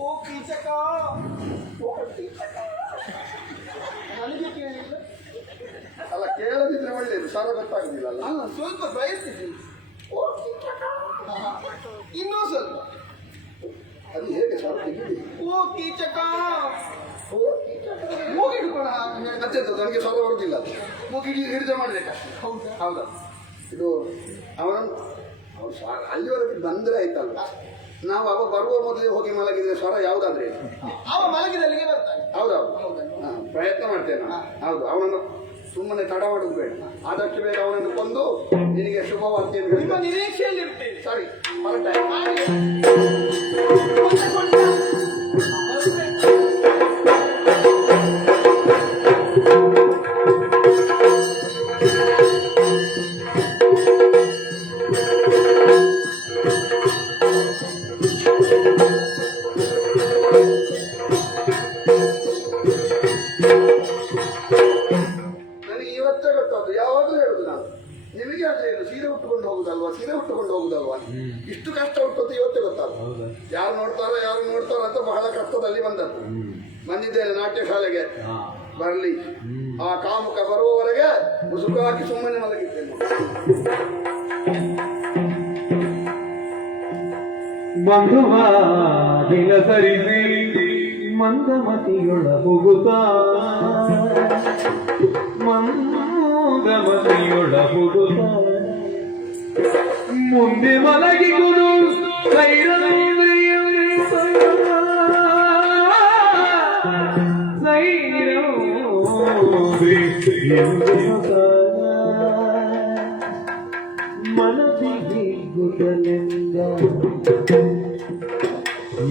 ಓ ಕೀಚಕ, ಓ ಕೀಚಕ. ನನಗೆ ಕೇಳಿಲ್ಲ. ಅಲ್ಲ ಕೇಳದಿದ್ರೆ ಒಳ್ಳೇದು. ಸ್ವರ ಗೊತ್ತಾಗುದಿಲ್ಲ ಅಲ್ಲ? ಅಲ್ಲ ಸ್ವಲ್ಪ ಪ್ರಯತ್ನಿಸಿ. ಓ ಕೀಚಕ. ಇನ್ನೂ ಸ್ವಲ್ಪ. ಅದು ಹೇಗೆ ಸ್ವರ ತೆಗೀರಿ? ಓ ಕೀಚಕ. ಮೂಗಿಡ್ಕೊಳ. ಮತ್ತೆ ನನಗೆ ಸ್ವರ ಬರುದಿಲ್ಲ. ಮೂಗಿಗೆ ಹಿಡಿದ ಮಾಡ್ಬೇಕಷ್ಟೇ. ಹೌದಾ? ಹೌದಾ? ಇದು ಅವನು ಅಲ್ಲಿವರೆಗೆ ಬಂದ್ರೆ ಆಯ್ತಲ್ಲ. ನಾವು ಅವ ಬರುವ ಮೊದಲೇ ಹೋಗಿ ಮಲಗಿದ್ರೆ ಸ್ವರ ಯಾವುದಾದ್ರೆ ಅವ ಮಲಗಿದಲ್ಲಿಗೆ ಬರ್ತಾನೆ. ಹೌದೌದು. ಪ್ರಯತ್ನ ಮಾಡ್ತೇನೆ ನಾನು. ಹೌದು. ಅವನನ್ನು ಸುಮ್ಮನೆ ತಡ ಮಾಡುದು ಬೇಡ. ಆದಷ್ಟು ಬೇಗ ಅವನನ್ನು ಕೊಂದು ನಿನಗೆ ಶುಭವಾರ್ತೆಯನ್ನು ನಿಮ್ಮ ಹೇಳ್ತೇನೆ. ನಿರೀಕ್ಷೆಯಲ್ಲಿ ಇರ್ತೇನೆ. ಸರಿ ಹೊರಟ. ನನಗೆ ಇವತ್ತೇ ಗೊತ್ತಾದ್ದು. ಯಾವಾಗಲೂ ಹೇಳುದು ನಾನು ನಿಮಗೆ ಅದೇ ಸೀರೆ ಉಟ್ಟುಕೊಂಡು ಹೋಗುದಲ್ವಾ, ಸೀರೆ ಉಟ್ಟುಕೊಂಡು ಹೋಗುದಲ್ವಾ. ಇಷ್ಟು ಕಷ್ಟ ಹುಟ್ಟುತ್ತೆ ಇವತ್ತೇ ಗೊತ್ತಾದ್ದು. ಯಾರು ನೋಡ್ತಾರೋ ಅಂತ ಬಹಳ ಕಷ್ಟದಲ್ಲಿ ಬಂದದ್ದು. ಬಂದಿದ್ದೇನೆ ನಾಟ್ಯ ಶಾಲೆಗೆ. ಬರಲಿ, ಆ ಕಾಮುಕ ಬರುವವರೆಗೆ ಮುಸುಕು ಹಾಕಿ ಸುಮ್ಮನೆ ಮಲಗಿದ್ದೇನೆ. ಬಂಧುವಾಗಿನ ಸರಿಸಿ ಮಂದಮತಿಯೊಳ ಹೋಗುತ್ತ ಮಂದಮತಿಯೊಳ ಹೋಗುತ್ತ ಮುಂದೆ ಮಲಗಿಗುರು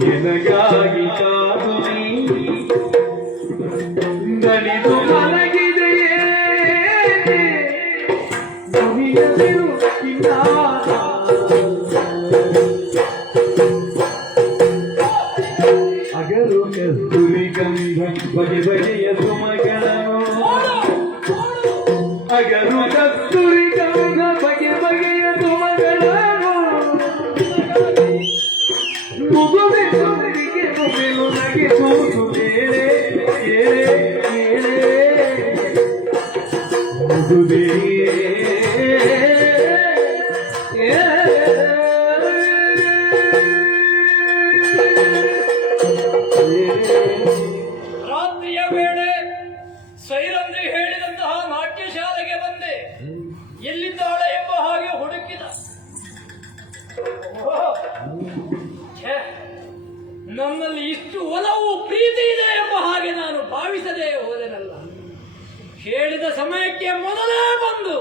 ಎನಗಾಗಿ ಕಾದು ನೀ ದಣಿದು ಮಲಗಿದೆಯೇ ಅಗರು ಕಸ್ತೂರಿ ಗಂಧ ಬಗೆ ಬಗೆಯ ಸುಮಗಳನ್ನು ಅಗರು ಕಸ್ತೂರಿ ಗಂಧ ಬಗೆ ಬಗೆಯ ಸುಮಗಳನ್ನು ಮುಗುವೆ ಸುಂದರಿಗೆ ಮುಗಿಲು ನಗೆ ಸೋತು ಏಳೆ ಏಳೆ ಏಳೆ ಮುಗುವೆ ರಾತ್ರಿಯ ವೇಳೆ ಸೈರಂದ್ರಿ ಹೇಳಿದಂತಹ ನಾಟ್ಯ ಶಾಲೆಗೆ ಬಂದೆ. ಎಲ್ಲಿದ್ದಾಳೆ ಎಂಬ ಹಾಗೆ ಹುಡುಕಿದ. ಛೆ, ನನ್ನಲ್ಲಿ ಇಷ್ಟು ಒಲವು ಪ್ರೀತಿ ಇದೆ ಎಂಬ ಹಾಗೆ ನಾನು ಭಾವಿಸದೇ ಹೋದೆನಲ್ಲ. ಹೇಳಿದ ಸಮಯಕ್ಕೆ ಮೊದಲೇ ಬಂದು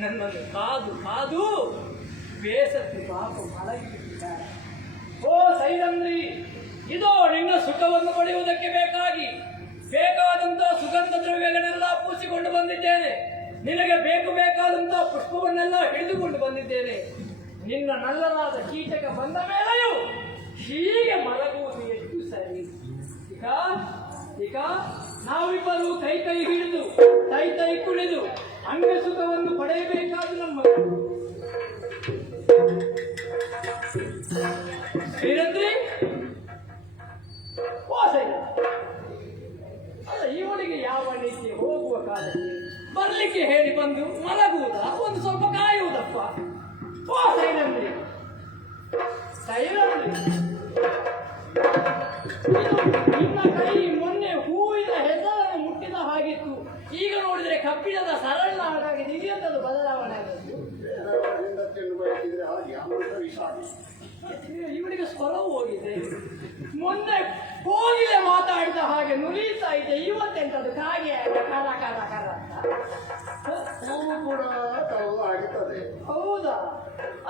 ನನ್ನನ್ನು ಕಾದು ಕಾದು ಬೇಸತ್ತು ಪಾಪ ಮಲಗಿದ್ದಾರೆ. ಓ ಸೈರಂದ್ರಿ, ಇದೋ ನಿನ್ನ ಸುಖವನ್ನು ಪಡೆಯುವುದಕ್ಕೆ ಬೇಕಾದಂತಹ ಸುಗಂಧ ದ್ರವ್ಯಗಳನ್ನೆಲ್ಲ ಪೂಸಿಕೊಂಡು ಬಂದಿದ್ದೇನೆ. ನಿನಗೆ ಬೇಕಾದಂತಹ ಪುಷ್ಪವನ್ನೆಲ್ಲ ಹಿಡಿದುಕೊಂಡು ಬಂದಿದ್ದೇನೆ. ನಿನ್ನ ನಲ್ಲನಾದ ಕೀಟಕ ಬಂದ ಮೇಲೆಯೂ ಹೀಗೆ ಮಲಗುವುದು ಎಷ್ಟು ಸರಿ? ಈಗ ನಾವಿಬ್ಬರು ಕೈ ಹಿಡಿದು ತೈ ಕುಣಿದು ಅಂಗ ಸುಖವನ್ನು ಪಡೆಯಬೇಕಾದ ನಮ್ಮ ಶ್ರೀರಂದ್ರಿ. ಅಲ್ಲ, ಇವಳಿಗೆ ಯಾವ ರೀತಿ ಹೋಗುವ ಕಾಲಕ್ಕೆ ಬರ್ಲಿಕ್ಕೆ ಹೇಳಿ ಬಂದು ಮಲಗುವುದ, ಒಂದು ಸ್ವಲ್ಪ ಕಾಯುವುದಪ್ಪ. ಓ ಸೈರಂದ್ರಿ, ನಿನ್ನ ಕೈ ಮೊನ್ನೆ ಹೂವಿನ ಹೆಸರನ್ನು ಮುಟ್ಟಿದ ಹಾಗಿತ್ತು. ಈಗ ನೋಡಿದ್ರೆ ಕಬ್ಬಿಣದ ಸರಳ ಹಾಗಾಗಿದೆ. ಇದೆಂತದ್ದು ಬದಲಾವಣೆ ಆದದ್ದು? ಇವಳಿಗೆ ಸ್ವರವು ಹೋಗಿದೆ. ಮೊನ್ನೆ ಕೋಗಿಲೆ ಮಾತಾಡಿದ ಹಾಗೆ ನುಲಿತಾ ಇದೆ. ಇವತ್ತೆಂತದ್ದು ಕಾಗೆ ಕರ ಕರ ಕರ ಕೂಡ ಆಗುತ್ತದೆ. ಹೌದಾ?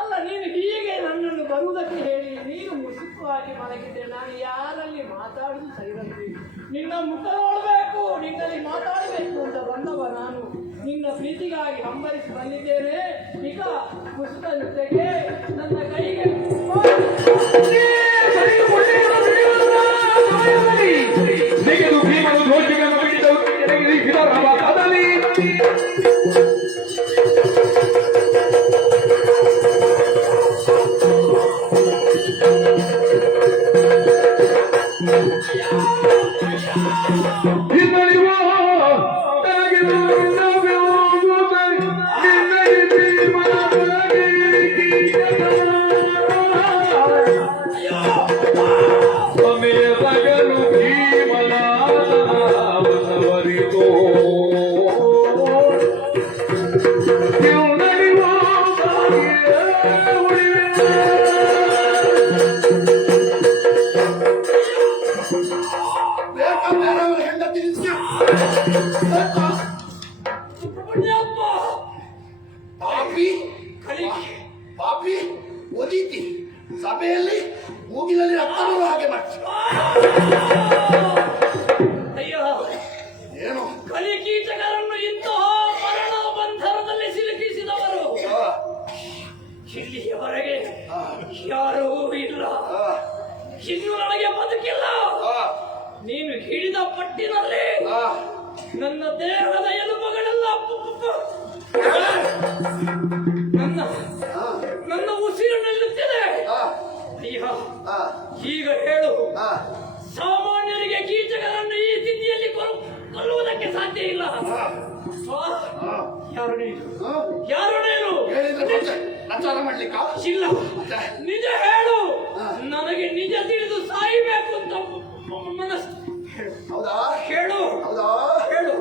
ಅಲ್ಲ, ನೀನು ಹೀಗೆ ನನ್ನನ್ನು ಬರುವುದಕ್ಕೆ ಹೇಳಿ ನೀನು ಮುಸುಕುವಾಗಿ ಮಲಗಿದ್ದೆ. ನಾನು ಯಾರಲ್ಲಿ ಮಾತಾಡುದು ಸೈರಂದ್ರಿ? ನಿನ್ನ ಮುಖ ನೋಡಬೇಕು, ನಿನ್ನಲ್ಲಿ ಮಾತಾಡಬೇಕು ಅಂತ ಬಂದವ ನಾನು. ನಿನ್ನ ಪ್ರೀತಿಗಾಗಿ ಹಂಬಲಿಸಿ ಬಂದಿದ್ದೇನೆ. ಈಗ ಮುಸುಕ ಜೊತೆಗೆ ನನ್ನ ಕೈಗೆ ನೆಗೆದು ಭೀಮನು ಧ್ವಜಗಳನ್ನು ಬಿಡಿದ ಅದರಲ್ಲಿ ಪಾಪಿ ಒದೀತಿ ಸಭೆಯಲ್ಲಿ ಮೂಗಿನಲ್ಲಿ ರಕ್ತ ಬರುವ ಹಾಗೆ ಮಾಡ್ತೀವಿ. ಅಯ್ಯೋ, ಏನು ಕಲಿಕೀಟಕರನ್ನು ಇಂತಹ ಮರಣ ಬಂಧನದಲ್ಲಿ ಸಿಲುಕಿಸಿದವರು ಇಲ್ಲಿಯವರೆಗೆ ಯಾರೂ ಇಲ್ಲ. ಇನ್ನು ನನಗೆ ಬದುಕಿಲ್ಲ. ನೀನು ಹಿಡಿದ ಪಟ್ಟಿನಲ್ಲಿ ನನ್ನ ದೇಹದ ಎಲುಬುಗಳೆಲ್ಲ ನನ್ನ ಉಸಿರು ನಿಲ್ಲುತ್ತಿದೆ. ಅಯ್ಯ, ಈಗ ಹೇಳು, ಸಾಮಾನ್ಯರಿಗೆ ಕೀಟಕರನ್ನು ಈ ಸ್ಥಿತಿಯಲ್ಲಿ ಕೊಲ್ಲುವುದಕ್ಕೆ ಸಾಧ್ಯ ಇಲ್ಲ. ಯಾರು ನೀನು? ಯಾರು ನೀನು? ಪ್ರಚಾರ ಮಾಡ್ಲಿಕ್ಕ ಇಲ್ಲ, ನಿಜ ಹೇಳು. ನನಗೆ ನಿಜ ತಿಳಿದು ಸಾಯಬೇಕು ಅಂತ ಮನಸ್ಸು. ಹೌದಾ? ಹೇಳು, ಹೌದಾ? ಹೇಳು.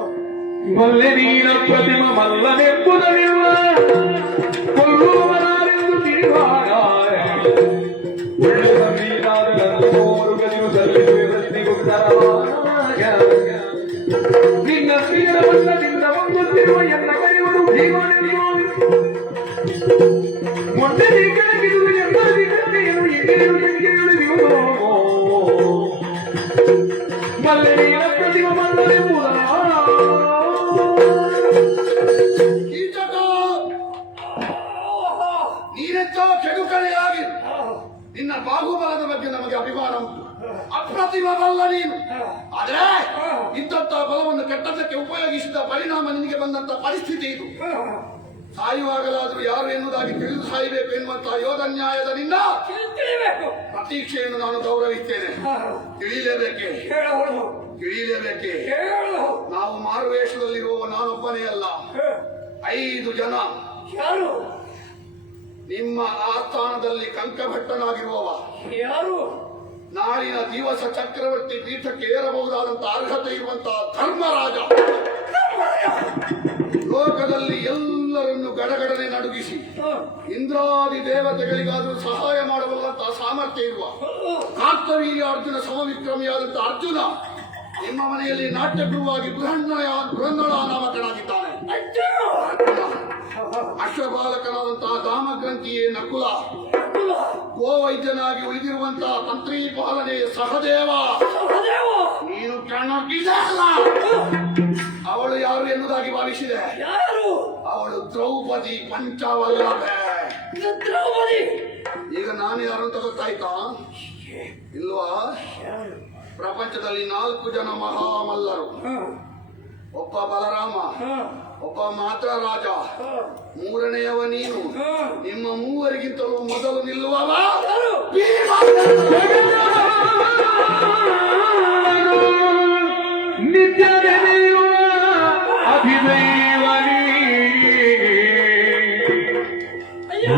ಮಲ್ಲೆ ನೀನ ಪ್ರತಿಮ ಮಲ್ಲನೆಂಬುದರಿಲ್ಲ, ಕೊಲ್ಲುವವರೆಂದು ತಿಳಿವಾಗ ಒಳ್ಳೆಯ ನೀರಾದ ಗದಿಯು ಸಲ್ಲಿಸುವ ಪ್ರಶ್ನೆಗೆ ಉತ್ತರವಾಗ ನಿನ್ನ ಪ್ರಿಯರ ಕಾಯುತ್ತಿರುವ ಎಲ್ಲ ಕೈಗಳು ಭೀಮನೆಂದು ಮೊಟ್ಟೆ ಕೆಳಗಿರುವ ಎಲ್ಲರ ಕಥೆಯನ್ನು ಎಣ್ಣೆಯು ಬೆಂಕಿಯುಳಿಯುವುದು ಮಲ್ಲೆಯ ಪ್ರತಿಮ ಮಲ್ಲನೆಂಬುದ ಕೀಚಕ ನೀನೆಂತೋ ಕೆಡುಕಳೆಯಾಗಿ ನಿನ್ನ ಬಾಹುಬಲದ ಬಗ್ಗೆ ನಮಗೆ ಅಭಿಮಾನ ಉಂಟು, ಅಪ್ರತಿಮ ಬಲ್ಲ ನೀನು. ಆದ್ರೆ ಇಂಥ ಬಲವನ್ನು ಕೆಟ್ಟದ್ದಕ್ಕೆ ಉಪಯೋಗಿಸಿದ ಪರಿಣಾಮ ನಿನಗೆ ಬಂದಂತ ಪರಿಸ್ಥಿತಿ ಇದು. ಸಾಯುವಾಗಲಾದ್ರೂ ಯಾರು ಎನ್ನುವುದಾಗಿ ತಿಳಿದು ಸಾಯಬೇಕು ಎನ್ನುವಂತಹ ಯೋಧನ್ಯಾಯದ ನಿನ್ನ ತಿಳಿಬೇಕು. ಪ್ರತೀಕ್ಷೆಯನ್ನು ನಾನು ಗೌರವಿಸ್ತೇನೆ. ತಿಳಿಯಲೇಬೇಕೆ ತಿಳಿಯಲೇಬೇಕೆ ನಾವು ಮಾರುವೇಷದಲ್ಲಿರುವ ನಾನೊಬ್ಬನೇ ಅಲ್ಲ, 5 ಜನ. ಯಾರು? ನಿಮ್ಮ ಆಸ್ಥಾನದಲ್ಲಿ ಕಂಕಭಟ್ಟನಾಗಿರುವವ, ಯಾರು? ನಾಳಿನ ದಿವಸ ಚಕ್ರವರ್ತಿ ಪೀಠಕ್ಕೆ ಏರಬಹುದಾದಂತ ಅರ್ಹತೆ ಇರುವಂತಹ ಧರ್ಮರಾಜ. ಲೋಕದಲ್ಲಿ ಎಲ್ಲರನ್ನು ಗಡಗಡನೆ ನಡುಗಿಸಿ ಇಂದ್ರಾದಿ ದೇವತೆಗಳಿಗಾದರೂ ಸಹಾಯ ಮಾಡಬಲ್ಲಂತಹ ಸಾಮರ್ಥ್ಯ ಇರುವ ಕಾರ್ತವೀರ್ಯ ಅರ್ಜುನ ಸಮವಿಕ್ರಮಿಯಾದಂತ ಅರ್ಜುನ ನಿಮ್ಮ ಮನೆಯಲ್ಲಿ ನಾಟ್ಯಗುರುವಾಗಿ ಬೃಹನ್ನಳ ನಾಮಕನಾಗಿದ್ದಾನೆ. ಅಶ್ವಪಾಲಕನಾದಂತಹ ದಾಮಗ್ರಂಥಿಯೇ ನಕುಲ, ಗೋವೈದ್ಯನಾಗಿ ಉಳಿದಿರುವಂತಹ ತಂತ್ರಿ ಪಾಲನೆ ಸಹದೇವ. ನೀನು ಕಣ್ಣೊಕ್ಕಿದೆ ಅಲ್ಲ, ಅವಳು ಯಾರು ಎನ್ನುವುದಾಗಿ ಭಾವಿಸಿದೆ. ಅವಳು ದ್ರೌಪದಿ ಪಂಚವಲ್ಲಭೆ. ಈಗ ನಾನು ಯಾರು ಅಂತ ಗೊತ್ತಾಯ್ತಾ ಇಲ್ವಾ? ಪ್ರಪಂಚದಲ್ಲಿ 4 ಜನ ಮಹಾಮಲ್ಲರು, ಒಬ್ಬ ಬಲರಾಮ, ಒಬ್ಬ ಮಾತ್ರ ರಾಜ, 3ನೇಯವ ನೀನು. ನಿಮ್ಮ 3 ಮೊದಲು ನಿಲ್ಲುವವ ಭೀಮ. ನಿತ್ಯ ನೆನೆಯುವ ಅಭಿದೈವನಿ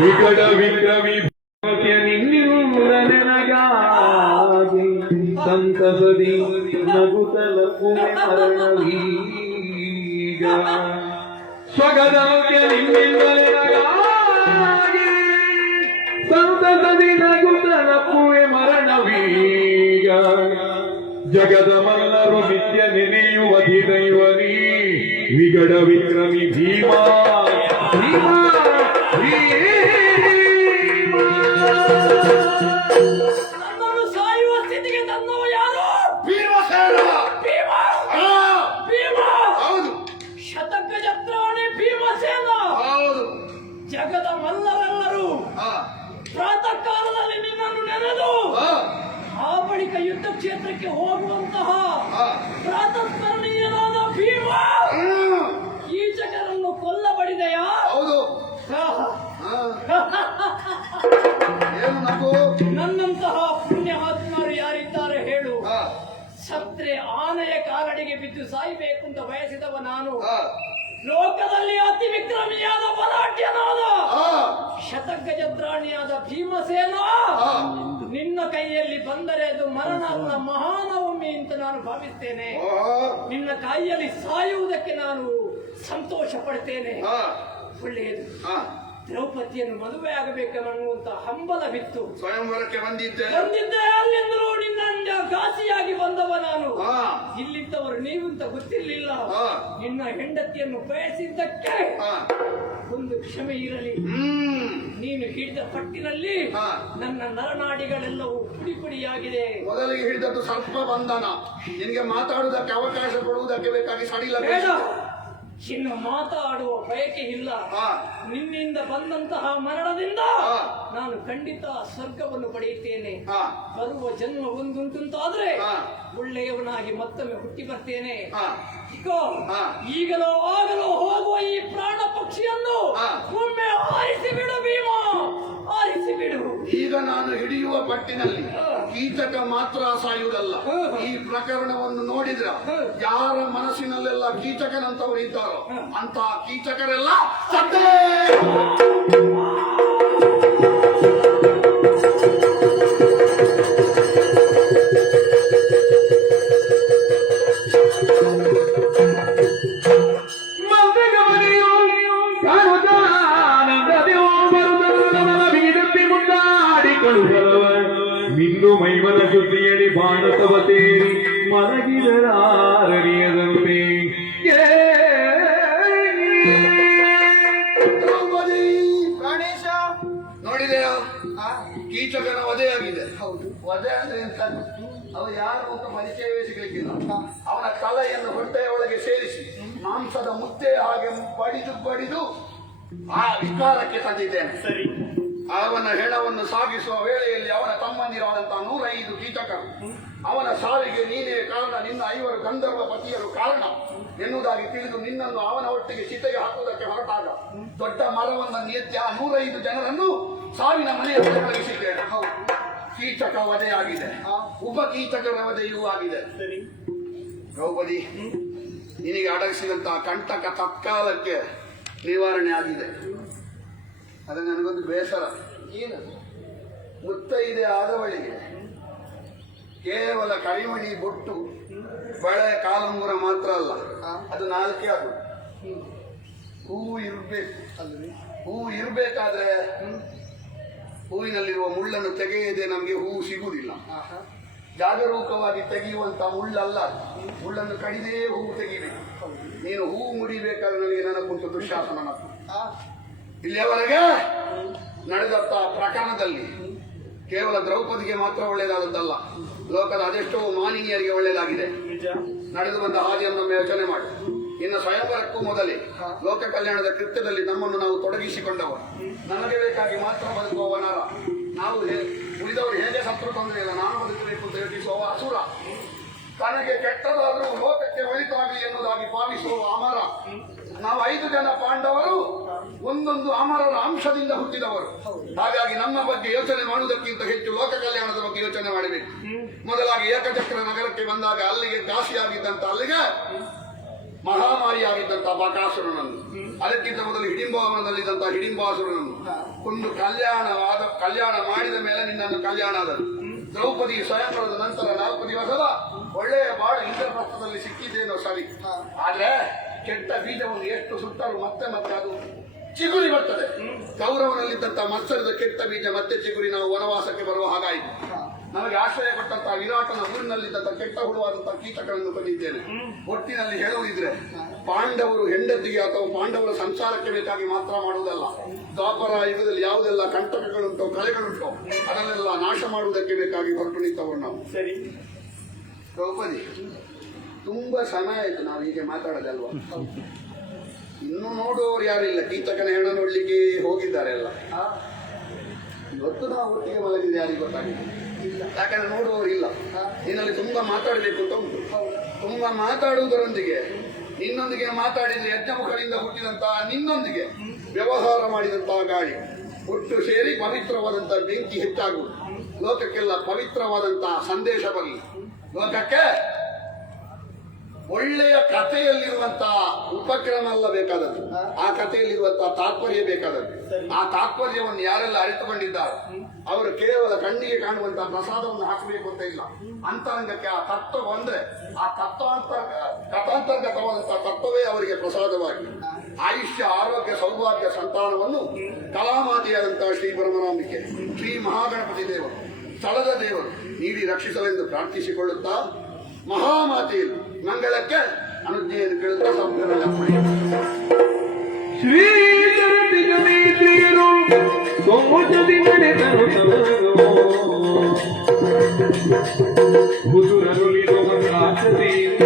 ವಿಕಟ ವಿಕ್ರಮಿ ನಿನ್ನಿರುವುದನೆನಗಾಗಿ ಸಂತಸದಿ ನಗುತ್ತಲಕ್ಕುವೆ ಮರಣವೀಗ ಸ್ವಗದಕ್ಕೆ ನಿನ್ನಿಂದನೆನಗಾಗಿ ಸಂತಸದಿ ನಗುತ್ತಲಕ್ಕುವೆ ಮರಣವೀಗ ಜಗದ ಮಲ್ಲರು ನಿತ್ಯ ನೆನೆಯುವ ಧಿದೈವನಿ ವಿಗಡ ವಿಕ್ರಮಿ ಭೀಮ ಭೀಮ ನನ್ನನ್ನು ಸಾಯುವ ಸ್ಥಿತಿಗೆ ತನ್ನವ ಯಾರು? ಭೀಮಸೇನ. ಭೀಮ. ಹಾ, ಭೀಮ. ಹೌದು ಶತಕ ಜತ್ರಾಣಿ ಭೀಮಸೇನ. ಹೌದು. ಜಗದ ಮಲ್ಲರೆಲ್ಲರೂ ಹಾ, ಪ್ರಾತಃ ಕಾಲದಲ್ಲಿ ನಿನ್ನನ್ನು ನೆನೆದು ಹಾ, ಆ ಬಳಿಕ ಯುದ್ಧ ಕ್ಷೇತ್ರಕ್ಕೆ ಹೋಗುವಂತಹ ಹಾ. ಪ್ರಾತಸ್ಮರಣೀಯನಾದ ಭೀಮ ಹ್ಮ್. ಕೀಚಕರನ್ನು ಕೊಲ್ಲಬಡಿದೆಯಾ? ಹೌದು. ಹಾ. ಏನು ನಗು? ನನ್ನಂತಹ ಪುಣ್ಯಾತ್ಮರು ಯಾರಿದ್ದಾರೆ ಹೇಳು? ಹಾ, ಸತ್ರೆ ಆನೆಯ ಕಾಲಡಿಗೆ ಬಿದ್ದು ಸಾಯಬೇಕು ಅಂತ ಬಯಸಿದವ ನಾನು. ಹಾ, ಲೋಕದಲ್ಲಿ ಅತಿ ವಿಕ್ರಮಿಯಾದ ಬಲಾಢ್ಯನಾದ ಹಾ, ಶತಗಜದ್ರಾಣಿಯಾದ ಭೀಮಸೇನ ಹಾ. ನಿನ್ನ ಕೈಯಲ್ಲಿ ಬಂದರೆ ಅದು ಮರಣನ ಮಹಾನವಮಿ ಅಂತ ನಾನು ಭಾವಿಸ್ತೇನೆ. ಓಹೋ. ನಿನ್ನ ಕೈಯಲ್ಲಿ ಸಾಯುವುದಕ್ಕೆ ನಾನು ಸಂತೋಷ ಪಡ್ತೇನೆ. ಹಾ, ಒಳ್ಳೆಯದು. ಹಾ. ದ್ರೌಪದಿಯನ್ನು ಮದುವೆ ಆಗಬೇಕೆನ್ನುವಂತ ಹಂಬಲವಿತ್ತು. ಸ್ವಯಂವರಕ್ಕೆ ಬಂದಿದ್ದೆ. ಅಲ್ಲಿಂದಲೂ ನಿನ್ನ ಘಾಸಿಯಾಗಿ ಬಂದವ ನಾನು. ಹಾ, ಇಲ್ಲಿದ್ದವರು ನೀವು ಅಂತ ಗೊತ್ತಿರಲಿಲ್ಲ. ಹಾ. ನಿನ್ನ ಹೆಂಡತಿಯನ್ನು ಬಯಸಿದ್ದಕ್ಕೆ ಹಾ. ಒಂದು ಕ್ಷಮೆ ಇರಲಿ. ಹ್ಮ್. ನೀನು ಹಿಡಿದ ಪಟ್ಟಿನಲ್ಲಿ ಹಾ. ನನ್ನ ನರನಾಡಿಗಳೆಲ್ಲವೂ ಪುಡಿ ಪುಡಿಯಾಗಿದೆ. ಮೊದಲಿಗೆ ಹಿಡಿದದ್ದು ಸರ್ಪ ಬಂಧನ. ನಿನಗೆ ಮಾತಾಡುವುದಕ್ಕೆ ಅವಕಾಶ ಕೊಡುವುದಕ್ಕೆ ಬೇಕಾಗಿ ಸಡಿಲ ಬೇಡ, ಇನ್ನು ಮಾತಾಡುವ ಬಯಕೆ ಇಲ್ಲ. ಹಾ. ನಿನ್ನಿಂದ ಬಂದಂತಹ ಮರಣದಿಂದ ಹಾ. ನಾನು ಖಂಡಿತ ಸ್ವರ್ಗವನ್ನು ಪಡೆಯುತ್ತೇನೆ. ಹಾ. ಬರುವ ಜನ್ಮ ಒಂದುಂಟುಂಟಾದ್ರೆ ಹಾ. ಒಳ್ಳೆಯವನಾಗಿ ಮತ್ತೊಮ್ಮೆ ಹುಟ್ಟಿ ಬರ್ತೇನೆ. ಹಾ. ಇಗೋ, ಹಾ. ಈಗಲೋ ಆಗಲೋ ಹೋಗುವ ಈ ಪ್ರಾಣ ಪಕ್ಷಿಯನ್ನು ಹಾ. ಒಮ್ಮೆ ಆರಿಸಿ ಬಿಡು ಭೀಮ, ಆರಿಸಿ ಬಿಡು. ಈಗ ನಾನು ಹಿಡಿಯುವ ಪಟ್ಟಿನಲ್ಲಿ ಕೀಚಕ ಮಾತ್ರ ಸಾಯುವುದಲ್ಲ. ಈ ಪ್ರಕರಣವನ್ನು ನೋಡಿದ್ರ ಯಾರ ಮನಸ್ಸಿನಲ್ಲೆಲ್ಲ ಕೀಚಕನಂತವರು ಇದ್ದಾರೋ ಅಂತ ಕೀಚಕರೆಲ್ಲ ಸತ್ತೇ. ಮಿಂದು ಮೈಮನ ಶುದ್ಧಿಯಡಿ ಬಾಣತವ ಸೇರಿ ಮಲಗಿದರಾರರಿಯದಂತೆ ಅವ ಯಾರು ಅಂತ ಪರಿಚಯವೇ ಸಿಗಲಿಕ್ಕಿಲ್ಲ. ಅವನ ತಲೆಯನ್ನು ಹೊಟ್ಟೆಯ ಒಳಗೆ ಸೇರಿಸಿ ಮಾಂಸದ ಮುದ್ದೆ ಹಾಗೆ ಬಡಿದು ಆ ವಿಕಾರಕ್ಕೆ ತಂದಿದ್ದೇನೆ. ಸರಿ. ಅವನ ಹೆಣವನ್ನು ಸಾಗಿಸುವ ವೇಳೆಯಲ್ಲಿ ಅವನ ತಮ್ಮಂದಿರಾದಂತಹ 105 ಕೀಚಕರು ಅವನ ಸಾವಿಗೆ ನೀನೇ ಕಾರಣ, ನಿನ್ನ 5 ಗಂಧರ್ವ ಪತಿಯರು ಕಾರಣ ಎನ್ನುವುದಾಗಿ ತಿಳಿದು ನಿನ್ನನ್ನು ಅವನ ಒಟ್ಟಿಗೆ ಚಿತೆಗೆ ಹಾಕುವುದಕ್ಕೆ ಹೊರಟಾಗ ದೊಡ್ಡ ಮರವನ್ನು ಎತ್ತಿ ಆ 105 ಜನರನ್ನು ಸಾವಿನ ಮನೆಯ ಕಳುಹಿಸಿದ್ದೇನೆ. ಕೀಚಕ ವಧೆಯಾಗಿದೆ, ಉಪ ಕೀಚಕರ ವಧೆಯೂ ಆಗಿದೆ. ದ್ರೌಪದಿ, ನಿನಗೆ ಅಡಗಿಸಿದಂತಹ ಕಂಟಕ ತತ್ಕಾಲಕ್ಕೆ ನಿವಾರಣೆ ಆಗಿದೆ. ಅದು ನನಗೊಂದು ಬೇಸರ. ಏನದು? ಮುತ್ತೈದೆ ಆದವಳಿಗೆ ಕೇವಲ ಕರಿಮಣಿ ಬೊಟ್ಟು ಬಳೆ ಕಾಲುಂಗುರ ಮಾತ್ರ ಅಲ್ಲ, ಅದು 4 ಅದು. ಹೂವು ಇರ್ಬೇಕು. ಹೂವು ಇರ್ಬೇಕಾದ್ರೆ ಹೂವಿನಲ್ಲಿರುವ ಮುಳ್ಳನ್ನು ತೆಗೆಯದೆ ನಮಗೆ ಹೂವು ಸಿಗುವುದಿಲ್ಲ. ಜಾಗರೂಕವಾಗಿ ತೆಗೆಯುವಂತ ಮುಳ್ಳಲ್ಲ, ಮುಳ್ಳನ್ನು ಕಡಿದೇ ಹೂವು ತೆಗಿಬೇಕು. ನೀನು ಹೂವು ಮುಡಿಬೇಕಾದ್ರೆ ನನಗೆ ನೆನಪುಂಟು ದುಶ್ಯಾಸನ. ಇಲ್ಲಿಯವರೆಗೆ ನಡೆದಂತ ಪ್ರಕರಣದಲ್ಲಿ ಕೇವಲ ದ್ರೌಪದಿಗೆ ಮಾತ್ರ ಒಳ್ಳೆಯದಾದದ್ದಲ್ಲ, ಲೋಕದ ಅದೆಷ್ಟೋ ಮಾನಿನಿಯರಿಗೆ ಒಳ್ಳೆಯದಾಗಿದೆ. ನಡೆದು ಬಂದ ಹಾದಿಯನ್ನು ಯೋಚನೆ ಮಾಡಿ. ಇನ್ನು ಸ್ವಯಂವರಕ್ಕೂ ಮೊದಲೇ ಲೋಕ ಕಲ್ಯಾಣದ ಕೃತ್ಯದಲ್ಲಿ ನಮ್ಮನ್ನು ನಾವು ತೊಡಗಿಸಿಕೊಂಡವರು. ನಮಗೆ ಬೇಕಾಗಿ ಮಾತ್ರ ಬದುಕುವ ನರ ನಾವು. ಉಳಿದವರು ಹೇಗೆ ಸತ್ರು ತೊಂದರೆ ಇಲ್ಲ, ನಾನು ಬದುಕಬೇಕು ಅಂತ ಯೋಚಿಸುವ ಅಸುರ. ತನಗೆ ಕೆಟ್ಟದಾದರೂ ಲೋಕಕ್ಕೆ ಒಳಿತಾಗಲಿ ಎನ್ನುವುದಾಗಿ ಭಾವಿಸುವ ಅಮರ. ನಾವು 5 ಜನ ಪಾಂಡವರು ಒಂದೊಂದು ಅಮರರ ಅಂಶದಿಂದ ಹುಟ್ಟಿದವರು. ಹಾಗಾಗಿ ನಮ್ಮ ಬಗ್ಗೆ ಯೋಚನೆ ಮಾಡುವುದಕ್ಕಿಂತ ಹೆಚ್ಚು ಲೋಕ ಕಲ್ಯಾಣದ ಬಗ್ಗೆ ಯೋಚನೆ ಮಾಡಬೇಕು. ಮೊದಲಾಗಿ ಏಕಚಕ್ರ ನಗರಕ್ಕೆ ಬಂದಾಗ ಅಲ್ಲಿಗೆ ಕಾಶಿಯಾಗಿದ್ದಂತ ಅಲ್ಲಿಗೆ ಮಹಾಮಾರಿಯಾಗಿದ್ದಂತಹ ಬಕಾಸುರನನ್ನು, ಅದಕ್ಕಿಂತ ಮೊದಲು ಹಿಡಿಂಬಾವನದಲ್ಲಿದ್ದಂತಹ ಹಿಡಿಂಬಾಸುರನನ್ನು ಒಂದು ಕಲ್ಯಾಣ ಮಾಡಿದ ಮೇಲೆ ನಿನ್ನನ್ನು ಕಲ್ಯಾಣ ಆದನು. ದ್ರೌಪದಿ ಸ್ವಯಂವರದ ನಂತರ 4 ದಿವಸದ ಒಳ್ಳೆಯ ಬಾಳ ಇಂದ್ರಪ್ರಸ್ಥದಲ್ಲಿ ಸಿಕ್ಕಿದ್ದೇನೋ ಸರಿ, ಆದ್ರೆ ಕೆಟ್ಟ ಬೀಜವನ್ನು ಎಷ್ಟು ಸುಟ್ಟರೂ ಮತ್ತೆ ಅದು ಚಿಗುರಿ ಬರ್ತದೆ. ಕೌರವನಲ್ಲಿದ್ದಂತಹ ಮತ್ಸರದ ಕೆಟ್ಟ ಬೀಜ ಮತ್ತೆ ಚಿಗುರಿ ನಾವು ವನವಾಸಕ್ಕೆ ಬರುವ ಹಾಗಾಯಿತು. ನಮಗೆ ಆಶ್ರಯ ಕೊಟ್ಟಂತಹ ವಿರಾಟನ ಊರಿನಲ್ಲಿದ್ದಂತಹ ಕೆಟ್ಟ ಹುಡುವಾದಂತಹ ಕೀಚಕಗಳನ್ನು ಬಂದಿದ್ದೇನೆ. ಒಟ್ಟಿನಲ್ಲಿ ಹೇಳುವುದಿದ್ರೆ ಪಾಂಡವರು ಹೆಂಡತಿಗೆ ಅಥವಾ ಪಾಂಡವರ ಸಂಸಾರಕ್ಕೆ ಬೇಕಾಗಿ ಮಾತ್ರ ಮಾಡುವುದಲ್ಲ. ದ್ವಾಪರ ಯುಗದಲ್ಲಿ ಯಾವುದೆಲ್ಲ ಕಂಟಕಗಳುಂಟೋ ಕಲೆಗಳುಂಟೋ ಅದನ್ನೆಲ್ಲ ನಾಶ ಮಾಡುವುದಕ್ಕೆ ಬೇಕಾಗಿ ಹೊರಟು ನಿಂತವರು ನಾವು. ಸರಿ. ದ್ರೌಪದಿ, ತುಂಬಾ ಸಮಯ ಆಯ್ತು ನಾವು ಹೀಗೆ ಮಾತಾಡೋದಲ್ವಾ? ಇನ್ನು ನೋಡುವವರು ಯಾರಿಲ್ಲ, ಕೀಚಕನ ಹೆಣ ನೋಡ್ಲಿಕ್ಕೆ ಹೋಗಿದ್ದಾರೆ ಎಲ್ಲ. ಇವತ್ತು ನಾವು ಒಟ್ಟಿಗೆ ಮಲಗಿದ್ರೆ ಯಾರಿಗೆ ಗೊತ್ತಾಗಿದೆ? ಯಾಕಂದ್ರೆ ನೋಡುವವರು ಇಲ್ಲ. ನಿನ್ನಲ್ಲಿ ತುಂಬಾ ಮಾತಾಡಬೇಕು ಅಂತ ಉಂಟು. ತುಂಬಾ ಮಾತಾಡುವುದರೊಂದಿಗೆ ನಿನ್ನೊಂದಿಗೆ ಮಾತಾಡಿದ್ರೆ ಯಜ್ಞಮುಖರಿಂದ ಹುಟ್ಟಿದಂತಹ ನಿನ್ನೊಂದಿಗೆ ವ್ಯವಹಾರ ಮಾಡಿದಂತಹ ಗಾಳಿ ಒಟ್ಟು ಸೇರಿ ಪವಿತ್ರವಾದಂತಹ ಬೆಂಕಿ ಹೆಚ್ಚಾಗುವುದು. ಲೋಕಕ್ಕೆಲ್ಲ ಪವಿತ್ರವಾದಂತಹ ಸಂದೇಶ ಬರಲಿ. ಲೋಕಕ್ಕೆ ಒಳ್ಳೆಯ ಕಥೆಯಲ್ಲಿರುವಂತಹ ಉಪಕ್ರಮ ಅಲ್ಲ ಬೇಕಾದದ್ದು, ಆ ಕಥೆಯಲ್ಲಿರುವಂತಹ ತಾತ್ಪರ್ಯ ಬೇಕಾದದ್ದು. ಆ ತಾತ್ಪರ್ಯವನ್ನು ಯಾರೆಲ್ಲ ಅರಿತುಕೊಂಡಿದ್ದಾರೆ ಅವರು ಕೇವಲ ಕಣ್ಣಿಗೆ ಕಾಣುವಂತಹ ಪ್ರಸಾದವನ್ನು ಹಾಕಬೇಕು ಅಂತ ಇಲ್ಲ. ಅಂತರಂಗಕ್ಕೆ ಆ ತತ್ವ ಬಂದ್ರೆ ಆ ಕಥಾಂತರ್ಗತವಾದಂತಹ ತತ್ವವೇ ಅವರಿಗೆ ಪ್ರಸಾದವಾಗಿ ಆಯುಷ್ಯ, ಆರೋಗ್ಯ, ಸೌಭಾಗ್ಯ, ಸಂತಾನವನ್ನು ಕಲಾಮಾತೆಯಾದಂತಹ ಶ್ರೀ ಪರಮರಾಂಬಿಕೆ, ಶ್ರೀ ಮಹಾಗಣಪತಿ ದೇವರು, ಸ್ಥಳದ ದೇವರು ನೀಡಿ ರಕ್ಷಿಸಲೆಂದು ಪ್ರಾರ್ಥಿಸಿಕೊಳ್ಳುತ್ತಾ ಮಹಾಮಾತೆಯಲ್ಲಿ ಮಂಗಳಕ್ಕೆ ಅನುಜ್ಞೆಯನ್ನು ಕೇಳುತ್ತಾ ಸಂಪೂರ್ಣ ಶ್ರೀಧರು ಸೋಮೋಜದಿ ನಡೆದರು ಹುದುರರುಳಿರುವ ಮಂಗಳಾಚತೆಯಿಂದ